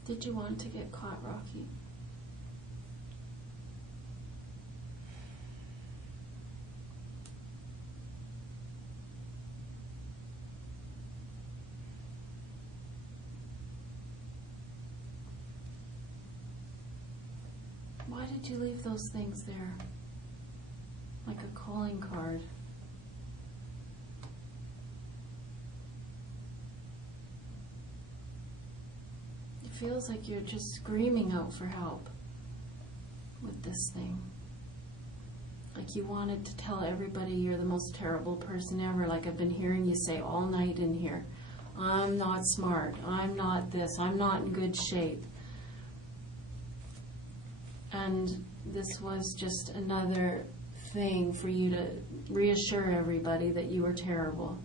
Did you want to get caught, Rocky? Why did you leave those things there? Like a calling card. It feels like you're just screaming out for help with this thing. Like you wanted to tell everybody you're the most terrible person ever, like I've been hearing you say all night in here. I'm not smart, I'm not this, I'm not in good shape. And this was just another thing for you to reassure everybody that you were terrible.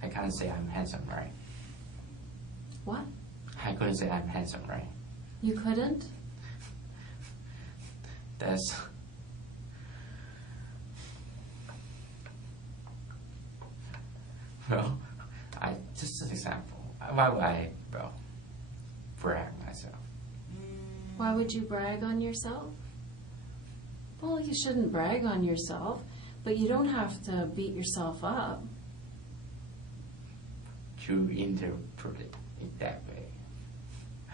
I can't say I'm handsome, right? What? I couldn't say I'm handsome, right? You couldn't? That's... Well, just an example. Why would I, brag myself? Why would you brag on yourself? Well, you shouldn't brag on yourself, but you don't have to beat yourself up. You interpret it that way.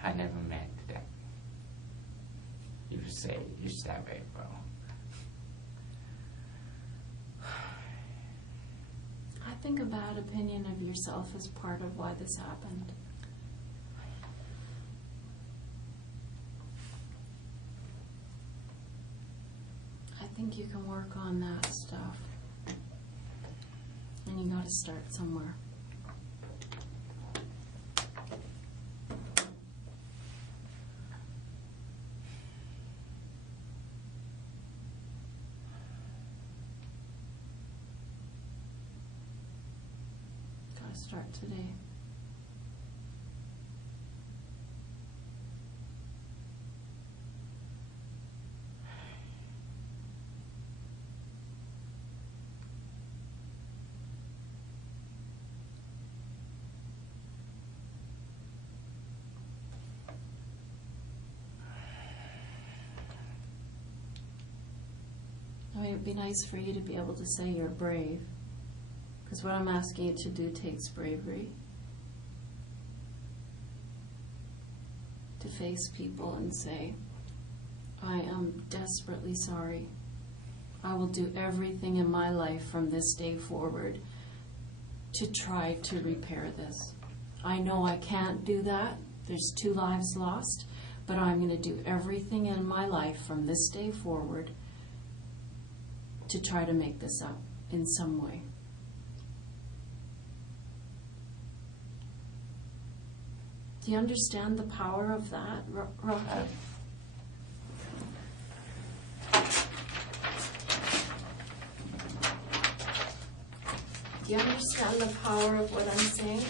I never meant that. You say it's that way, bro. I think a bad opinion of yourself is part of why this happened. I think you can work on that stuff. And you gotta start somewhere. Gotta start today. I mean, it'd be nice for you to be able to say you're brave, because what I'm asking you to do takes bravery. To face people and say, I am desperately sorry. I will do everything in my life from this day forward to try to repair this. I know I can't do that. There's 2 lives lost, but I'm going to do everything in my life from this day forward to try to make this up in some way. Do you understand the power of that, Rocky? Do you understand the power of what I'm saying?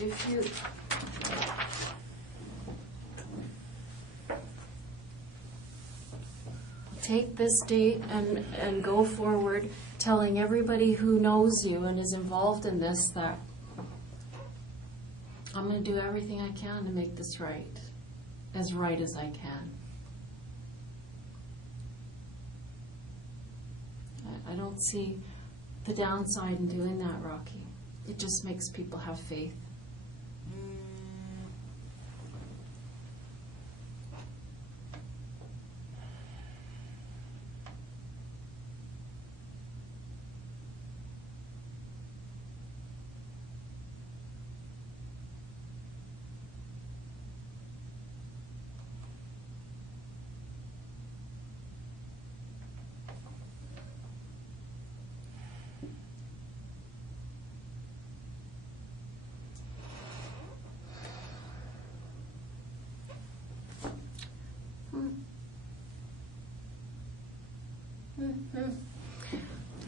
If you take this date and go forward telling everybody who knows you and is involved in this that I'm going to do everything I can to make this right as I can. I don't see the downside in doing that, Rocky. It just makes people have faith.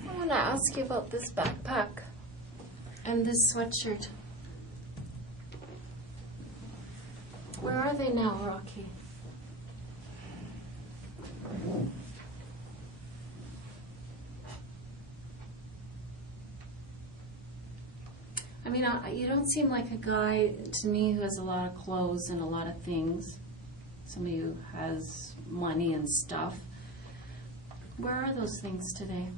I want to ask you about this backpack and this sweatshirt. Where are they now, Rocky? I mean, you don't seem like a guy to me who has a lot of clothes and a lot of things. Somebody who has money and stuff. Where are those things today?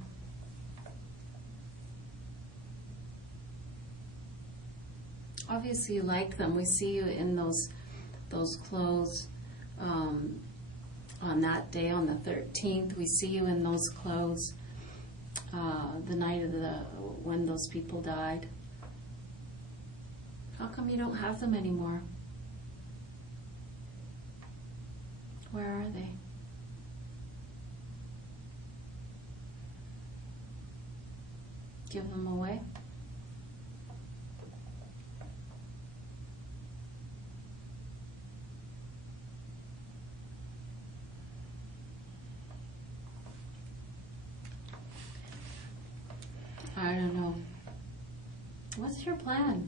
Obviously you like them. We see you in those clothes on that day, on the 13th. We see you in those clothes the night of when those people died. How come you don't have them anymore? Where are they? Give them away? I don't know. What's your plan?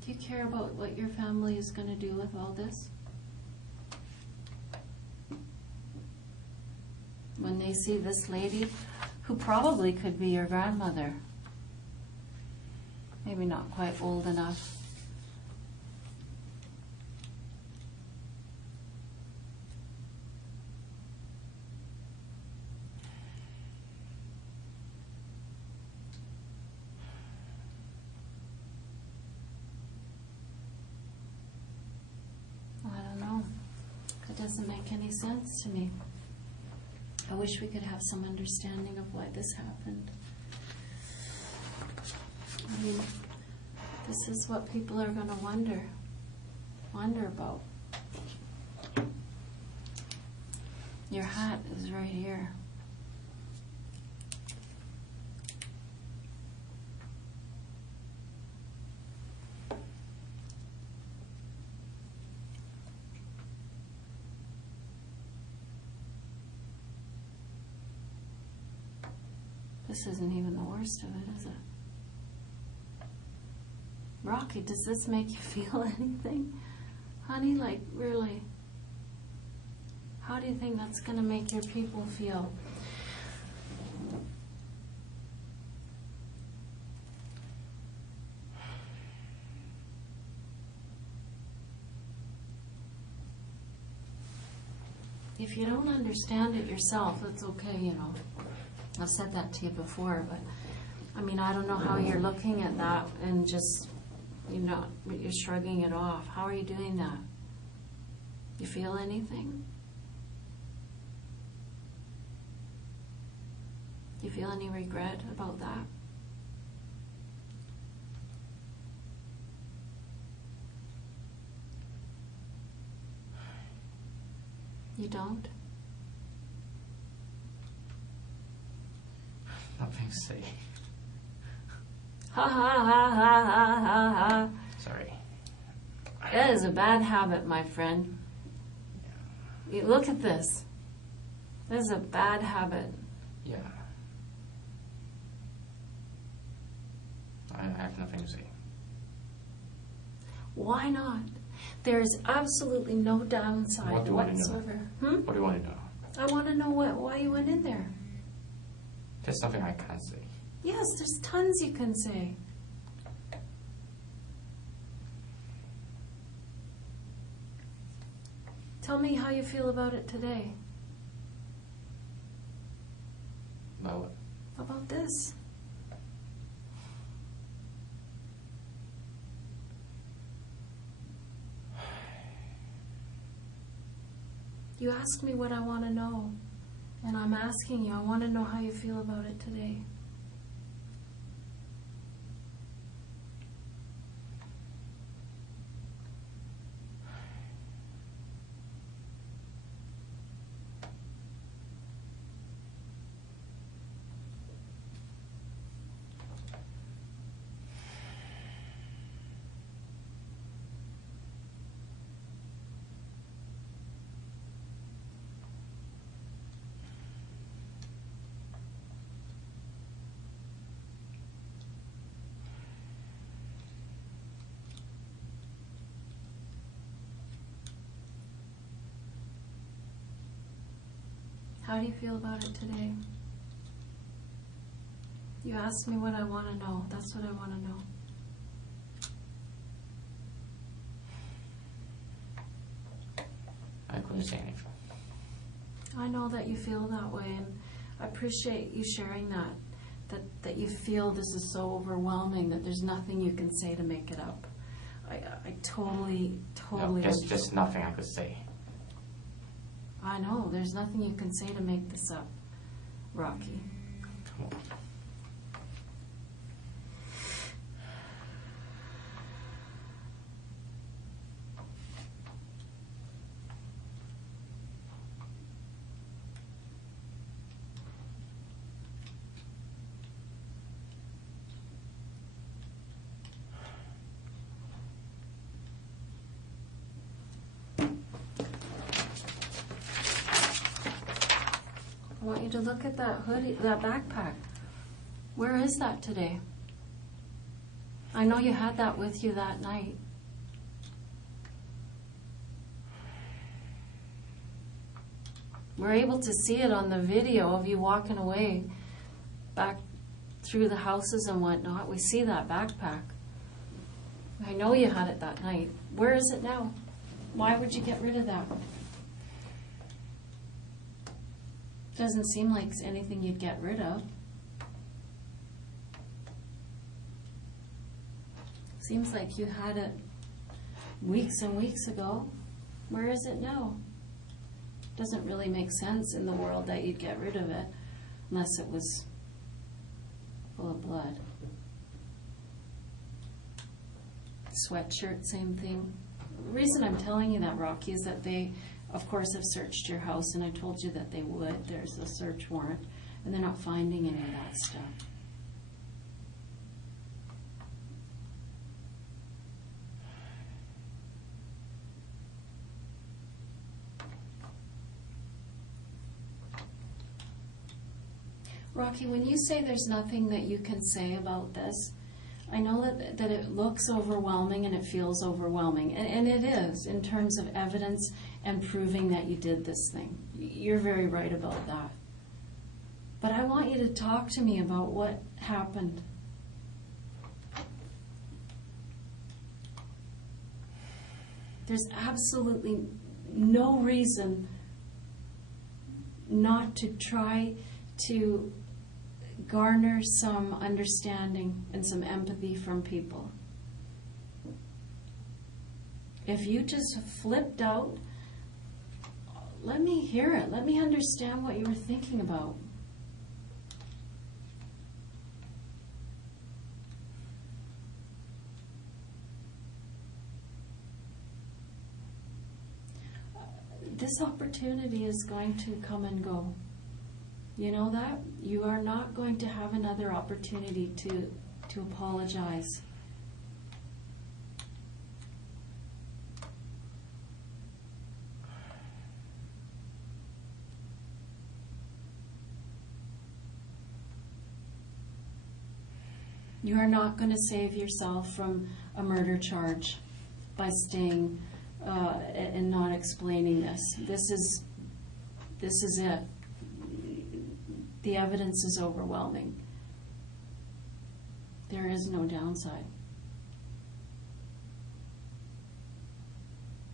Do you care about what your family is going to do with all this? When they see this lady, who probably could be your grandmother, maybe not quite old enough. I don't know. It doesn't make any sense to me. I wish we could have some understanding of why this happened. I mean, this is what people are going to wonder about. Your hat is right here. This isn't even the worst of it, is it? Rocky, does this make you feel anything? Honey, like, really? How do you think that's going to make your people feel? If you don't understand it yourself, that's okay, you know. I've said that to you before, but I mean, I don't know how you're looking at that and just, you're shrugging it off. How are you doing that? You feel anything? You feel any regret about that? You don't? Nothing to say. Ha ha ha ha ha ha ha. Sorry. That is a bad habit, my friend. You look at this. This is a bad habit. Yeah. I have nothing to say. Why not? There's absolutely no downside What do you want to know? whatsoever. What do you want to know? I want to know why you went in there. There's something I can't say. Yes, there's tons you can say. Tell me how you feel about it today. About what? About this. You asked me what I want to know, and I'm asking you, I want to know how you feel about it today. How do you feel about it today? You asked me what I want to know. That's what I want to know. I couldn't say anything. I know that you feel that way, and I appreciate you sharing that you feel this is so overwhelming that there's nothing you can say to make it up. I totally No, just nothing I could say. I know, there's nothing you can say to make this up, Rocky. Come on. I want you to look at that hoodie, that backpack. Where is that today? I know you had that with you that night. We're able to see it on the video of you walking away back through the houses and whatnot. We see that backpack. I know you had it that night. Where is it now? Why would you get rid of that? Doesn't seem like anything you'd get rid of. Seems like you had it weeks and weeks ago. Where is it now? Doesn't really make sense in the world that you'd get rid of it unless it was full of blood. Sweatshirt, same thing. The reason I'm telling you that, Rocky, is that they, of course, have searched your house, and I told you that they would. There's a search warrant, and they're not finding any of that stuff. Rocky, when you say there's nothing that you can say about this, I know that it looks overwhelming and it feels overwhelming, and it is in terms of evidence and proving that you did this thing. You're very right about that. But I want you to talk to me about what happened. There's absolutely no reason not to try to garner some understanding and some empathy from people. If you just flipped out, let me hear it. Let me understand what you were thinking about. This opportunity is going to come and go. You know that? You are not going to have another opportunity to apologize. You are not going to save yourself from a murder charge by staying and not explaining this. This is it. The evidence is overwhelming. There is no downside.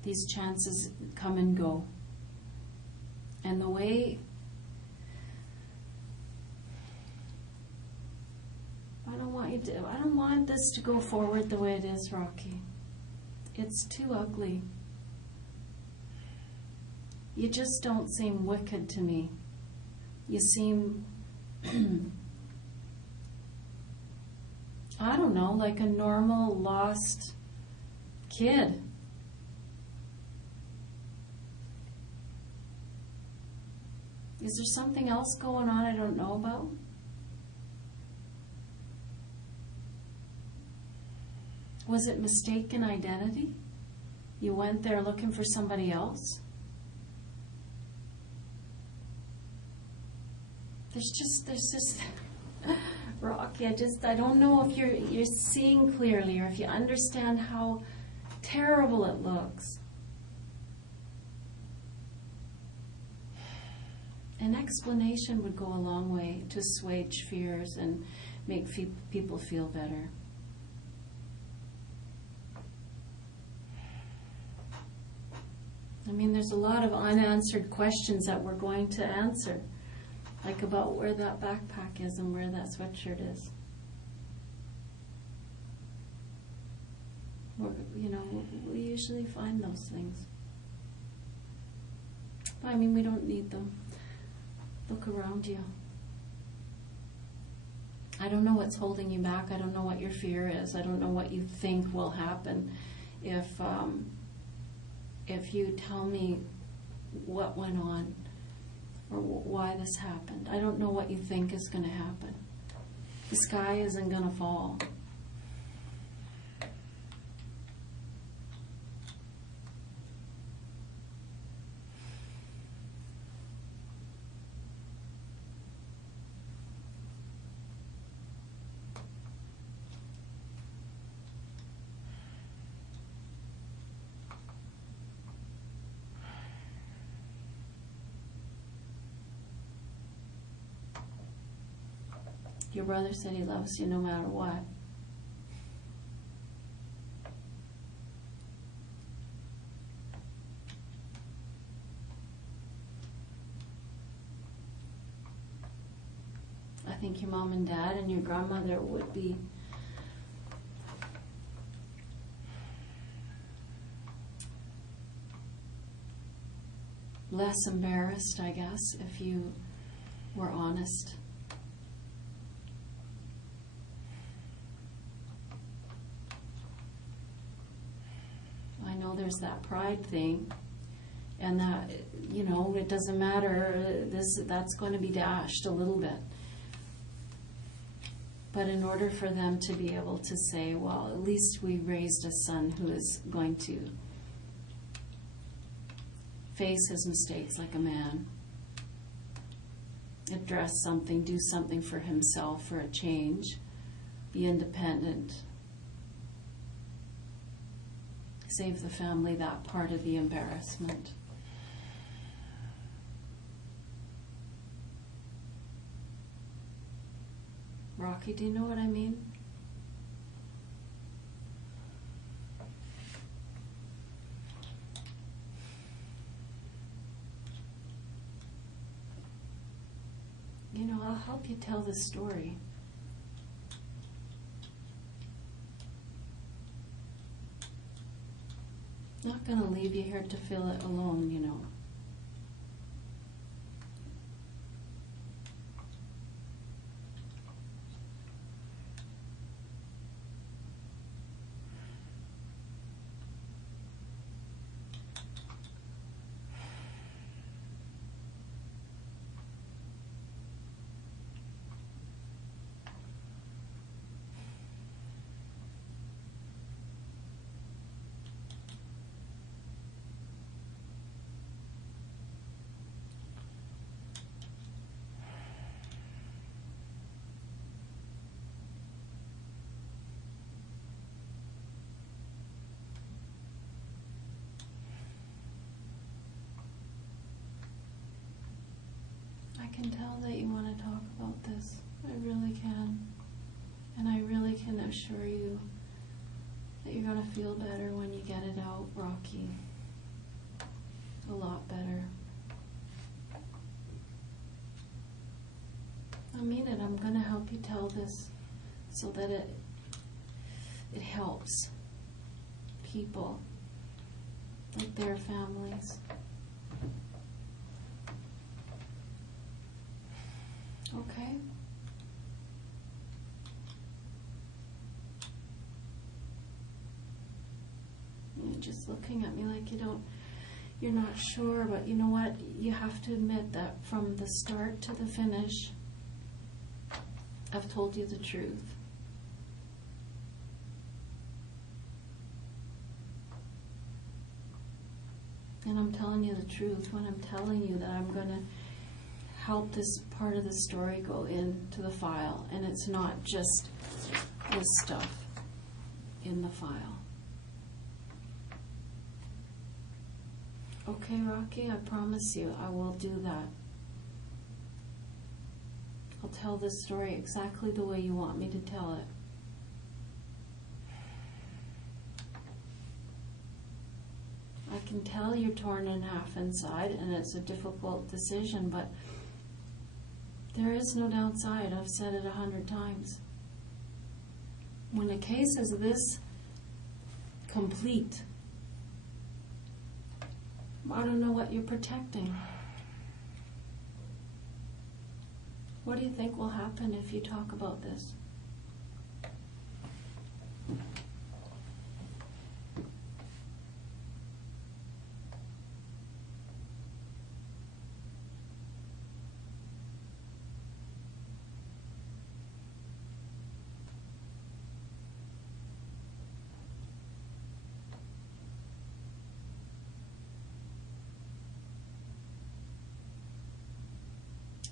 These chances come and go. And the way I don't want this to go forward the way it is, Rocky. It's too ugly. You just don't seem wicked to me. You seem, I don't know, like a normal lost kid. Is there something else going on I don't know about? Was it mistaken identity? You went there looking for somebody else? There's just Rocky, I don't know if you're seeing clearly or if you understand how terrible it looks. An explanation would go a long way to assuage fears and make people feel better. I mean, there's a lot of unanswered questions that we're going to answer, like about where that backpack is and where that sweatshirt is. We usually find those things. I mean, we don't need them. Look around you. I don't know what's holding you back. I don't know what your fear is. I don't know what you think will happen if you tell me what went on or why this happened. I don't know what you think is going to happen. The sky isn't going to fall. Your brother said he loves you no matter what. I think your mom and dad and your grandmother would be less embarrassed, I guess, if you were honest. I know there's that pride thing, and that, it doesn't matter, that's going to be dashed a little bit. But in order for them to be able to say, well, at least we raised a son who is going to face his mistakes like a man, address something, do something for himself for a change, be independent, save the family that part of the embarrassment. Rocky, do you know what I mean? I'll help you tell this story. Not going to leave you here to feel it alone, I can tell that you want to talk about this. I really can. And I really can assure you that you're going to feel better when you get it out, Rocky. A lot better. I mean it. I'm going to help you tell this so that it helps people, like their families. Okay? You're just looking at me like you're not sure, but you know what? You have to admit that from the start to the finish, I've told you the truth. And I'm telling you the truth when I'm telling you that I'm going to help this part of the story go into the file. And it's not just this stuff in the file. Okay, Rocky, I promise you I will do that. I'll tell this story exactly the way you want me to tell it. I can tell you're torn in half inside and it's a difficult decision, but there is no downside. I've said it 100 times. When a case is this complete, I don't know what you're protecting. What do you think will happen if you talk about this?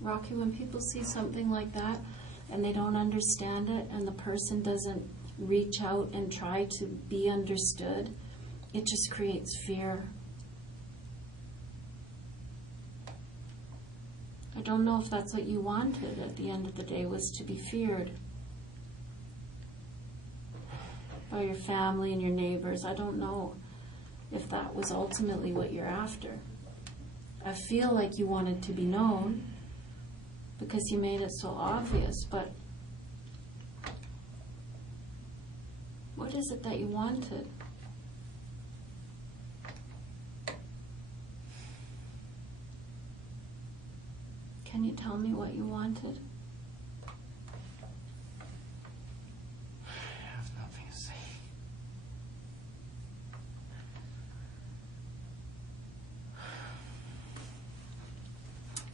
Rocky, when people see something like that and they don't understand it and the person doesn't reach out and try to be understood, it just creates fear. I don't know if that's what you wanted at the end of the day, was to be feared by your family and your neighbors. I don't know if that was ultimately what you're after. I feel like you wanted to be known, because you made it so obvious, but what is it that you wanted? Can you tell me what you wanted? I have nothing to say.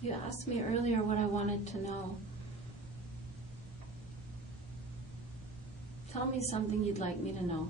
You asked me earlier what I wanted to know. Tell me something you'd like me to know.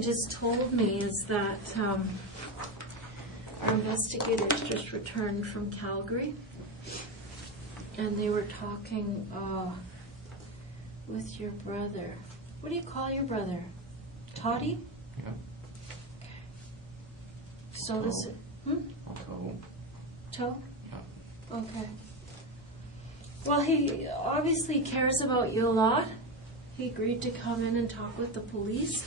Interrogation just told me is that our investigators just returned from Calgary, and they were talking with your brother. What do you call your brother? Toddy? Yeah. So this. Also, Toe? yeah. Okay. Well, he obviously cares about you a lot. He agreed to come in and talk with the police.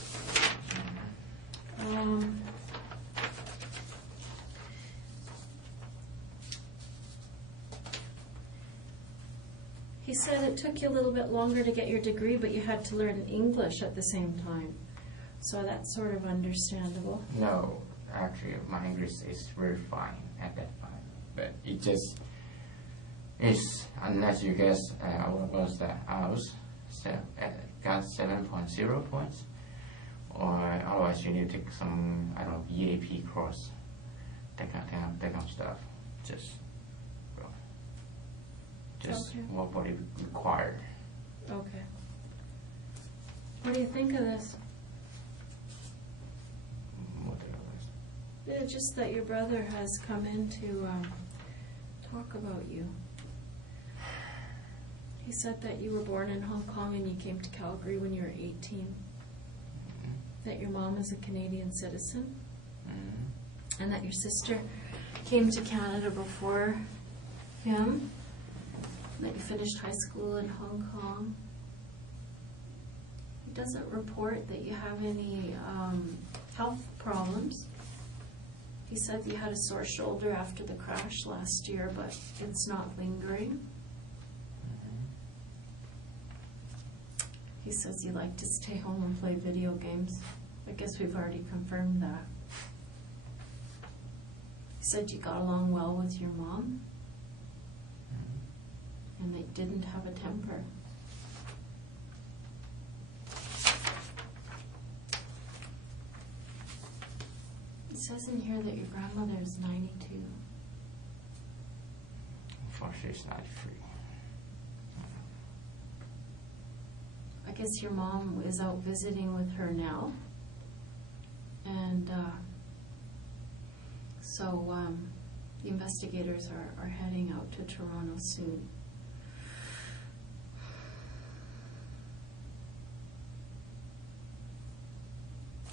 He said it took you a little bit longer to get your degree, but you had to learn English at the same time. So that's sort of understandable. No, actually, my English is very fine at that time. But it just is, unless you guess what was the hours, got 7.0 points, or otherwise you need to take some, I don't know, EAP course, that kind of stuff. Just Okay. what it required. Okay. What do you think of this? What the others. Just that your brother has come in to talk about you. He said that you were born in Hong Kong and you came to Calgary when you were 18. Mm-hmm. That your mom is a Canadian citizen. Mm-hmm. And that your sister came to Canada before him. And that you finished high school in Hong Kong. He doesn't report that you have any health problems. He said you had a sore shoulder after the crash last year, but it's not lingering. He says you like to stay home and play video games. I guess we've already confirmed that. He said you got along well with your mom, and they didn't have a temper. It says in here that your grandmother is 92. Unfortunately, it's 93. I guess your mom is out visiting with her now. And so the investigators are heading out to Toronto soon.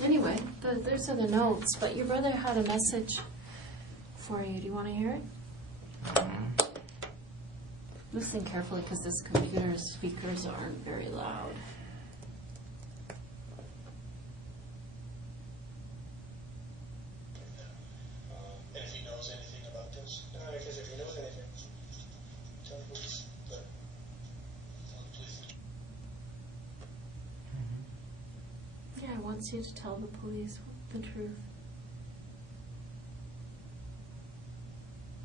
Anyway, those are the notes, but your brother had a message for you. Do you want to hear it? Mm-hmm. Listen carefully because this computer's speakers aren't very loud. And if he knows anything about this? No, because if he knows anything, tell the police. But tell the police. Yeah, he wants you to tell the police the truth.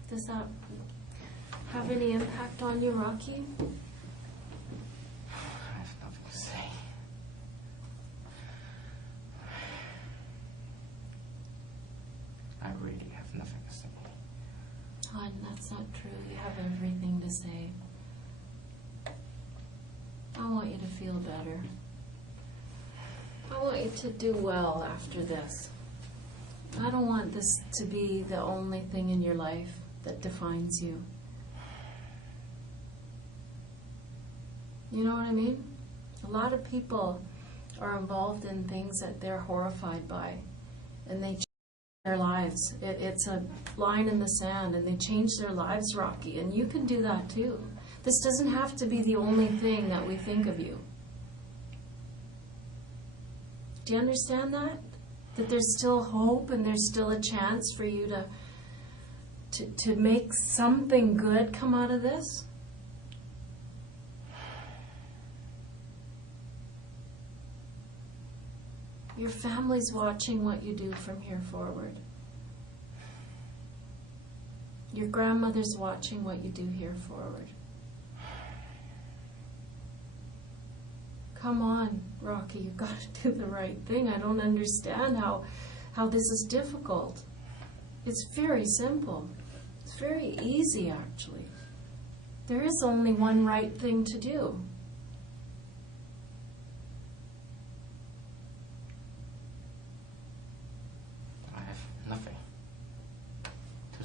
Does that have any impact on you, Rocky? I have nothing to say. I really have nothing to say. Hon, that's not true. You have everything to say. I want you to feel better. I want you to do well after this. I don't want this to be the only thing in your life that defines you. You know what I mean? A lot of people are involved in things that they're horrified by, and they change their lives. It's a line in the sand, and they change their lives, Rocky, and you can do that too. This doesn't have to be the only thing that we think of you. Do you understand that? That there's still hope and there's still a chance for you to make something good come out of this? Your family's watching what you do from here forward. Your grandmother's watching what you do here forward. Come on, Rocky, you've got to do the right thing. I don't understand how this is difficult. It's very simple. It's very easy, actually. There is only one right thing to do.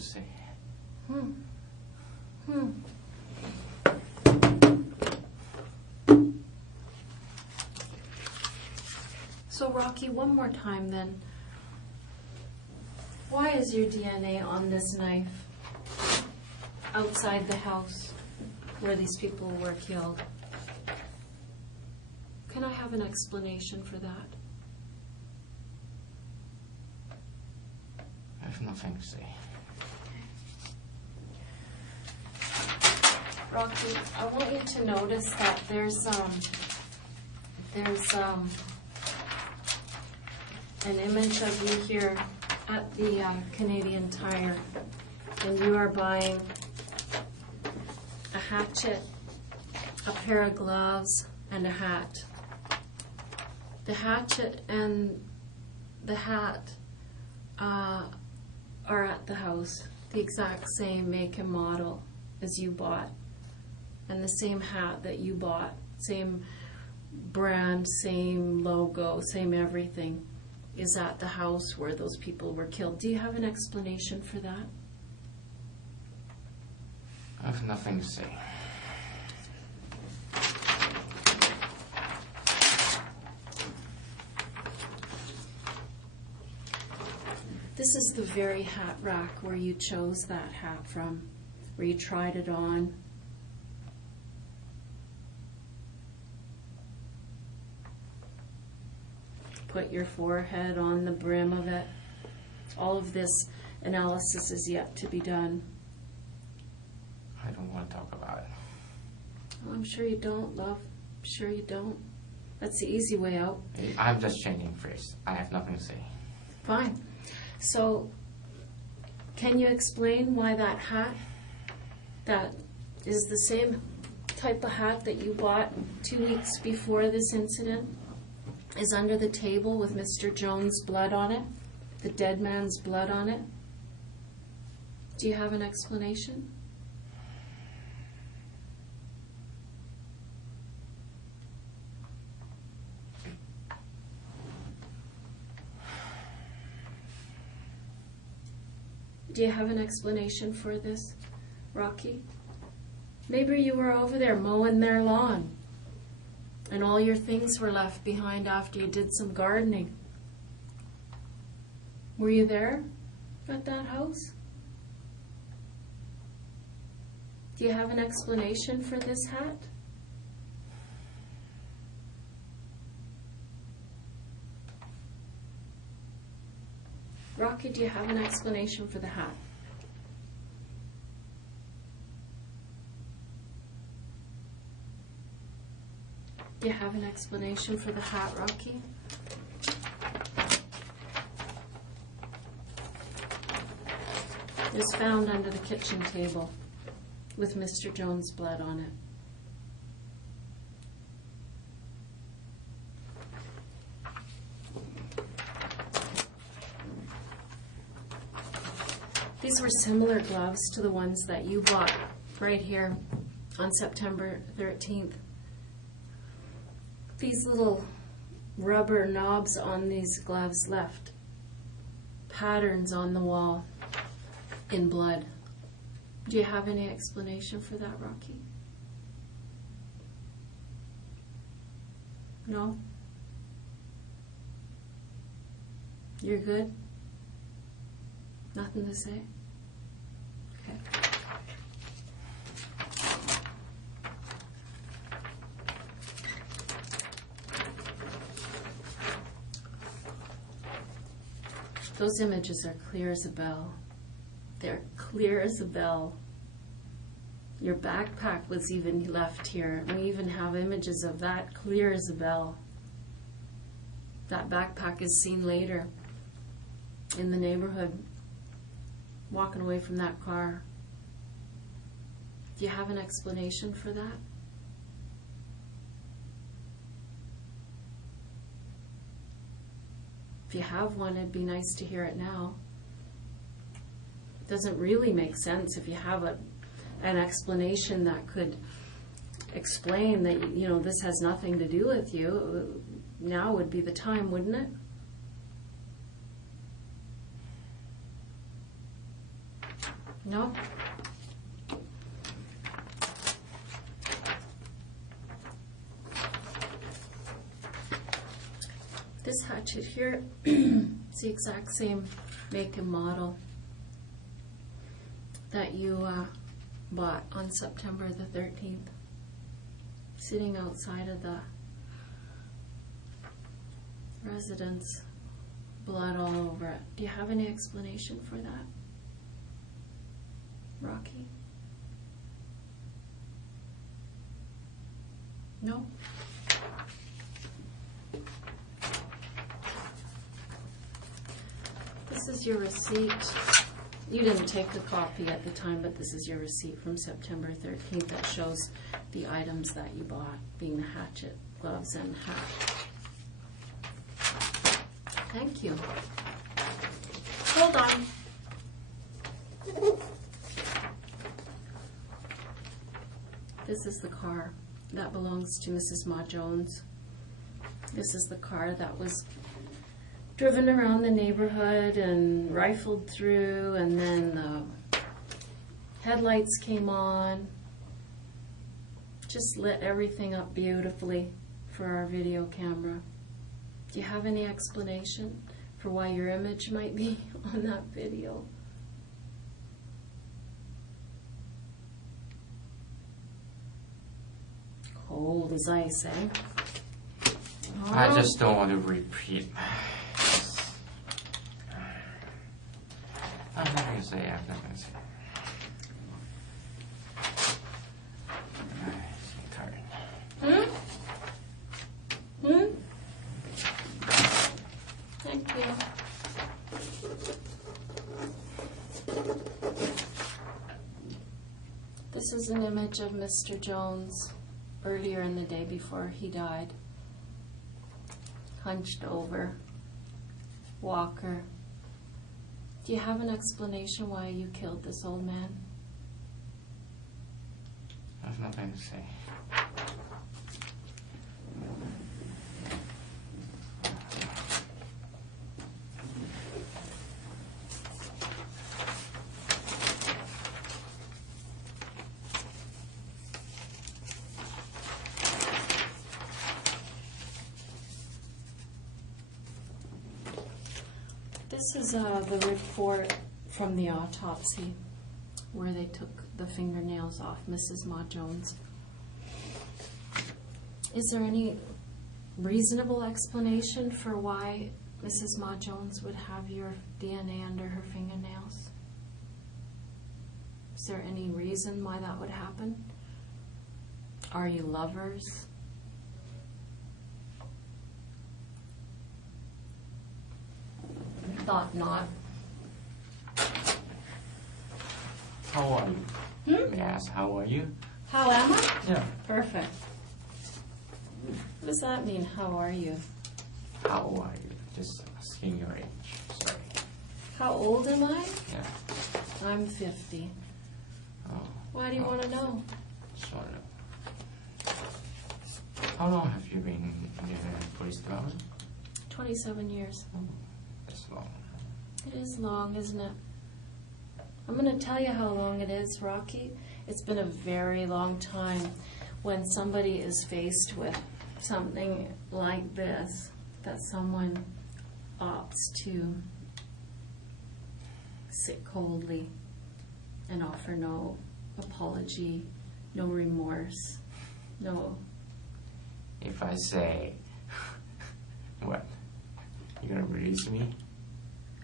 to say. So Rocky, one more time then. Why is your DNA on this knife outside the house where these people were killed? Can I have an explanation for that? I have nothing to say. Rocky, I want you to notice that there's an image of you here at the Canadian Tire, and you are buying a hatchet, a pair of gloves, and a hat. The hatchet and the hat are at the house, the exact same make and model as you bought, and the same hat that you bought, same brand, same logo, same everything, is at the house where those people were killed. Do you have an explanation for that? I have nothing to say. This is the very hat rack where you chose that hat from, where you tried it on. Put your forehead on the brim of it. All of this analysis is yet to be done. I don't want to talk about it. Oh, I'm sure you don't, love. I'm sure you don't. That's the easy way out. I'm just changing phrase. I have nothing to say. Fine. So, can you explain why that hat, that is the same type of hat that you bought 2 weeks before this incident, is under the table with Mr. Jones' blood on it, the dead man's blood on it? Do you have an explanation? Do you have an explanation for this, Rocky? Maybe you were over there mowing their lawn, and all your things were left behind after you did some gardening. Were you there at that house? Do you have an explanation for this hat? Rocky, do you have an explanation for the hat? Do you have an explanation for the hat, Rocky? It was found under the kitchen table with Mr. Jones' blood on it. These were similar gloves to the ones that you bought right here on September 13th. These little rubber knobs on these gloves left patterns on the wall in blood. Do you have any explanation for that, Rocky? No? You're good? Nothing to say? Okay. Those images are clear as a bell. They're clear as a bell. Your backpack was even left here. We even have images of that, clear as a bell. That backpack is seen later in the neighborhood, walking away from that car. Do you have an explanation for that? If you have one, it'd be nice to hear it now. It doesn't really make sense if you have an explanation that could explain that, you know, this has nothing to do with you. Now would be the time, wouldn't it? No? This hatchet here, it's the exact same make and model that you bought on September the 13th. Sitting outside of the residence, blood all over it. Do you have any explanation for that, Rocky? No? This is your receipt. You didn't take the copy at the time, but this is your receipt from September 13th that shows the items that you bought, being the hatchet, gloves, and hat. Thank you. Hold on. This is the car that belongs to Mrs. Ma Jones. This is the car that was driven around the neighborhood and rifled through, and then the headlights came on. Just lit everything up beautifully for our video camera. Do you have any explanation for why your image might be on that video? Cold as ice, eh? I just don't want to repeat. I'm not going to say it. I'm not going to say it. I'm tired. Thank you. This is an image of Mr. Jones earlier in the day before he died. Hunched over, walker. Do you have an explanation why you killed this old man? I have nothing to say. This is the report from the autopsy where they took the fingernails off Mrs. Ma Jones. Is there any reasonable explanation for why Mrs. Ma Jones would have your DNA under her fingernails? Is there any reason why that would happen? Are you lovers? Thought not. How are you? May I ask, how are you? How am I? Yeah. Perfect. What does that mean, how are you? How are you? Just asking your age. Sorry. How old am I? Yeah. I'm 50. Oh. Why do you want to know? Sort of. How long have you been in the police department? 27 years. Oh, that's long. It is long, isn't it? I'm going to tell you how long it is, Rocky. It's been a very long time when somebody is faced with something like this, that someone opts to sit coldly and offer no apology, no remorse, no... If I say, what? You're gonna release me?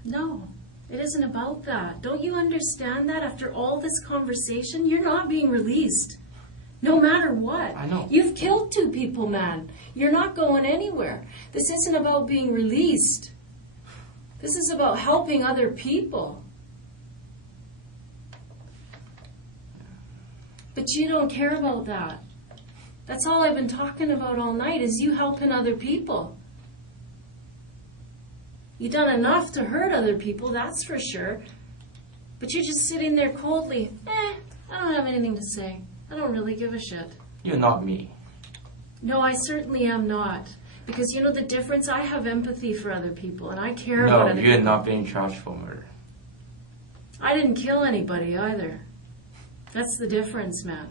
No, it isn't about that. Don't you understand that after all this conversation, you're not being released? No matter what. I know. You've killed 2 people, man. You're not going anywhere. This isn't about being released. This is about helping other people. But you don't care about that. That's all I've been talking about all night, is you helping other people. You've done enough to hurt other people, that's for sure. But you're just sitting there coldly. I don't have anything to say. I don't really give a shit. You're not me. No, I certainly am not. Because you know the difference? I have empathy for other people, and I care about other No, people. you're not being charged for murder. I didn't kill anybody either. That's the difference, man.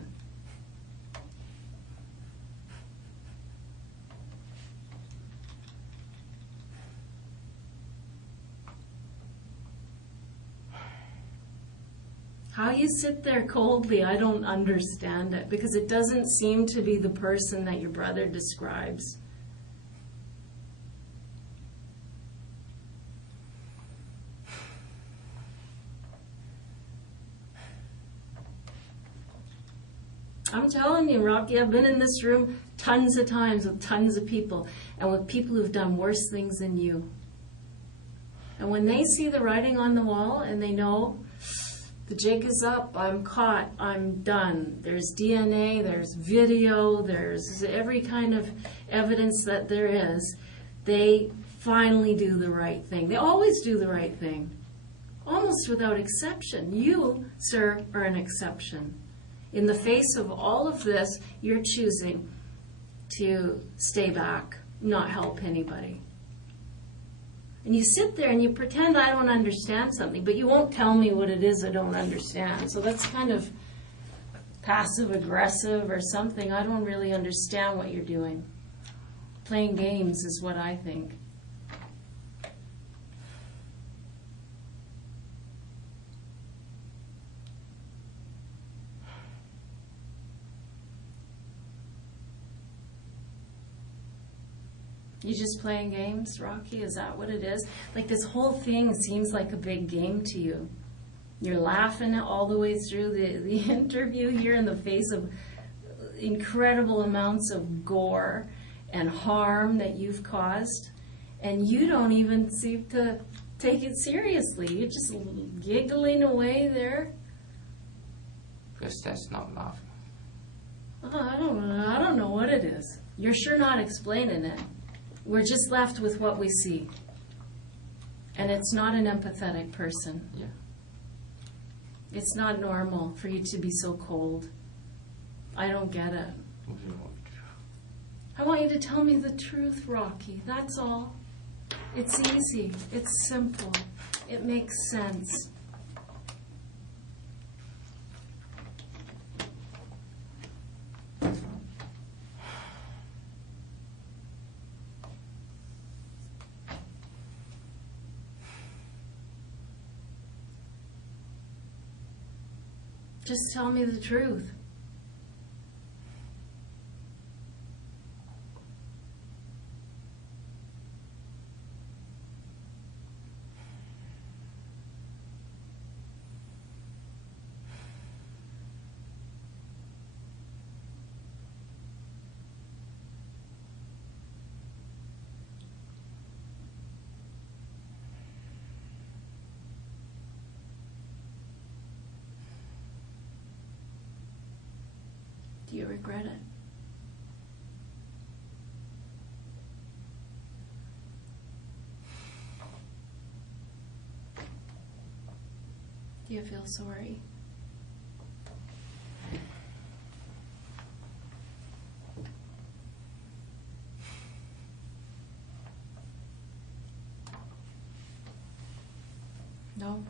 How you sit there coldly, I don't understand it, because it doesn't seem to be the person that your brother describes. I'm telling you, Rocky, I've been in this room tons of times with tons of people, and with people who've done worse things than you. And when they see the writing on the wall and they know the jig is up, I'm caught, I'm done. There's DNA, there's video, there's every kind of evidence that there is, they finally do the right thing. They always do the right thing, almost without exception. You, sir, are an exception. In the face of all of this, you're choosing to stay back, not help anybody. And you sit there and you pretend I don't understand something, but you won't tell me what it is I don't understand. So that's kind of passive-aggressive or something. I don't really understand what you're doing. Playing games is what I think. You just playing games, Rocky? Is that what it is? Like, this whole thing seems like a big game to you. You're laughing all the way through the interview here in the face of incredible amounts of gore and harm that you've caused, and you don't even seem to take it seriously. You're just giggling away there. Because that's not laughing. Oh, I don't know what it is. You're sure not explaining it. We're just left with what we see. And it's not an empathetic person. Yeah. It's not normal for you to be so cold. I don't get it. What do you want? I want you to tell me the truth, Rocky. That's all. It's easy. It's simple. It makes sense. Just tell me the truth. Do you regret it? Do you feel sorry? No?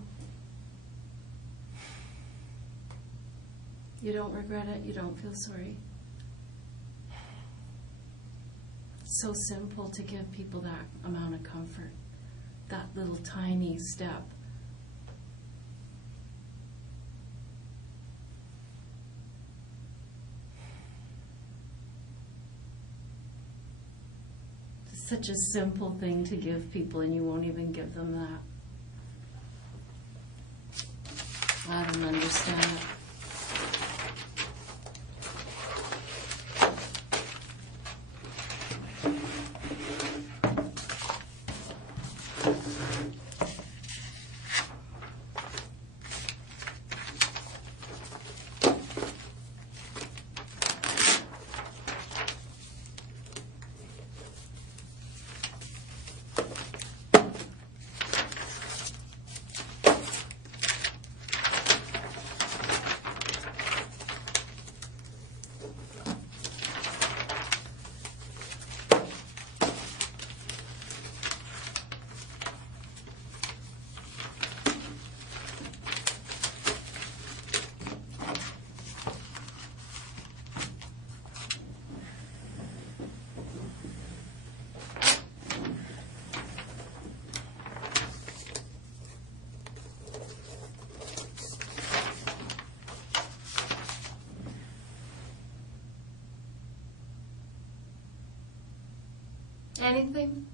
You don't regret it? You don't feel sorry? It's so simple to give people that amount of comfort, that little tiny step. It's such a simple thing to give people, and you won't even give them that. I don't understand it. Anything?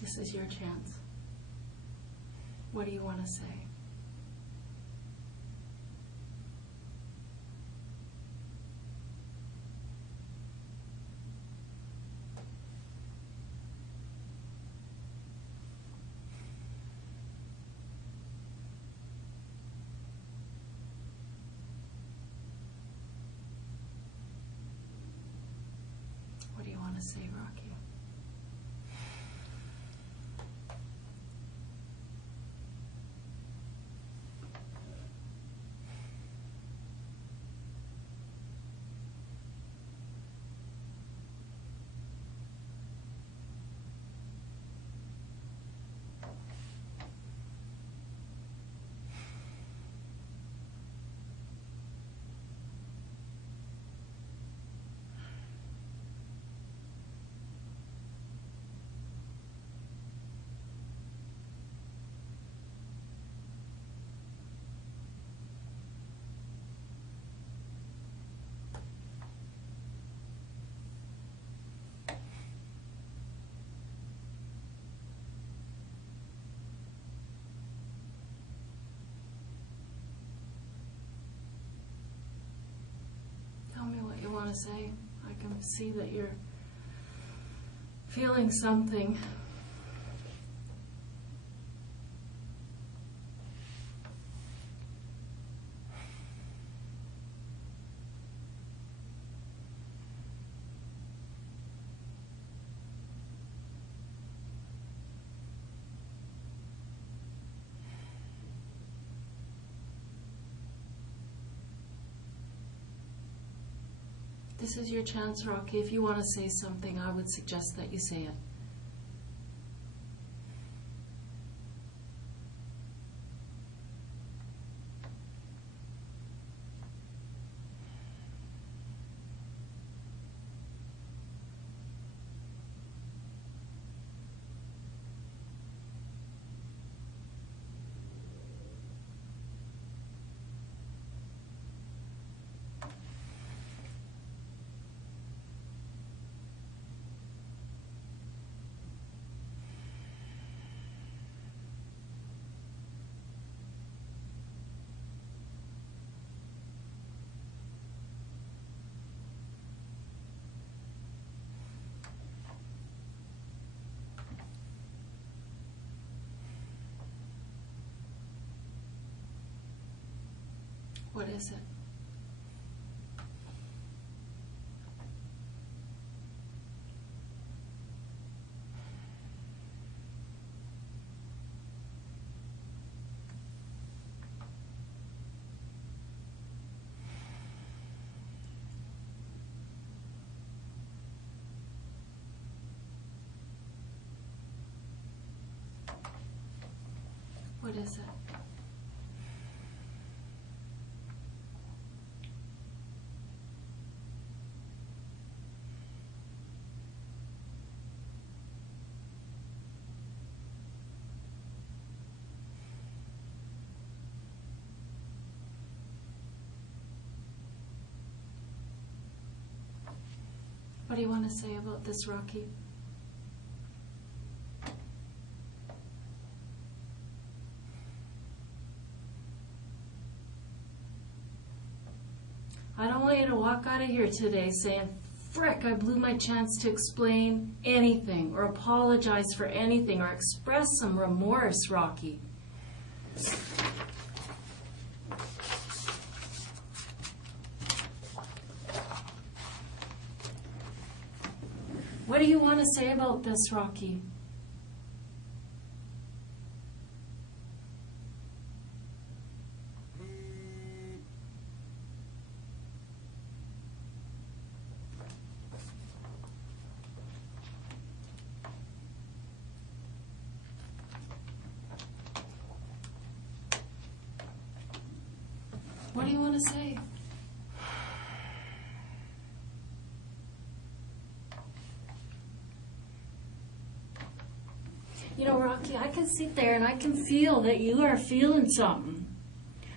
This is your chance. What do you want to say? What do you want to say, Rocky? Tell me what you want to say. I can see that you're feeling something. This is your chance, Rocky. If you want to say something, I would suggest that you say it. What is it? What is it? What do you want to say about this, Rocky? I don't want you to walk out of here today saying, frick, I blew my chance to explain anything or apologize for anything or express some remorse, Rocky. What do you want to say about this, Rocky? What do you want to say? You know, Rocky, I can sit there and I can feel that you are feeling something.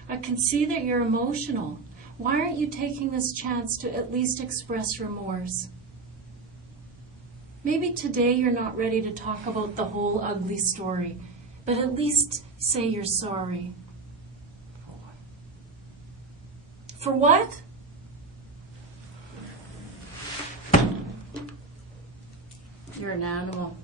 I can see that you're emotional. Why aren't you taking this chance to at least express remorse? Maybe today you're not ready to talk about the whole ugly story, but at least say you're sorry. For what? You're an animal.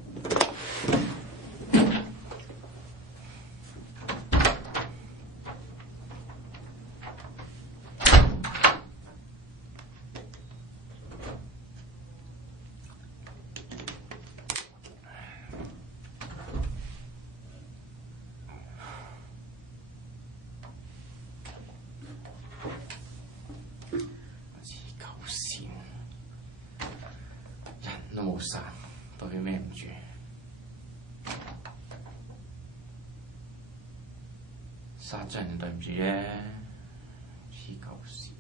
殺，代表咩唔住？殺咗人就對唔住啫，黐鳩線。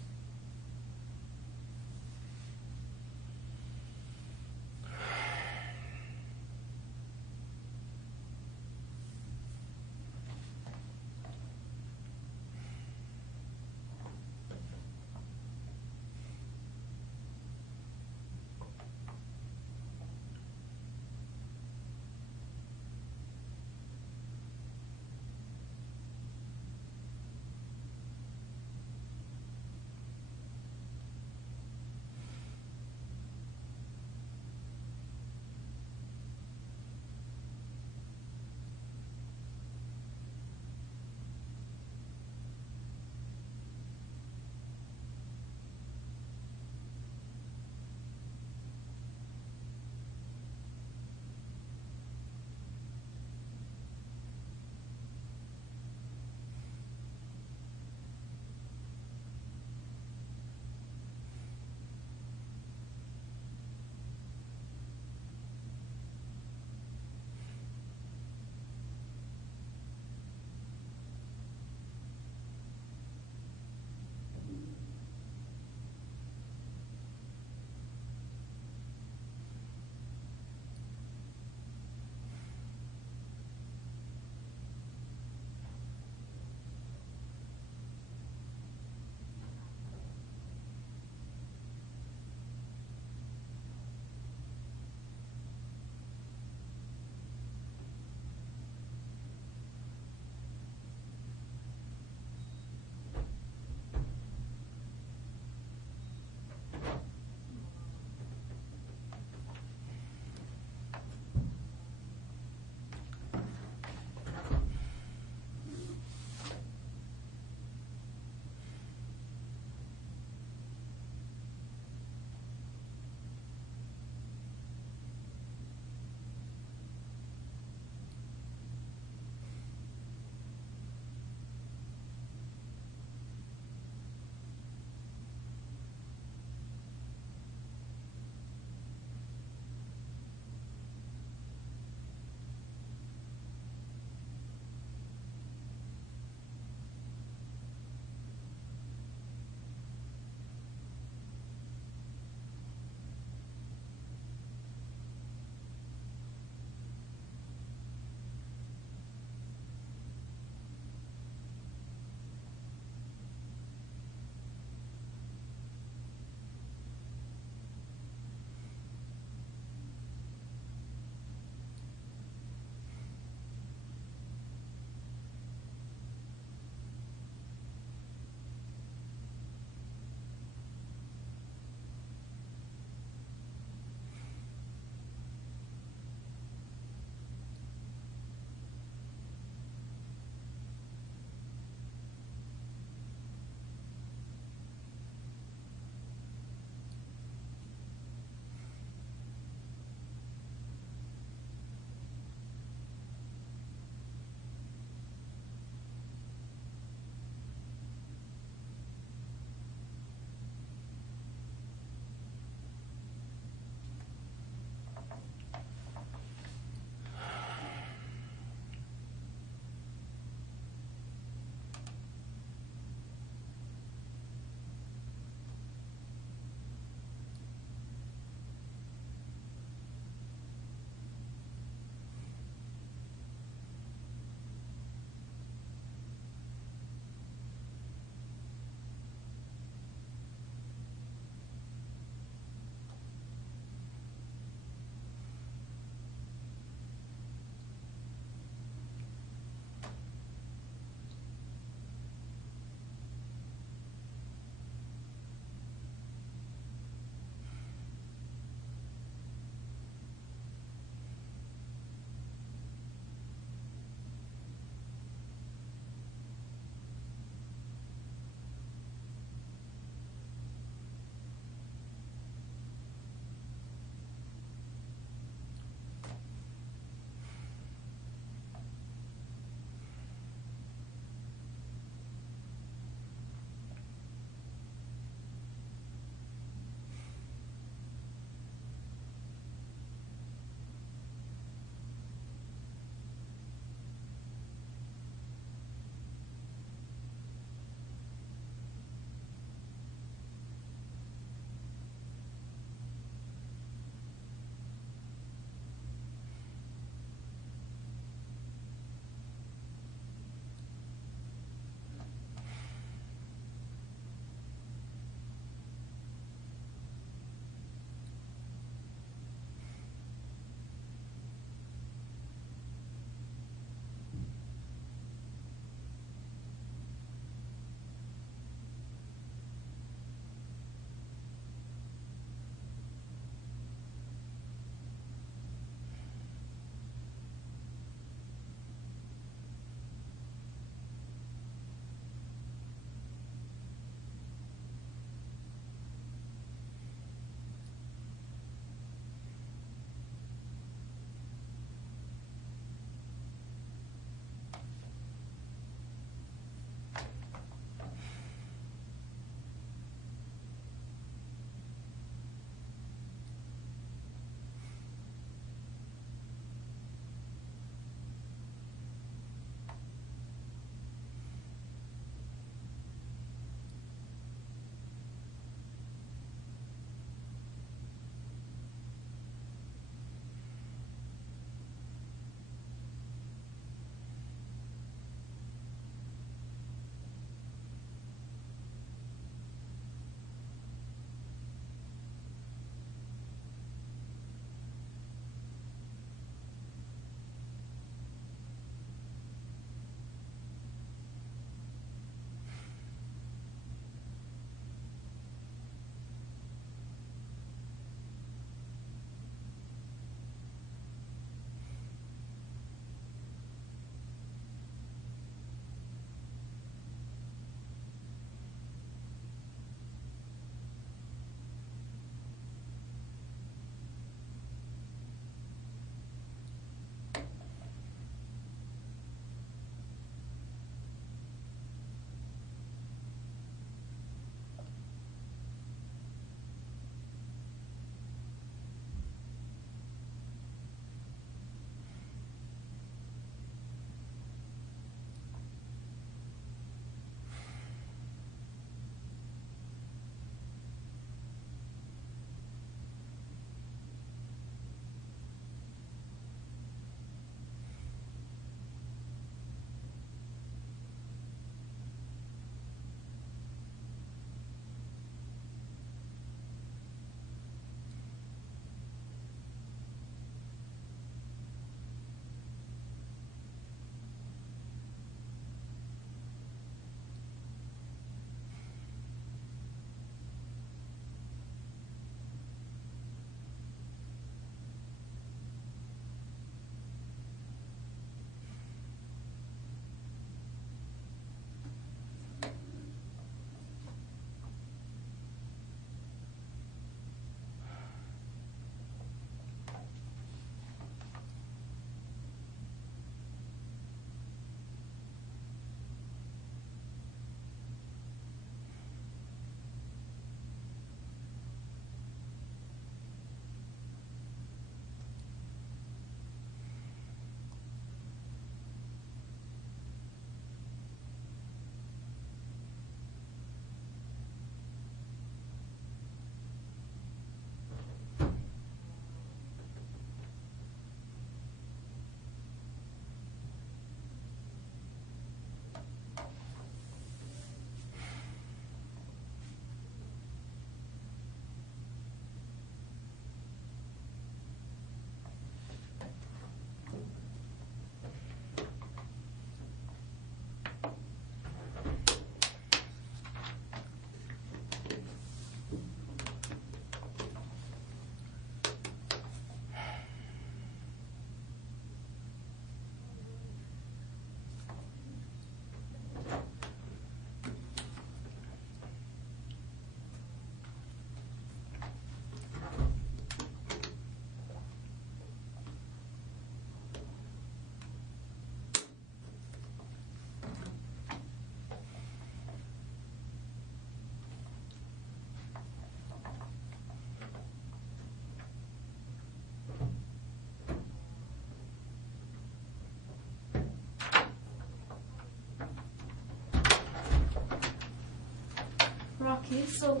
Okay, so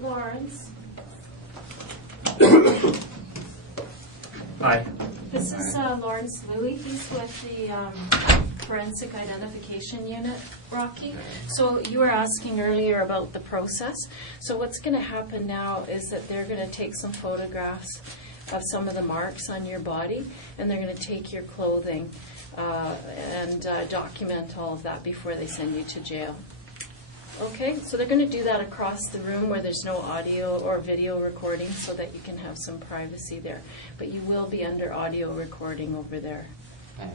Lawrence, Hi. this is Lawrence Louie. He's with the Forensic Identification Unit, Rocky. So you were asking earlier about the process. So what's going to happen now is that they're going to take some photographs of some of the marks on your body, and they're going to take your clothing and document all of that before they send you to jail. Okay, so they're going to do that across the room where there's no audio or video recording so that you can have some privacy there. But you will be under audio recording over there. Do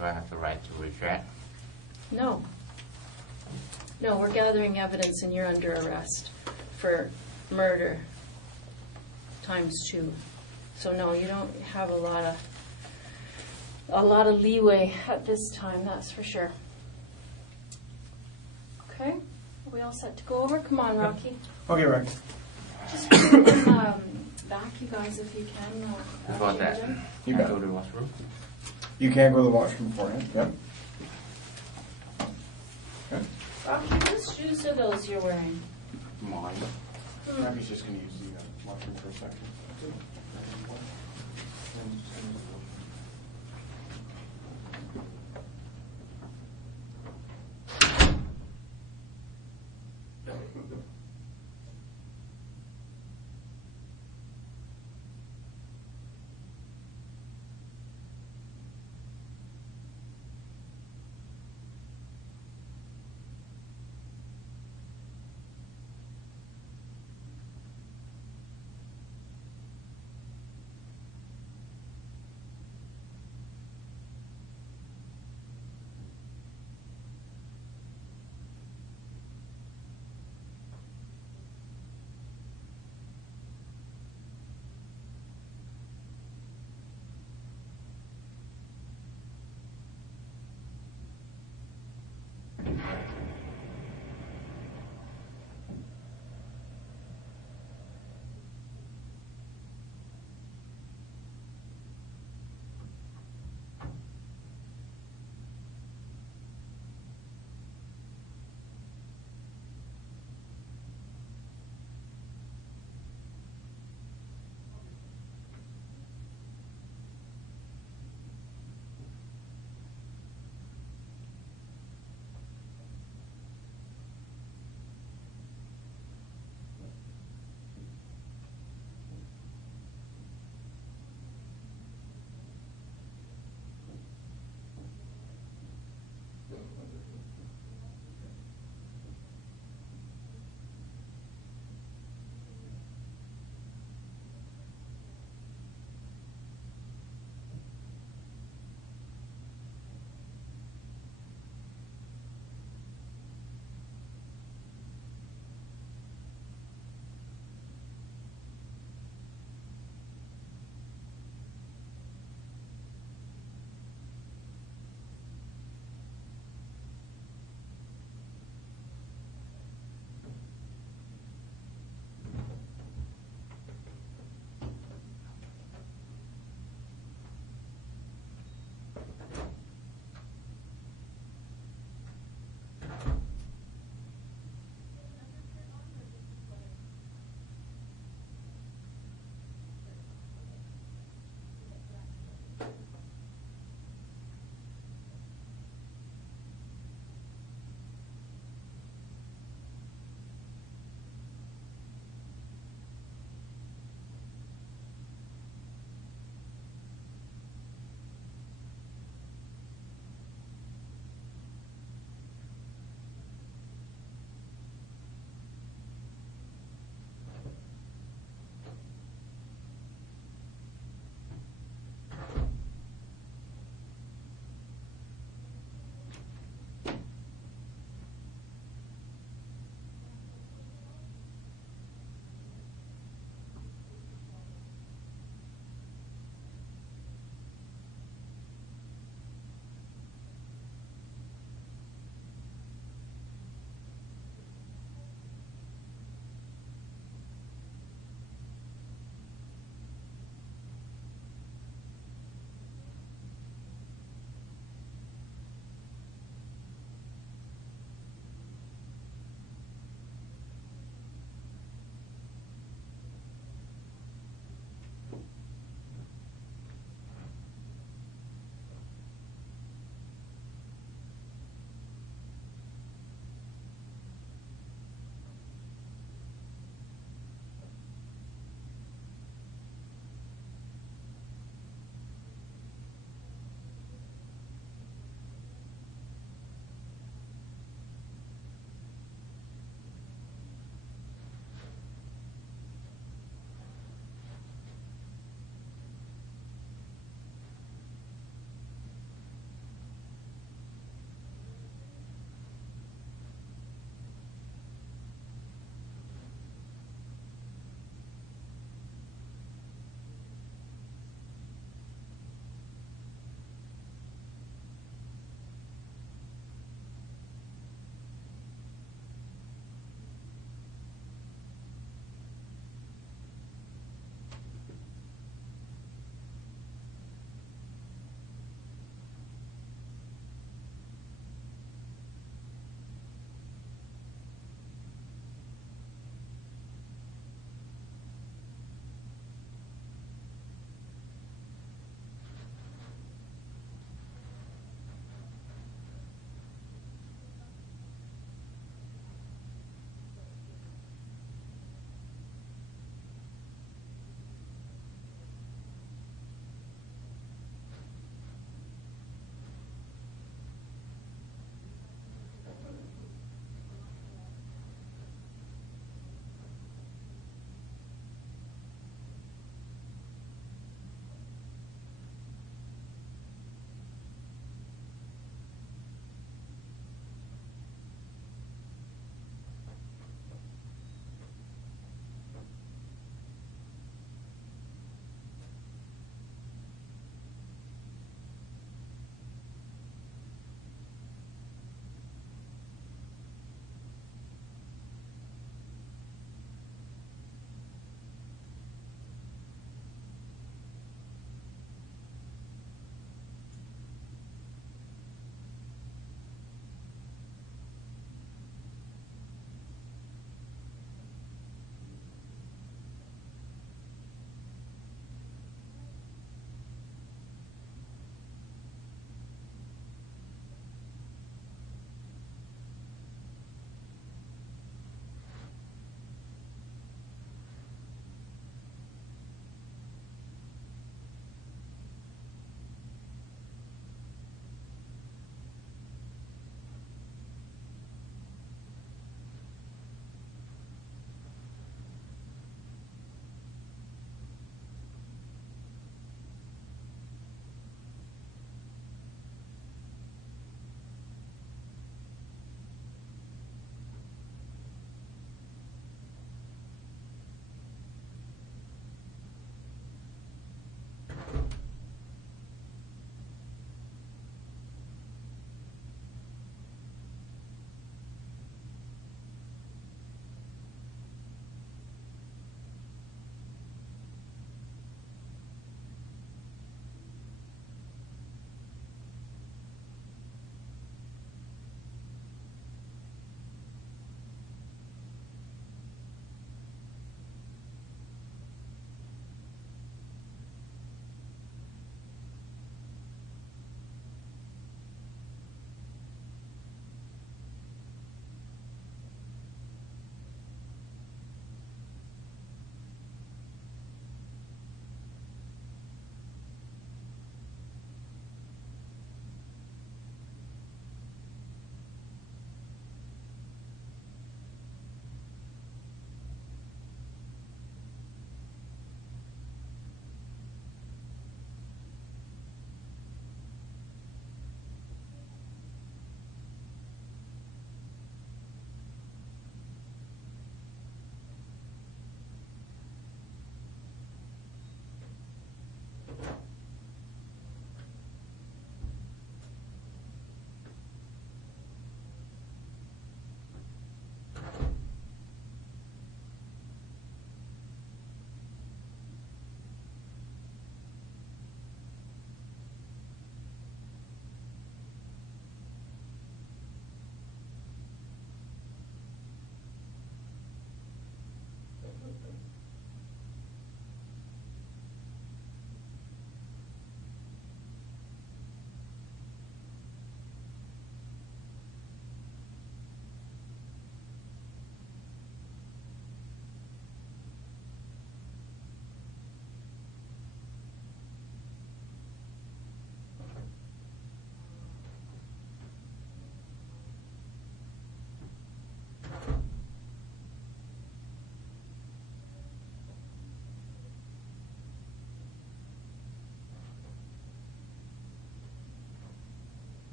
I have the right to reject? No. No, we're gathering evidence and you're under arrest for murder ×2. So no, you don't have a lot of leeway at this time, that's for sure. Okay, are we all set to go over? Come on, Rocky. Okay, Rex. Just bring them back, you guys, if you can. Before that, change them. You can I got go it. to the washroom? You can't go to the washroom beforehand. Yep. Okay. Rocky, whose shoes are those you're wearing? Mine. Abby's just going to use the washroom for a second.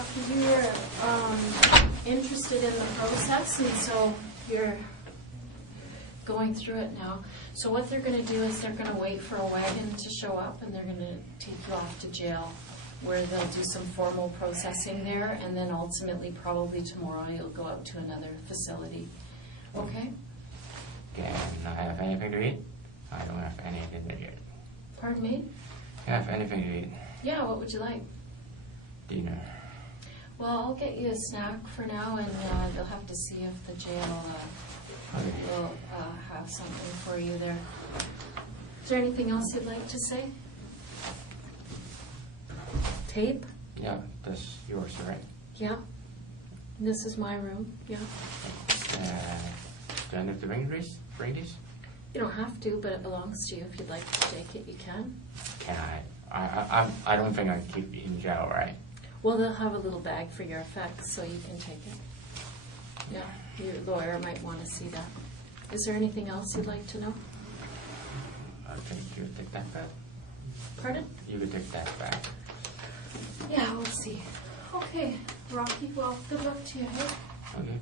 Rocky, you were interested in the process, and so you're going through it now. So what they're going to do is they're going to wait for a wagon to show up, and they're going to take you off to jail, where they'll do some formal processing there, and then ultimately, probably tomorrow, you'll go out to another facility. Okay? Can I have anything to eat? I don't have anything to eat. Pardon me? Can I have anything to eat? Yeah, what would you like? Dinner. Well, I'll get you a snack for now, and you'll have to see if the jail will have something for you there. Is there anything else you'd like to say? Tape? Yeah, that's yours, right? Yeah. This is my room. Yeah. Do I need to bring this? You don't have to, but it belongs to you. If you'd like to take it, you can. Can I don't think I keep it in jail, right? Well, they'll have a little bag for your effects, so you can take it. Yeah, your lawyer might want to see that. Is there anything else you'd like to know? I think you take that back. Pardon? You could take that back. Yeah, we'll see. Okay, Rocky, well, good luck to you, hey? Okay.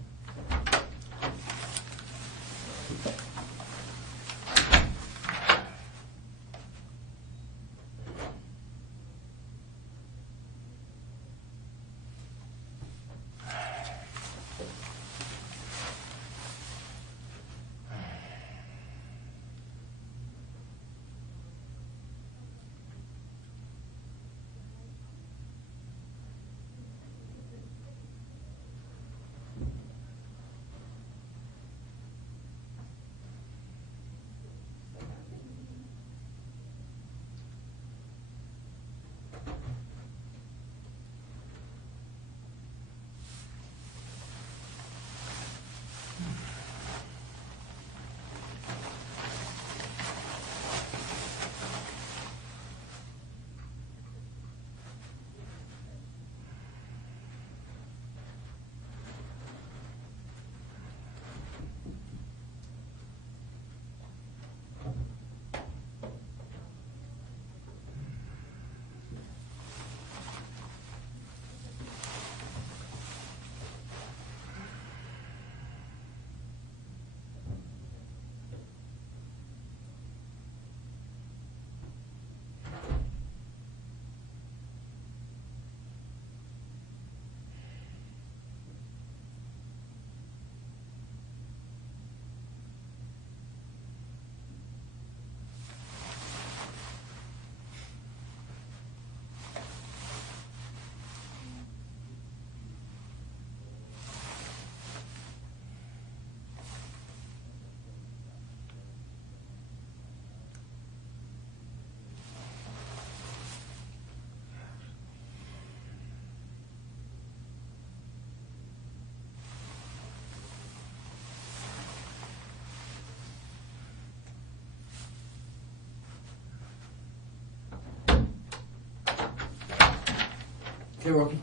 Okay, Rocky.